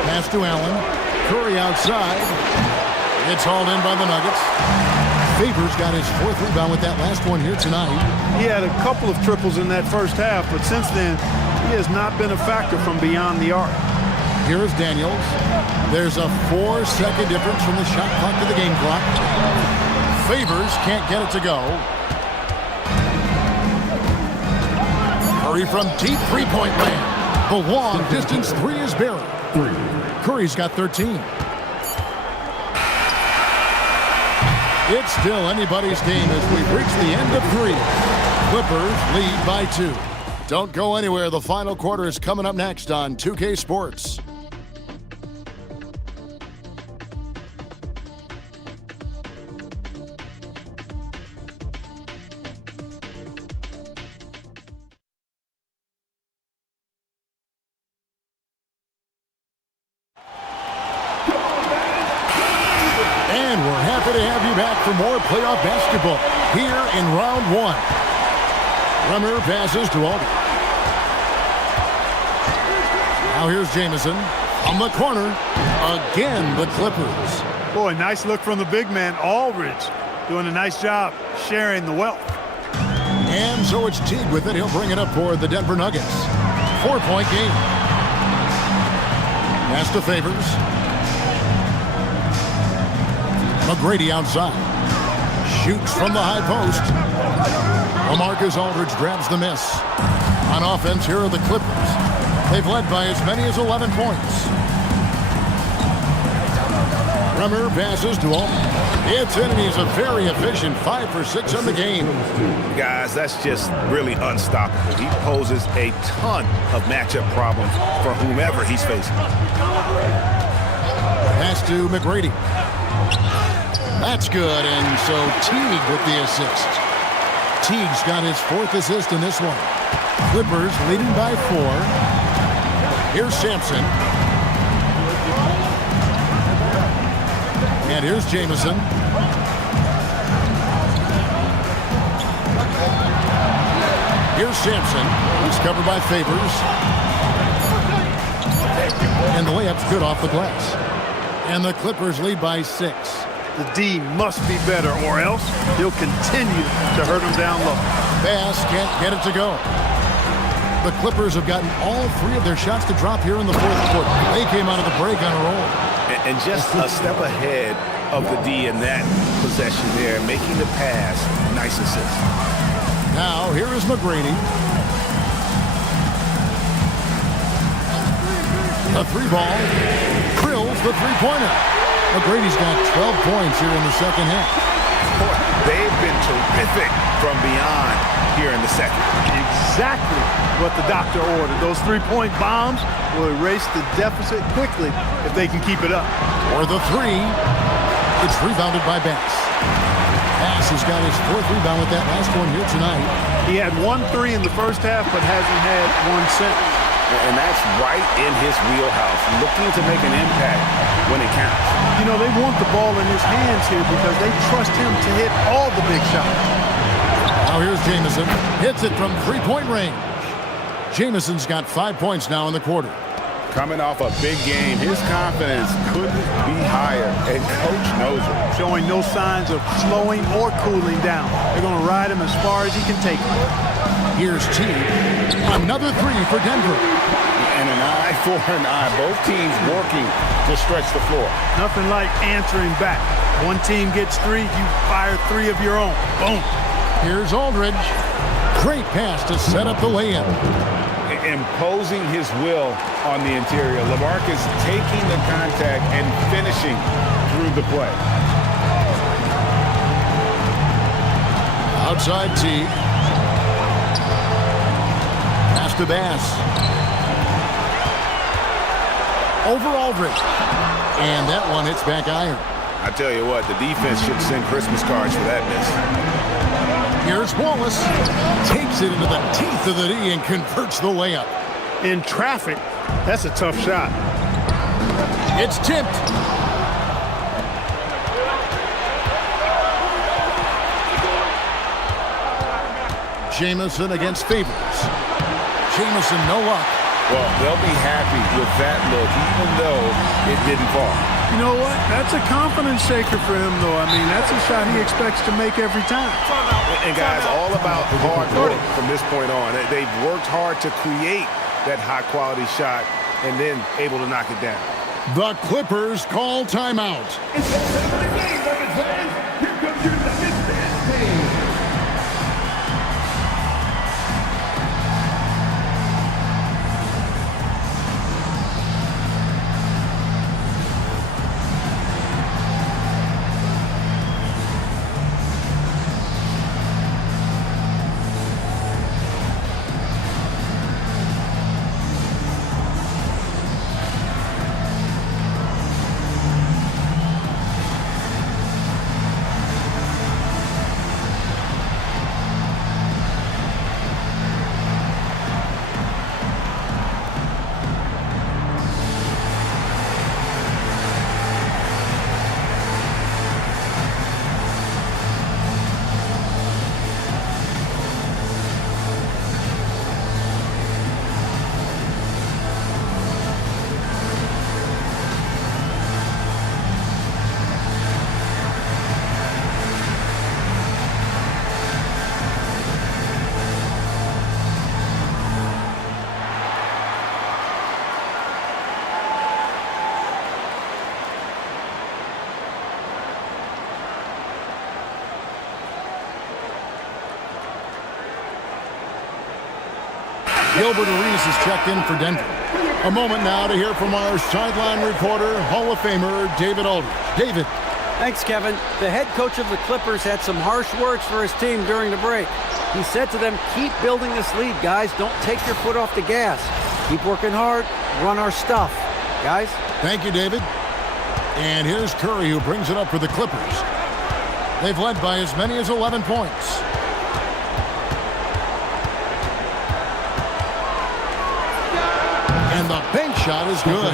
Pass to Allen. Curry outside. It's hauled in by the Nuggets. Favors got his 4th rebound with that last one here tonight. He had a couple of triples in that first half, but since then, he has not been a factor from beyond the arc. Here's Daniels. There's a 4-second difference from the shot clock to the game clock. Favors can't get it to go. Curry from deep three-point land. The long distance 3 is buried. Curry's got 13. It's still anybody's game as we reach the end of 3. Clippers lead by 2. Don't go anywhere. The final quarter is coming up next on 2K Sports. And we're happy to have you back for more playoff basketball here in round 1. Remmer passes to Aldridge. Now here's Jamison on the corner. Again, the Clippers. Boy, nice look from the big man, Aldridge. Doing a nice job sharing the wealth. And so it's Teague with it. He'll bring it up for the Denver Nuggets. 4-point game. Pass to Favors. McGrady outside. Shoots from the high post. LaMarcus Aldridge grabs the miss. On offense, here are the Clippers. They've led by as many as 11 points. Remmer passes to Aldridge. It's in, and he's a very efficient 5 for 6 on the game. Guys, that's just really unstoppable. He poses a ton of matchup problems for whomever he's facing. Pass to McGrady. That's good, and so Teague with the assist. Teague's got his 4th assist in this one. Clippers leading by 4. Here's Sampson. And here's Jamison. Here's Sampson. He's covered by Favors. And the layup's good off the glass. And the Clippers lead by 6. The D must be better, or else he'll continue to hurt him down low. Bass can't get it to go. The Clippers have gotten all 3 of their shots to drop here in the fourth quarter. They came out of the break on a roll. And just a step ahead of the D in that possession there, making the pass. Nice assist. Now, here is McGrady. A 3-ball. Krills the 3-pointer. McGrady's got 12 points here in the second half. Boy, they've been terrific from beyond here in the second. Exactly what the doctor ordered. Those three-point bombs will erase the deficit quickly if they can keep it up. For the three, it's rebounded by Bass. Bass has got his fourth rebound with that last one here tonight. He had 1-3 in the first half, but hasn't had one since. And that's right in his wheelhouse, looking to make an impact when it counts. You know, they want the ball in his hands here because they trust him to hit all the big shots. Now here's Jamison. Hits it from three-point range. Jamison's got 5 points now in the quarter. Coming off a big game, his confidence couldn't be higher, and Coach knows it. Showing no signs of slowing or cooling down. They're going to ride him as far as he can take him. Here's T. Another three for Denver. And an eye for an eye. Both teams working to stretch the floor. Nothing like answering back. One team gets three, you fire three of your own. Boom. Here's Aldridge. Great pass to set up the lay-in. Imposing his will on the interior. LaMarcus taking the contact and finishing through the play. Outside T. Pass to Bass. Over Aldridge. And that one hits back iron. I tell you what, the defense should send Christmas cards for that miss. Here's Wallace. Takes it into the teeth of the D and converts the layup. In traffic, that's a tough shot. It's tipped. Jamison against Favors. Jamison, no luck. Well, they'll be happy with that look, even though it didn't fall. You know what? That's a confidence shaker for him, though. I mean, that's a shot he expects to make every time. And guys, all about hard work from this point on. They've worked hard to create that high-quality shot and then able to knock it down. The Clippers call timeout. Gilbert Arenas is checked in for Denver. A moment now to hear from our sideline reporter, Hall of Famer David Aldridge. David. Thanks, Kevin. The head coach of the Clippers had some harsh words for his team during the break. He said to them, keep building this lead, guys. Don't take your foot off the gas. Keep working hard. Run our stuff. Guys? Thank you, David. And here's Curry, who brings it up for the Clippers. They've led by as many as 11 points. And the bank shot is good.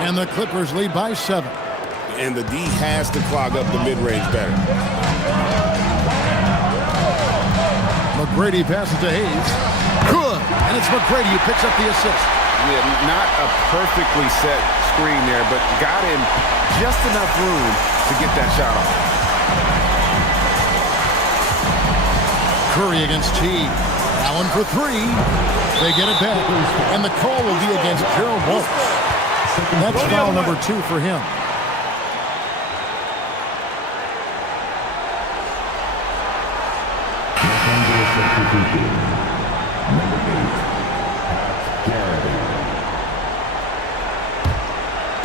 And the Clippers lead by 7. And the D has to clog up the mid-range better. McGrady passes to Hayes. Good. And it's McGrady who picks up the assist. Yeah, not a perfectly set screen there, but got him just enough room to get that shot off. Curry against T. Allen for 3. They get it back. And the call will be against Gerald Wallace. That's foul number 2 for him.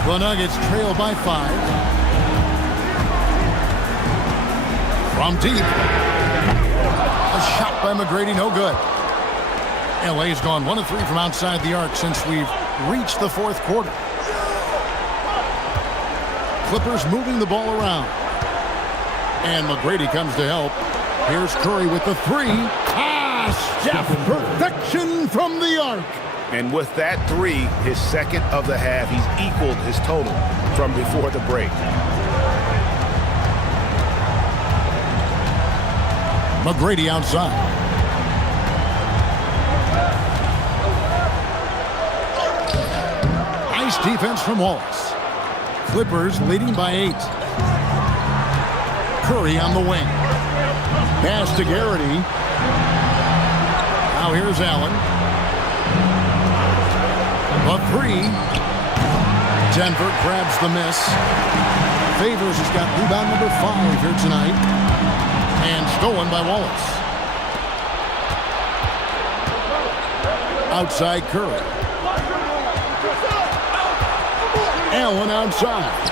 The Nuggets trail by 5. From deep. A shot by McGrady, no good. LA's gone 1 of 3 from outside the arc since we've reached the fourth quarter. Clippers moving the ball around. And McGrady comes to help. Here's Curry with the 3. Steph, perfection from the arc. And with that 3, his second of the half, he's equaled his total from before the break. McGrady outside. Nice defense from Wallace. Clippers leading by 8. Curry on the wing. Pass to Garrity. Now here's Allen. A 3. Denver grabs the miss. Favors has got rebound number 5 here tonight. And stolen by Wallace. Outside Curry. Allen outside.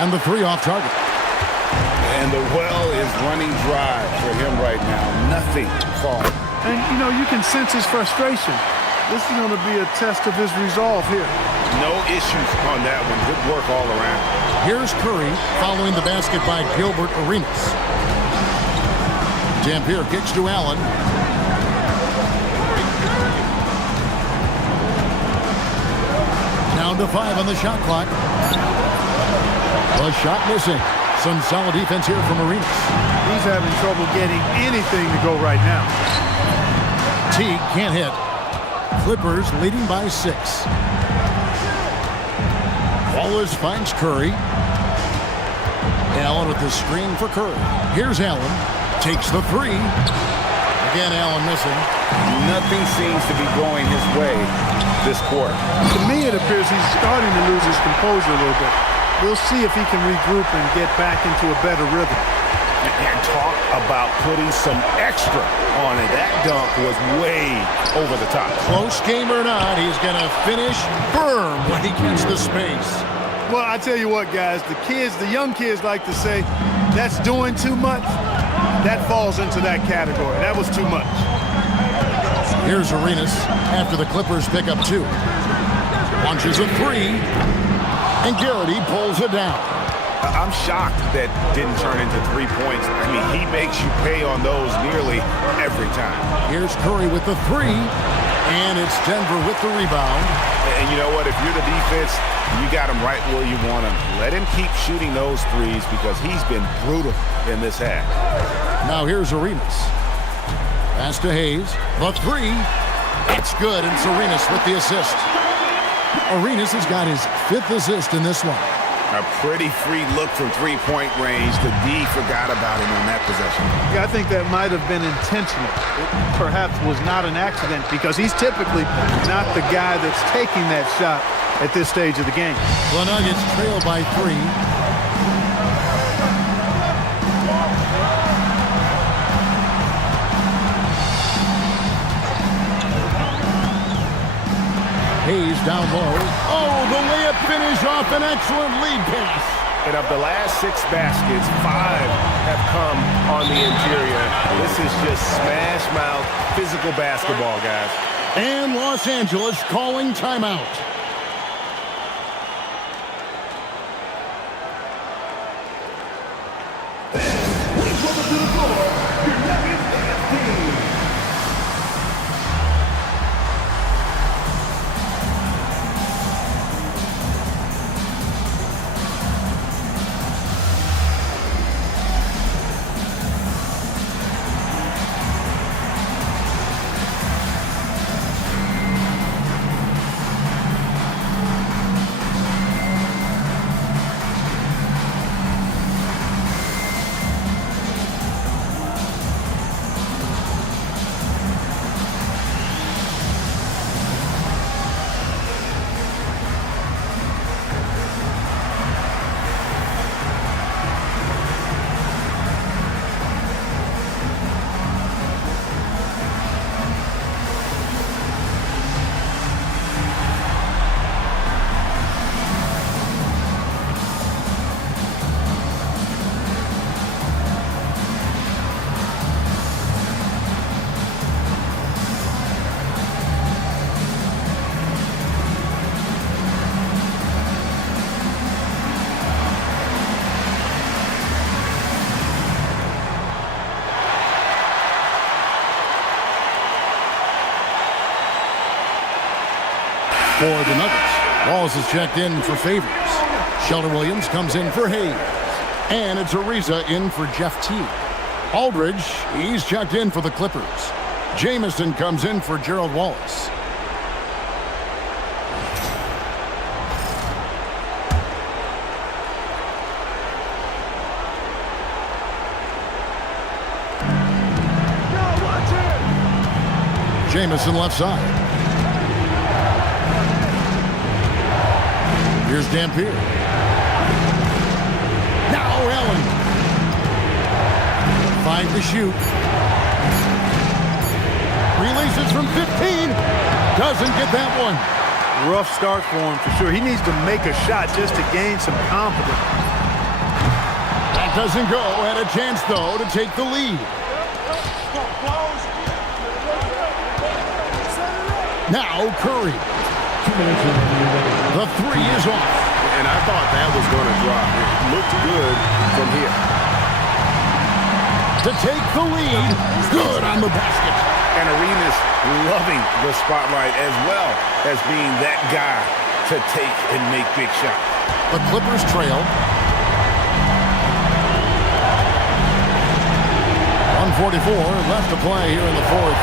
And the 3 off target. And the well is running dry for him right now. Nothing falling. And, you know, you can sense his frustration. This is going to be a test of his resolve here. No issues on that one. Good work all around. Here's Curry following the basket by Gilbert Arenas. Dampier kicks to Allen. Down to 5 on the shot clock. The shot missing. Some solid defense here from Arenas. He's having trouble getting anything to go right now. Teague can't hit. Clippers leading by 6. Wallace finds Curry. Allen with the screen for Curry. Here's Allen. Takes the 3. Again, Allen missing. Nothing seems to be going his way this quarter. To me, it appears he's starting to lose his composure a little bit. We'll see if he can regroup and get back into a better rhythm. And talk about putting some extra on it. That dunk was way over the top. Close game or not, he's going to finish firm when he gets the space. Well, I tell you what, guys, the young kids like to say, that's doing too much. That falls into that category. That was too much. Here's Arenas after the Clippers pick up 2. Launches a 3. And Garrity pulls it down. I'm shocked that didn't turn into 3 points. I mean, he makes you pay on those nearly every time. Here's Curry with the 3. And it's Denver with the rebound. And you know what? If you're the defense, you got him right where you want him. Let him keep shooting those threes because he's been brutal in this half. Now here's Arenas. Pass to Hayes. The 3. It's good, and it's Arenas with the assist. Arenas has got his 5th assist in this one. A pretty free look from 3-point range. The D forgot about him on that possession. Yeah, I think that might have been intentional. It perhaps was not an accident because he's typically not the guy that's taking that shot at this stage of the game. The Nuggets trail by 3. Hayes down low. Oh, the layup finish off an excellent lead pass. And of the last 6 baskets, 5 have come on the interior. This is just smash mouth physical basketball, guys. And Los Angeles calling timeout. Welcome to the floor, your Nuggets team. for the Nuggets. Wallace is checked in for Favors. Shelter Williams comes in for Hayes. And it's Ariza in for Jeff T. Aldridge, he's checked in for the Clippers. Jamison comes in for Gerald Wallace. Jamison left side. Here's Dampier. Now Allen. 5 to shoot. Releases from 15. Doesn't get that one. Rough start for him for sure. He needs to make a shot just to gain some confidence. That doesn't go. Had a chance, though, to take the lead. Now Curry. The three is off. And I thought that was going to drop. It looked good from here. To take the lead. Good on the basket. And Arenas loving the spotlight as well as being that guy to take and make big shots. The Clippers trail. 1:44 left to play here in the fourth.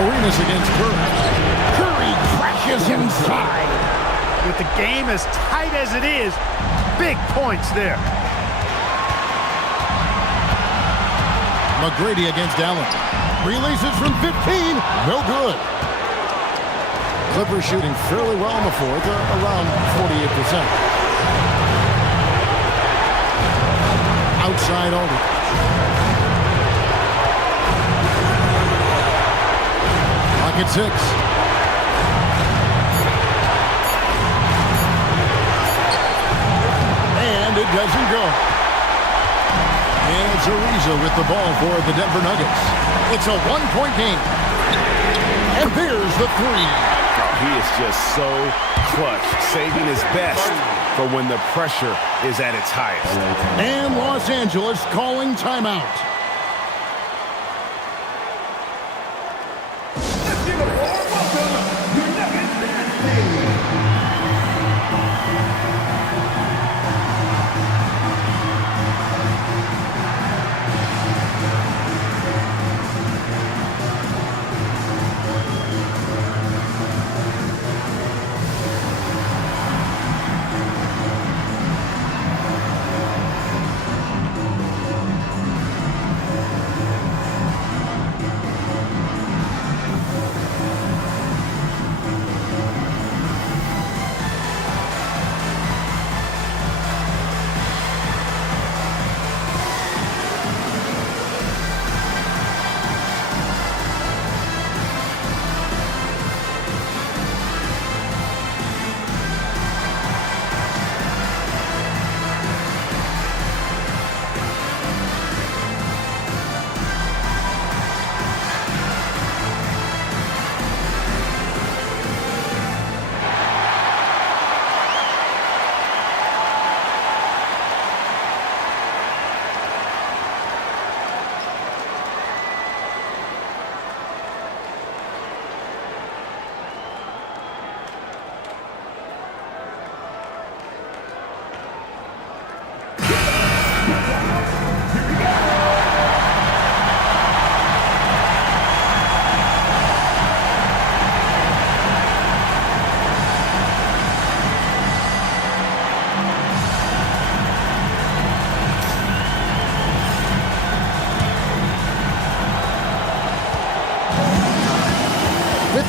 Arenas against Curry. Curry crashes inside. With the game as tight as it is, big points there. McGrady against Allen. Releases from 15. No good. Clippers shooting fairly well in the fourth, around 48%. Outside Aldridge. At 6. And it doesn't go. And it's Ariza with the ball for the Denver Nuggets. It's a one-point game. And there's the three. Oh, he is just so clutch, saving his best for when the pressure is at its highest. And Los Angeles calling timeout.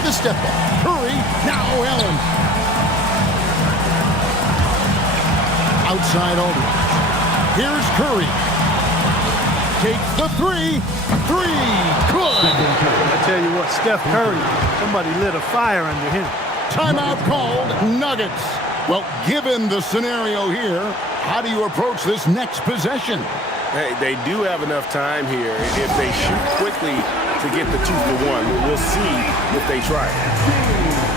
The step back. Curry, now Allen. Outside Aldridge. Here's Curry. Takes the three. Good. I tell you what, Steph Curry, somebody lit a fire under him. Timeout called, Nuggets. Well, given the scenario here, how do you approach this next possession? Hey, they do have enough time here. If they shoot quickly to get the 2-for-1, we'll see if they try it.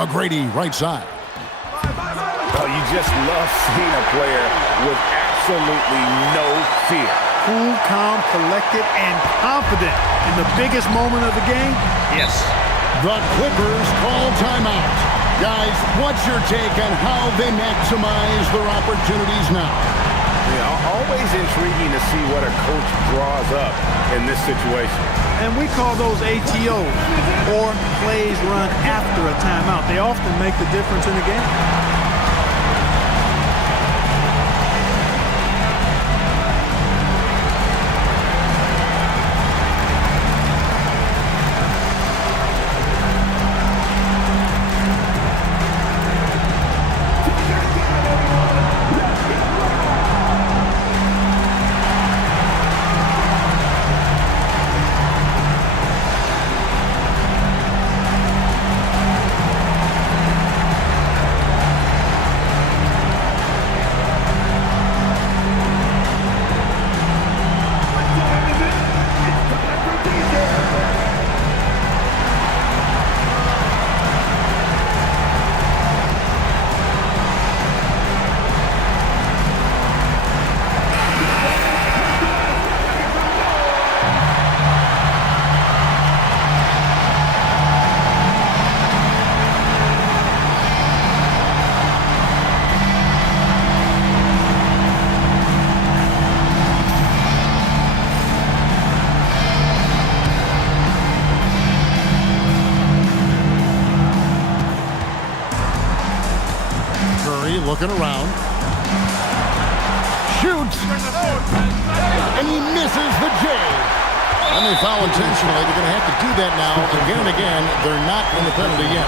McGrady, right side. Oh, you just love seeing a player with absolutely no fear. Cool, calm, collected, and confident in the biggest moment of the game. Yes. The Clippers call timeout. Guys, what's your take on how they maximize their opportunities now? Yeah, always intriguing to see what a coach draws up in this situation. And we call those ATOs, or plays run after a timeout. They often make the difference in the game. Looking around. Shoots. And he misses the J. And they foul intentionally. They're going to have to do that now again and again. They're not in the penalty yet.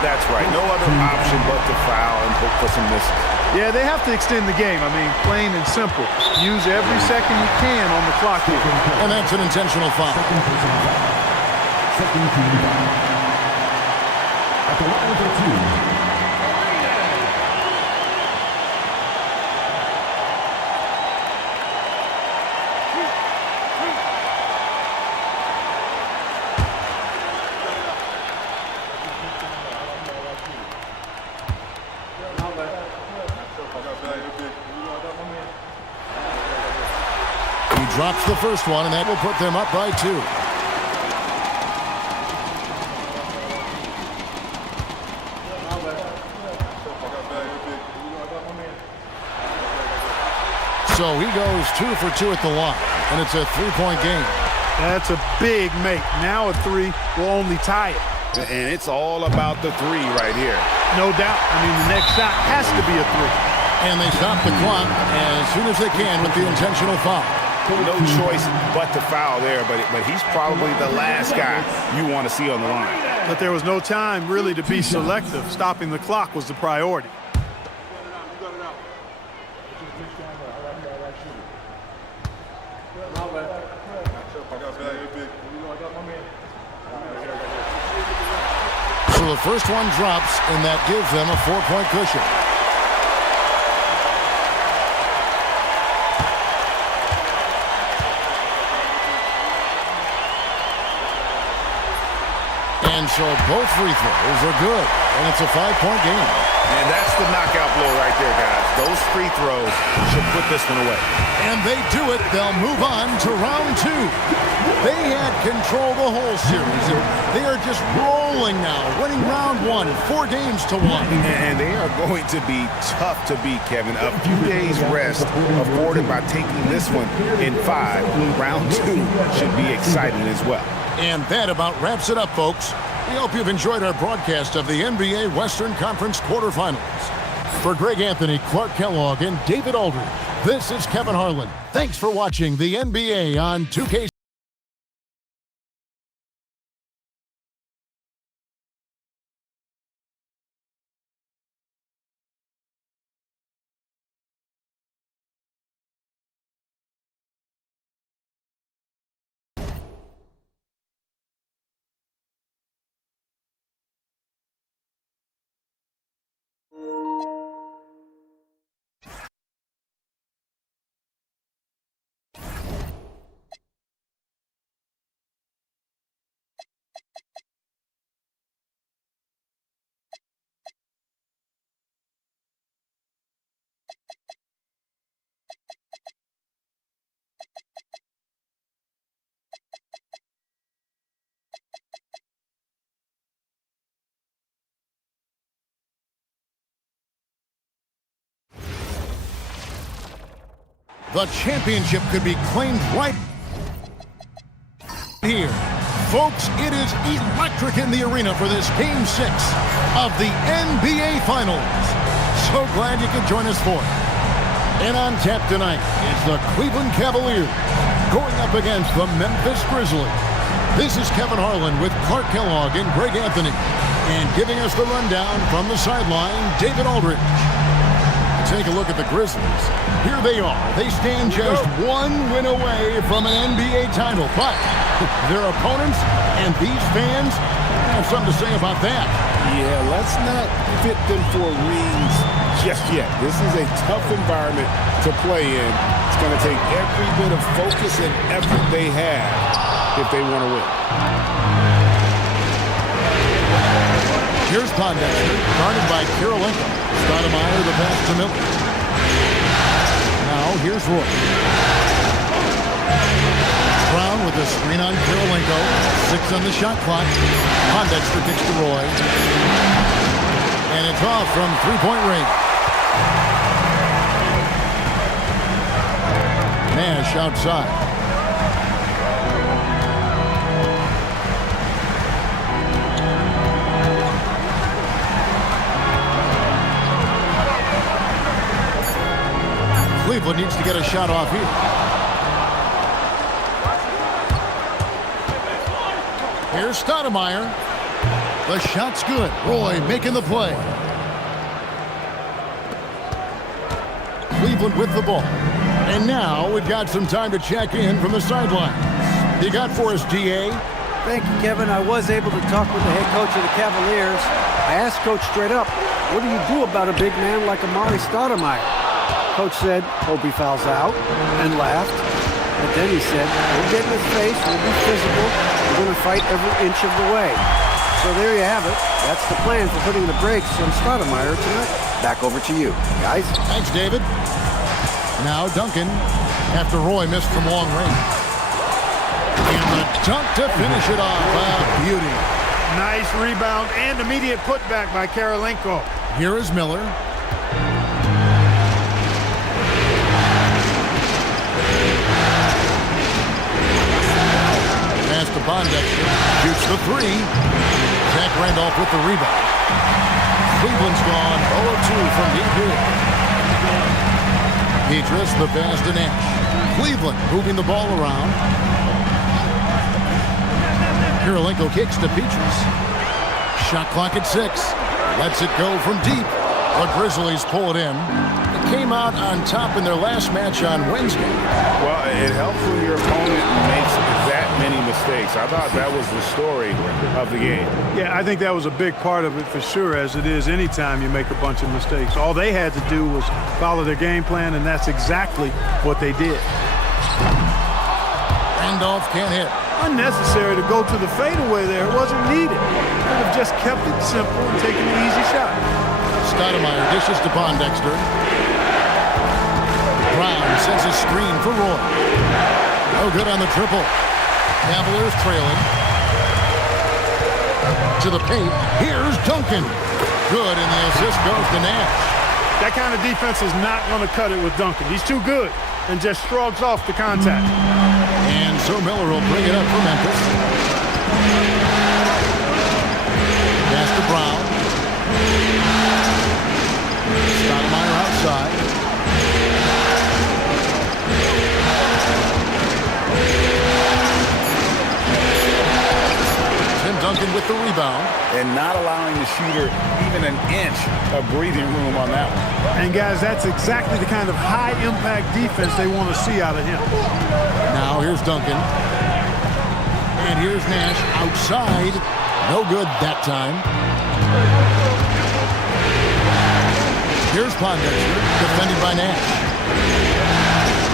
That's right. No other option but to foul and hope for some misses. Yeah, they have to extend the game. I mean, plain and simple. Use every second you can on the clock here. And that's an intentional foul. Second team foul. At the line of 2. Drops the first one, and that will put them up by 2. So he goes 2 for 2 at the line, and it's a 3-point game. That's a big make. Now a 3 will only tie it. And it's all about the 3 right here. No doubt. I mean, the next shot has to be a 3. And they stop the clock as soon as they can with the intentional foul. No choice but to foul there, but he's probably the last guy you want to see on the line. But there was no time really to be selective. Stopping the clock was the priority. So the first one drops, and that gives them a 4-point cushion. And so both free throws are good, and it's a 5-point game. And that's the knockout blow right there, guys. Those free throws should put this one away. And they do it. They'll move on to round 2. They had control the whole series, and they are just rolling now, winning round 1, 4 games to 1. And they are going to be tough to beat, Kevin. A few days rest afforded by taking this one in 5. Round 2 should be exciting as well. And that about wraps it up, folks. We hope you've enjoyed our broadcast of the NBA Western Conference quarterfinals. For Greg Anthony, Clark Kellogg, and David Aldridge, this is Kevin Harlan. Thanks for watching the NBA on 2K. The championship could be claimed right here. Folks, it is electric in the arena for this Game 6 of the NBA Finals. So glad you could join us for it. And on tap tonight is the Cleveland Cavaliers going up against the Memphis Grizzlies. This is Kevin Harlan with Clark Kellogg and Greg Anthony. And giving us the rundown from the sideline, David Aldridge. Take a look at the Grizzlies. Here they are. They stand just one win away from an NBA title. But their opponents and these fans have something to say about that. Yeah, let's not fit them for rings just yet. This is a tough environment to play in. It's going to take every bit of focus and effort they have if they want to win. Here's Pondexter, guarded by Karolinko. Stoudemire, the pass to Miller. Now, here's Roy. Brown with the screen on Karolinko. 6 on the shot clock. Pondexter kicks to Roy. And it's off from three-point range. Nash outside. Cleveland needs to get a shot off here. Here's Stoudemire. The shot's good. Roy making the play. Cleveland with the ball. And now we've got some time to check in from the sidelines. You got for us, DA? Thank you, Kevin. I was able to talk with the head coach of the Cavaliers. I asked Coach straight up, what do you do about a big man like Amari Stoudemire? Coach said, hope he fouls out, and laughed. But then he said, we'll get in his face, we'll be physical, we're going to fight every inch of the way. So there you have it. That's the plan for putting the brakes on Stoudemire tonight. Back over to you, guys. Thanks, David. Now Duncan, after Roy missed from long range. And the dunk to finish it off. Beauty. Nice rebound and immediate putback by Karolinko. Here is Miller. Pass to Pondexter. Shoots the three. Zach Randolph with the rebound. Cleveland's gone 0-2 from deep here. Petrus, the pass to Nash. Cleveland moving the ball around. Karolinko kicks to Petrus. Shot clock at 6. Lets it go from deep. The Grizzlies pull it in. They came out on top in their last match on Wednesday. Well, it helps when your opponent makes that many mistakes. I thought that was the story of the game. Yeah, I think that was a big part of it for sure, as it is anytime you make a bunch of mistakes. All they had to do was follow their game plan, and that's exactly what they did. Randolph can't hit. Unnecessary to go to the fadeaway there. It wasn't needed. Could have just kept it simple and taken an easy shot. Stoudemire dishes to Pondexter. Brown sends a screen for Roy. No good on the triple. Cavaliers trailing. To the paint. Here's Duncan. Good, and the assist goes to Nash. That kind of defense is not going to cut it with Duncan. He's too good and just shrugs off the contact. And so Miller will bring it up for Memphis. Pass to Brown. Stoudemire outside. Tim Duncan with the rebound. And not allowing the shooter even an inch of breathing room on that one. And guys, that's exactly the kind of high-impact defense they want to see out of him. Now here's Duncan. And here's Nash outside. No good that time. Here's Pondexter, defended by Nash.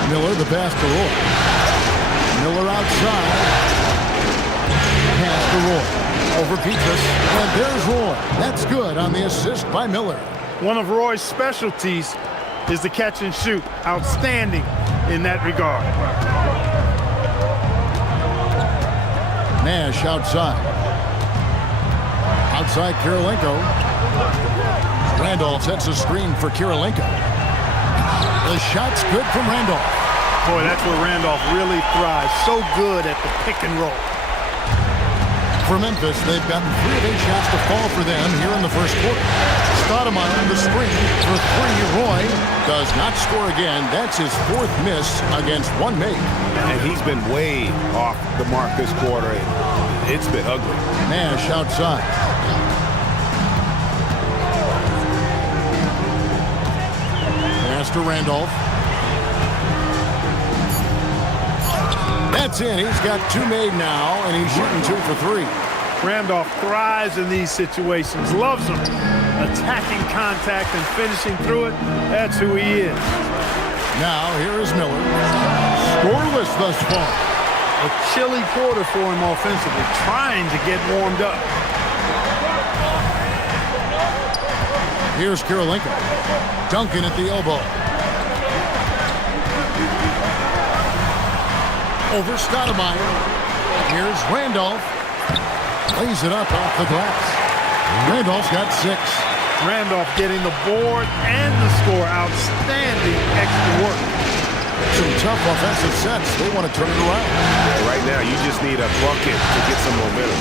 Miller, the pass to Roy. Miller outside. Pass to Roy. Over Petrus. And there's Roy. That's good on the assist by Miller. One of Roy's specialties is the catch and shoot. Outstanding in that regard. Nash outside. Outside Karolinko. Randolph sets a screen for Karolinko. The shot's good from Randolph. Boy, that's where Randolph really thrives. So good at the pick and roll. For Memphis, they've gotten 3 of 8 shots to fall for them here in the first quarter. Stoudemire on the screen for 3. Roy does not score again. That's his 4th miss against 1 made. And he's been way off the mark this quarter. It's been ugly. Nash outside. Pass to Randolph. That's in. He's got 2 made now, and he's shooting 2 for 3. Randolph thrives in these situations, loves them. Attacking contact and finishing through it, that's who he is. Now, here is Miller. Scoreless thus far. A chilly quarter for him offensively, trying to get warmed up. Here's Karolinko. Duncan at the elbow. Over Stoudemire. Here's Randolph. Lays it up off the glass. Randolph's got 6. Randolph getting the board and the score. Outstanding extra work. Some tough offensive sets. They want to turn it around. Right now, you just need a bucket to get some momentum.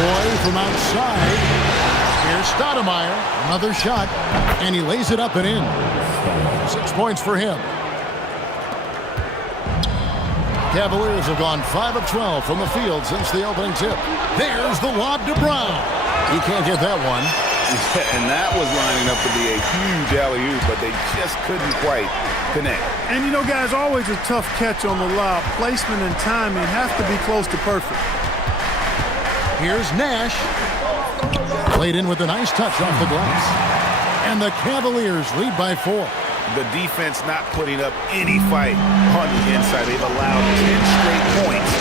Roy from outside. Here's Stoudemire. Another shot. And he lays it up and in. 6 points for him. Cavaliers have gone 5 of 12 from the field since the opening tip. There's the lob to Brown. He can't get that one. And that was lining up to be a huge alley-oop, but they just couldn't quite connect. And you know, guys, always a tough catch on the lob. Placement and timing have to be close to perfect. Here's Nash. Played in with a nice touch off the glass. And the Cavaliers lead by 4. The defense not putting up any fight on the inside. They've allowed 10 straight points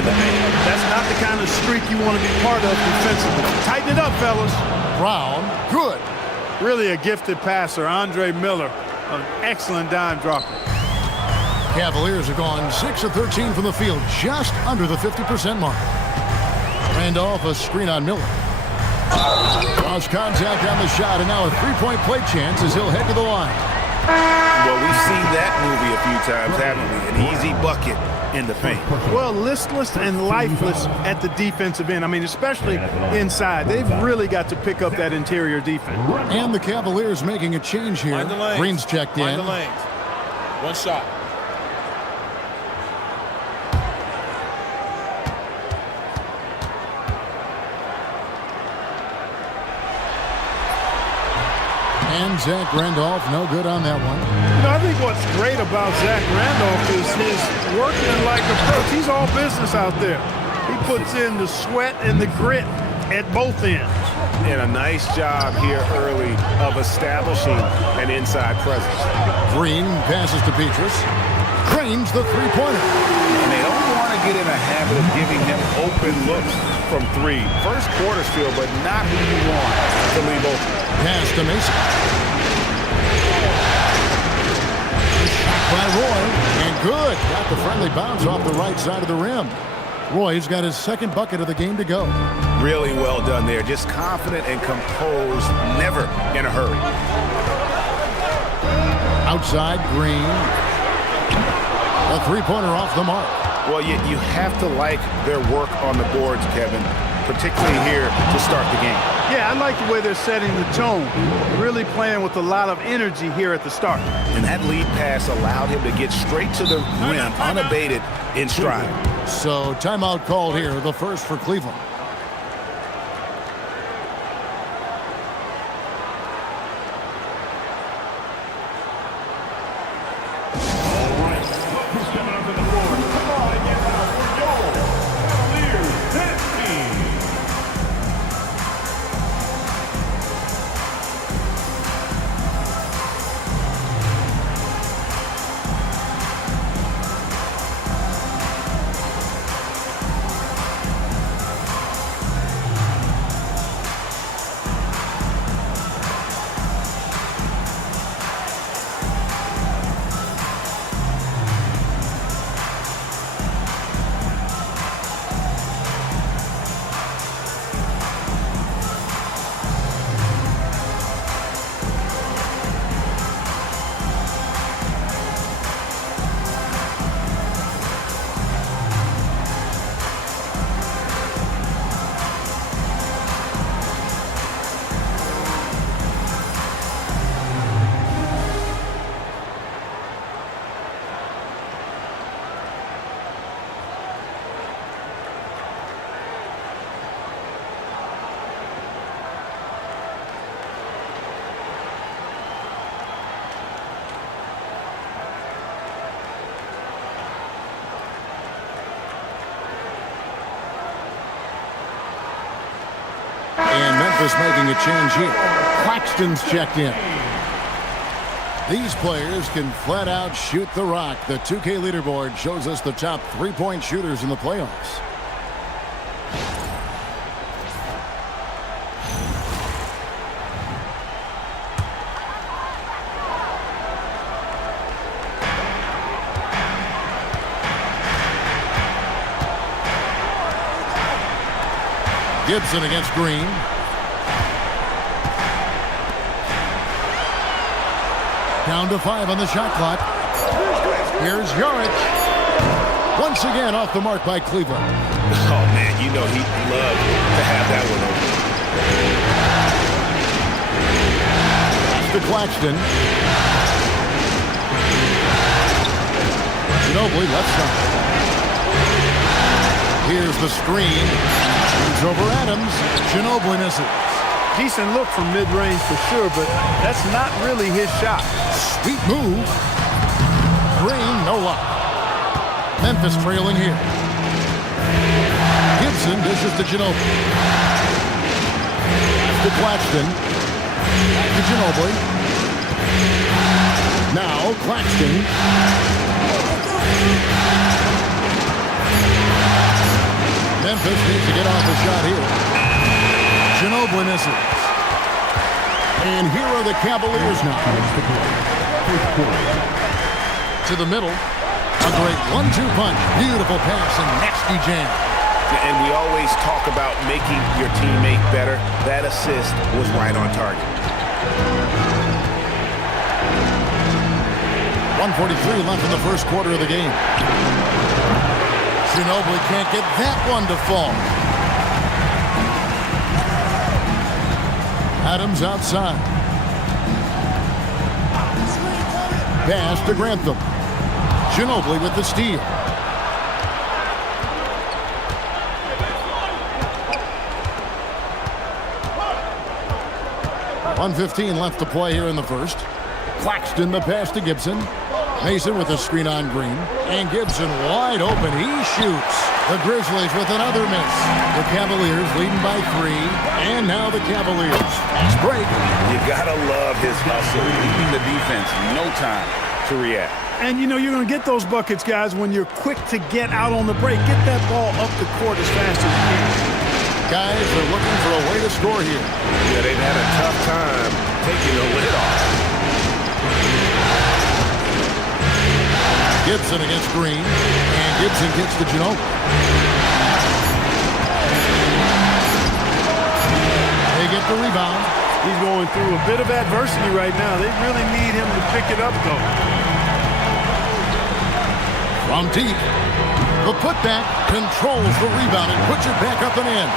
in the paint. That's not the kind of streak you want to be part of defensively. Tighten it up, fellas. Brown, good. Really a gifted passer, Andre Miller. An excellent dime dropper. Cavaliers have gone 6 of 13 from the field, just under the 50% mark. Randolph, a screen on Miller. Lost contact on the shot, and now a 3-point play chance as he'll head to the line. Well, we've seen that movie a few times, haven't we? An easy bucket in the paint. Well, listless and lifeless at the defensive end. I mean, especially inside. They've really got to pick up that interior defense. And the Cavaliers making a change here. Green's checked in. Mind the lanes. 1 shot. And Zach Randolph, no good on that one. You know, I think what's great about Zach Randolph is his workman-like approach. He's all business out there. He puts in the sweat and the grit at both ends. And a nice job here early of establishing an inside presence. Green passes to Petrus. Cranes the 3-pointer. And they don't want to get in a habit of giving him open looks from 3. First quarter's feel, but not who you want to leave open. Pass to Mason. Shot by Roy, and good. Got the friendly bounce off the right side of the rim. Roy's got his 2nd bucket of the game to go. Really well done there. Just confident and composed, never in a hurry. Outside, Green. A 3-pointer off the mark. Well, you have to like their work on the boards, Kevin, particularly here to start the game. Yeah, I like the way they're setting the tone. Really playing with a lot of energy here at the start. And that lead pass allowed him to get straight to the rim, unabated in stride. So timeout called here, the first for Cleveland. Memphis making a change here. Claxton's checked in. These players can flat out shoot the rock. The 2K leaderboard shows us the top three-point shooters in the playoffs. Gibson against Green. Down to 5 on the shot clock. Here's Yarich. Once again off the mark by Cleveland. Oh, man, you know he'd love to have that one over. Pass to Claxton. Ginobili left side. Here's the screen. It's over Adams. Ginobili misses. Decent look from mid-range for sure, but that's not really his shot. Sweet move. Green, no luck. Memphis trailing here. Gibson dishes to Ginobili. To Claxton. Back to Ginobili. Now Claxton. Memphis needs to get off the shot here. Ginobili misses. And here are the Cavaliers now. To the middle. A great 1-2 punch. Beautiful pass and nasty jam. And we always talk about making your teammate better. That assist was right on target. 1:43 left in the first quarter of the game. Ginobili can't get that one to fall. Adams outside. Pass to Grantham. Ginobili with the steal. .115 left to play here in the first. Claxton the pass to Gibson. Mason with a screen on Green. And Gibson wide open. He shoots. The Grizzlies with another miss. The Cavaliers leading by 3. And now the Cavaliers. Fast break. You gotta love his hustle. Leading the defense. No time to react. And you know you're going to get those buckets, guys, when you're quick to get out on the break. Get that ball up the court as fast as you can. Guys are looking for a way to score here. Yeah, they've had a tough time taking the lid off. Gibson against Green, and Gibson gets to Ginobili. They get the rebound. He's going through a bit of adversity right now. They really need him to pick it up, though. From deep, the putback controls the rebound and puts it back up and in.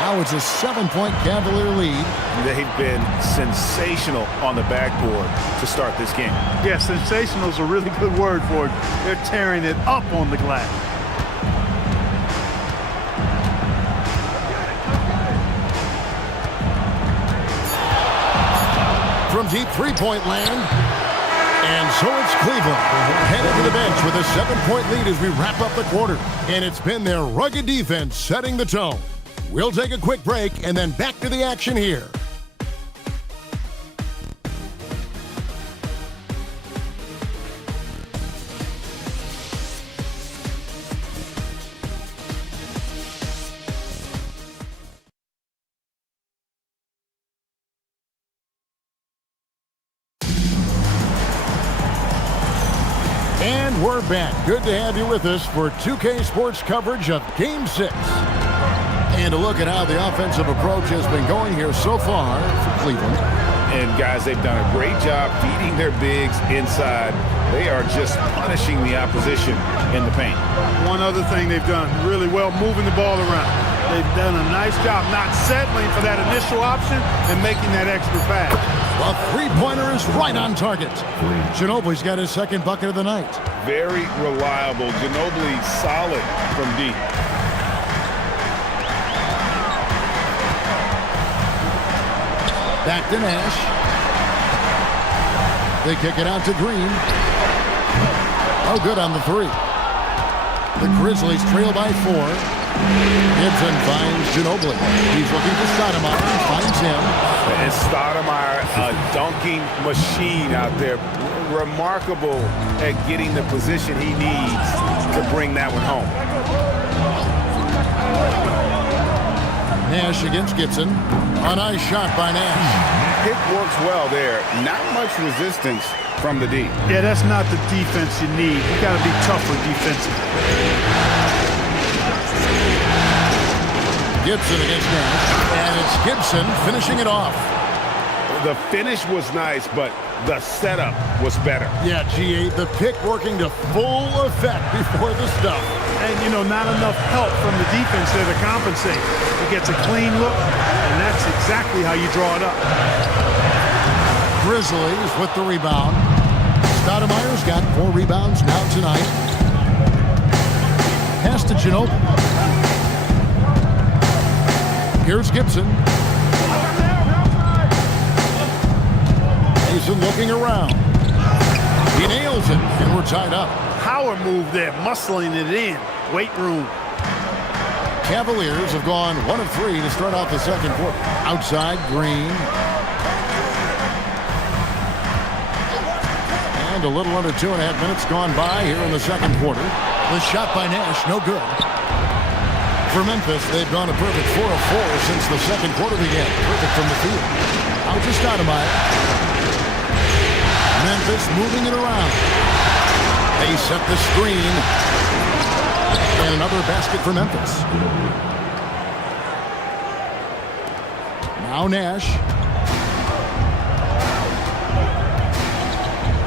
Now it's a 7-point Cavalier lead. They've been sensational on the backboard to start this game. Yeah, sensational is a really good word for it. They're tearing it up on the glass. From deep three-point land. And so it's Cleveland headed to the bench with a 7-point lead as we wrap up the quarter. And it's been their rugged defense setting the tone. We'll take a quick break and then back to the action here. And we're back. Good to have you with us for 2K Sports coverage of Game 6. And a look at how the offensive approach has been going here so far for Cleveland. And guys, they've done a great job feeding their bigs inside. They are just punishing the opposition in the paint. One other thing they've done really well, moving the ball around. They've done a nice job not settling for that initial option and making that extra pass. The three-pointer is right on target. Ginobili's got his second bucket of the night. Very reliable. Ginobili solid from deep. Back to Nash. They kick it out to Green. Oh, good on the three. The Grizzlies trail by 4. Gibson finds Ginobili. He's looking for Stoudemire. Finds him. And Stoudemire, a dunking machine out there. Remarkable at getting the position he needs to bring that one home. Nash against Gibson. A nice shot by Nash. Pick works well there. Not much resistance from the D. Yeah, that's not the defense you need. You got to be tougher defensively. Gibson against Nash. And it's Gibson finishing it off. The finish was nice, but the setup was better. Yeah, G8, the pick working to full effect before the stuff. And, you know, not enough help from the defense there to compensate. He gets a clean look, and that's exactly how you draw it up. Grizzlies with the rebound. Stoudemire's got 4 rebounds now tonight. Pass to Ginobili. Here's Gibson. Mason looking around. He nails it, and we're tied up. Power move there, muscling it in. Weight room. Cavaliers have gone 1 of 3 to start off the second quarter. Outside, Green. And a little under 2.5 minutes gone by here in the second quarter. The shot by Nash, no good. For Memphis, they've gone a perfect 4 of 4 since the second quarter began. Perfect from the field. Out to Stoudemire. Memphis moving it around. They set the screen. And another basket for Memphis. Now Nash.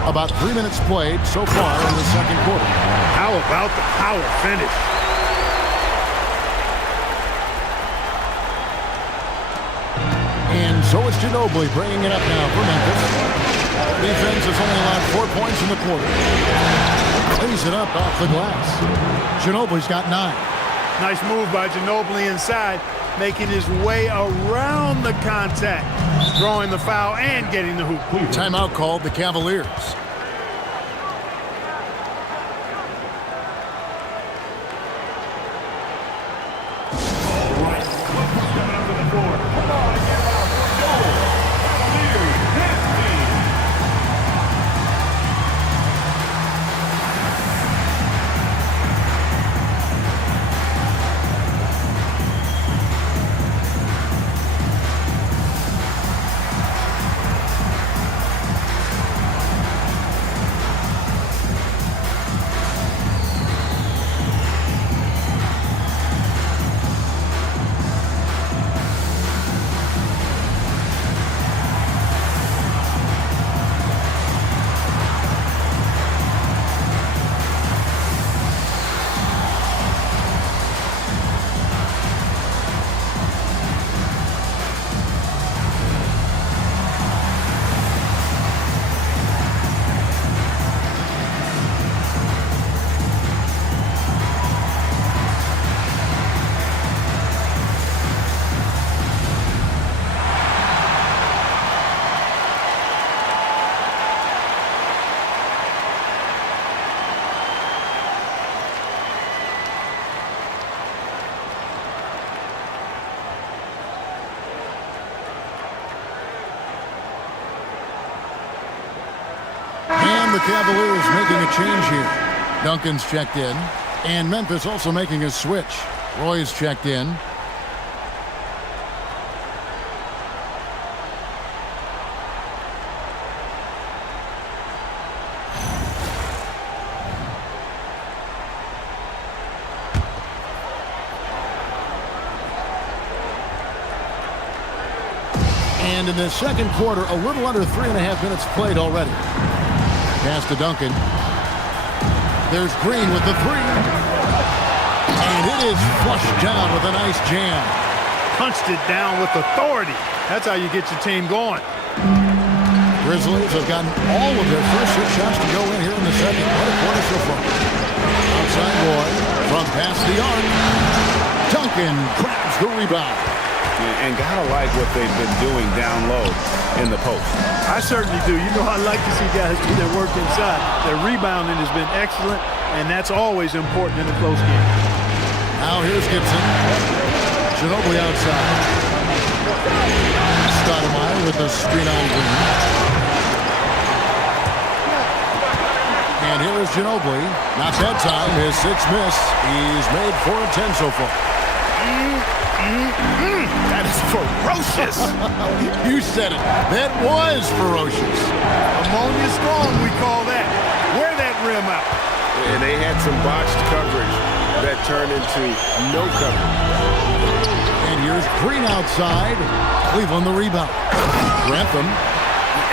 About 3 minutes played so far in the second quarter. How about the power finish? And so it's Ginobili bringing it up now for Memphis. Defense has only allowed 4 points in the quarter. Lays it up off the glass. Ginobili's got 9. Nice move by Ginobili inside, making his way around the contact, drawing the foul and getting the hoop. Timeout called the Cavaliers. And the Cavaliers making a change here. Duncan's checked in. And Memphis also making a switch. Roy's checked in. And in the second quarter, a little under 3.5 minutes played already. Pass to Duncan. There's Green with the 3. And it is flushed down with a nice jam. Punched it down with authority. That's how you get your team going. Grizzlies have gotten all of their first 6 shots to go in here in the second. What a quarter so far. Outside Roy from past the arc. Duncan grabs the rebound. And gotta like what they've been doing down low in the post. I certainly do. You know, I like to see guys do their work inside. Their rebounding has been excellent, and that's always important in a close game. Now here's Gibson. Ginobili outside. Stoudemire with the screen on Green. And here is Ginobili. Not that time. His sixth miss. He's made 4 of 10 so far. That is ferocious. You said it. That was ferocious. Ammonia strong, we call that. Wear that rim out. And they had some botched coverage that turned into no coverage. And here's Green outside. Cleveland the rebound. Grantham.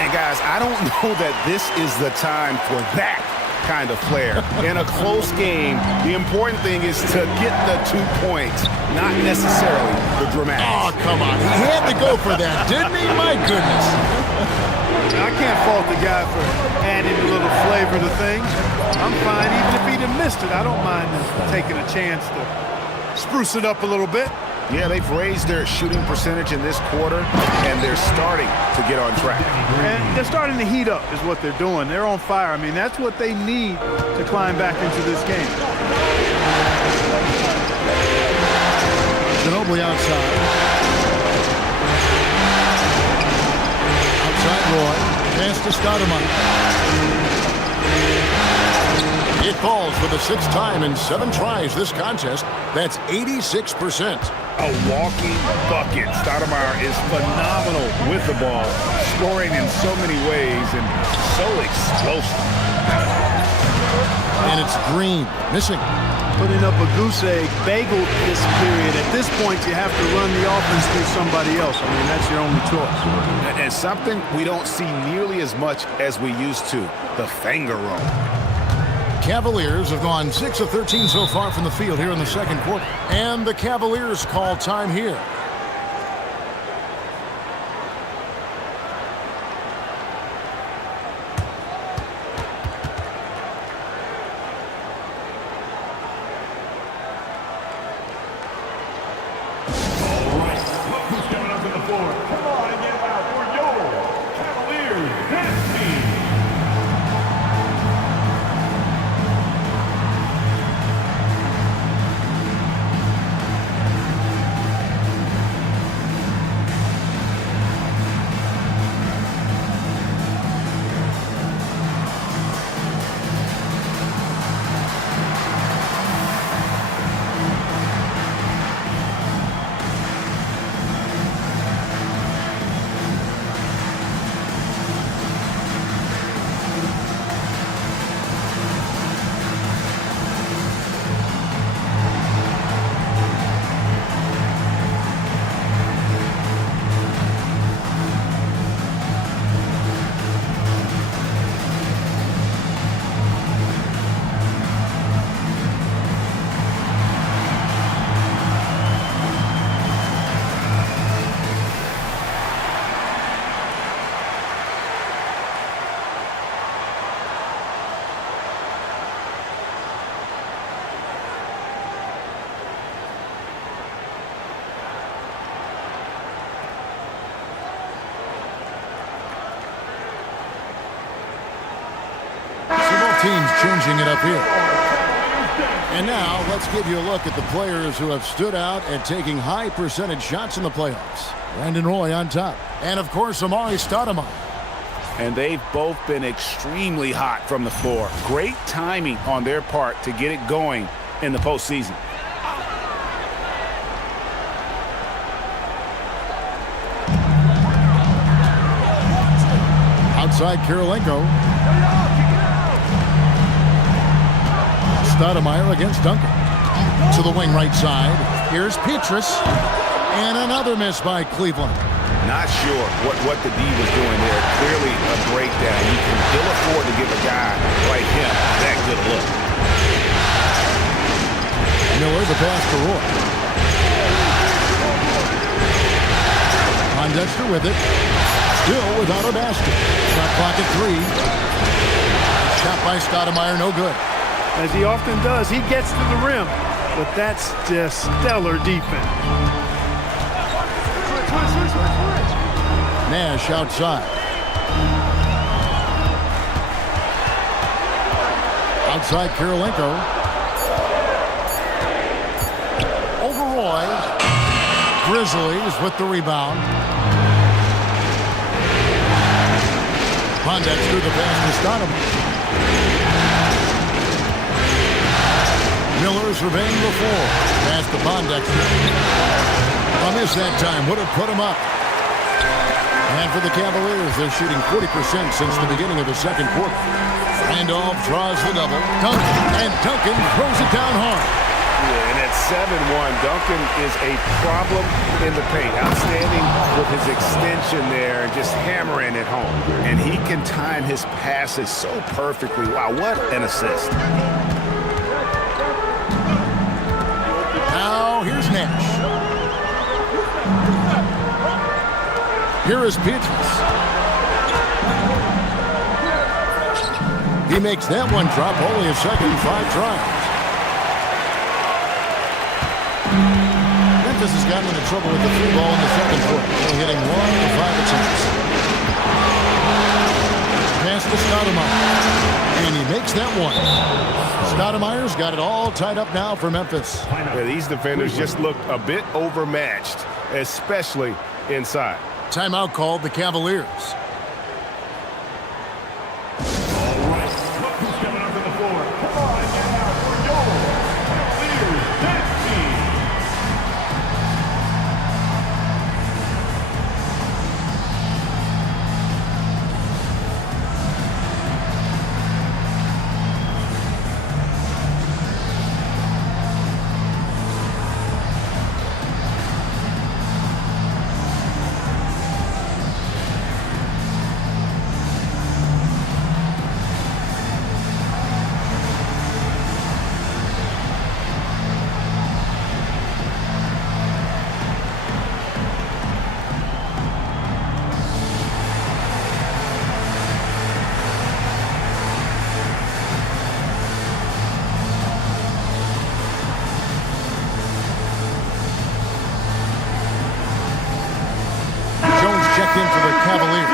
And guys, I don't know that this is the time for that kind of flair. In a close game, the important thing is to get the 2 points, not necessarily the dramatics. Oh, come on. He had to go for that, didn't he? My goodness. I can't fault the guy for adding a little flavor to things. I'm fine. Even if he'd have missed it, I don't mind taking a chance to spruce it up a little bit. Yeah, they've raised their shooting percentage in this quarter, and they're starting to get on track. And they're starting to heat up is what they're doing. They're on fire. I mean, that's what they need to climb back into this game. Ginobili outside. Outside Roy. Pass to Stoudemire. It falls for the 6th time in 7 tries this contest. That's 86%. A walking bucket. Stoudemire is phenomenal with the ball, scoring in so many ways and so explosive. And it's Green, missing. Putting up a goose egg bagel this period. At this point, you have to run the offense through somebody else. I mean, that's your only choice. And something we don't see nearly as much as we used to, the finger roll. Cavaliers have gone 6 of 13 so far from the field here in the second quarter. And the Cavaliers call time here. All right, look who's coming up to the floor. Come on and get out for Jowa, Cavaliers, dance team. Teams changing it up here. And now let's give you a look at the players who have stood out at taking high percentage shots in the playoffs. Brandon Roy on top. And of course, Amari Stoudemire. And they've both been extremely hot from the floor. Great timing on their part to get it going in the postseason. Outside Kirilenko. Stoudemire against Duncan. To the wing right side. Here's Petrus. And another miss by Cleveland. Not sure what the D was doing there. Clearly a breakdown. You can still afford to give a guy like him that good look. Miller the pass to Roy. Pondexter with it. Still without a basket. Shot clock at 3. Shot by Stoudemire, no good. As he often does, he gets to the rim, but that's just stellar defense. Nash outside. Outside Kirilenko. Roy. Grizzlies with the rebound. Bondex through the pass to Stoudemire. Miller surveying the floor. Pass to Bondex. On this that time would have put him up. And for the Cavaliers, they're shooting 40% since the beginning of the second quarter. Randolph draws the double. Duncan throws it down hard. Yeah, and at 7-1, Duncan is a problem in the paint. Outstanding with his extension there and just hammering it home. And he can time his passes so perfectly. Wow, what an assist. Now here's Nash. Here is Petrus. He makes that one drop, only a second, 5 tries. Memphis has gotten into trouble with the 3 ball in the second quarter, only hitting 1 of 5 attempts. Pass to Stoudemire, and he makes that one. Stoudemire's got it all tied up now for Memphis. Yeah, these defenders just looked a bit overmatched, especially inside. Timeout called the Cavaliers. All right, look who's coming up to the floor. Come on, get out for Jowa. Clears that team. Checked in for the Cavaliers.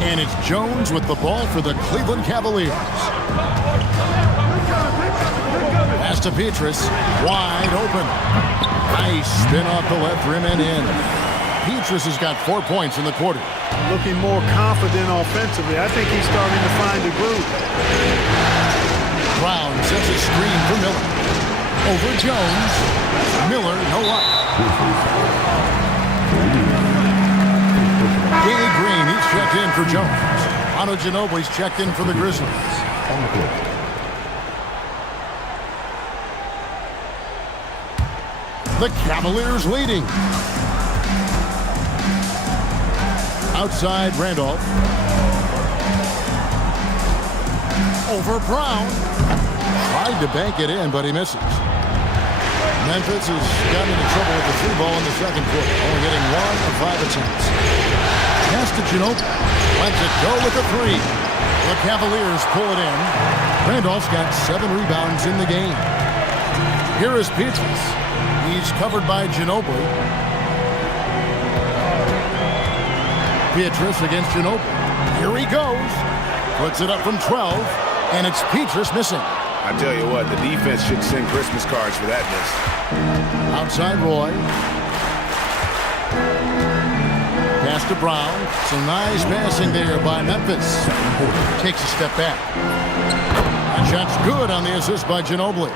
And it's Jones with the ball for the Cleveland Cavaliers. Pass to Petrus, wide open. Nice spin off the left rim and in. Petrus has got 4 points in the quarter. Looking more confident offensively. I think he's starting to find a groove. Brown sets a screen for Miller. Over Jones. Miller, no up. Danny Green, he's checked in for Jones. Otto Ginobili's checked in for the Grizzlies. The Cavaliers leading. Outside Randolph. Over Brown. Tried to bank it in, but he misses. Memphis has gotten into trouble with the 3 ball in the second quarter, only hitting 1 of 5 attempts. Pass to Ginobili. Lets it go with a 3. The Cavaliers pull it in. Randolph's got 7 rebounds in the game. Here is Petrus. He's covered by Ginobili. Petrus against Ginobili. Here he goes. Puts it up from 12, and it's Petrus missing. I tell you what, the defense should send Christmas cards for that miss. Outside Roy. Pass to Brown. Some nice passing there by Memphis. Takes a step back. That shot's good on the assist by Ginobili.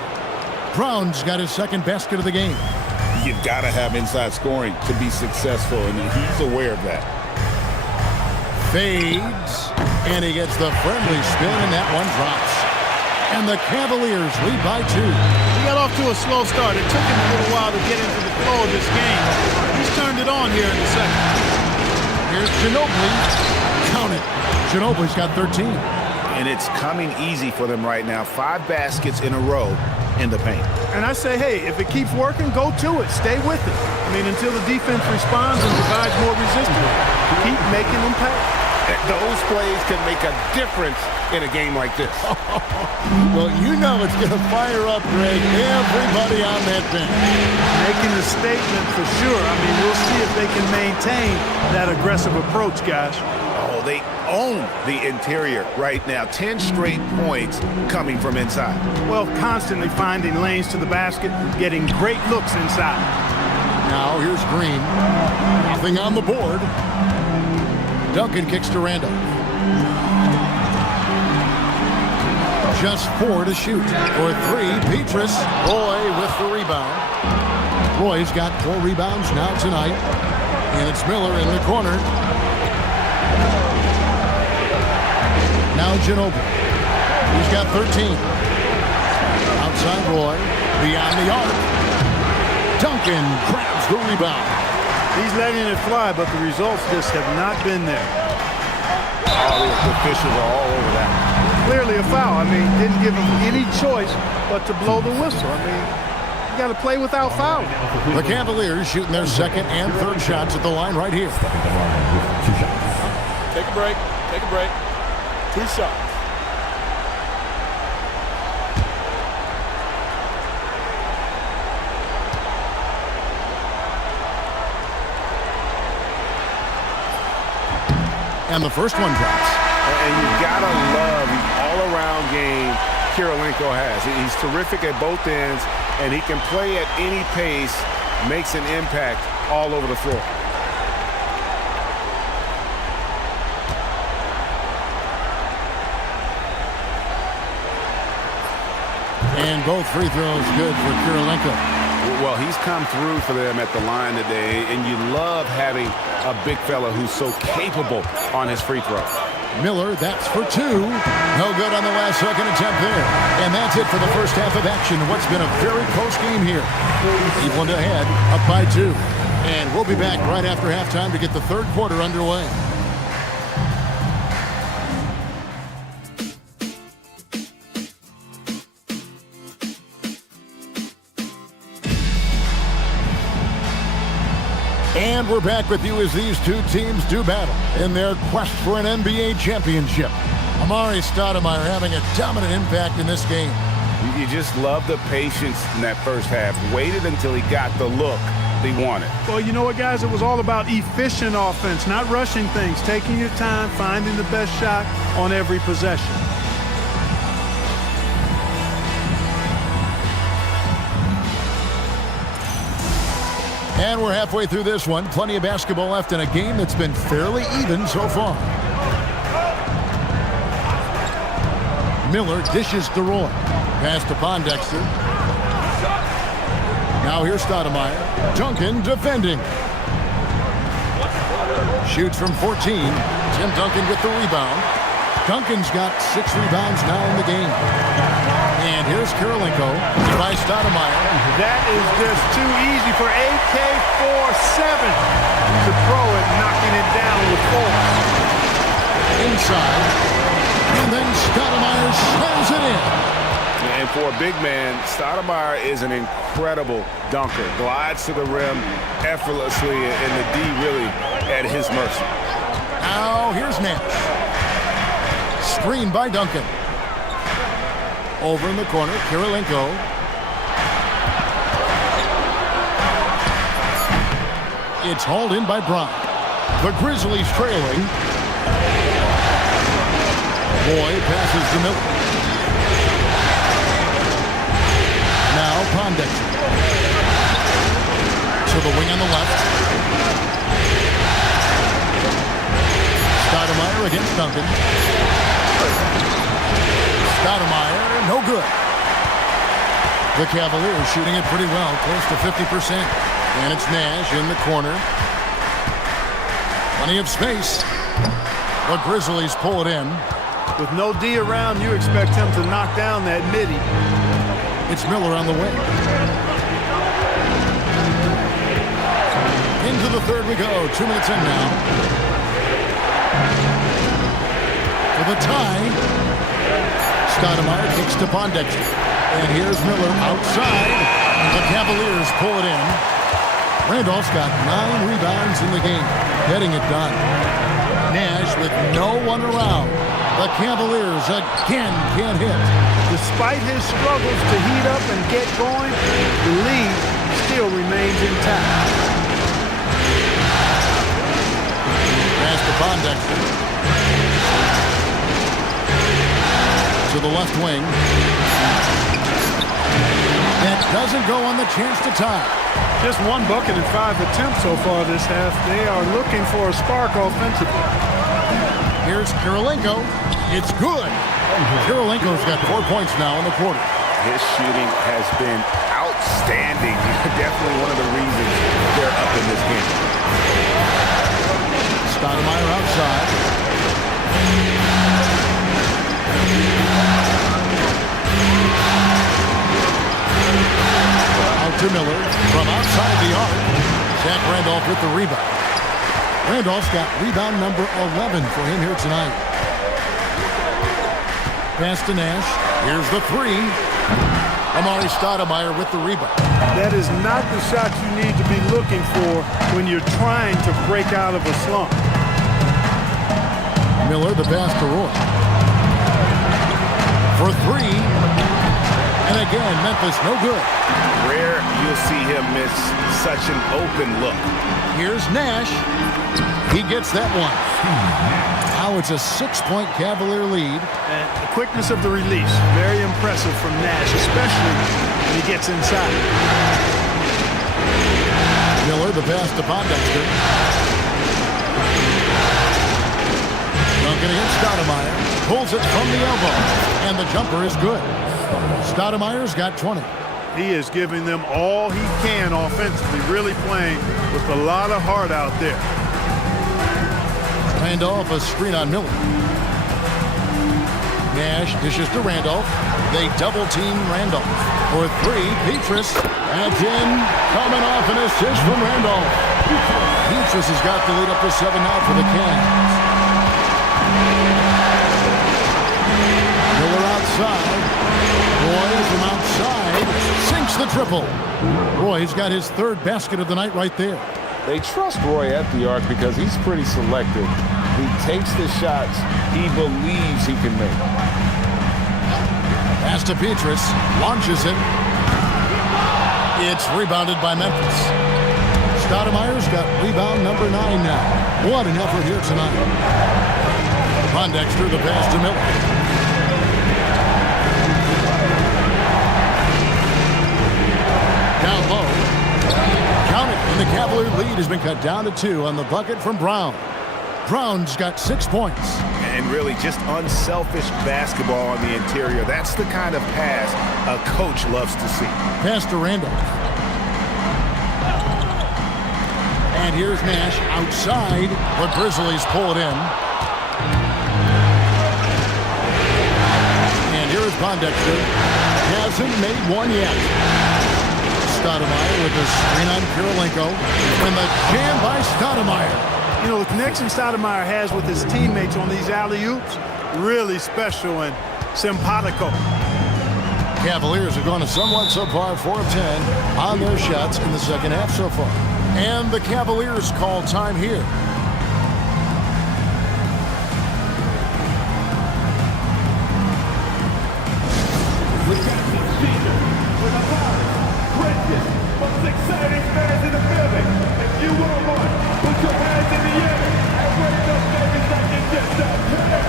Brown's got his second basket of the game. You've got to have inside scoring to be successful, and he's aware of that. Fades, and he gets the friendly spin, and that one drops. And the Cavaliers lead by 2. He got off to a slow start. It took him a little while to get into the flow of this game. He's turned it on here in the second. Here's Ginobili. Count it. Ginobili's got 13. And it's coming easy for them right now. 5 baskets in a row in the paint. And I say, hey, if it keeps working, go to it. Stay with it. I mean, until the defense responds and provides more resistance, keep making them pay. Those plays can make a difference in a game like this. Well, you know it's going to fire up, Greg, everybody on that bench. Making a statement for sure. I mean, we'll see if they can maintain that aggressive approach, guys. Oh, they own the interior right now. 10 straight points coming from inside. Well, constantly finding lanes to the basket, getting great looks inside. Now here's Green. Nothing on the board. Duncan kicks to Randolph. Just 4 to shoot. For 3, Petrus. Roy with the rebound. Roy's got 4 rebounds now tonight. And it's Miller in the corner. Now Ginobili. He's got 13. Outside Roy. Beyond the arc. Duncan grabs the rebound. He's letting it fly, but the results just have not been there. Oh, the officials are all over that. Clearly a foul. I mean, didn't give him any choice but to blow the whistle. I mean, you got to play without fouling. The Cavaliers shooting their second and third shots at the line right here. Take a break. Take a break. 2 shots. And the first one drops. And you gotta love the all-around game Kirilenko has. He's terrific at both ends, and he can play at any pace, makes an impact all over the floor. And both free throws good for Kirilenko. Well, he's come through for them at the line today, and you love having a big fella who's so capable on his free throw. Miller, that's for 2. No good on the last second attempt there. And that's it for the first half of action. What's been a very close game here. Cleveland ahead, up by 2. And we'll be back right after halftime to get the third quarter underway. And we're back with you as these two teams do battle in their quest for an NBA championship. Amari Stoudemire having a dominant impact in this game. You just love the patience in that first half. Waited until he got the look he wanted. Well, you know what, guys? It was all about efficient offense, not rushing things, taking your time, finding the best shot on every possession. And we're halfway through this one. Plenty of basketball left in a game that's been fairly even so far. Miller dishes to Roy. Pass to Pondexter. Now here's Stoudemire. Duncan defending. Shoots from 14. Tim Duncan with the rebound. Duncan's got 6 rebounds now in the game. And here's Kirilenko by Stoudemire. That is just too easy for AK-47 to throw it, knocking it down with force. Inside. And then Stoudemire slams it in. And for a big man, Stoudemire is an incredible dunker. Glides to the rim effortlessly, and the D really at his mercy. Now here's Nash. Screen by Duncan. Over in the corner, Kirilenko. It's hauled in by Brown. The Grizzlies trailing. Boyd passes to Miller. Now Pondexter. To the wing on the left. Stoudemire against Duncan. Stoudemire, no good. The Cavaliers shooting it pretty well, close to 50%. And it's Nash in the corner. Plenty of space. The Grizzlies pull it in. With no D around, you expect him to knock down that midi. It's Miller on the wing. Into the third we go. 2 minutes in now. For the tie. Stoudemire kicks to Pondexter. And here's Miller outside. The Cavaliers pull it in. Randolph's got 9 rebounds in the game, getting it done. Nash with no one around. The Cavaliers again can't hit. Despite his struggles to heat up and get going, the lead still remains intact. Pass to Pondexter. To the left wing. That doesn't go on the chance to tie. Just 1 bucket and 5 attempts so far this half. They are looking for a spark offensively. Here's Kirilenko. It's good. Kirilenko's got 4 points now in the quarter. His shooting has been outstanding. Definitely one of the reasons they're up in this game. Stoudemire outside. Out to Miller from outside the arc. Zach Randolph with the rebound. Randolph's got rebound number 11 for him here tonight. Pass to Nash. Here's the 3. Amari Stoudemire with the rebound. That is not the shot you need to be looking for when you're trying to break out of a slump. Miller, the pass to Roy. For 3. And again, Memphis no good. Rare you'll see him miss such an open look. Here's Nash. He gets that one. Now it's a 6-point Cavalier lead. And the quickness of the release, very impressive from Nash, especially when he gets inside. Miller, the pass to Pondexter. Duncan against Stoudemire. Pulls it from the elbow. And the jumper is good. Stoudemire's got 20. He is giving them all he can offensively, really playing with a lot of heart out there. Randolph, a screen on Miller. Nash dishes to Randolph. They double-team Randolph. For 3, Petrus. Adds in, coming off an assist from Randolph. Petrus has got the lead up to 7 now for the Cavs. Miller outside. Roy from outside sinks the triple. Roy's got his 3rd basket of the night right there. They trust Roy at the arc because he's pretty selective. He takes the shots he believes he can make. Pass to Petrus. Launches it. It's rebounded by Memphis. Stoudemire's got rebound number 9 now. What an effort here tonight. Pondexter, the pass to Miller. Down low. Count it, and the Cavalier lead has been cut down to 2 on the bucket from Brown. Brown's got 6 points. And really just unselfish basketball on the interior. That's the kind of pass a coach loves to see. Pass to Randolph. And here's Nash outside, but Grizzlies pull it in. And here is Pondexter. Hasn't made one yet. Stoudemire with the screen on Kirilenko. And the jam by Stoudemire. You know, the connection Stoudemire has with his teammates on these alley-oops, really special and simpatico. Cavaliers have gone a somewhat subpar 4 of 10 on their shots in the second half so far. And the Cavaliers call time here. Most exciting fans in the building. If you want one, put your hands in the air and wave those babies like you just don't care.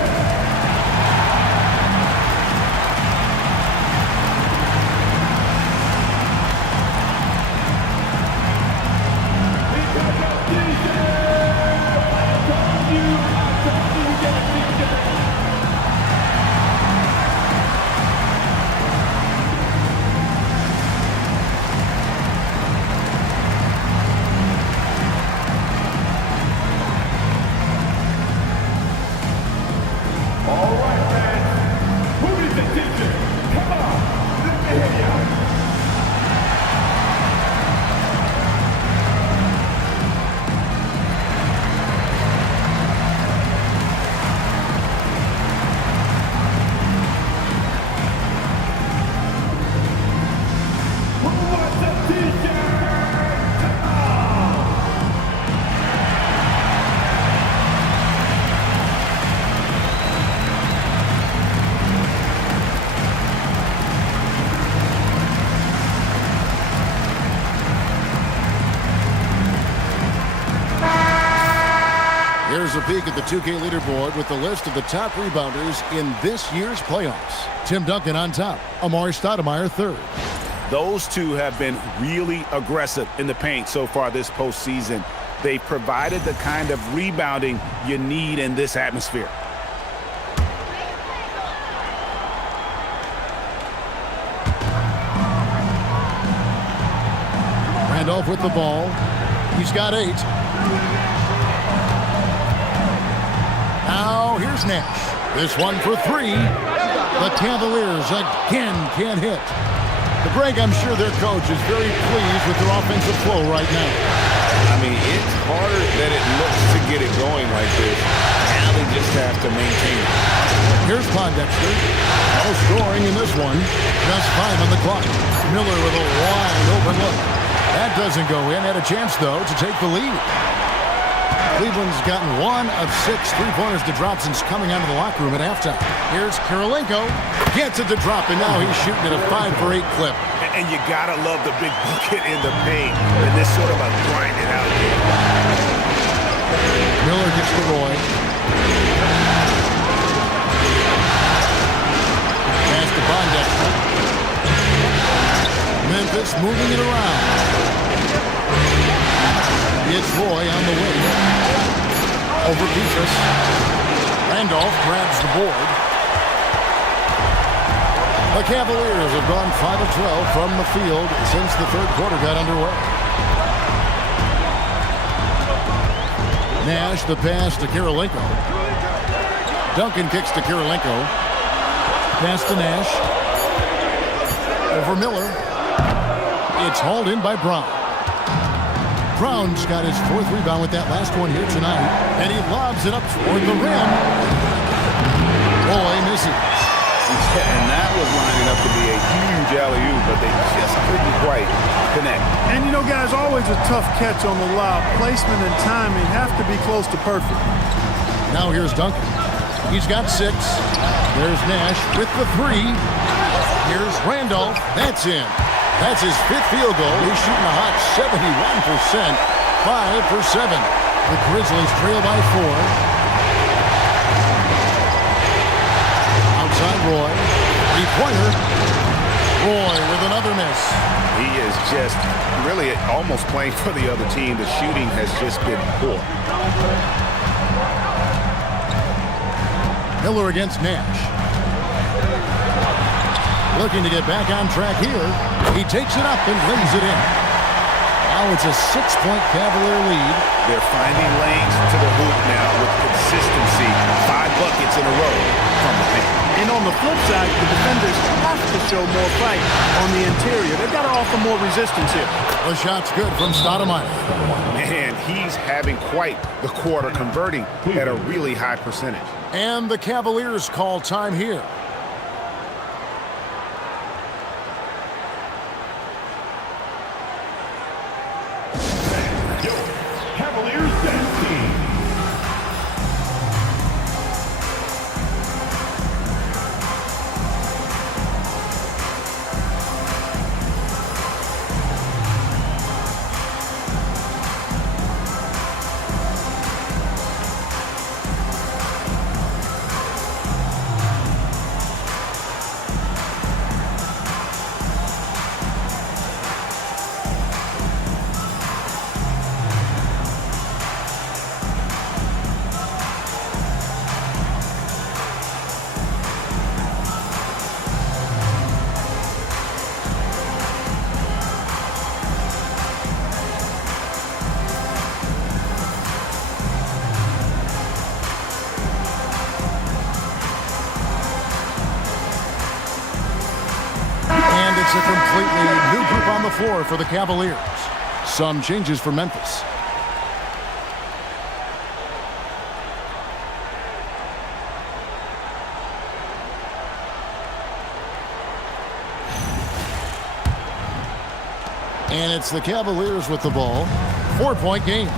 Because of DJ! peek at the 2K leaderboard with the list of the top rebounders in this year's playoffs. Tim Duncan on top, Amari Stoudemire third. Those two have been really aggressive in the paint so far this postseason. They provided the kind of rebounding you need in this atmosphere. Randolph with the ball. He's got 8. Now here's Nash. This one for 3. The Cavaliers again can't hit. Greg, I'm sure their coach is very pleased with their offensive flow right now. I mean, it's harder than it looks to get it going like this. Now they just have to maintain it. Here's Pondexter. No scoring in this one. Just 5 on the clock. Miller with a wide open look. That doesn't go in. Had a chance, though, to take the lead. Cleveland's gotten 1 of 6 3-pointers to drop since coming out of the locker room at halftime. Here's Kirilenko. Gets it to drop, and now he's shooting at a 5-for-8 clip. And you gotta love the big bucket in the paint and this sort of a grind it out game. Miller gets to Roy. Pass to Pondexter. Memphis moving it around. It's Roy on the wing. Over Petrus. Randolph grabs the board. The Cavaliers have gone 5 of 12 from the field since the third quarter got underway. Nash, the pass to Kirilenko. Duncan kicks to Kirilenko. Pass to Nash. Over Miller. It's hauled in by Brown. Brown's got his 4th rebound with that last one here tonight. And he lobs it up toward the rim. Roy misses. And that was lining up to be a huge alley-oop, but they just couldn't quite connect. And you know, guys, always a tough catch on the lob. Placement and timing have to be close to perfect. Now here's Duncan. He's got 6. There's Nash with the 3. Here's Randolph. That's in. That's his 5th field goal. He's shooting a hot 71%. 5 for 7. The Grizzlies trail by 4. Roy, 3-pointer. Roy with another miss. He is just really almost playing for the other team. The shooting has just been poor. Miller against Nash. Looking to get back on track here. He takes it up and lays it in. Now it's a 6-point Cavalier lead. They're finding lanes to the hoop now with consistency. 5 buckets in a row from the paint. And on the flip side, the defenders have to show more fight on the interior. They've got to offer more resistance here. The shot's good from Stoudemire. Man, he's having quite the quarter, converting at a really high percentage. And the Cavaliers call time here. Cavaliers dance team. It's a completely new group on the floor for the Cavaliers. Some changes for Memphis. And it's the Cavaliers with the ball. 4-point game.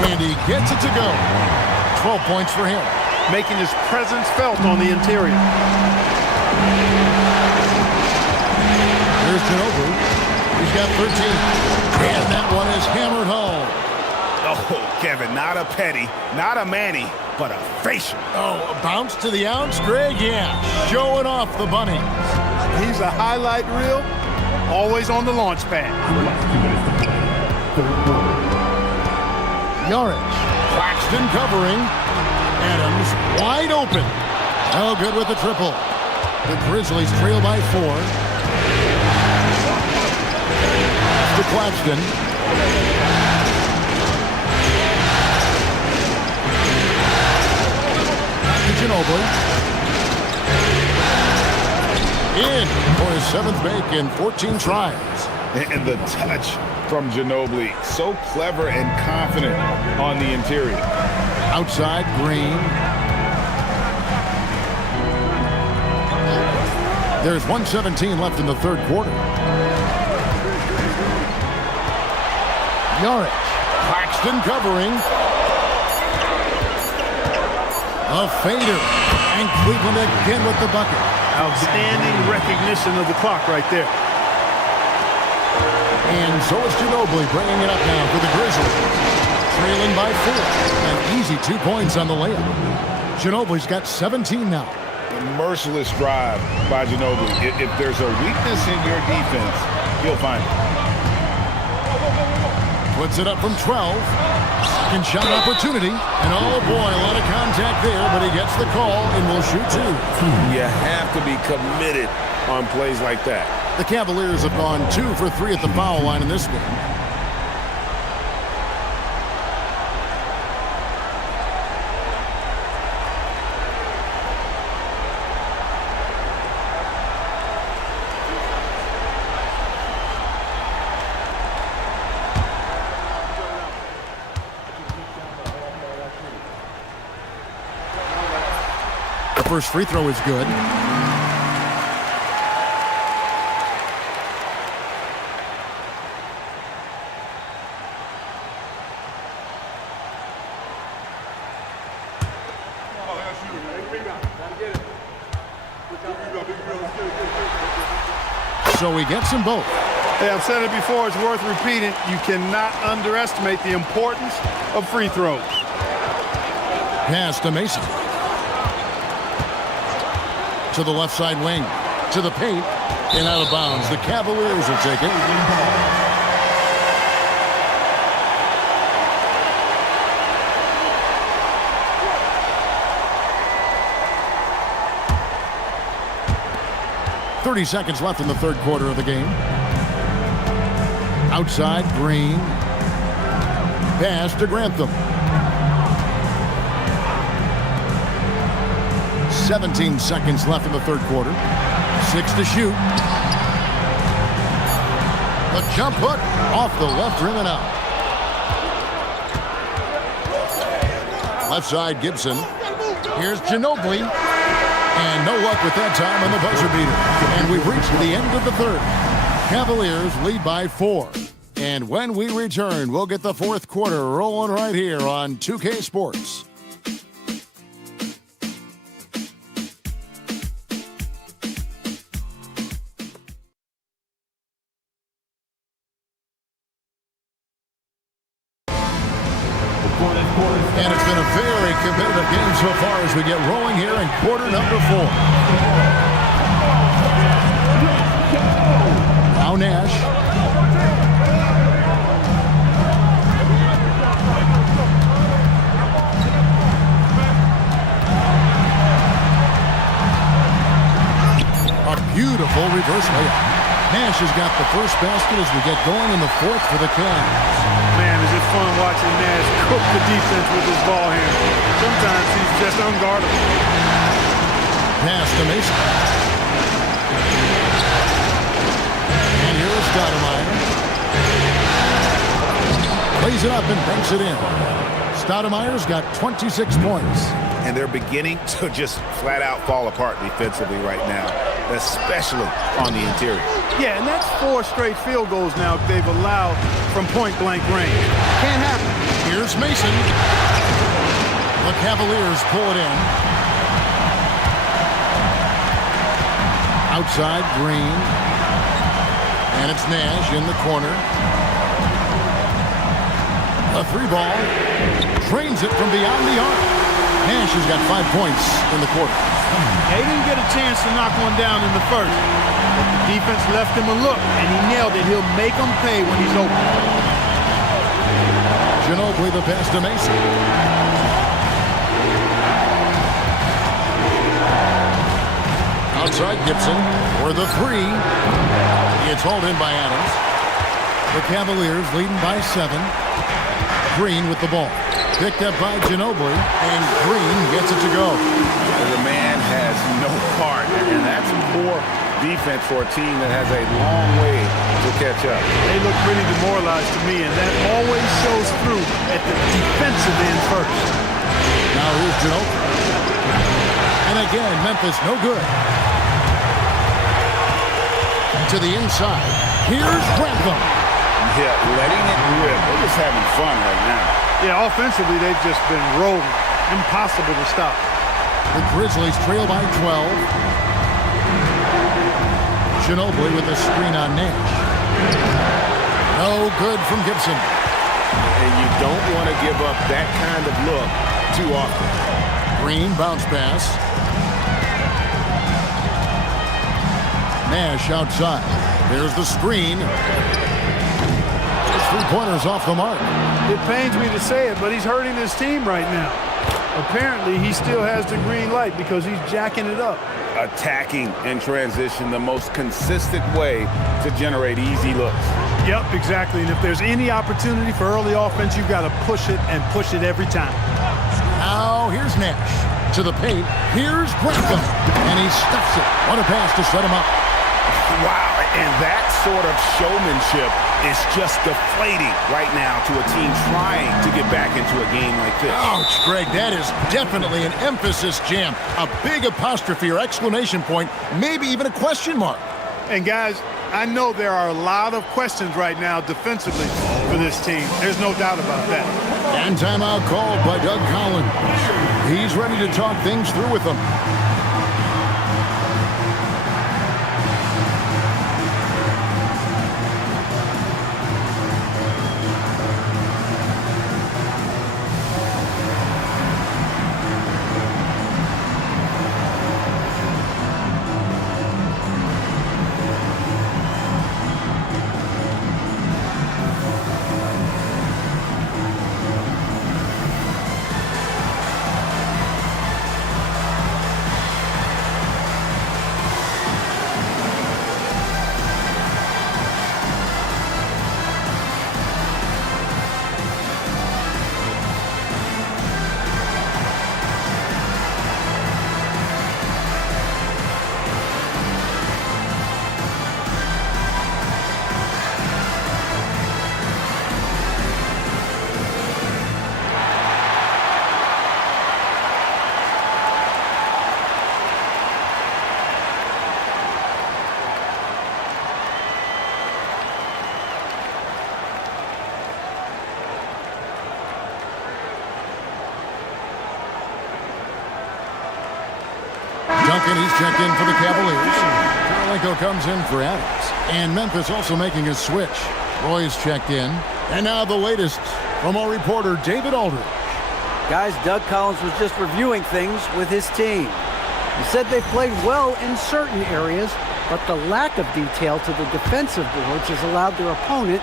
And he gets it to go. 12 points for him. Making his presence felt on the interior. Here's Here's Ginobili. He's got 13. And that one is hammered home. Oh, Kevin, not a petty, not a Manny, but a facial. Oh, a bounce to the ounce, Greg? Yeah, showing off the bunny. He's a highlight reel, always on the launch pad. Yarich, Claxton covering. Adams wide open. Oh, good with the triple. The Grizzlies trail by 4. To Claxton. To Ginobili. In for his 7th make in 14 tries. And the touch from Ginobili, so clever and confident on the interior. Outside, Green. There's 1:17 left in the third quarter. Yarich, Claxton covering. A fader, and Cleveland again with the bucket. Outstanding recognition of the clock right there. And so is Ginobili bringing it up now for the Grizzlies. Trailing by 4. An easy 2 points on the layup. Ginobili's got 17 now. A merciless drive by Ginobili. If there's a weakness in your defense, you'll find it. Puts it up from 12. Second shot opportunity. And oh boy, a lot of contact there, but he gets the call and will shoot 2. You have to be committed on plays like that. The Cavaliers have gone 2 for 3 at the foul line in this one. The first free throw is good. So he gets them both. Hey, I've said it before, it's worth repeating. You cannot underestimate the importance of free throws. Pass to Mason. To the left side wing. To the paint. And out of bounds. The Cavaliers will take it. .30 seconds left in the third quarter of the game. Outside, Green. Pass to Grantham. 17 seconds left in the third quarter. 6 to shoot. The jump hook off the left rim and out. Left side, Gibson. Here's Ginobili. And no luck with that time on the buzzer beater. And we've reached the end of the third. Cavaliers lead by 4. And when we return, we'll get the fourth quarter rolling right here on 2K Sports. And it's been a very competitive game so far as we get rolling here in quarter number 4. Now Nash. A beautiful reverse layup. Nash has got the first basket as we get going in the fourth for the Cavs. Man, is it fun watching Nash cook the defense with his ball handle. Sometimes he's just unguardable. Pass to Mason. And here is Stoudemire. Plays it up and banks it in. Stoudemire's got 26 points. And they're beginning to just flat out fall apart defensively right now, especially on the interior. Yeah, and that's 4 straight field goals now they've allowed from point-blank range. Can't happen. Here's Mason. The Cavaliers pull it in. Outside, Green. And it's Nash in the corner. A 3-ball. Trains it from beyond the arc. Nash has got 5 points in the quarter. They didn't get a chance to knock one down in the first. But the defense left him a look, and he nailed it. He'll make them pay when he's open. Ginobili the pass to Mason. Outside Gibson for the 3. It's hauled in by Adams. The Cavaliers leading by 7. Green with the ball. Picked up by Ginobili, and Green gets it to go. The man has no heart, and that's poor defense for a team that has a long way to catch up. They look pretty demoralized to me, and that always shows through at the defensive end first. Now here's Ginobili. And again, Memphis no good. To the inside. Here's Grantham. Yeah, letting it rip. They're just having fun right now. Yeah, offensively, they've just been rolling. Impossible to stop. The Grizzlies trail by 12. Ginobili with a screen on Nash. No good from Gibson. And you don't want to give up that kind of look too often. Green bounce pass. Nash outside. There's the screen. His 3-pointers off the mark. It pains me to say it, but he's hurting his team right now. Apparently, he still has the green light because he's jacking it up. Attacking in transition, the most consistent way to generate easy looks. Yep, exactly. And if there's any opportunity for early offense, you've got to push it and push it every time. Now here's Nash to the paint. Here's Grantham, and he stuffs it. What a pass to set him up. Wow, and that sort of showmanship is just deflating right now to a team trying to get back into a game like this. Ouch, Greg, that is definitely an emphasis jam. A big apostrophe or exclamation point, maybe even a question mark. And guys, I know there are a lot of questions right now defensively for this team. There's no doubt about that. And timeout called by Doug Collins. He's ready to talk things through with them. Duncan, he's checked in for the Cavaliers. Karolinko comes in for Adams. And Memphis also making a switch. Roy's checked in. And now the latest from our reporter, David Aldridge. Guys, Doug Collins was just reviewing things with his team. He said they played well in certain areas, but the lack of detail to the defensive boards has allowed their opponent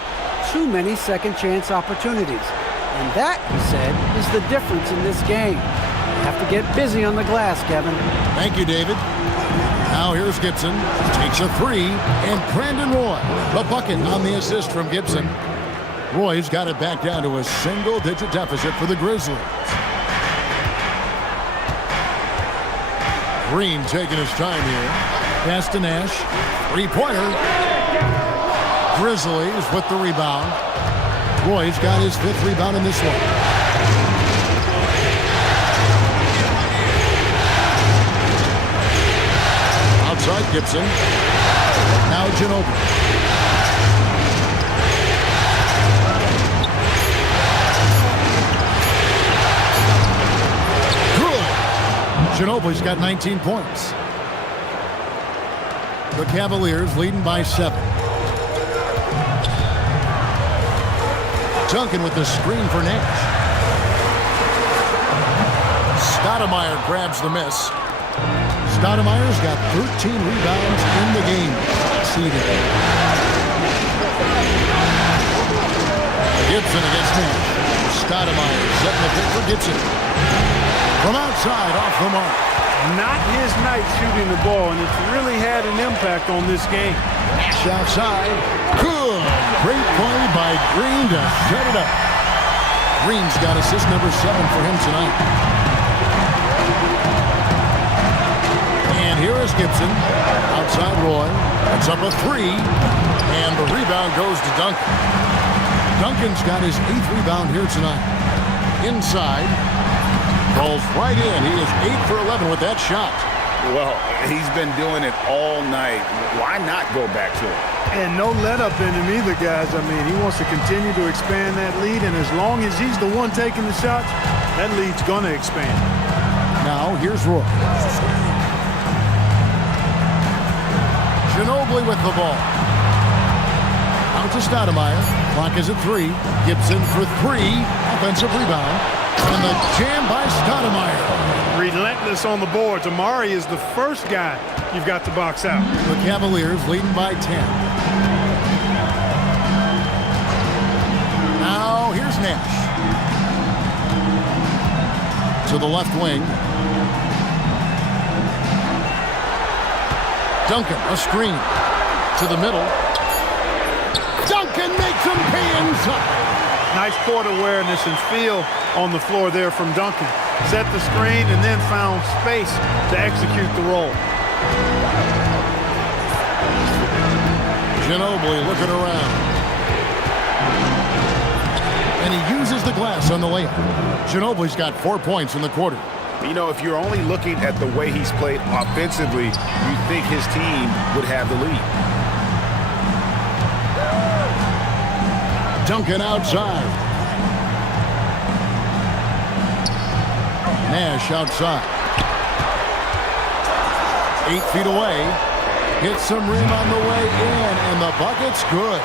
too many second-chance opportunities. And that, he said, is the difference in this game. You have to get busy on the glass, Kevin. Thank you, David. Now here's Gibson. Takes a three, and Brandon Roy, the bucket on the assist from Gibson. Roy's got it back down to a single-digit deficit for the Grizzlies. Green taking his time here. Pass to Nash. Three-pointer. Grizzlies with the rebound. Roy's got his fifth rebound in this one. Outside Gibson. Now Ginobili. Ginobili's got 19 points. The Cavaliers leading by 7. Duncan with the screen for Nash. Stoudemire grabs the miss. Stoudemire's got 13 rebounds in the game. Seeded. Gibson against Nash. Stoudemire setting the pick for Gibson. From outside, off the mark. Not his night shooting the ball, and it's really had an impact on this game. Nash outside. Good. Great play by Green to set it up. Green's got assist number 7 for him tonight. And here is Gibson. Outside Roy. It's up a 3. And the rebound goes to Duncan. Duncan's got his 8th rebound here tonight. Inside. Rolls right in. He is 8 for 11 with that shot. Well, he's been doing it all night. Why not go back to it? And no let up in him either, guys. I mean, he wants to continue to expand that lead, and as long as he's the one taking the shots, that lead's going to expand. Now, here's Roy. Ginobili with the ball. Out to Stoudemire. Clock is at 3. Gibson for 3. Offensive rebound. And the jam by Stoudemire. Relentless on the boards. Amari is the first guy you've got to box out. The Cavaliers leading by 10. Now here's Nash. To the left wing. Duncan, a screen. To the middle. Duncan makes him pay inside. Nice court awareness and feel on the floor there from Duncan. Set the screen and then found space to execute the roll. Ginobili looking around. And he uses the glass on the layup. Ginobili's got 4 points in the quarter. You know, if you're only looking at the way he's played offensively, you think his team would have the lead. Duncan outside. Nash outside. 8 feet away. Hits some rim on the way in, and the bucket's good.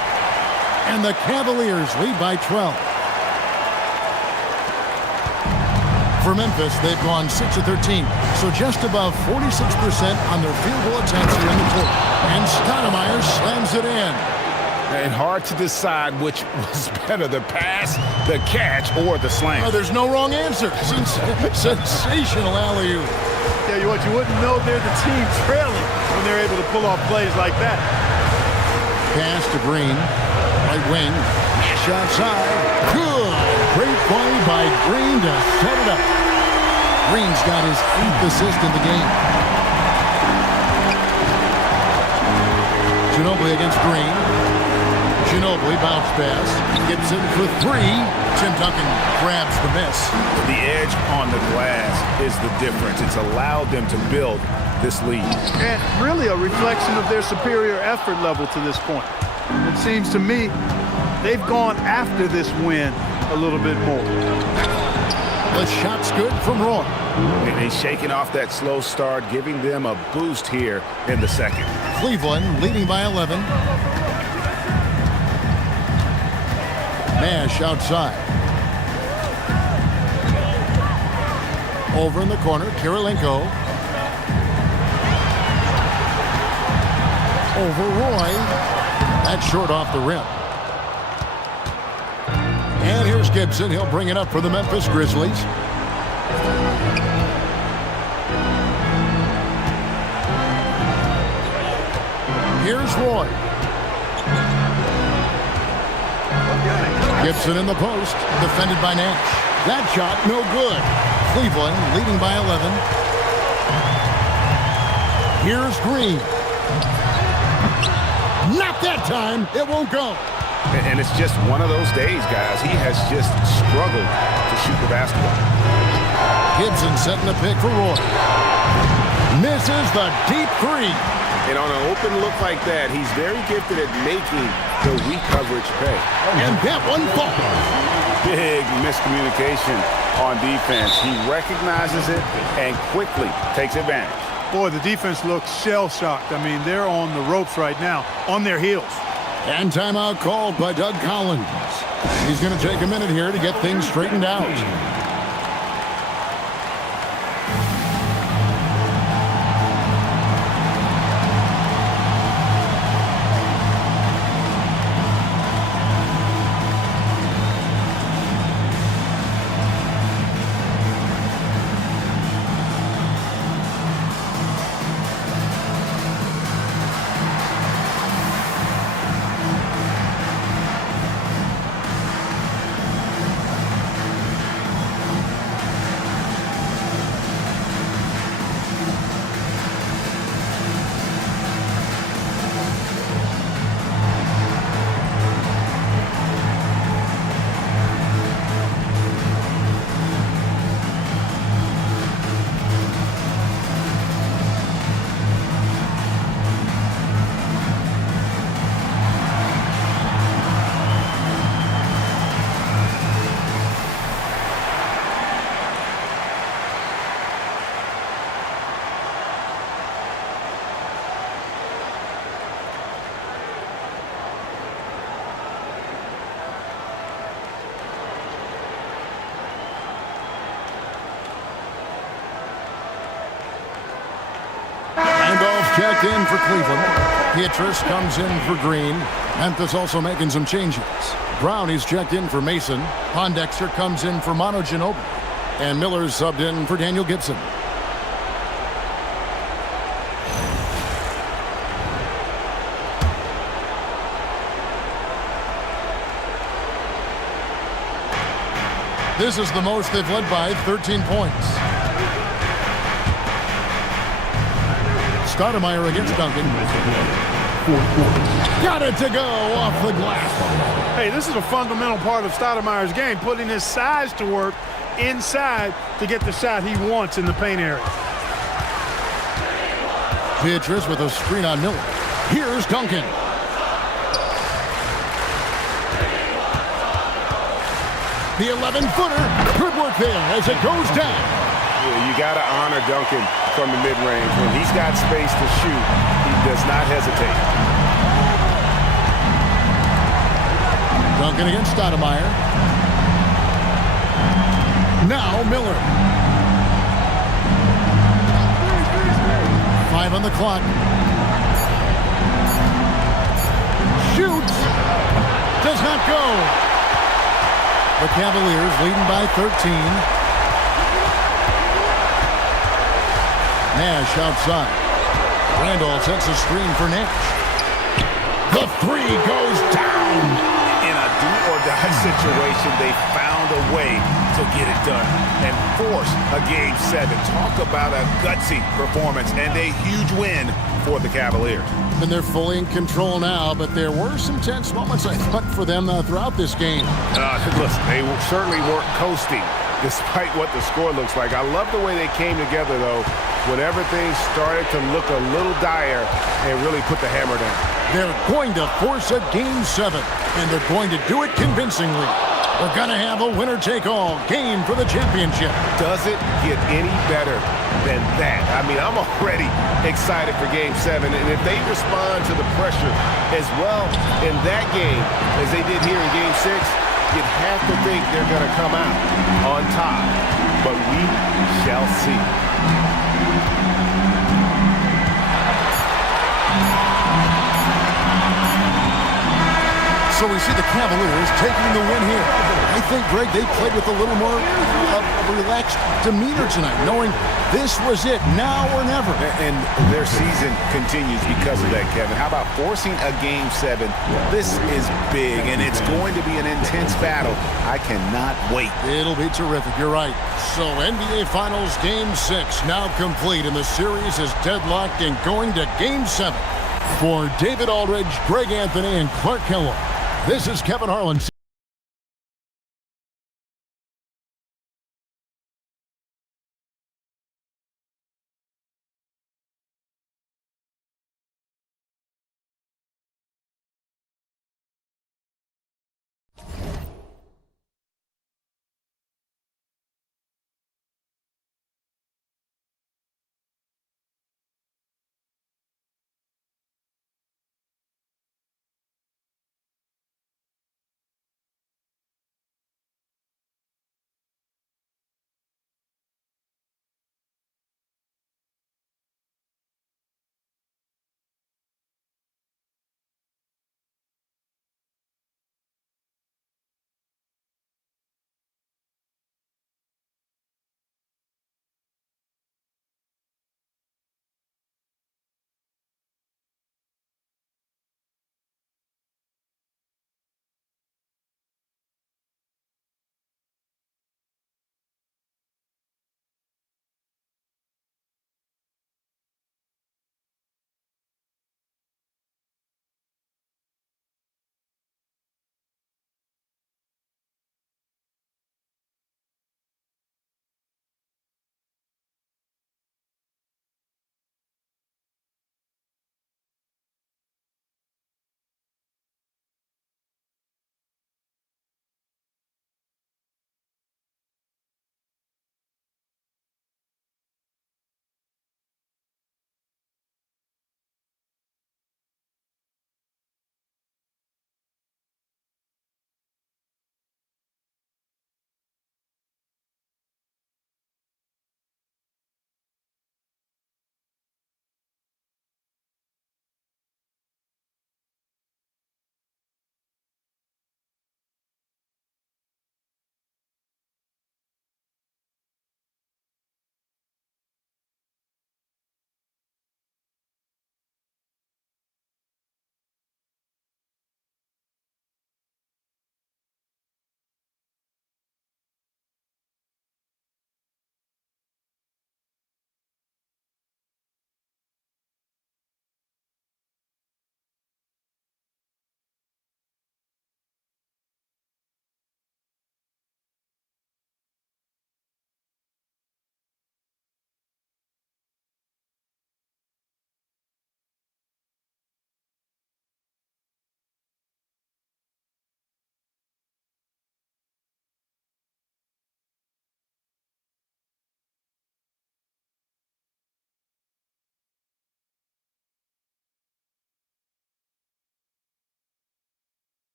And the Cavaliers lead by 12. For Memphis, they've gone 6 of 13, so just above 46% on their field goal attempts here in the court. And Stoudemire slams it in. And hard to decide which was better, the pass, the catch, or the slam. Oh, there's no wrong answer. Sensational alley-oop. Tell you what, you wouldn't know they're the team trailing when they're able to pull off plays like that. Pass to Green. Right wing. Nash outside. Good. Great play by Green to set it up. Green's got his 8th assist in the game. Ginobili against Green. Ginobili bounce pass. Gibson for 3. Tim Duncan grabs the miss. The edge on the glass is the difference. It's allowed them to build this lead. And really a reflection of their superior effort level to this point. It seems to me they've gone after this win a little bit more. The shot's good from Roy. And he's shaking off that slow start, giving them a boost here in the second. Cleveland leading by 11. Nash outside. Over in the corner, Kirilenko. Over Roy. That's short off the rim. And here's Gibson. He'll bring it up for the Memphis Grizzlies. Here's Roy. Gibson in the post, defended by Nash. That shot, no good. Cleveland leading by 11. Here's Green. Not that time. It won't go. And it's just one of those days, guys. He has just struggled to shoot the basketball. Gibson setting the pick for Roy. Misses the deep 3. And on an open look like that, he's very gifted at making the weak coverage pay. And that one falls. Big miscommunication on defense. He recognizes it and quickly takes advantage. Boy, the defense looks shell-shocked. I mean, they're on the ropes right now, on their heels. And timeout called by Doug Collins. He's going to take a minute here to get things straightened out. Checked in for Cleveland. Pietrus comes in for Green. Memphis also making some changes. Brownie's checked in for Mason. Pondexter comes in for Mono Ginobili. And Miller's subbed in for Daniel Gibson. This is the most they've led by, 13 points. Stoudemire against Duncan. Got it to go off the glass. Hey, this is a fundamental part of Stoudemire's game, putting his size to work inside to get the shot he wants in the paint area. Pietrus with a screen on Miller. Here's Duncan. The 11-footer. Good work there as it goes down. You got to honor Duncan from the mid-range. When he's got space to shoot, he does not hesitate. Duncan against Stoudemire. Now Miller. 5 on the clock. Shoots. Does not go. The Cavaliers leading by 13. Nash outside. Randolph sets a screen for Nash. The three goes down. In a do-or-die situation, they found a way to get it done and force a Game 7. Talk about a gutsy performance and a huge win for the Cavaliers. And they're fully in control now, but there were some tense moments, I thought, for them throughout this game. Listen, they certainly weren't coasting despite what the score looks like. I love the way they came together, though, whenever things started to look a little dire and really put the hammer down. They're going to force a Game 7, and they're going to do it convincingly. We're going to have a winner-take-all game for the championship. Does it get any better than that? I mean, I'm already excited for Game 7, and if they respond to the pressure as well in that game as they did here in Game 6, you'd have to think they're going to come out on top, but we shall see. So we see the Cavaliers taking the win here. I think, Greg, they played with a little more relaxed demeanor tonight, knowing this was it, now or never. And their season continues because of that, Kevin. How about forcing a Game 7? This is big, and it's going to be an intense battle. I cannot wait. It'll be terrific. You're right. So NBA Finals Game 6 now complete, and the series is deadlocked and going to Game 7. For David Aldridge, Greg Anthony, and Clark Kellogg, this is Kevin Harlan.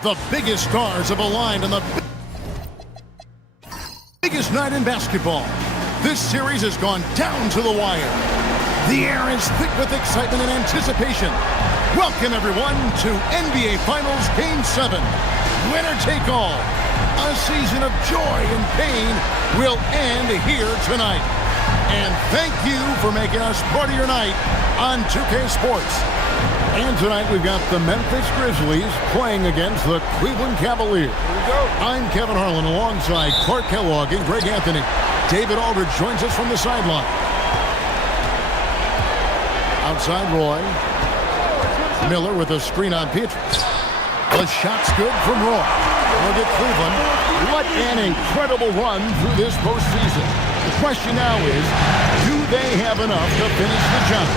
The biggest stars have aligned on the biggest night in basketball. This series has gone down to the wire. The air is thick with excitement and anticipation. Welcome, everyone, to NBA Finals Game 7. Winner take all. A season of joy and pain will end here tonight. And thank you for making us part of your night on 2K Sports. And tonight we've got the Memphis Grizzlies playing against the Cleveland Cavaliers. I'm Kevin Harlan alongside Clark Kellogg and Greg Anthony. David Aldridge joins us from the sideline. Outside Roy. Miller with a screen on Petrus. The shot's good from Roy. Look at Cleveland. What an incredible run through this postseason. The question now is, do they have enough to finish the job?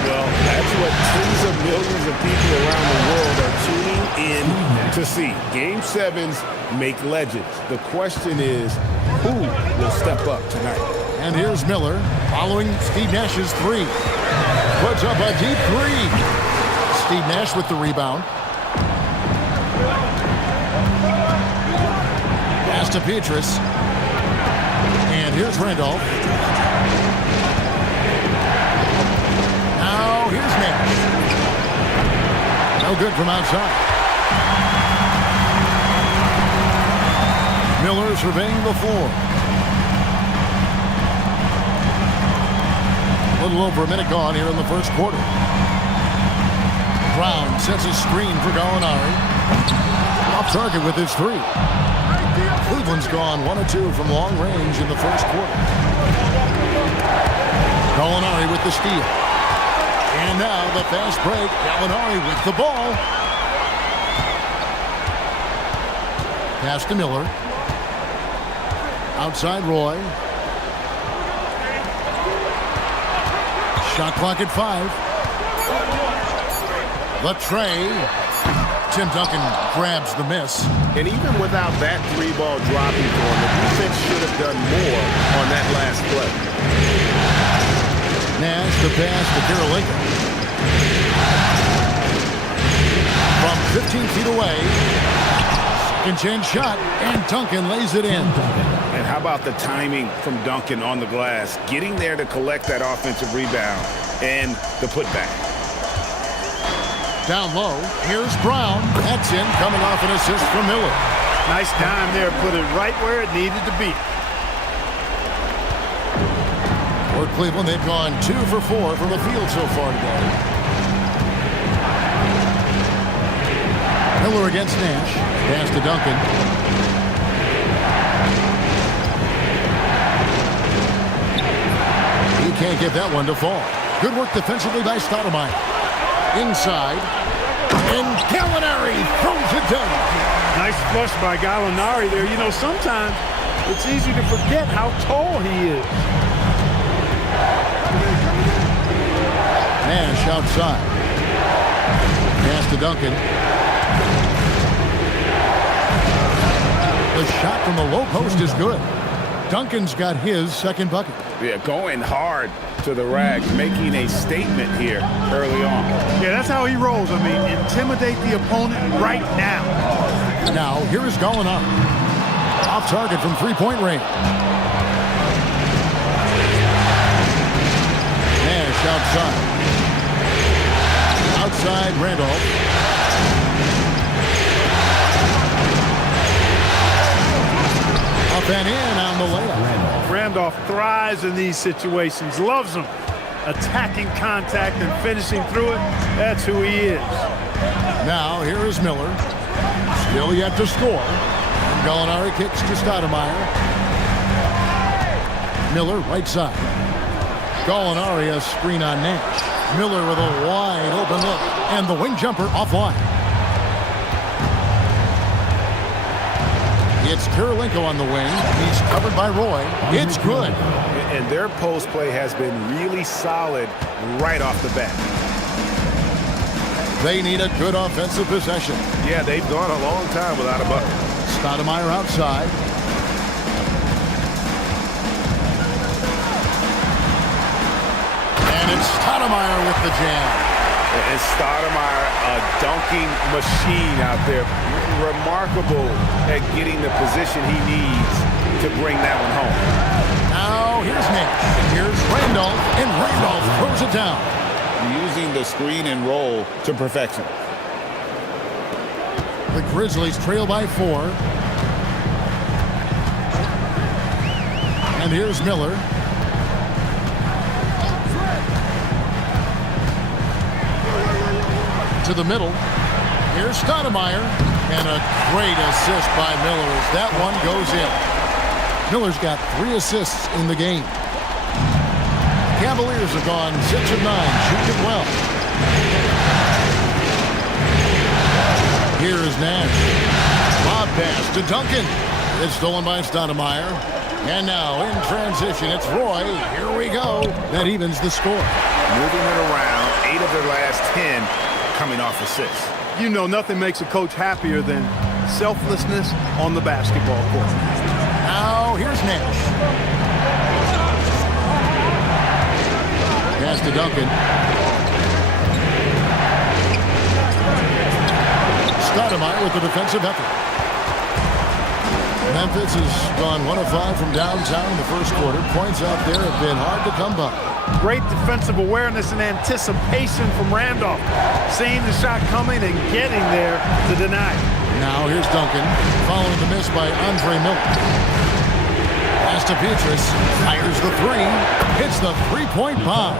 Well, that's what tens of millions of people around the world are tuning in to see. Game 7s make legends. The question is, who will step up tonight? And here's Miller following Steve Nash's three. Puts up a deep three. Steve Nash with the rebound. Pass to Petrus. And here's Randolph. Now here's Nash. No good from outside. Miller surveying the floor. A little over a minute gone here in the first quarter. Brown sets a screen for Gallinari. Off target with his three. Cleveland's gone 1 of 2 from long range in the first quarter. Gallinari with the steal. And now the fast break. Gallinari with the ball. Pass to Miller. Outside Roy. Shot clock at 5. The tray. Tim Duncan grabs the miss. And even without that three-ball dropping for him, the defense should have done more on that last play. Nash the pass to Karolinka. From 15 feet away. Second chance shot, and Duncan lays it in. And how about the timing from Duncan on the glass, getting there to collect that offensive rebound and the putback. Down low, here's Brown. That's in, coming off an assist from Miller. Nice dime there, put it right where it needed to be. For Cleveland, they've gone 2 for 4 from the field so far today. Miller against Nash. Pass to Duncan. He can't get that one to fall. Good work defensively by Stoudemire. Inside. And Gallinari throws it down. Nice flush by Gallinari there. You know, sometimes it's easy to forget how tall he is. Nash outside. Pass to Duncan. The shot from the low post is good. Duncan's got his second bucket. Yeah, going hard to the rack, making a statement here early on. Yeah, that's how he rolls. I mean, intimidate the opponent right now. Now, here is Gallinari. Off target from three-point range. Nash outside. Outside Randolph. Up and in on the layup. Randolph thrives in these situations, loves them. Attacking contact and finishing through it, that's who he is. Now, here is Miller. Still yet to score. And Gallinari kicks to Stoudemire. Miller, right side. Gallinari, a screen on Nash. Miller with a wide open look. And the wing jumper offline. It's Karolinka on the wing. He's covered by Roy. It's good. And their post play has been really solid right off the bat. They need a good offensive possession. Yeah, they've gone a long time without a bucket. Stoudemire outside. And it's Stoudemire with the jam. And Stoudemire, a dunking machine out there. Remarkable at getting the position he needs to bring that one home. Now here's Nash. Here's Randolph, and Randolph throws it down. Using the screen and roll to perfection. The Grizzlies trail by 4. And here's Miller. To the middle. Here's Stoudemire. And a great assist by Miller as that one goes in. Miller's got 3 assists in the game. Cavaliers have gone 6 of 9, shooting well. Here is Nash. Lob pass to Duncan. It's stolen by Stoudemire. And now in transition, it's Roy. Here we go. That evens the score. Moving it around, 8 of their last 10 coming off assists. You know, nothing makes a coach happier than selflessness on the basketball court. Now here's Nash. Pass to Duncan. Stoudemire with the defensive effort. Memphis has gone 1 of 5 from downtown in the first quarter. Points out there have been hard to come by. Great defensive awareness and anticipation from Randolph. Seeing the shot coming and getting there to deny. Now here's Duncan, following the miss by Andre Miller. Pass to Petrus, fires the 3, hits the three-point bomb.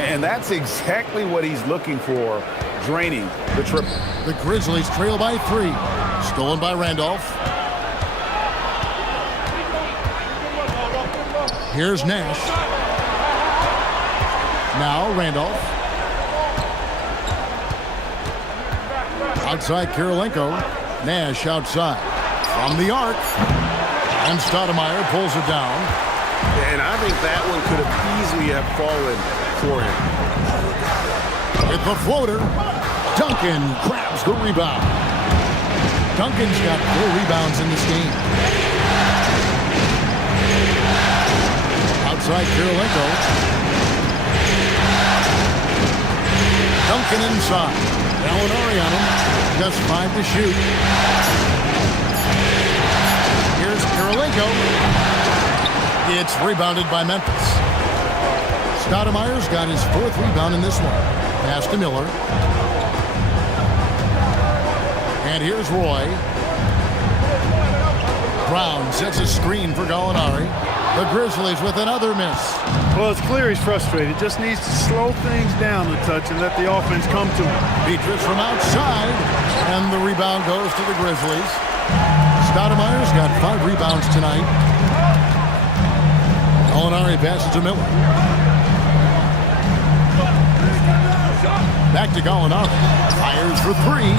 And that's exactly what he's looking for, draining the triple. The Grizzlies trail by 3, stolen by Randolph. Here's Nash. Now Randolph. Outside Kirilenko. Nash outside. From the arc. And Stoudemire pulls it down. And I think that one could have easily have fallen for him. With the floater. Duncan grabs the rebound. Duncan's got 4 rebounds in this game. Outside Kirilenko. Duncan inside. Gallinari on him. Just 5 to shoot. Here's Kirilenko. It's rebounded by Memphis. Stoudemire's got his 4th rebound in this one. Pass to Miller. And here's Roy. Brown sets a screen for Gallinari. The Grizzlies with another miss. Well, it's clear he's frustrated. Just needs to slow things down a touch and let the offense come to him. Petrus from outside. And the rebound goes to the Grizzlies. Stoudemire's got 5 rebounds tonight. Gallinari passes to Miller. Back to Gallinari. Fires for 3.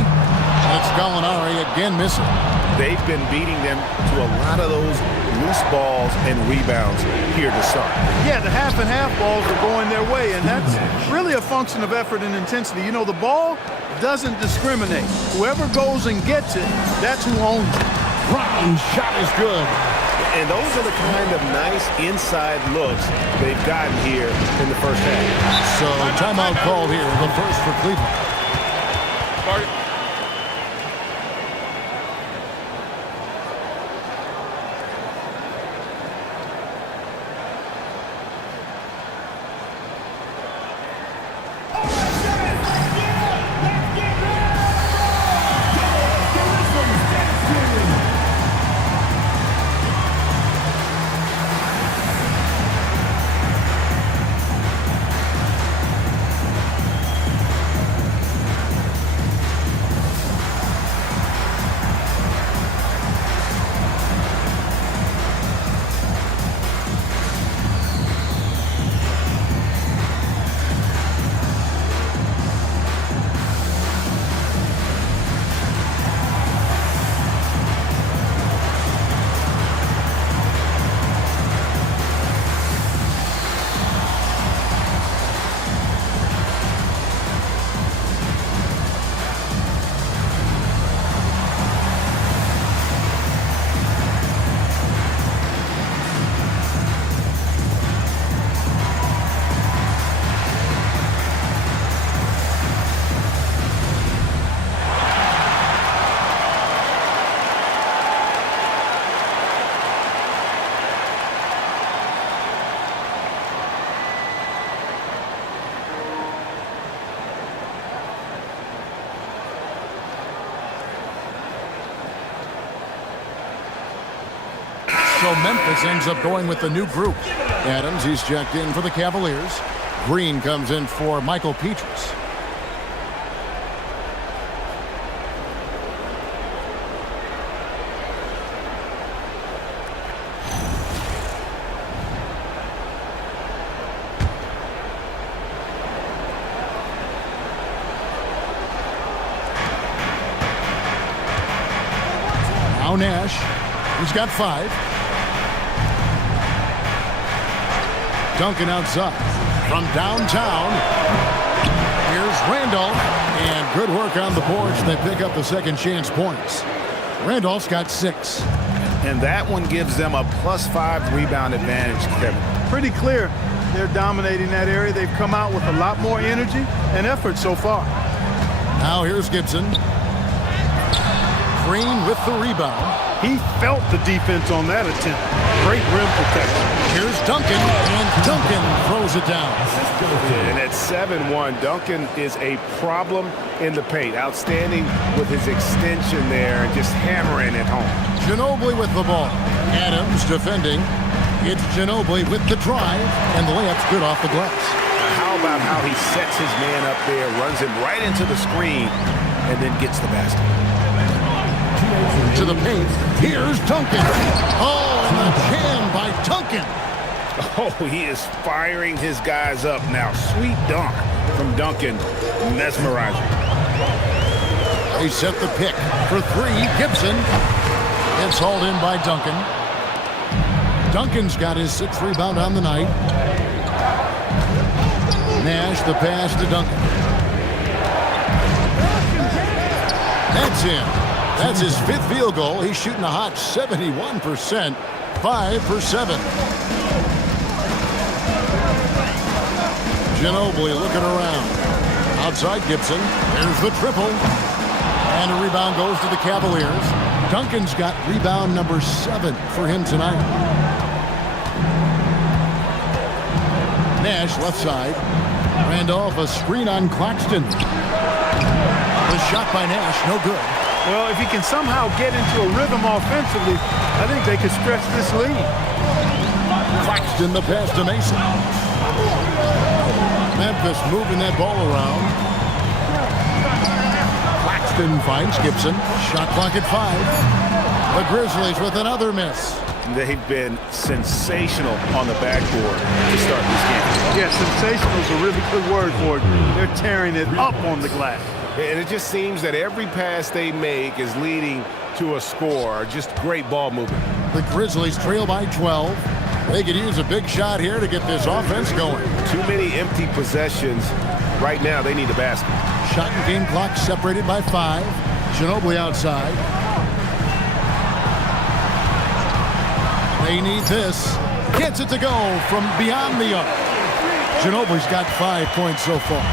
That's Gallinari again missing. They've been beating them to a lot of those loose balls and rebounds here to start. Yeah, the half and half balls are going their way, and that's really a function of effort and intensity. You know, the ball doesn't discriminate. Whoever goes and gets it, that's who owns it. Brown's shot is good. And those are the kind of nice inside looks they've gotten here in the first half. So timeout called here, the first for Cleveland. So Memphis ends up going with the new group. Adams, he's checked in for the Cavaliers. Green comes in for Michael Petrus. Now Nash, he's got 5. Duncan outside from downtown. Here's Randolph, and good work on the boards. They pick up the second chance points. Randolph's got 6. And that one gives them a +5 rebound advantage, Kevin. Pretty clear. They're dominating that area. They've come out with a lot more energy and effort so far. Now here's Gibson. Green with the rebound. He felt the defense on that attempt. Great rim protection. Here's Duncan, and Duncan throws it down. And at 7-1, Duncan is a problem in the paint. Outstanding with his extension there and just hammering it home. Ginobili with the ball. Adams defending. It's Ginobili with the drive, and the layup's good off the glass. How about how he sets his man up there, runs him right into the screen, and then gets the basket. To the paint. Here's Duncan. Oh, and the jam by Duncan. Oh, he is firing his guys up now. Sweet dunk from Duncan. Mesmerizing. They set the pick for 3. Gibson. It's hauled in by Duncan. Duncan's got his 6th rebound on the night. Nash the pass to Duncan. That's in. That's his 5th field goal. He's shooting a hot 71%. 5 for 7. Ginobili looking around. Outside Gibson. There's the triple. And a rebound goes to the Cavaliers. Duncan's got rebound number 7 for him tonight. Nash left side. Randolph a screen on Claxton. The shot by Nash, no good. Well, if he can somehow get into a rhythm offensively, I think they could stretch this lead. Claxton the pass to Mason. Memphis moving that ball around. Claxton finds Gibson. Shot clock at 5. The Grizzlies with another miss. They've been sensational on the backboard to start this game. Yeah, sensational is a really good word for it. They're tearing it up on the glass. And it just seems that every pass they make is leading to a score. Just great ball movement. The Grizzlies trail by 12. They could use a big shot here to get this offense going. Too many empty possessions. Right now, they need a basket. Shot and game clock separated by 5. Ginobili outside. They need this. Gets it to go from beyond the arc. Ginobili's got 5 points so far.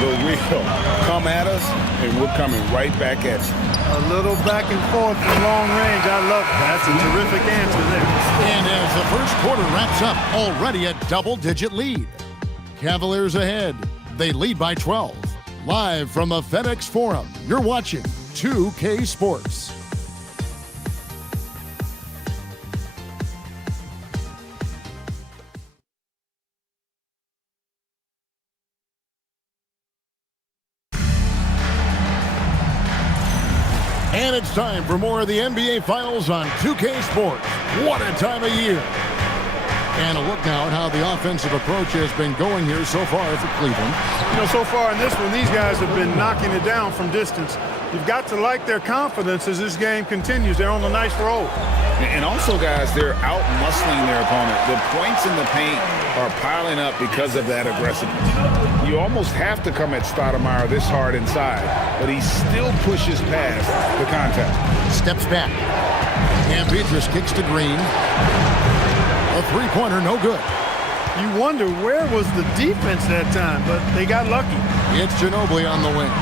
The real come at us, and we're coming right back at you. A little back and forth from long range. I love it. That's a terrific answer there. And as the first quarter wraps up, already a double-digit lead. Cavaliers ahead. They lead by 12. Live from the FedEx Forum, you're watching 2K Sports. And it's time for more of the NBA Finals on 2K Sports. What a time of year. And a look now at how the offensive approach has been going here so far for Cleveland. You know, so far in this one, these guys have been knocking it down from distance. You've got to like their confidence as this game continues. They're on a nice roll. And also, guys, they're out-muscling their opponent. The points in the paint are piling up because of that aggressiveness. You almost have to come at Stoudemire this hard inside, but he still pushes past the contact. Steps back. And Petrus kicks to Green. A three-pointer, no good. You wonder where was the defense that time, but they got lucky. It's Ginobili on the wing.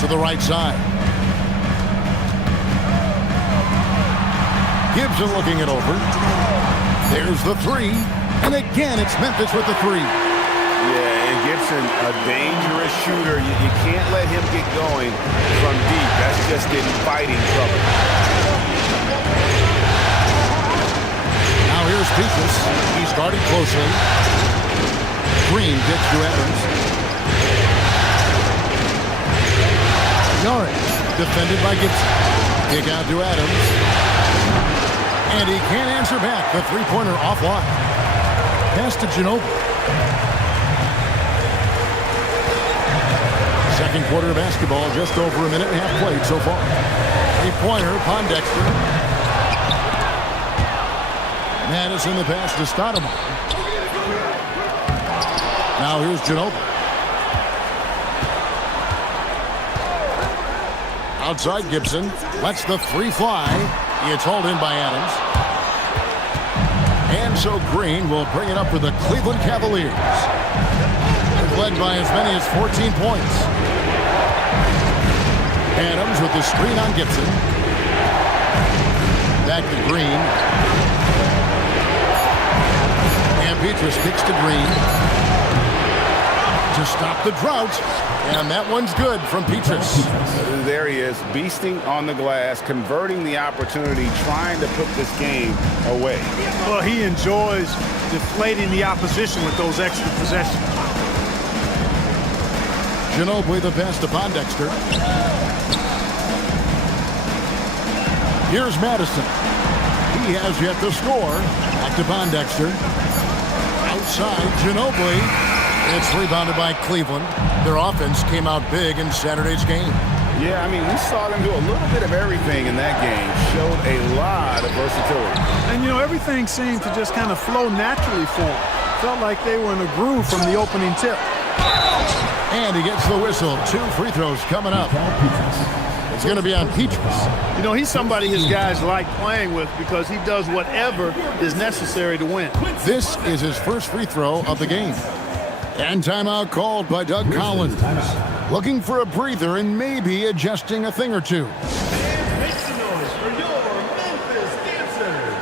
To the right side. Gibson looking it over. There's the 3. And again, it's Memphis with the 3. Yeah, and Gibson, a dangerous shooter. You can't let him get going from deep. That's just inviting trouble. Now here's Peaches. He's guarded closely. Green gets to Evans. Norris, defended by Gibson. Kick out to Adams. And he can't answer back. The three-pointer offline. Pass to Ginobili. Second quarter of basketball, just over a minute and a half played so far. Three-pointer, Pondexter. Madison the pass to Stoudemire. Now here's Ginobili. Outside Gibson. Lets the three fly. It's hauled in by Adams. And so Green will bring it up for the Cleveland Cavaliers. They've led by as many as 14 points. Adams with the screen on Gibson. Back to Green. And Petrus kicks to Green. To stop the drought. And that one's good from Petrus. There he is, beasting on the glass, converting the opportunity, trying to put this game away. Well, he enjoys deflating the opposition with those extra possessions. Ginobili the pass to Pondexter. Here's Madison. He has yet to score. Back to Pondexter. Outside, Ginobili. It's rebounded by Cleveland. Their offense came out big in Saturday's game. Yeah, I mean, we saw them do a little bit of everything in that game. Showed a lot of versatility. And, you know, everything seemed to just kind of flow naturally for them. Felt like they were in a groove from the opening tip. And he gets the whistle. 2 free throws coming up. It's going to be on Petrus. You know, he's somebody his guys like playing with because he does whatever is necessary to win. This is his first free throw of the game. And timeout called by Doug Collins. Looking for a breather and maybe adjusting a thing or two. Make some noise for your Memphis dancers.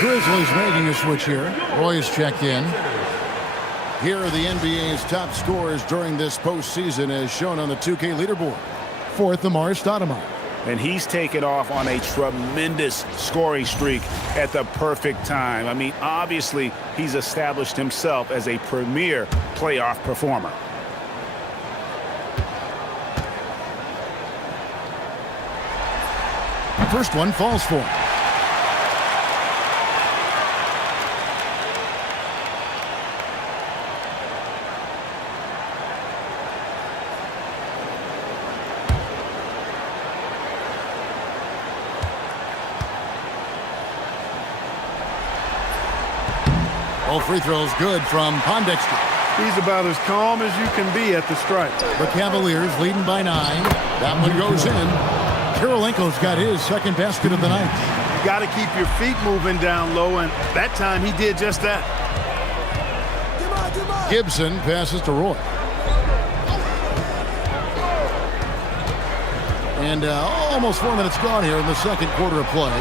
Grizzlies making a switch here. Roy's checked in. Here are the NBA's top scorers during this postseason as shown on the 2K leaderboard. 4th, Amari Stoudemire. And he's taken off on a tremendous scoring streak at the perfect time. I mean, obviously, he's established himself as a premier playoff performer. First one falls for him. All free throws good from Pondexter. He's about as calm as you can be at the stripe. The Cavaliers leading by 9. That one goes in. Kirilenko's got his second basket of the night. You got to keep your feet moving down low, and that time he did just that. Gibson passes to Roy. And almost 4 minutes gone here in the second quarter of play.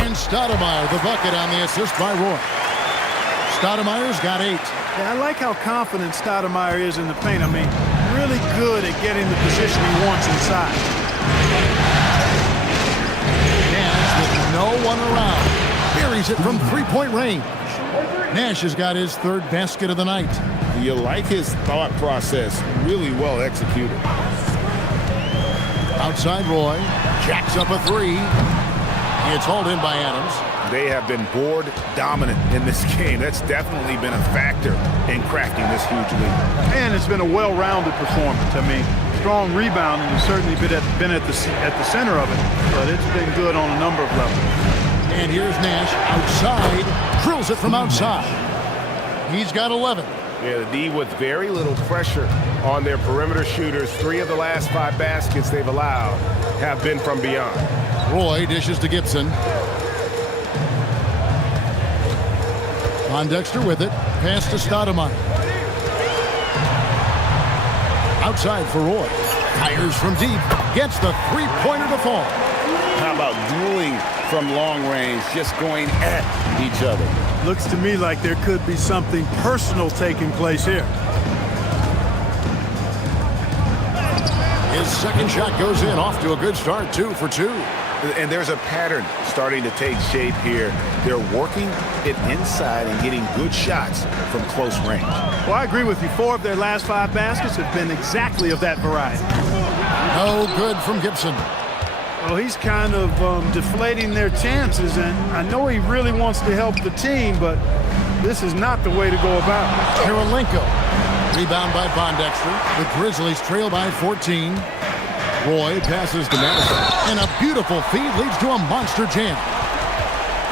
And Stoudemire, the bucket on the assist by Roy. Stoudemire's got 8. Yeah, I like how confident Stoudemire is in the paint. I mean, really good at getting the position he wants inside. Nash with no one around. Buries it from three-point range. Nash has got his 3rd basket of the night. You like his thought process. Really well executed. Outside Roy. Jacks up a 3. It's hauled in by Adams. They have been board dominant in this game. That's definitely been a factor in crafting this huge lead. And it's been a well-rounded performance. I mean, strong rebounding has certainly been at the center of it, but it's been good on a number of levels. And here's Nash outside. Drills it from outside. He's got 11. Yeah, the D with very little pressure on their perimeter shooters. 3 of the last 5 baskets they've allowed have been from beyond. Roy dishes to Gibson. Pondexter with it. Pass to Stoudemire. Outside for Roy. Fires from deep. Gets the 3-pointer to fall. How about dueling from long range, just going at each other? Looks to me like there could be something personal taking place here. His second shot goes in, off to a good start, 2 for 2. And there's a pattern starting to take shape here. They're working it inside and getting good shots from close range. Well, I agree with you. 4 of their last 5 baskets have been exactly of that variety. No good from Gibson. Well, he's kind of deflating their chances, and I know he really wants to help the team, but this is not the way to go about it. Karolinko. Rebound by Pondexter. The Grizzlies trail by 14. Roy passes to Madison. And a beautiful feed leads to a monster jam.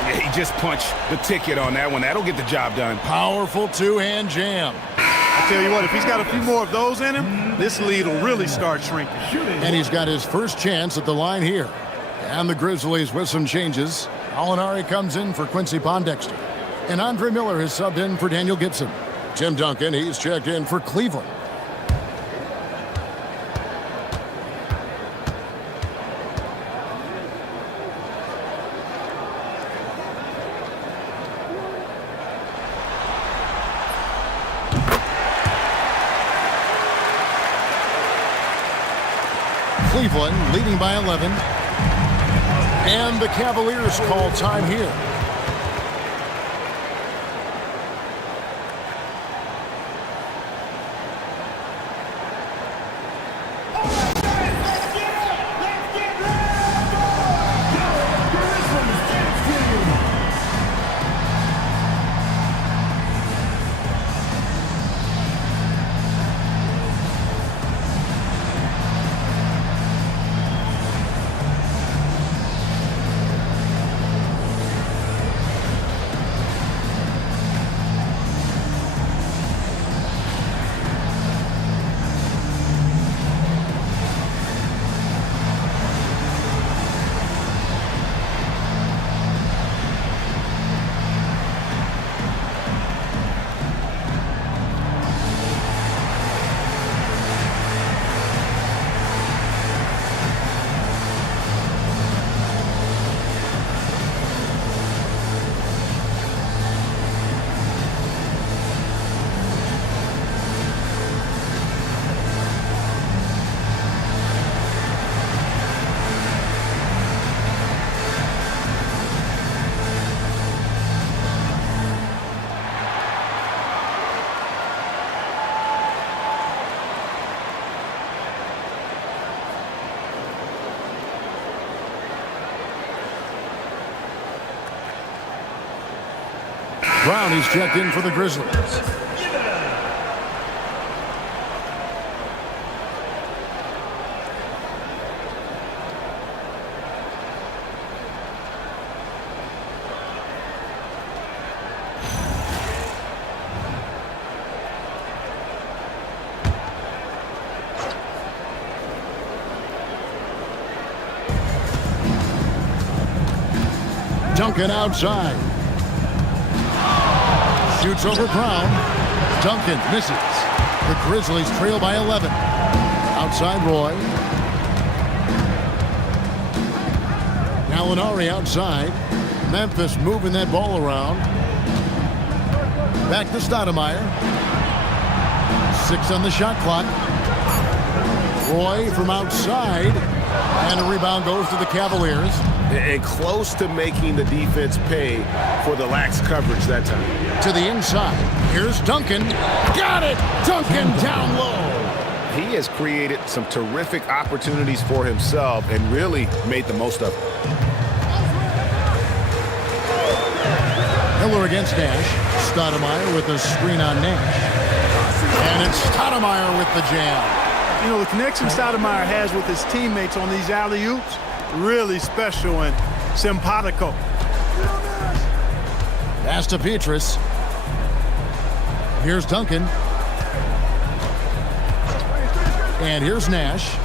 Yeah, he just punched the ticket on that one. That'll get the job done. Powerful 2-hand jam. I tell you what, if he's got a few more of those in him, this lead will really start shrinking. And he's got his first chance at the line here. And the Grizzlies with some changes. Alinari comes in for Quincy Pondexter. And Andre Miller has subbed in for Daniel Gibson. Tim Duncan, he's checked in for Cleveland. Cleveland leading by 11. And the Cavaliers call time here. Brown is checked in for the Grizzlies. Duncan outside. Shoots over Brown. Duncan misses. The Grizzlies trail by 11. Outside Roy. Alinari outside. Memphis moving that ball around. Back to Stoudemire. 6 on the shot clock. Roy from outside. And a rebound goes to the Cavaliers. And close to making the defense pay for the lax coverage that time. To the inside. Here's Duncan. Got it! Duncan down low. He has created some terrific opportunities for himself and really made the most of it. Miller against Nash. Stoudemire with a screen on Nash. And it's Stoudemire with the jam. You know, the connection Stoudemire has with his teammates on these alley-oops, really special and simpatico. Pass to Petrus. Here's Duncan. And here's Nash.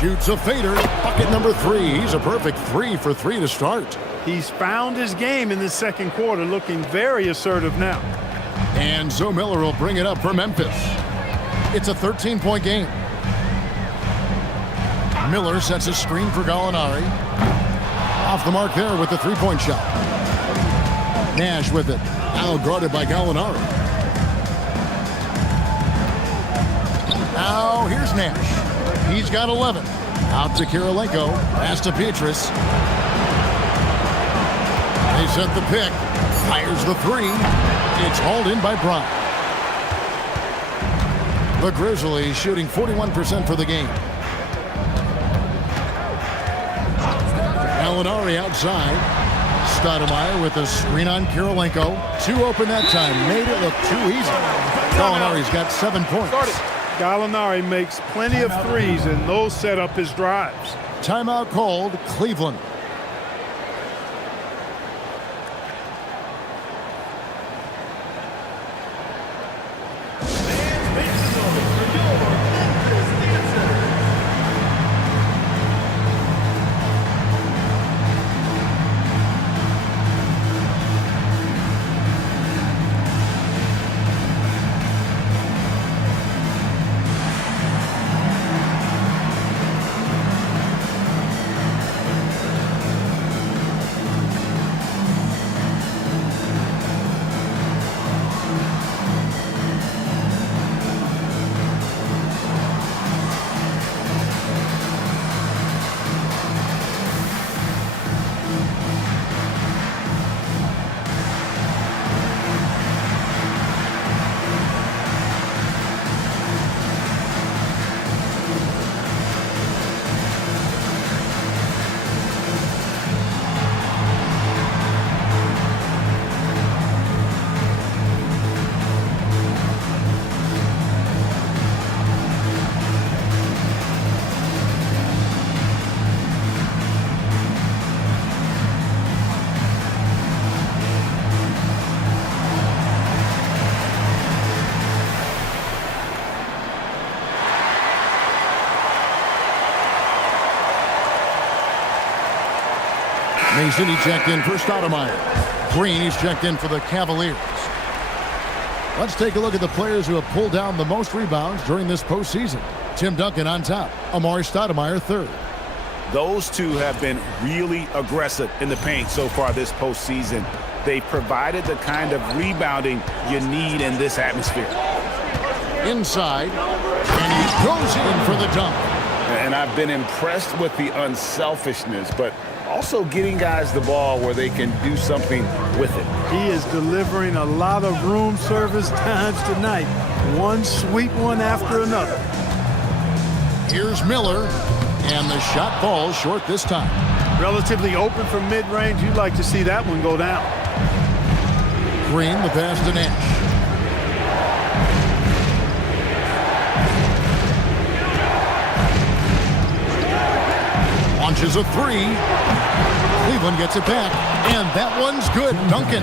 Shoots a fader. Bucket number 3. He's a perfect 3 for 3 to start. He's found his game in the second quarter, looking very assertive now. And Zoe Miller will bring it up for Memphis. It's a 13-point game. Miller sets a screen for Gallinari. Off the mark there with the 3-point shot. Nash with it. Now guarded by Gallinari. Now here's Nash. He's got 11. Out to Kirilenko. Pass to Petrus. They set the pick. Fires the 3. It's hauled in by Bryant. The Grizzlies shooting 41% for the game. Gallinari outside. Stoudemire with a screen on Kirilenko. 2 open that time. Made it look too easy. Gallinari's got 7 points. Gallinari makes plenty of threes, and those set up his drives. Timeout called, Cleveland. Mason, he checked in for Stoudemire. Green, he's checked in for the Cavaliers. Let's take a look at the players who have pulled down the most rebounds during this postseason. Tim Duncan on top. Amari Stoudemire third. Those two have been really aggressive in the paint so far this postseason. They provided the kind of rebounding you need in this atmosphere. Inside, and he goes in for the dunk. And I've been impressed with the unselfishness, but also getting guys the ball where they can do something with it. He is delivering a lot of room service times tonight. One sweet one after another. Here's Miller, and the shot falls short this time. Relatively open from mid-range. You'd like to see that one go down. Green, the pass to Nash. Launches a 3. Cleveland gets it back, and that one's good. Duncan.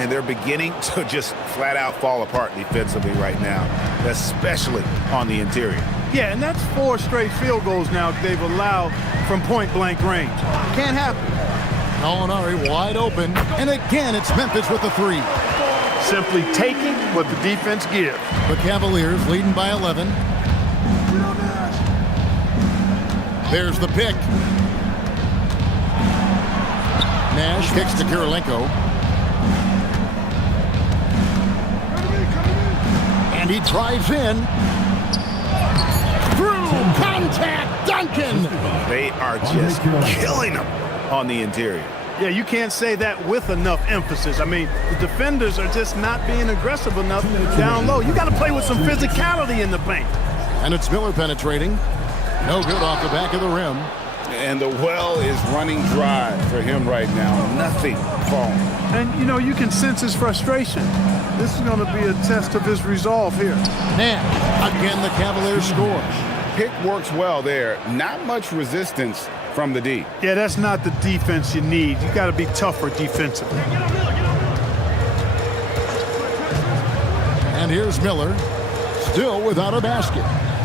And they're beginning to just flat out fall apart defensively right now, especially on the interior. Yeah, and that's 4 straight field goals now they've allowed from point-blank range. Can't happen. Gallinari wide open, and again it's Memphis with the 3. Simply taking what the defense gives. The Cavaliers leading by 11. There's the pick. Nash kicks to Kirilenko. And he drives in. Through contact, Duncan. They are just killing him on the interior. Yeah, you can't say that with enough emphasis. I mean, the defenders are just not being aggressive enough down low. You got to play with some physicality in the paint. And it's Miller penetrating. No good off the back of the rim. And the well is running dry for him right now. Nothing falling. And, you know, you can sense his frustration. This is going to be a test of his resolve here. Nash, again, the Cavaliers score. Pick works well there. Not much resistance from the D. Yeah, that's not the defense you need. You got to be tougher defensively. And here's Miller, still without a basket.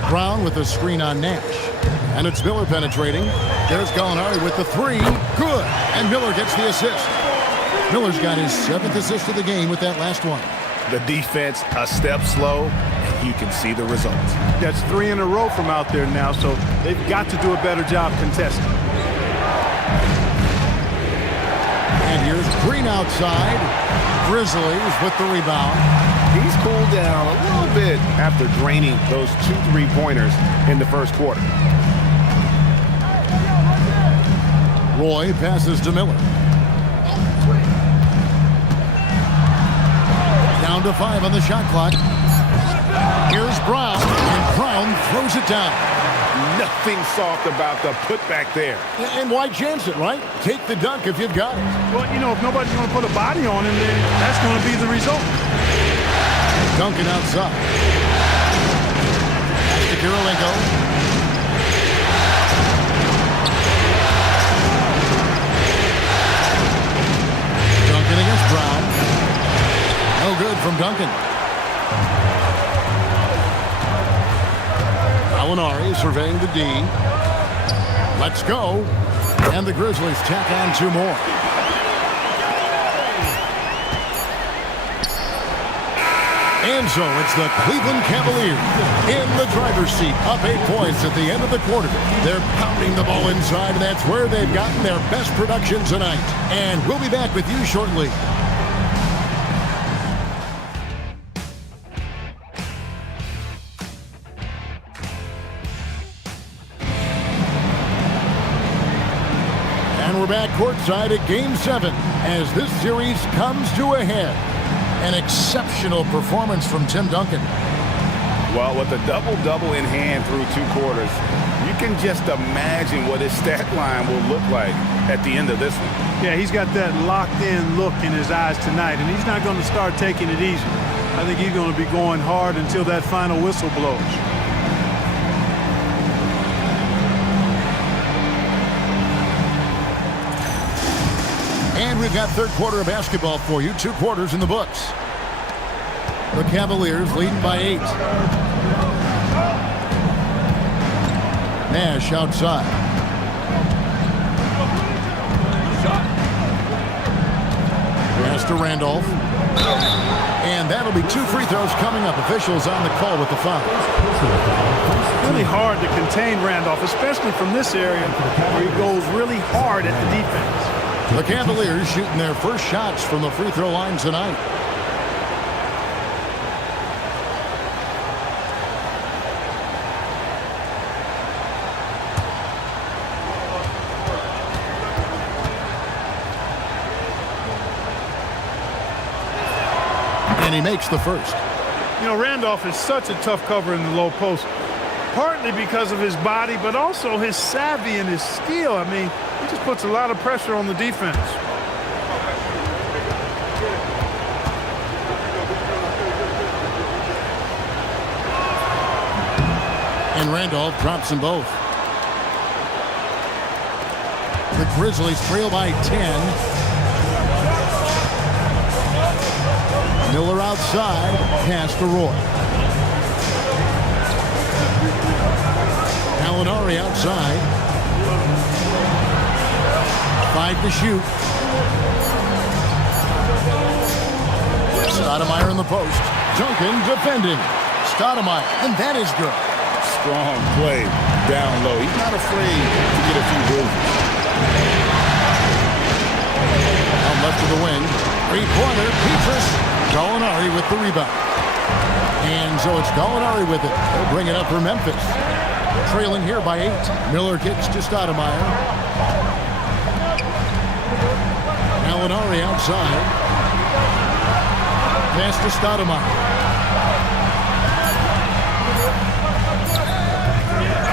Brown with the screen on Nash. And it's Miller penetrating. There's Gallinari with the three. Good. And Miller gets the assist. Miller's got his 7th assist of the game with that last one. The defense a step slow. You can see the results. That's 3 in a row from out there now, so they've got to do a better job contesting. And here's Green outside. Grizzlies with the rebound. He's cooled down a little bit after draining those 2 3-pointers in the first quarter. Roy passes to Miller. Down to 5 on the shot clock. Here's Brown, and Brown throws it down. Nothing soft about the putback there. And why chance it, right? Take the dunk if you've got it. Well, you know, if nobody's going to put a body on him, then that's going to be the result. Duncan outside. Pass to Kirilenko. Duncan against Brown. No good from Duncan. Gallinari surveying the D. Let's go. And the Grizzlies tack on 2 more. And so it's the Cleveland Cavaliers in the driver's seat, up 8 points at the end of the quarter. They're pounding the ball inside, and that's where they've gotten their best production tonight. And we'll be back with you shortly. And we're back courtside at Game 7 as this series comes to a head. An exceptional performance from Tim Duncan. Well, with a double-double in hand through 2 quarters, you can just imagine what his stat line will look like at the end of this one. Yeah, he's got that locked-in look in his eyes tonight, and he's not going to start taking it easy. I think he's going to be going hard until that final whistle blows. And we've got 3rd quarter of basketball for you. 2 quarters in the books. The Cavaliers leading by 8. Nash outside. Pass to Randolph. And that'll be 2 free throws coming up. Officials on the call with the foul. Really hard to contain Randolph, especially from this area where he goes really hard at the defense. The Cavaliers shooting their first shots from the free throw line tonight. And he makes the first. You know, Randolph is such a tough cover in the low post, partly because of his body, but also his savvy and his skill. I mean, he just puts a lot of pressure on the defense. And Randolph drops them both. The Grizzlies trail by 10. Miller outside, pass to Roy. Gallinari outside. 5 to shoot. Stoudemire in the post. Duncan defending. Stoudemire, and that is good. Strong play down low. He's not afraid to get a few bruises. Three-pointer, Petrus. Gallinari with the rebound. And so it's Gallinari with it. They'll bring it up for Memphis. Trailing here by 8. Miller kicks to Stoudemire. Gallinari outside. Pass to Stoudemire.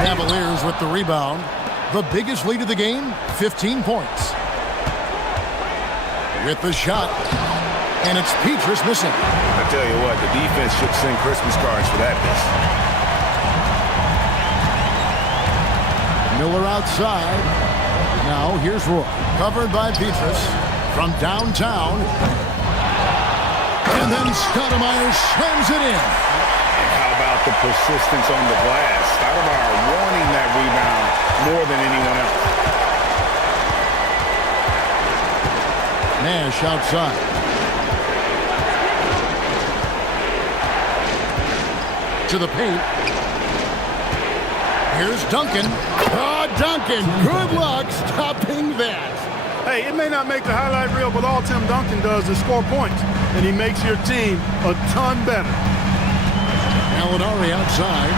Cavaliers with the rebound. The biggest lead of the game, 15 points. With the shot, and it's Petrus missing. I tell you what, the defense should send Christmas cards for that miss. Miller outside. Now here's Roy. Covered by Petrus from downtown. And then Stoudemire slams it in. How about the persistence on the glass? Stoudemire wanting that rebound more than anyone else. Nash outside. To the paint. Here's Duncan. Oh, Duncan, good luck stopping that. Hey, it may not make the highlight reel, but all Tim Duncan does is score points, and he makes your team a ton better. Gallinari outside.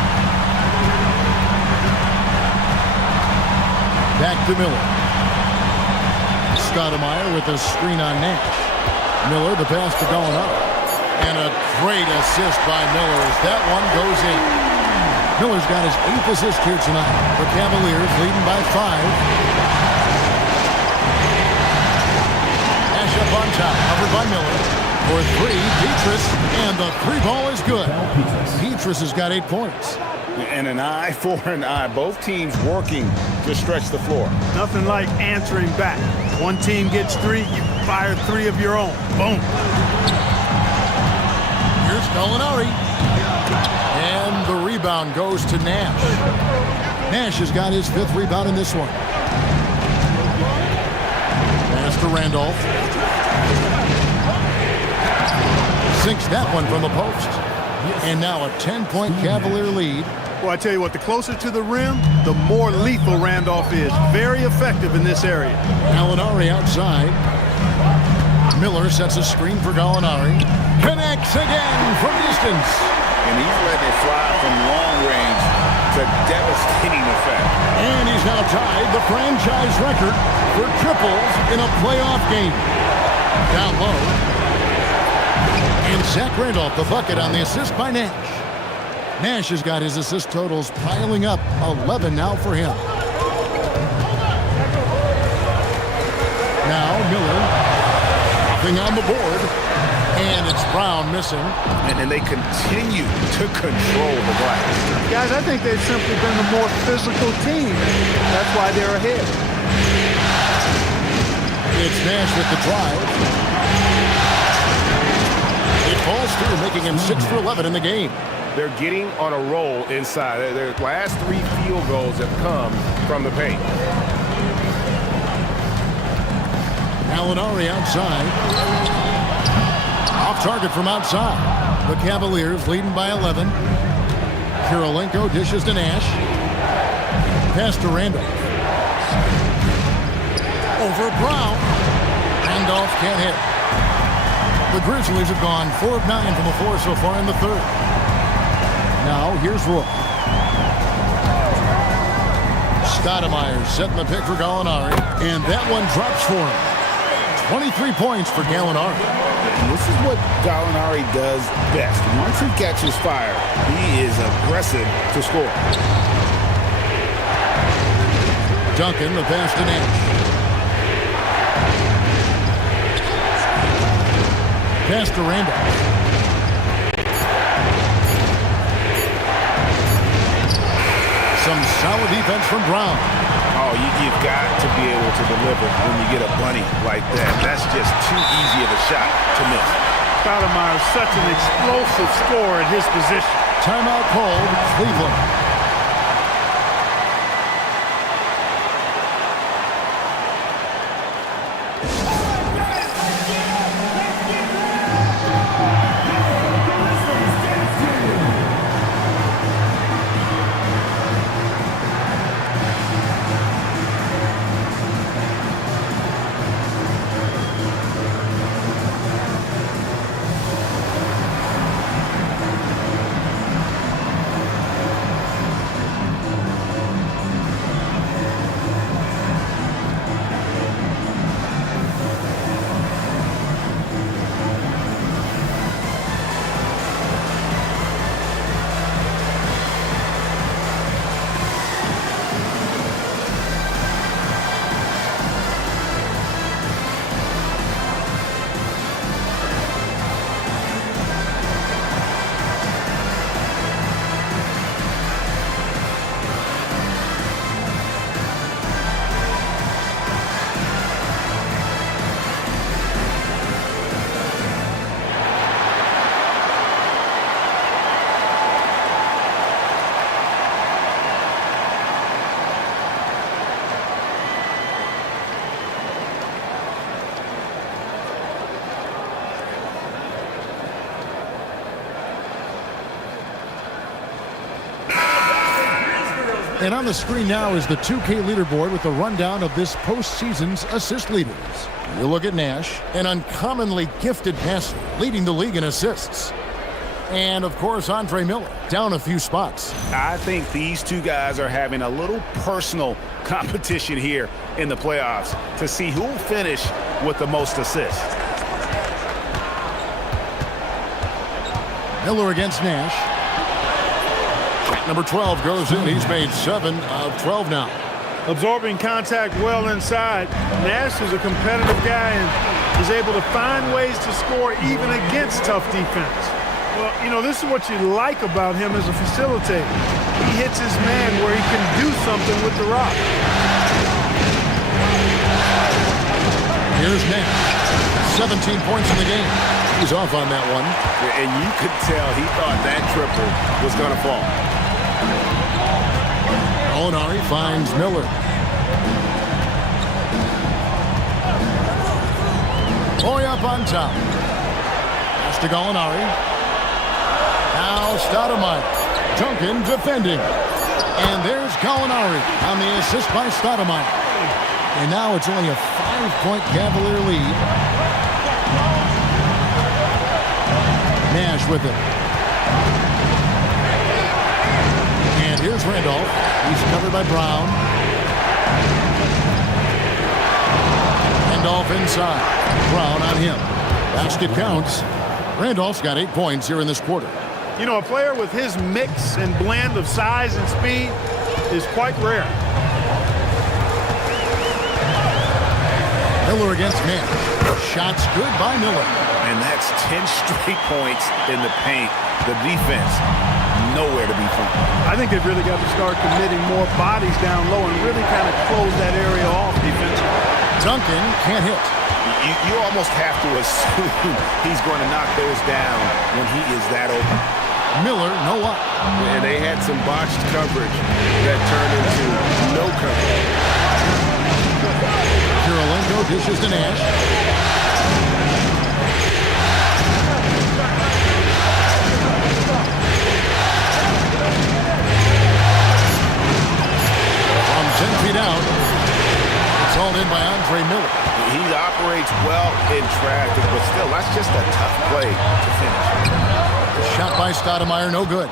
Back to Miller. Stoudemire with a screen on Nash. Miller, the pass to Gallinari. And a great assist by Miller as that one goes in. Miller's got his 8th assist here tonight. The Cavaliers leading by 5. Nash up on top, covered by Miller. For 3, Petrus, and the 3 ball is good. Petrus has got 8 points. And an eye for an eye. Both teams working to stretch the floor. Nothing like answering back. One team gets 3, you fire 3 of your own. Boom. Here's Gallinari. And the rebound goes to Nash. Nash has got his 5th rebound in this one. Pass to Randolph. Sinks that one from the post. And now a 10-point Cavalier lead. Well, I tell you what, the closer to the rim, the more lethal Randolph is. Very effective in this area. Gallinari outside. Miller sets a screen for Gallinari. Connects again from distance. And he's letting it fly from long range to devastating effect. And he's now tied the franchise record for triples in a playoff game. Down low. And Zach Randolph, the bucket on the assist by Nash. Nash has got his assist totals piling up, 11 now for him. Now Miller, nothing on the board, and it's Brown missing. And they continue to control the glass. Guys, I think they've simply been the more physical team. That's why they're ahead. It's Nash with the drive. It falls through, making him 6 for 11 in the game. They're getting on a roll inside. Their last 3 field goals have come from the paint. Gallinari outside. Off target from outside. The Cavaliers leading by 11. Kirilenko dishes to Nash. Pass to Randolph. Over Brown. Randolph can't hit. The Grizzlies have gone 4 of 9 from the floor so far in the 3rd. Now here's Roy. Stoudemire setting the pick for Gallinari, and that one drops for him. 23 points for Gallinari. And this is what Gallinari does best. Once he catches fire, he is aggressive to score. Duncan, the pass to Nash. Pass to Randolph. Some solid defense from Brown. Oh, you've got to be able to deliver when you get a bunny like that. That's just too easy of a shot to miss. Stoudemire is such an explosive scorer at his position. Timeout called, Cleveland. And on the screen now is the 2K leaderboard with a rundown of this postseason's assist leaders. You look at Nash, an uncommonly gifted passer, leading the league in assists. And, of course, Andre Miller, down a few spots. I think these two guys are having a little personal competition here in the playoffs to see who will finish with the most assists. Miller against Nash. Number 12 goes in. He's made 7 of 12 now. Absorbing contact well inside. Nash is a competitive guy and is able to find ways to score even against tough defense. Well, you know, this is what you like about him as a facilitator. He hits his man where he can do something with the rock. Here's Nash. 17 points in the game. He's off on that one. And you could tell he thought that triple was going to fall. Gallinari finds Miller. Boy up on top. Pass to Gallinari. Now Stoudemire. Duncan defending. And there's Gallinari on the assist by Stoudemire. And now it's only a 5-point Cavalier lead. Nash with it. And here's Randolph. He's covered by Brown. Randolph inside. Brown on him. Basket counts. Randolph's got 8 points here in this quarter. You know, a player with his mix and blend of size and speed is quite rare. Miller against Nash. Shots good by Miller. And that's 10 straight points in the paint. The defense, nowhere to be found. I think they've really got to start committing more bodies down low and really kind of close that area off defensively. Duncan can't hit. You almost have to assume he's going to knock those down when he is that open. Miller, no up. And they had some botched coverage that turned into no coverage. Kirilenko dishes to Nash. From 10 feet out, it's all in by Andre Miller. He operates well in traffic, but still, that's just a tough play to finish. Shot by Stoudemire, no good.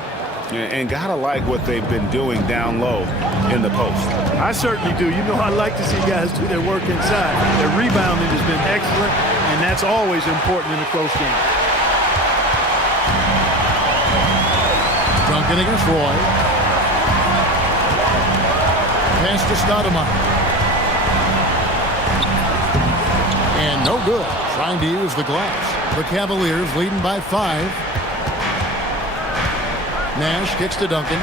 And gotta like what they've been doing down low in the post. I certainly do. You know, I like to see guys do their work inside. Their rebounding has been excellent, and that's always important in a close game. Duncan against Roy. Pass to Stoudemire. And no good. Trying to use the glass. The Cavaliers leading by 5. Nash kicks to Duncan.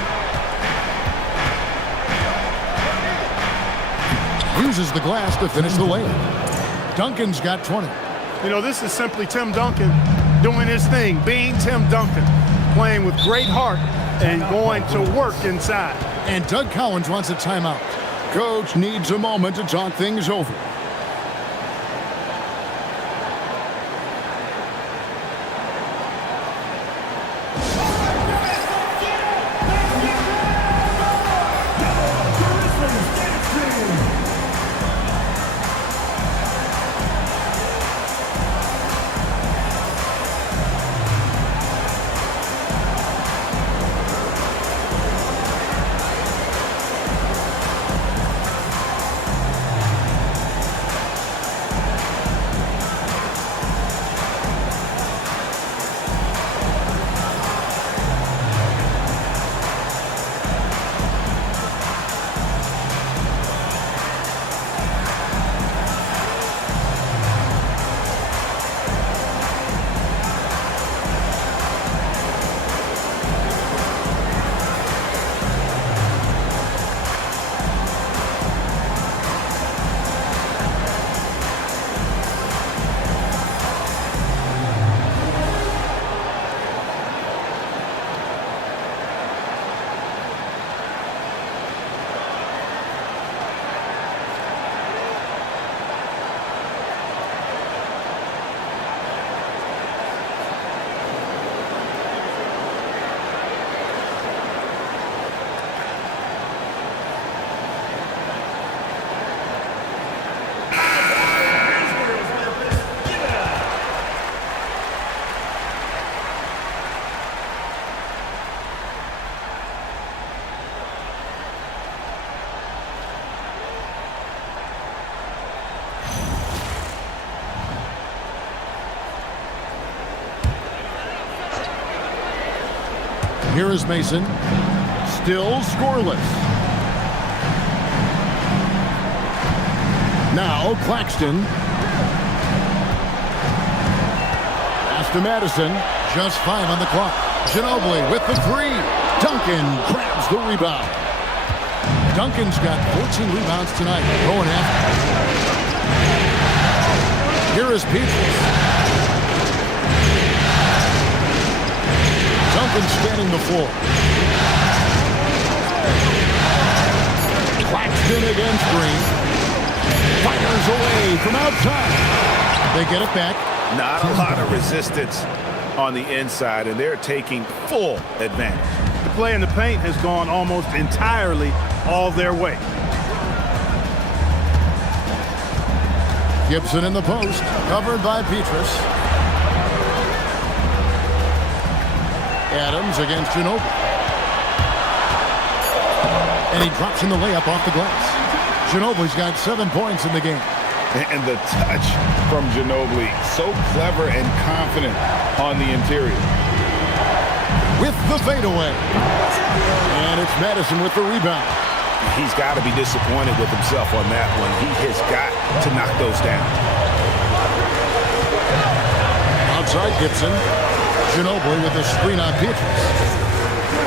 Uses the glass to finish the layup. Duncan's got 20. You know, this is simply Tim Duncan doing his thing, being Tim Duncan, playing with great heart and going to work inside. And Doug Collins wants a timeout. Coach needs a moment to talk things over. Here is Mason. Still scoreless. Now Claxton. Pass to Madison. Just 5 on the clock. Ginobili with the 3. Duncan grabs the rebound. Duncan's got 14 rebounds tonight. Going after. Here is Petrus. Duncan scanning the floor. Claxton against Green. Fires away from outside. They get it back. Not a lot of resistance on the inside, and they're taking full advantage. The play in the paint has gone almost entirely all their way. Gibson in the post, covered by Petrus. Adams against Ginobili. And he drops in the layup off the glass. Ginobili's got 7 points in the game. And the touch from Ginobili, so clever and confident on the interior. With the fadeaway. And it's Madison with the rebound. He's got to be disappointed with himself on that one. He has got to knock those down. Outside Gibson. Ginobili with a screen on Petrus.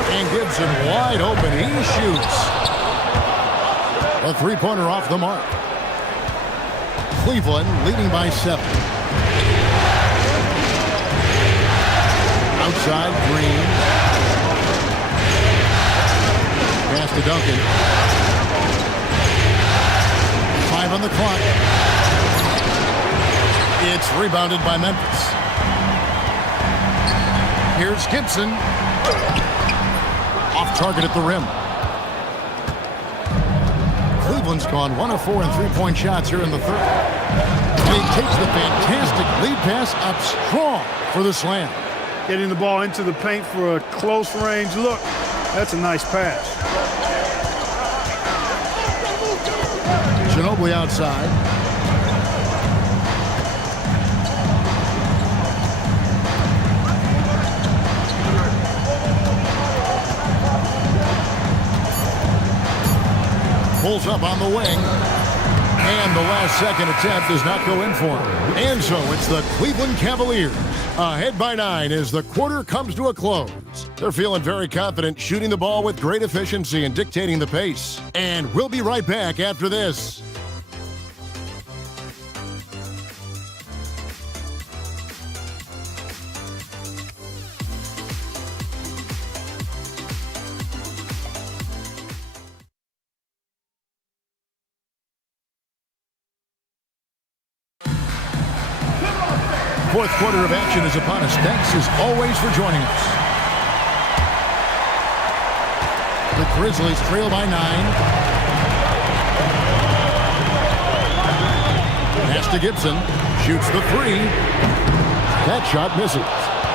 And Gibson wide open. He shoots. A three-pointer off the mark. Cleveland leading by 7. Outside Green. Pass to Duncan. 5 on the clock. It's rebounded by Memphis. Here's Gibson. Off target at the rim. Cleveland's gone 1 of 4 in three-point shots here in the third. And he takes the fantastic lead pass up strong for the slam. Getting the ball into the paint for a close range look. That's a nice pass. Ginobili outside. Pulls up on the wing. And the last second attempt does not go in for him. And so it's the Cleveland Cavaliers ahead by 9 as the quarter comes to a close. They're feeling very confident, shooting the ball with great efficiency and dictating the pace. And we'll be right back after this. Fourth quarter of action is upon us. Thanks as always for joining us. The Grizzlies trail by 9. Pass to Gibson. Shoots the 3. That shot misses.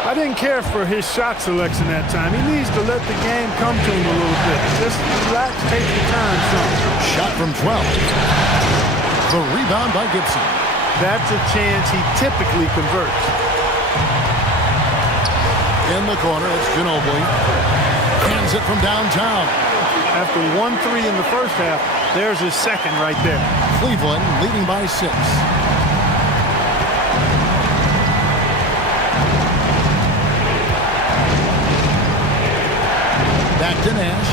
I didn't care for his shot selection that time. He needs to let the game come to him a little bit. Just relax, take your time, son. Shot from 12. The rebound by Gibson. That's a chance he typically converts. In the corner, it's Ginobili. Hands it from downtown. After 1-3 in the first half, there's his second right there. Cleveland leading by 6. Back to Nash.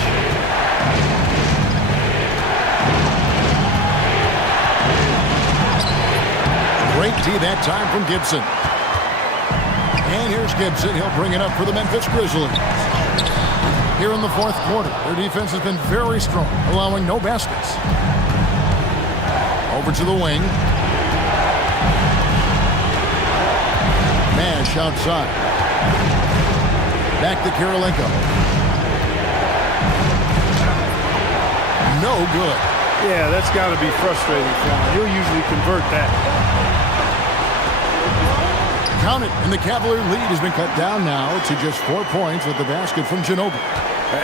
Great D that time from Gibson. And here's Gibson. He'll bring it up for the Memphis Grizzlies. Here in the fourth quarter, their defense has been very strong, allowing no baskets. Over to the wing. Nash outside. Back to Kirilenko. No good. Yeah, that's got to be frustrating for him. He'll usually convert that. Count it, and the Cavalier lead has been cut down now to just 4 points with the basket from Ginobili.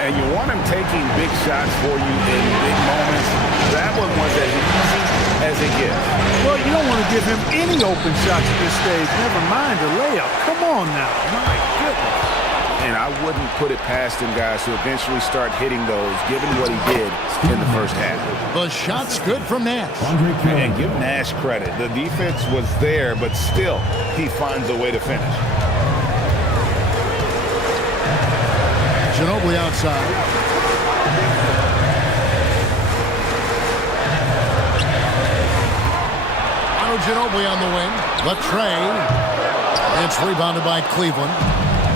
And you want him taking big shots for you in big moments. That one was as easy as it gets. Well, you don't want to give him any open shots at this stage. Never mind a layup. Come on now. My goodness. And I wouldn't put it past him, guys, to eventually start hitting those, given what he did in the first half. The shot's good from Nash. And give Nash credit. The defense was there, but still, he finds a way to finish. Ginobili outside. Ginobili on the wing. The tray. It's rebounded by Cleveland.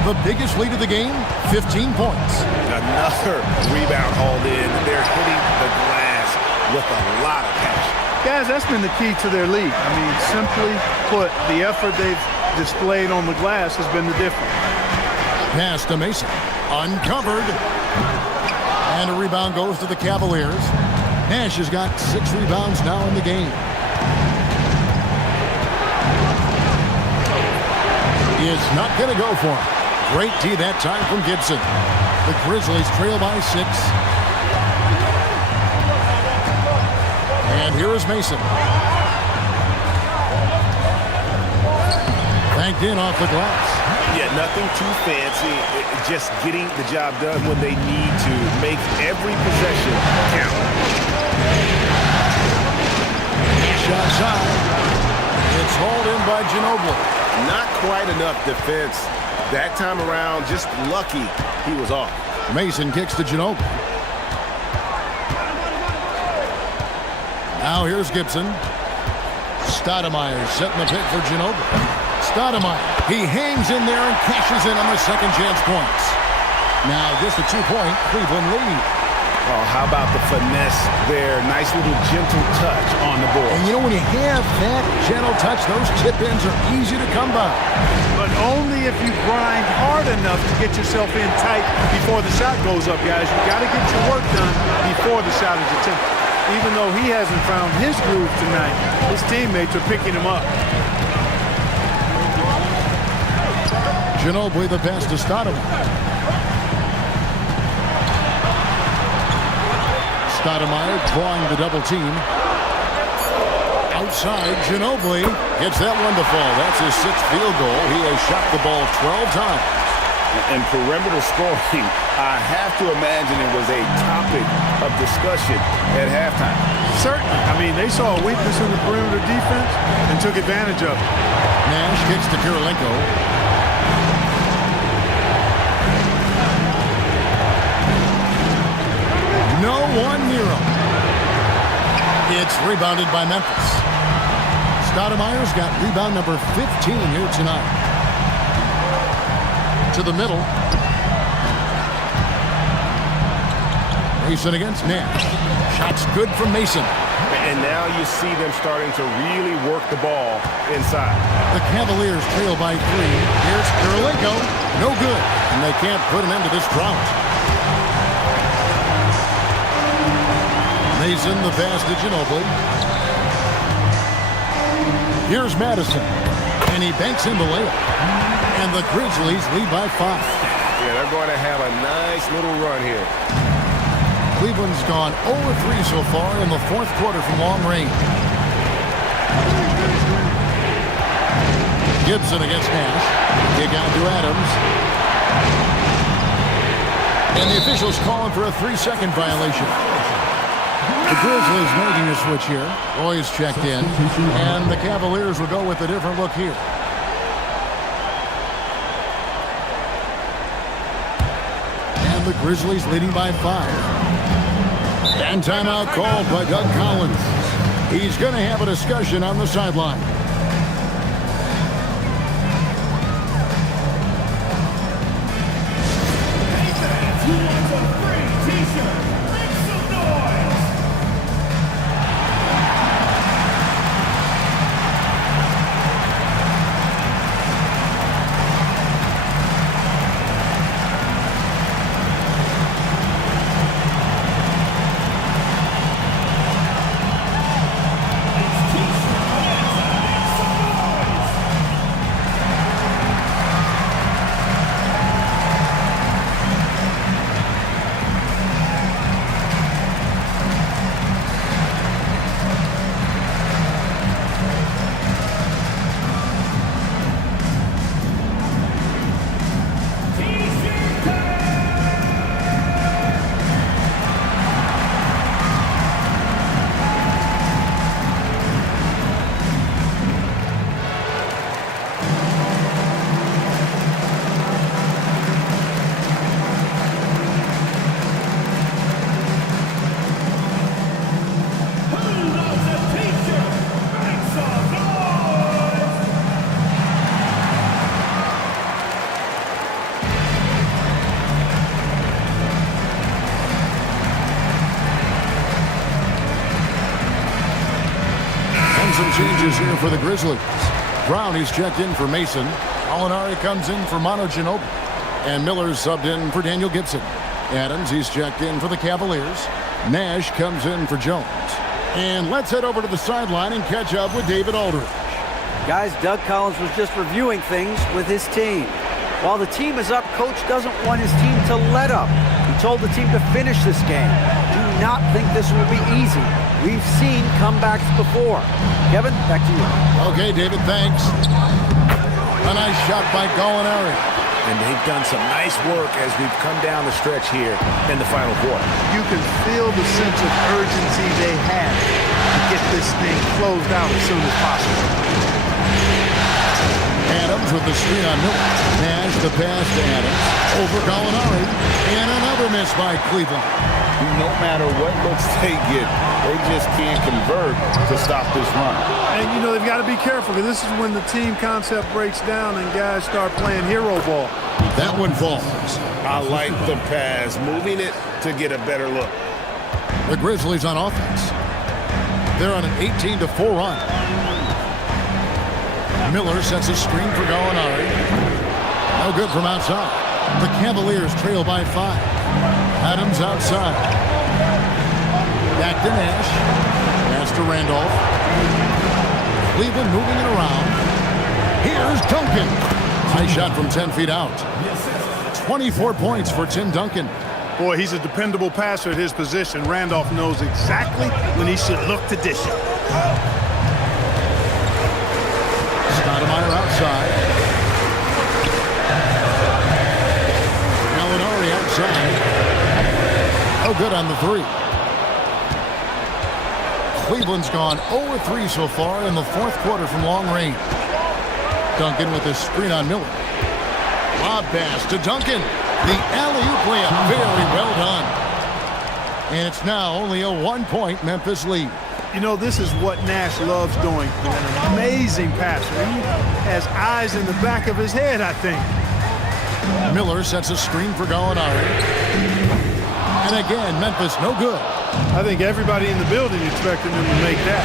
The biggest lead of the game, 15 points. Another rebound hauled in. They're hitting the glass with a lot of passion. Guys, that's been the key to their lead. I mean, simply put, the effort they've displayed on the glass has been the difference. Pass to Mason. Uncovered. And a rebound goes to the Cavaliers. Nash has got 6 rebounds now in the game. Is not going to go for him. Great D that time from Gibson. The Grizzlies trail by 6. And here is Mason. Banked in off the glass. Yeah, nothing too fancy. Just getting the job done when they need to. Make every possession count. Shot side. It's hauled in by Ginobili. Not quite enough defense that time around. Just lucky he was off. Mason kicks to Ginobili. Now here's Gibson. Stoudemire setting the pick for Ginobili. Stoudemire. He hangs in there and cashes in on the second chance points. Now just a 2-point Cleveland lead. Oh, how about the finesse there? Nice little gentle touch on the board. And you know, when you have that gentle touch, those tip-ins are easy to come by. But only if you grind hard enough to get yourself in tight before the shot goes up, guys. You got to get your work done before the shot is attempted. Even though he hasn't found his groove tonight, his teammates are picking him up. Ginobili the pass to Stoudemire. Stoudemire drawing the double team. Outside, Ginobili gets that one to fall. That's his 6th field goal. He has shot the ball 12 times. And perimeter scoring, I have to imagine it was a topic of discussion at halftime. Certainly. I mean, they saw a weakness in the perimeter defense and took advantage of it. Nash kicks to Kirilenko. No one near him. It's rebounded by Memphis. Stoudemire's got rebound number 15 here tonight. To the middle. Mason against Nash. Shot's good from Mason. And now you see them starting to really work the ball inside. The Cavaliers trail by 3. Here's Kirilenko. No good. And they can't put an end to this drought. Mason, the pass to Ginobili. Here's Madison. And he banks in the layup. And the Grizzlies lead by 5. Yeah, they're going to have a nice little run here. Cleveland's gone 0-3 so far in the 4th quarter from long range. Gibson against Nash. Kick out to Adams. And the officials calling for a 3-second violation. The Grizzlies making a switch here. Roy's checked in. And the Cavaliers will go with a different look here. And the Grizzlies leading by 5. And timeout called by Doug Collins. He's going to have a discussion on the sideline. And some changes here for the Grizzlies. Brown, he's checked in for Mason. Alinari comes in for Manu Ginobili. And Miller's subbed in for Daniel Gibson. Adams, he's checked in for the Cavaliers. Nash comes in for Jones. And let's head over to the sideline and catch up with David Aldridge. Guys, Doug Collins was just reviewing things with his team. While the team is up, Coach doesn't want his team to let up. He told the team to finish this game. Do not think this will be easy. We've seen comebacks before. Kevin, back to you. Okay, David, thanks. A nice shot by Gallinari. And they've done some nice work as we've come down the stretch here in the final quarter. You can feel the sense of urgency they have to get this thing closed out as soon as possible. Adams with the screen on Miller. Nash the pass to Adams. Over Gallinari. And another miss by Cleveland. No matter what looks they get, they just can't convert to stop this run. And, you know, they've got to be careful because this is when the team concept breaks down and guys start playing hero ball. That one falls. I like the pass, moving it to get a better look. The Grizzlies on offense. They're on an 18-4 run. Miller sets a screen for Gallinari. No good from outside. The Cavaliers trail by 5. Adams outside. Back to Nash. Pass to Randolph. Cleveland moving it around. Here's Duncan. High shot from 10 feet out. 24 points for Tim Duncan. Boy, he's a dependable passer at his position. Randolph knows exactly when he should look to dish it. Stoudemire outside. Gallinari outside. Oh, good on the 3. Cleveland's gone 0-3 so far in the fourth quarter from long range. Duncan with a screen on Miller. Lob pass to Duncan. The alley-oop layup, very well done. And it's now only a 1-point Memphis lead. You know, this is what Nash loves doing. An amazing passer. He has eyes in the back of his head, I think. Miller sets a screen for Gallinari. And again, Memphis no good. I think everybody in the building expected him to make that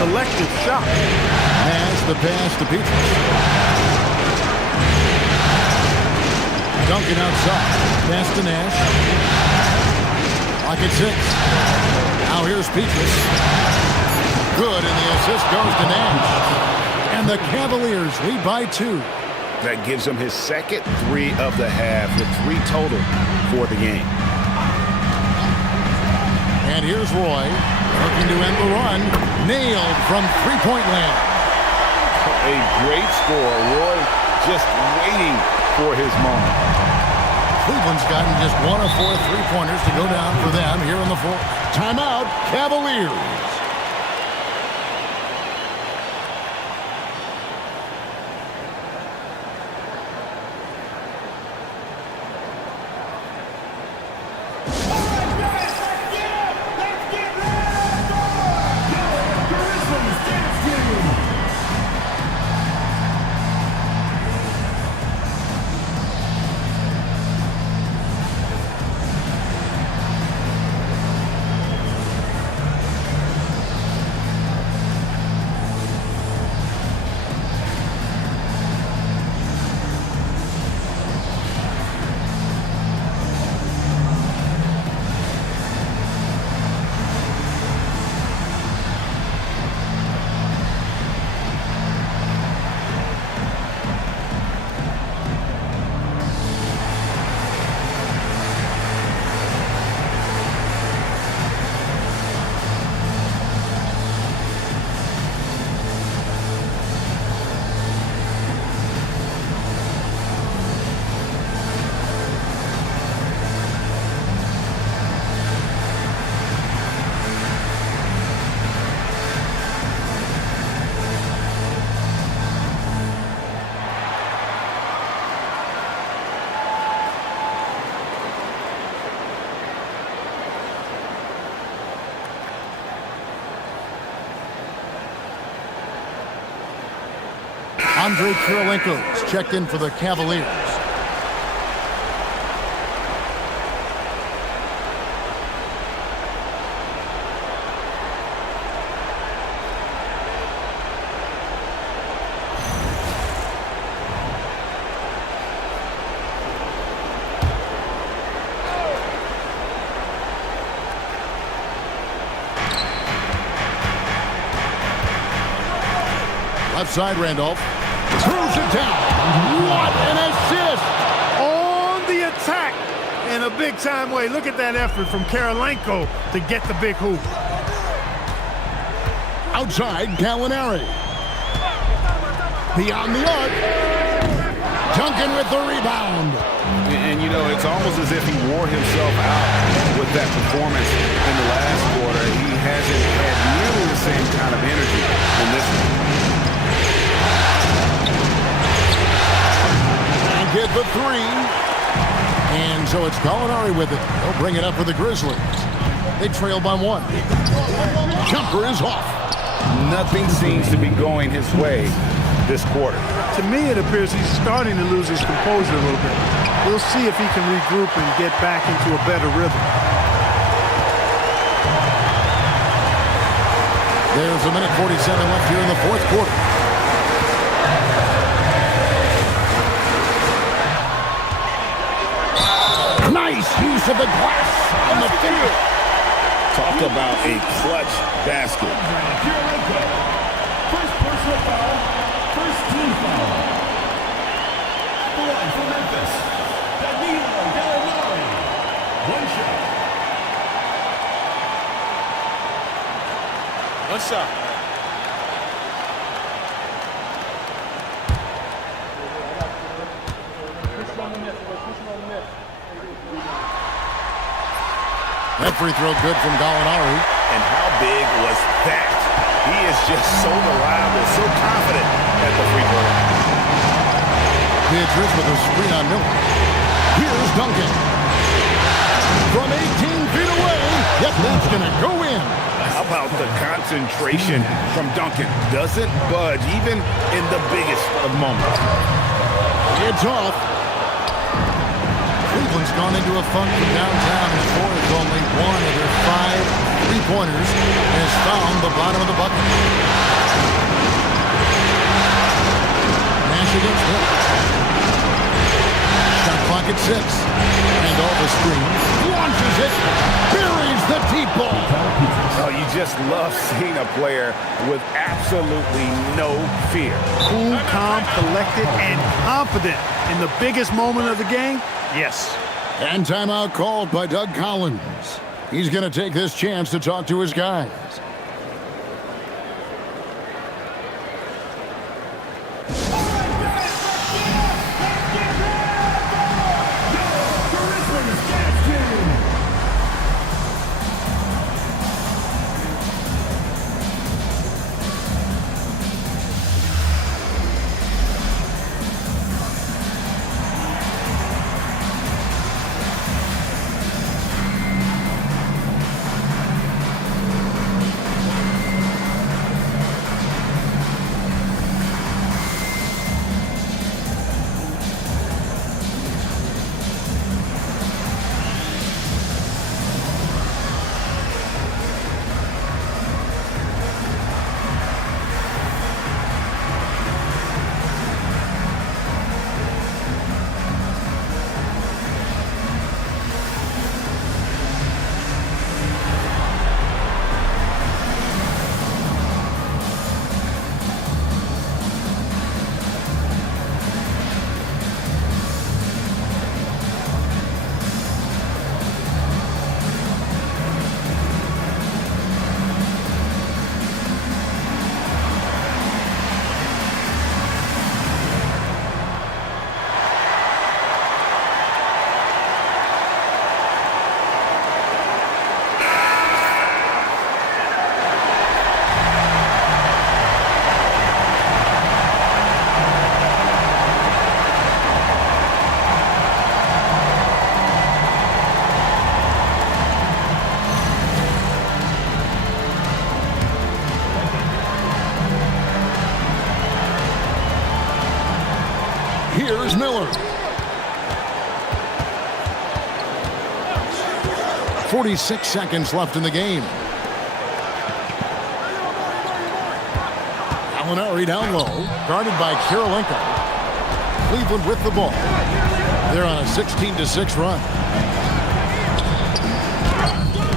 collective shot. Nash the pass to Petrus. Duncan outside. Pass to Nash. Lock at 6. Now here's Petrus. Good, and the assist goes to Nash. And the Cavaliers lead by 2. That gives him his second 3 of the half, with 3 total for the game. And here's Roy, looking to end the run. Nailed from three-point land. A great score. Roy just waiting for his moment. Cleveland's gotten just 1 of 4 three-pointers to go down for them here in the fourth. Timeout, Cavaliers. Andre Kirilenko's checked in for the Cavaliers. Left side, Randolph. Throws it down. What an assist! On the attack in a big-time way. Look at that effort from Karolinko to get the big hoop. Outside, Gallinari. Beyond the arc. Duncan with the rebound. And, you know, it's almost as if he wore himself out with that performance in the last quarter. He hasn't had nearly the same kind of energy in this one. And get the three. And so it's Gallinari with it. They'll bring it up for the Grizzlies. They trail by 1. Jumper is off. Nothing seems to be going his way this quarter. To me, it appears he's starting to lose his composure a little bit. We'll see if he can regroup and get back into a better rhythm. There's a minute 47 left here in the fourth quarter. Nice use of the glass on the field. Talk about a clutch basket. First personal foul, first team foul. Number 1 for Memphis, Gallinari. 1 shot. One shot. That free throw good from Gallinari. And how big was that? He is just so reliable, so confident at the free throw line. Beatrice with a screen on Miller. Here's Duncan. From 18 feet away. Yep, that's going to go in. How about the concentration from Duncan? Doesn't budge, even in the biggest of moments. It's off. Cleveland's gone into a funk from downtown and scores only 1 of their 5 3-pointers and has found the bottom of the bucket. Nash against him. Shot clock at 6. And all the screen. Launches it. Buries the deep ball. Oh, you just love seeing a player with absolutely no fear. Cool, calm, collected, and confident in the biggest moment of the game. Yes. And timeout called by Doug Collins. He's going to take this chance to talk to his guys. Here's Miller. 46 seconds left in the game. Gallinari down low, guarded by Karolinko. Cleveland with the ball. They're on a 16-6 run.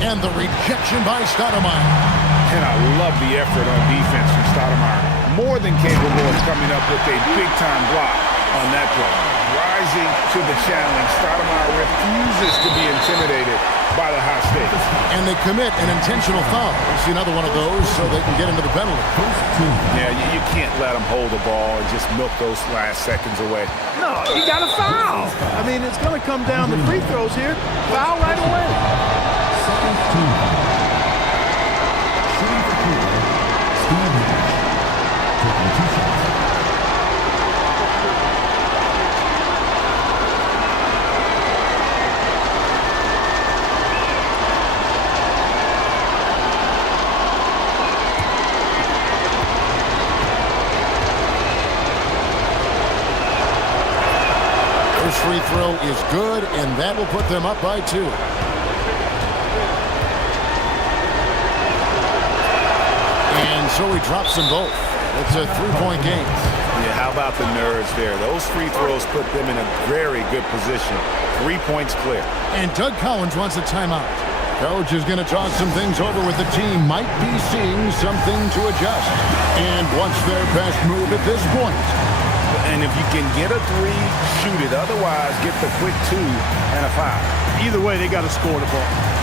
And the rejection by Stoudemire. And I love the effort on defense from Stoudemire. more than capable of coming up with a big-time block on that play. Rising to the challenge, Stoudemire refuses to be intimidated by the high stakes. And they commit an intentional foul. We'll see another one of those so they can get into the penalty. Yeah, you can't let them hold the ball and just milk those last seconds away. No, you got to foul. I mean, it's going to come down to free throws here. Foul right away. First free throw is good, and that will put them up by 2. And so he drops them both. It's a 3-point game. Yeah, how about the nerves there? Those free throws put them in a very good position. 3 points clear. And Doug Collins wants a timeout. Coach is going to talk some things over with the team. Might be seeing something to adjust. And what's their best move at this point? And if you can get a 3, shoot it. Otherwise, get the quick 2 and a foul. Either way, they got to score the ball.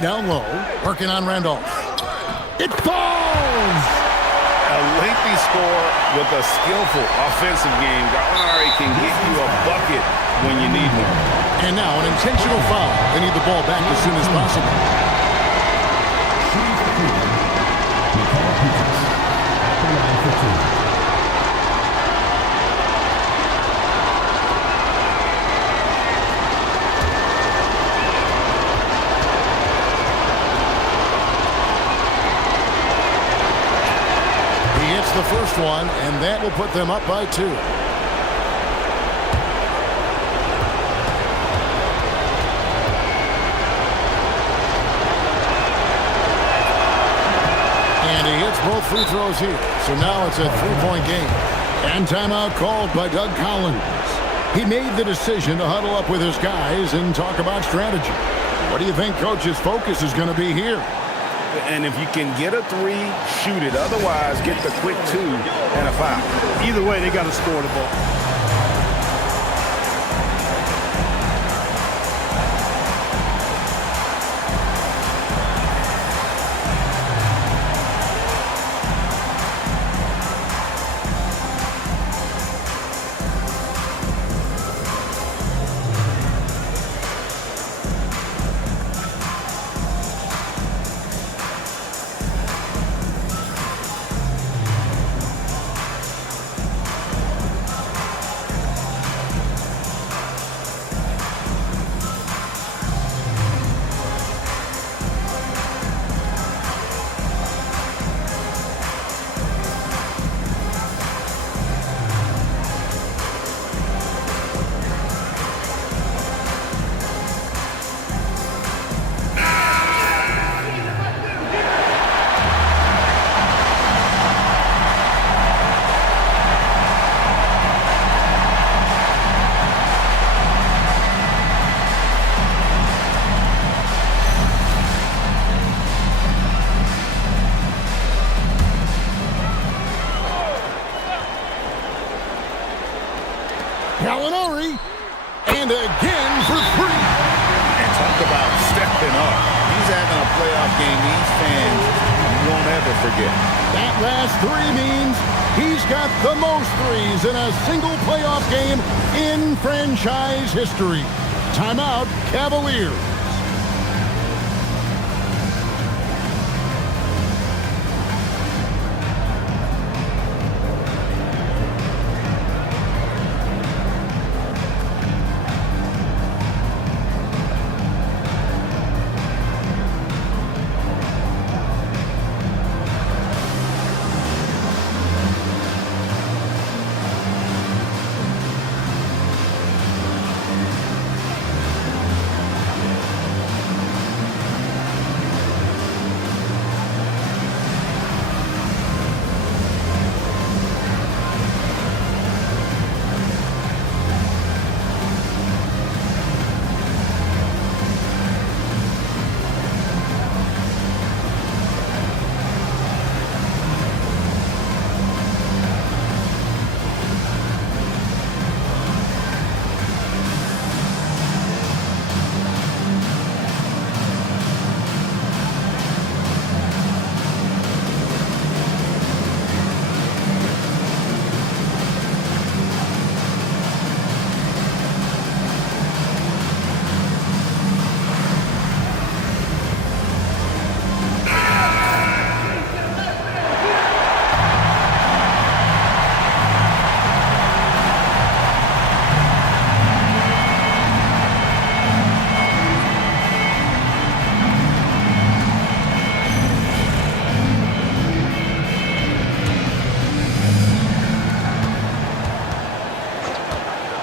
Down low, working on Randolph. It falls! A lengthy score with a skillful offensive game. Gallinari can get you a bucket when you need one. And now an intentional foul. They need the ball back as soon as possible. The first one, and that will put them up by 2. And he hits both free throws here. So now it's a 3-point game. And timeout called by Doug Collins. He made the decision to huddle up with his guys and talk about strategy. What do you think Coach's focus is going to be here? And if you can get a 3, shoot it. Otherwise, get the quick 2 and a foul. Either way, they got to score the ball. Gallinari. And again for 3. And talk about stepping up. He's having a playoff game these fans won't ever forget. That last 3 means he's got the most threes in a single playoff game in franchise history. Timeout, Cavaliers.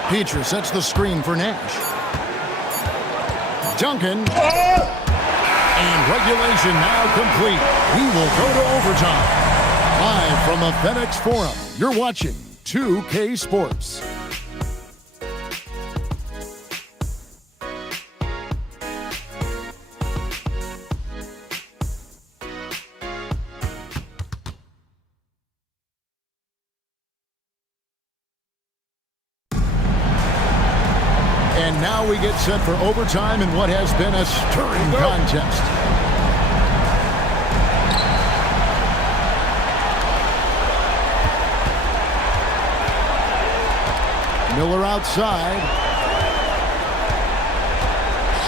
Peter sets the screen for Nash. Duncan. And regulation now complete. We will go to overtime. Live from the FedEx Forum, you're watching 2K Sports. And now we get set for overtime in what has been a stirring contest. Miller outside.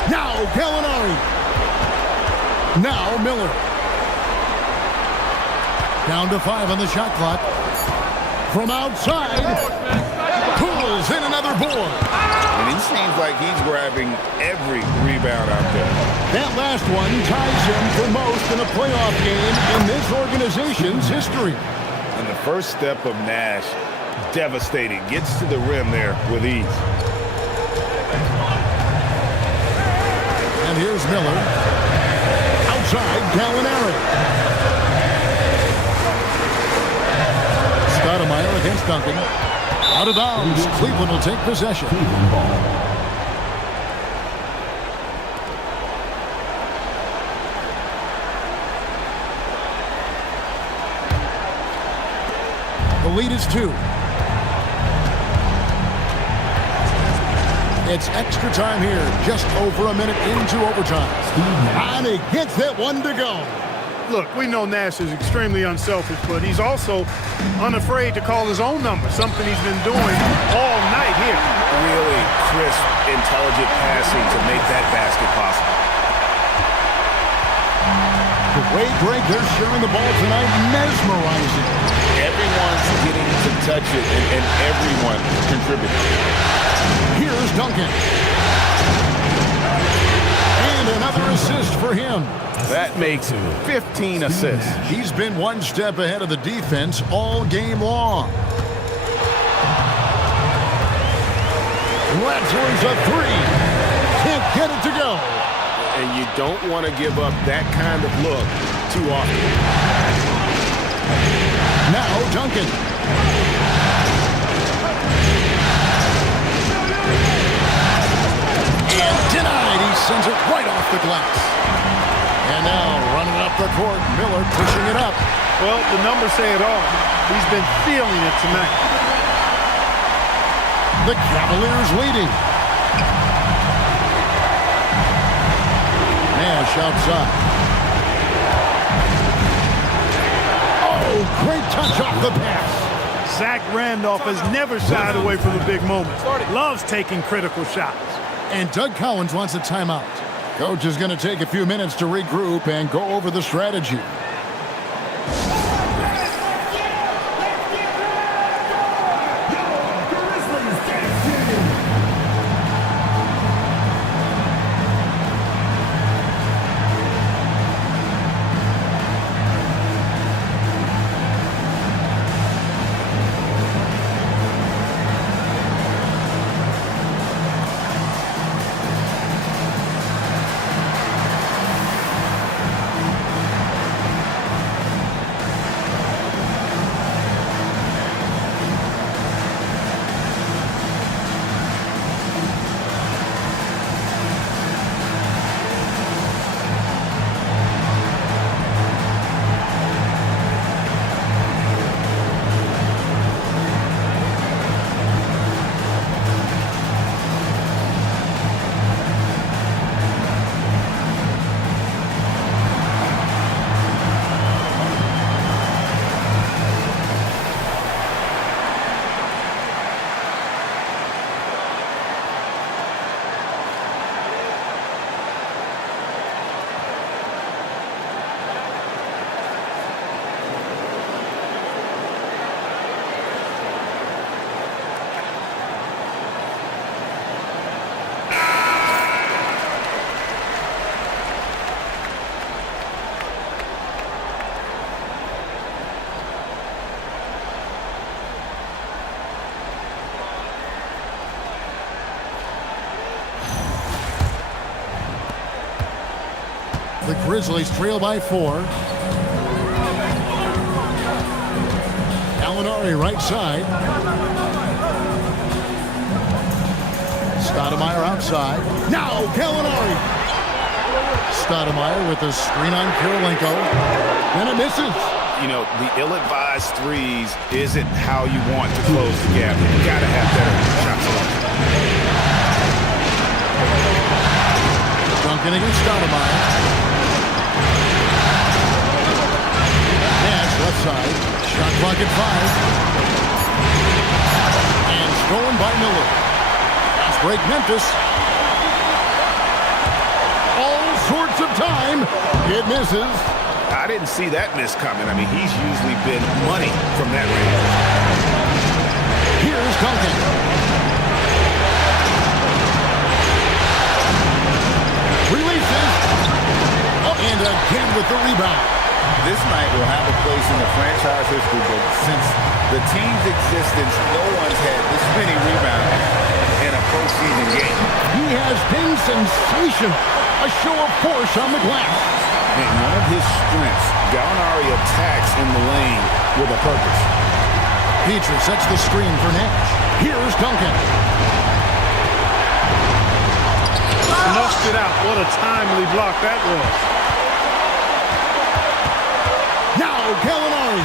Now Gallinari. Now Miller. Down to 5 on the shot clock. From outside. Pulls in another board. And he seems like he's grabbing every rebound out there. That last one ties him for most in a playoff game in this organization's history. And the first step of Nash, devastating. Gets to the rim there with ease. And here's Miller. Outside, Gallinari. Stoudemire against Duncan. Out of bounds. Cleveland will take possession. The lead is 2. It's extra time here, just over a minute into overtime. And he gets that one to go. Look, we know Nash is extremely unselfish, but he's also unafraid to call his own number, something he's been doing all night here. Really crisp, intelligent passing to make that basket possible. The way Greg, they're sharing the ball tonight, mesmerizing. Everyone's getting to touch it, and everyone contributing. Here's Duncan. And another assist for him. That makes 15 assists. He's been one step ahead of the defense all game long. Latzer's a 3. Can't get it to go. And you don't want to give up that kind of look too often. Now Duncan. And denied. He sends it right off the glass. And now running up the court, Miller pushing it up. Well, the numbers say it all. He's been feeling it tonight. The Cavaliers leading. Nash outside. Oh, great touch off the pass. Zach Randolph has never shied away from the big moments. Loves taking critical shots. And Doug Collins wants a timeout. Coach is going to take a few minutes to regroup and go over the strategy. The Grizzlies trail by 4. Gallinari right side. Stoudemire outside. Now Gallinari. Stoudemire with a screen on Kirilenko. And it misses. You know, the ill-advised threes isn't how you want to close the gap. You got to have better shot selection. Duncan against Stoudemire. Nash left side. Shot clock at 5. And stolen by Miller. Fast break Memphis. All sorts of time. It misses. I didn't see that miss coming. I mean, he's usually been money from that range. Here's Duncan. Releases. And again with the rebound. This night will have a place in the franchise history book. Since the team's existence, no one's had this many rebounds in a postseason game. He has been sensational. A show of force on the glass. And one of his strengths, Gallinari attacks in the lane with a purpose. Petrie sets the screen for Nash. Here's Duncan. Snuffed it out. What a timely block that was. Now Gallinari.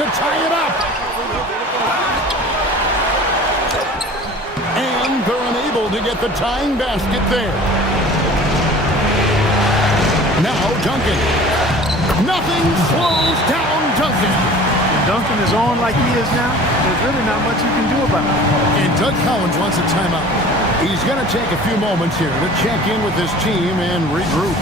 To tie it up. And they're unable to get the tying basket there. Now Duncan. Nothing slows down Duncan. When Duncan is on like he is now, there's really not much you can do about it. And Doug Collins wants a timeout. He's going to take a few moments here to check in with his team and regroup.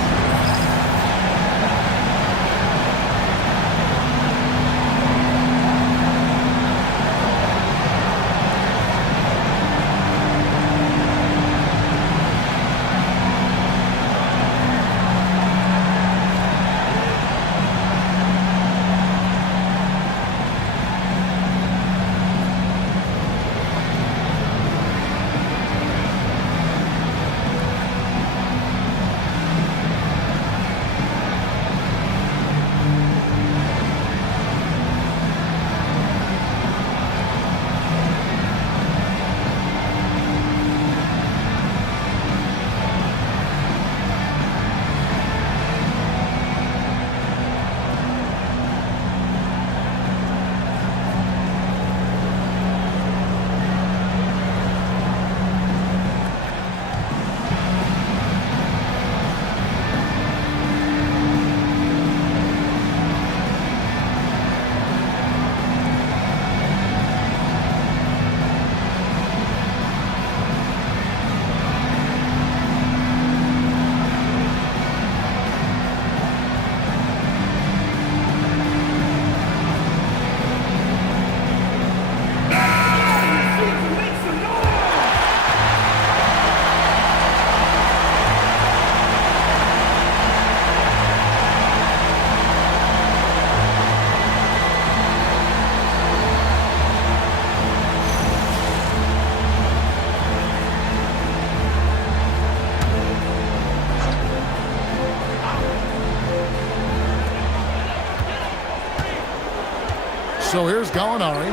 So here's Gallinari.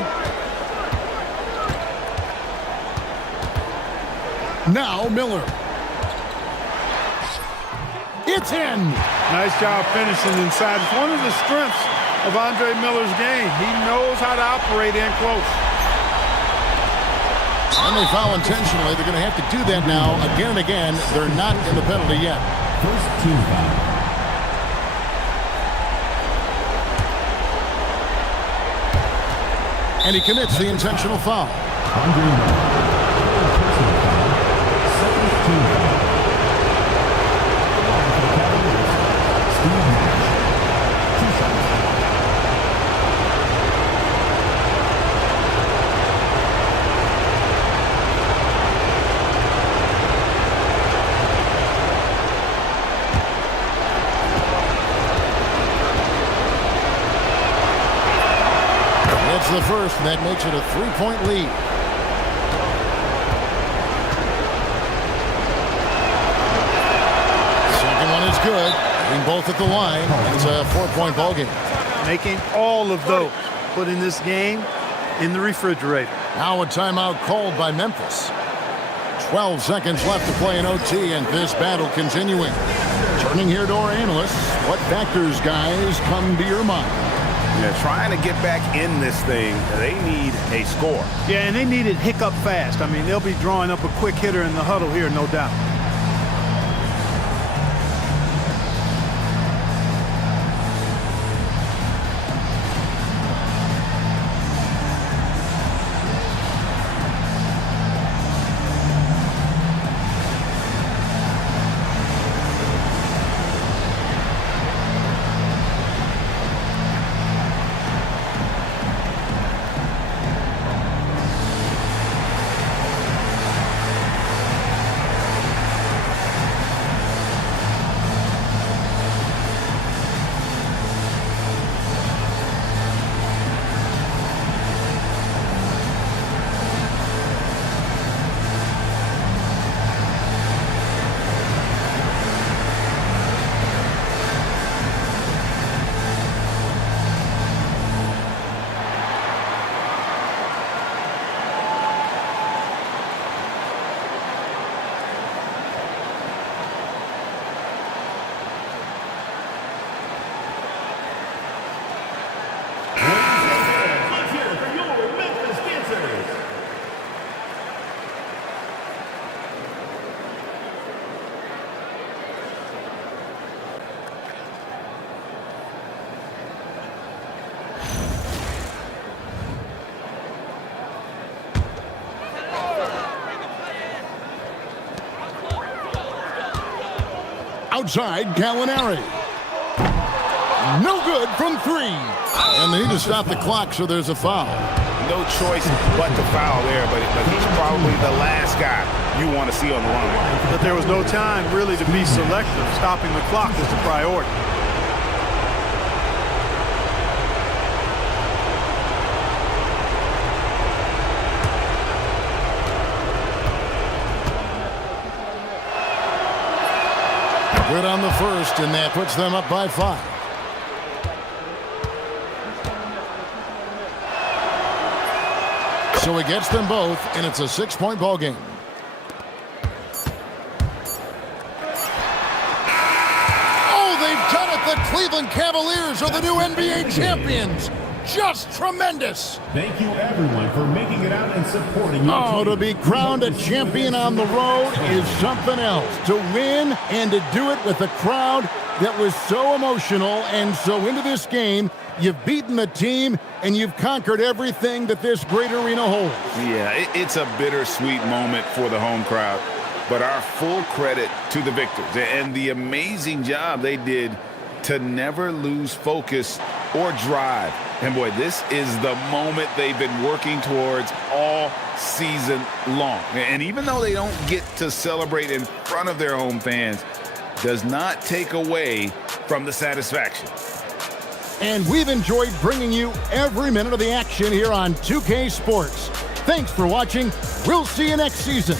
Now Miller. It's in. Nice job finishing inside. It's one of the strengths of Andre Miller's game. He knows how to operate in close. And they foul intentionally. They're going to have to do that now again and again. They're not in the penalty yet. First team foul. And he commits the intentional foul. Andre Miller. Personal foul. Second team foul. Steve Nash. 2 shots. That's the first, and that makes it a 3-point lead. Second one is good. Being both at the line. It's a 4-point ball game. Making all of those. Putting this game in the refrigerator. Now a timeout called by Memphis. 12 seconds left to play in OT, and this battle continuing. Turning here to our analysts. What factors, guys, come to your mind? Yeah, trying to get back in this thing, they need a score. Yeah, and they need it hiccup fast. I mean, they'll be drawing up a quick hitter in the huddle here, no doubt. Outside, Gallinari. No good from 3. And they need to stop the clock, so there's a foul. No choice but to foul there, but he's probably the last guy you want to see on the line. But there was no time really to be selective. Stopping the clock was the priority. Good on the first, and that puts them up by 5. So he gets them both, and it's a 6-point ball game. Oh, they've done it! The Cleveland Cavaliers are the new NBA champions. Just tremendous. Thank you, everyone, for making it out and supporting your team. To be crowned a champion on the road is something else. To win and to do it with a crowd that was so emotional and so into this game, you've beaten the team and you've conquered everything that this great arena holds. Yeah, it's a bittersweet moment for the home crowd, but our full credit to the victors and the amazing job they did to never lose focus or drive. And boy, this is the moment they've been working towards all season long. And even though they don't get to celebrate in front of their home fans, does not take away from the satisfaction. And we've enjoyed bringing you every minute of the action here on 2K Sports. Thanks for watching. We'll see you next season.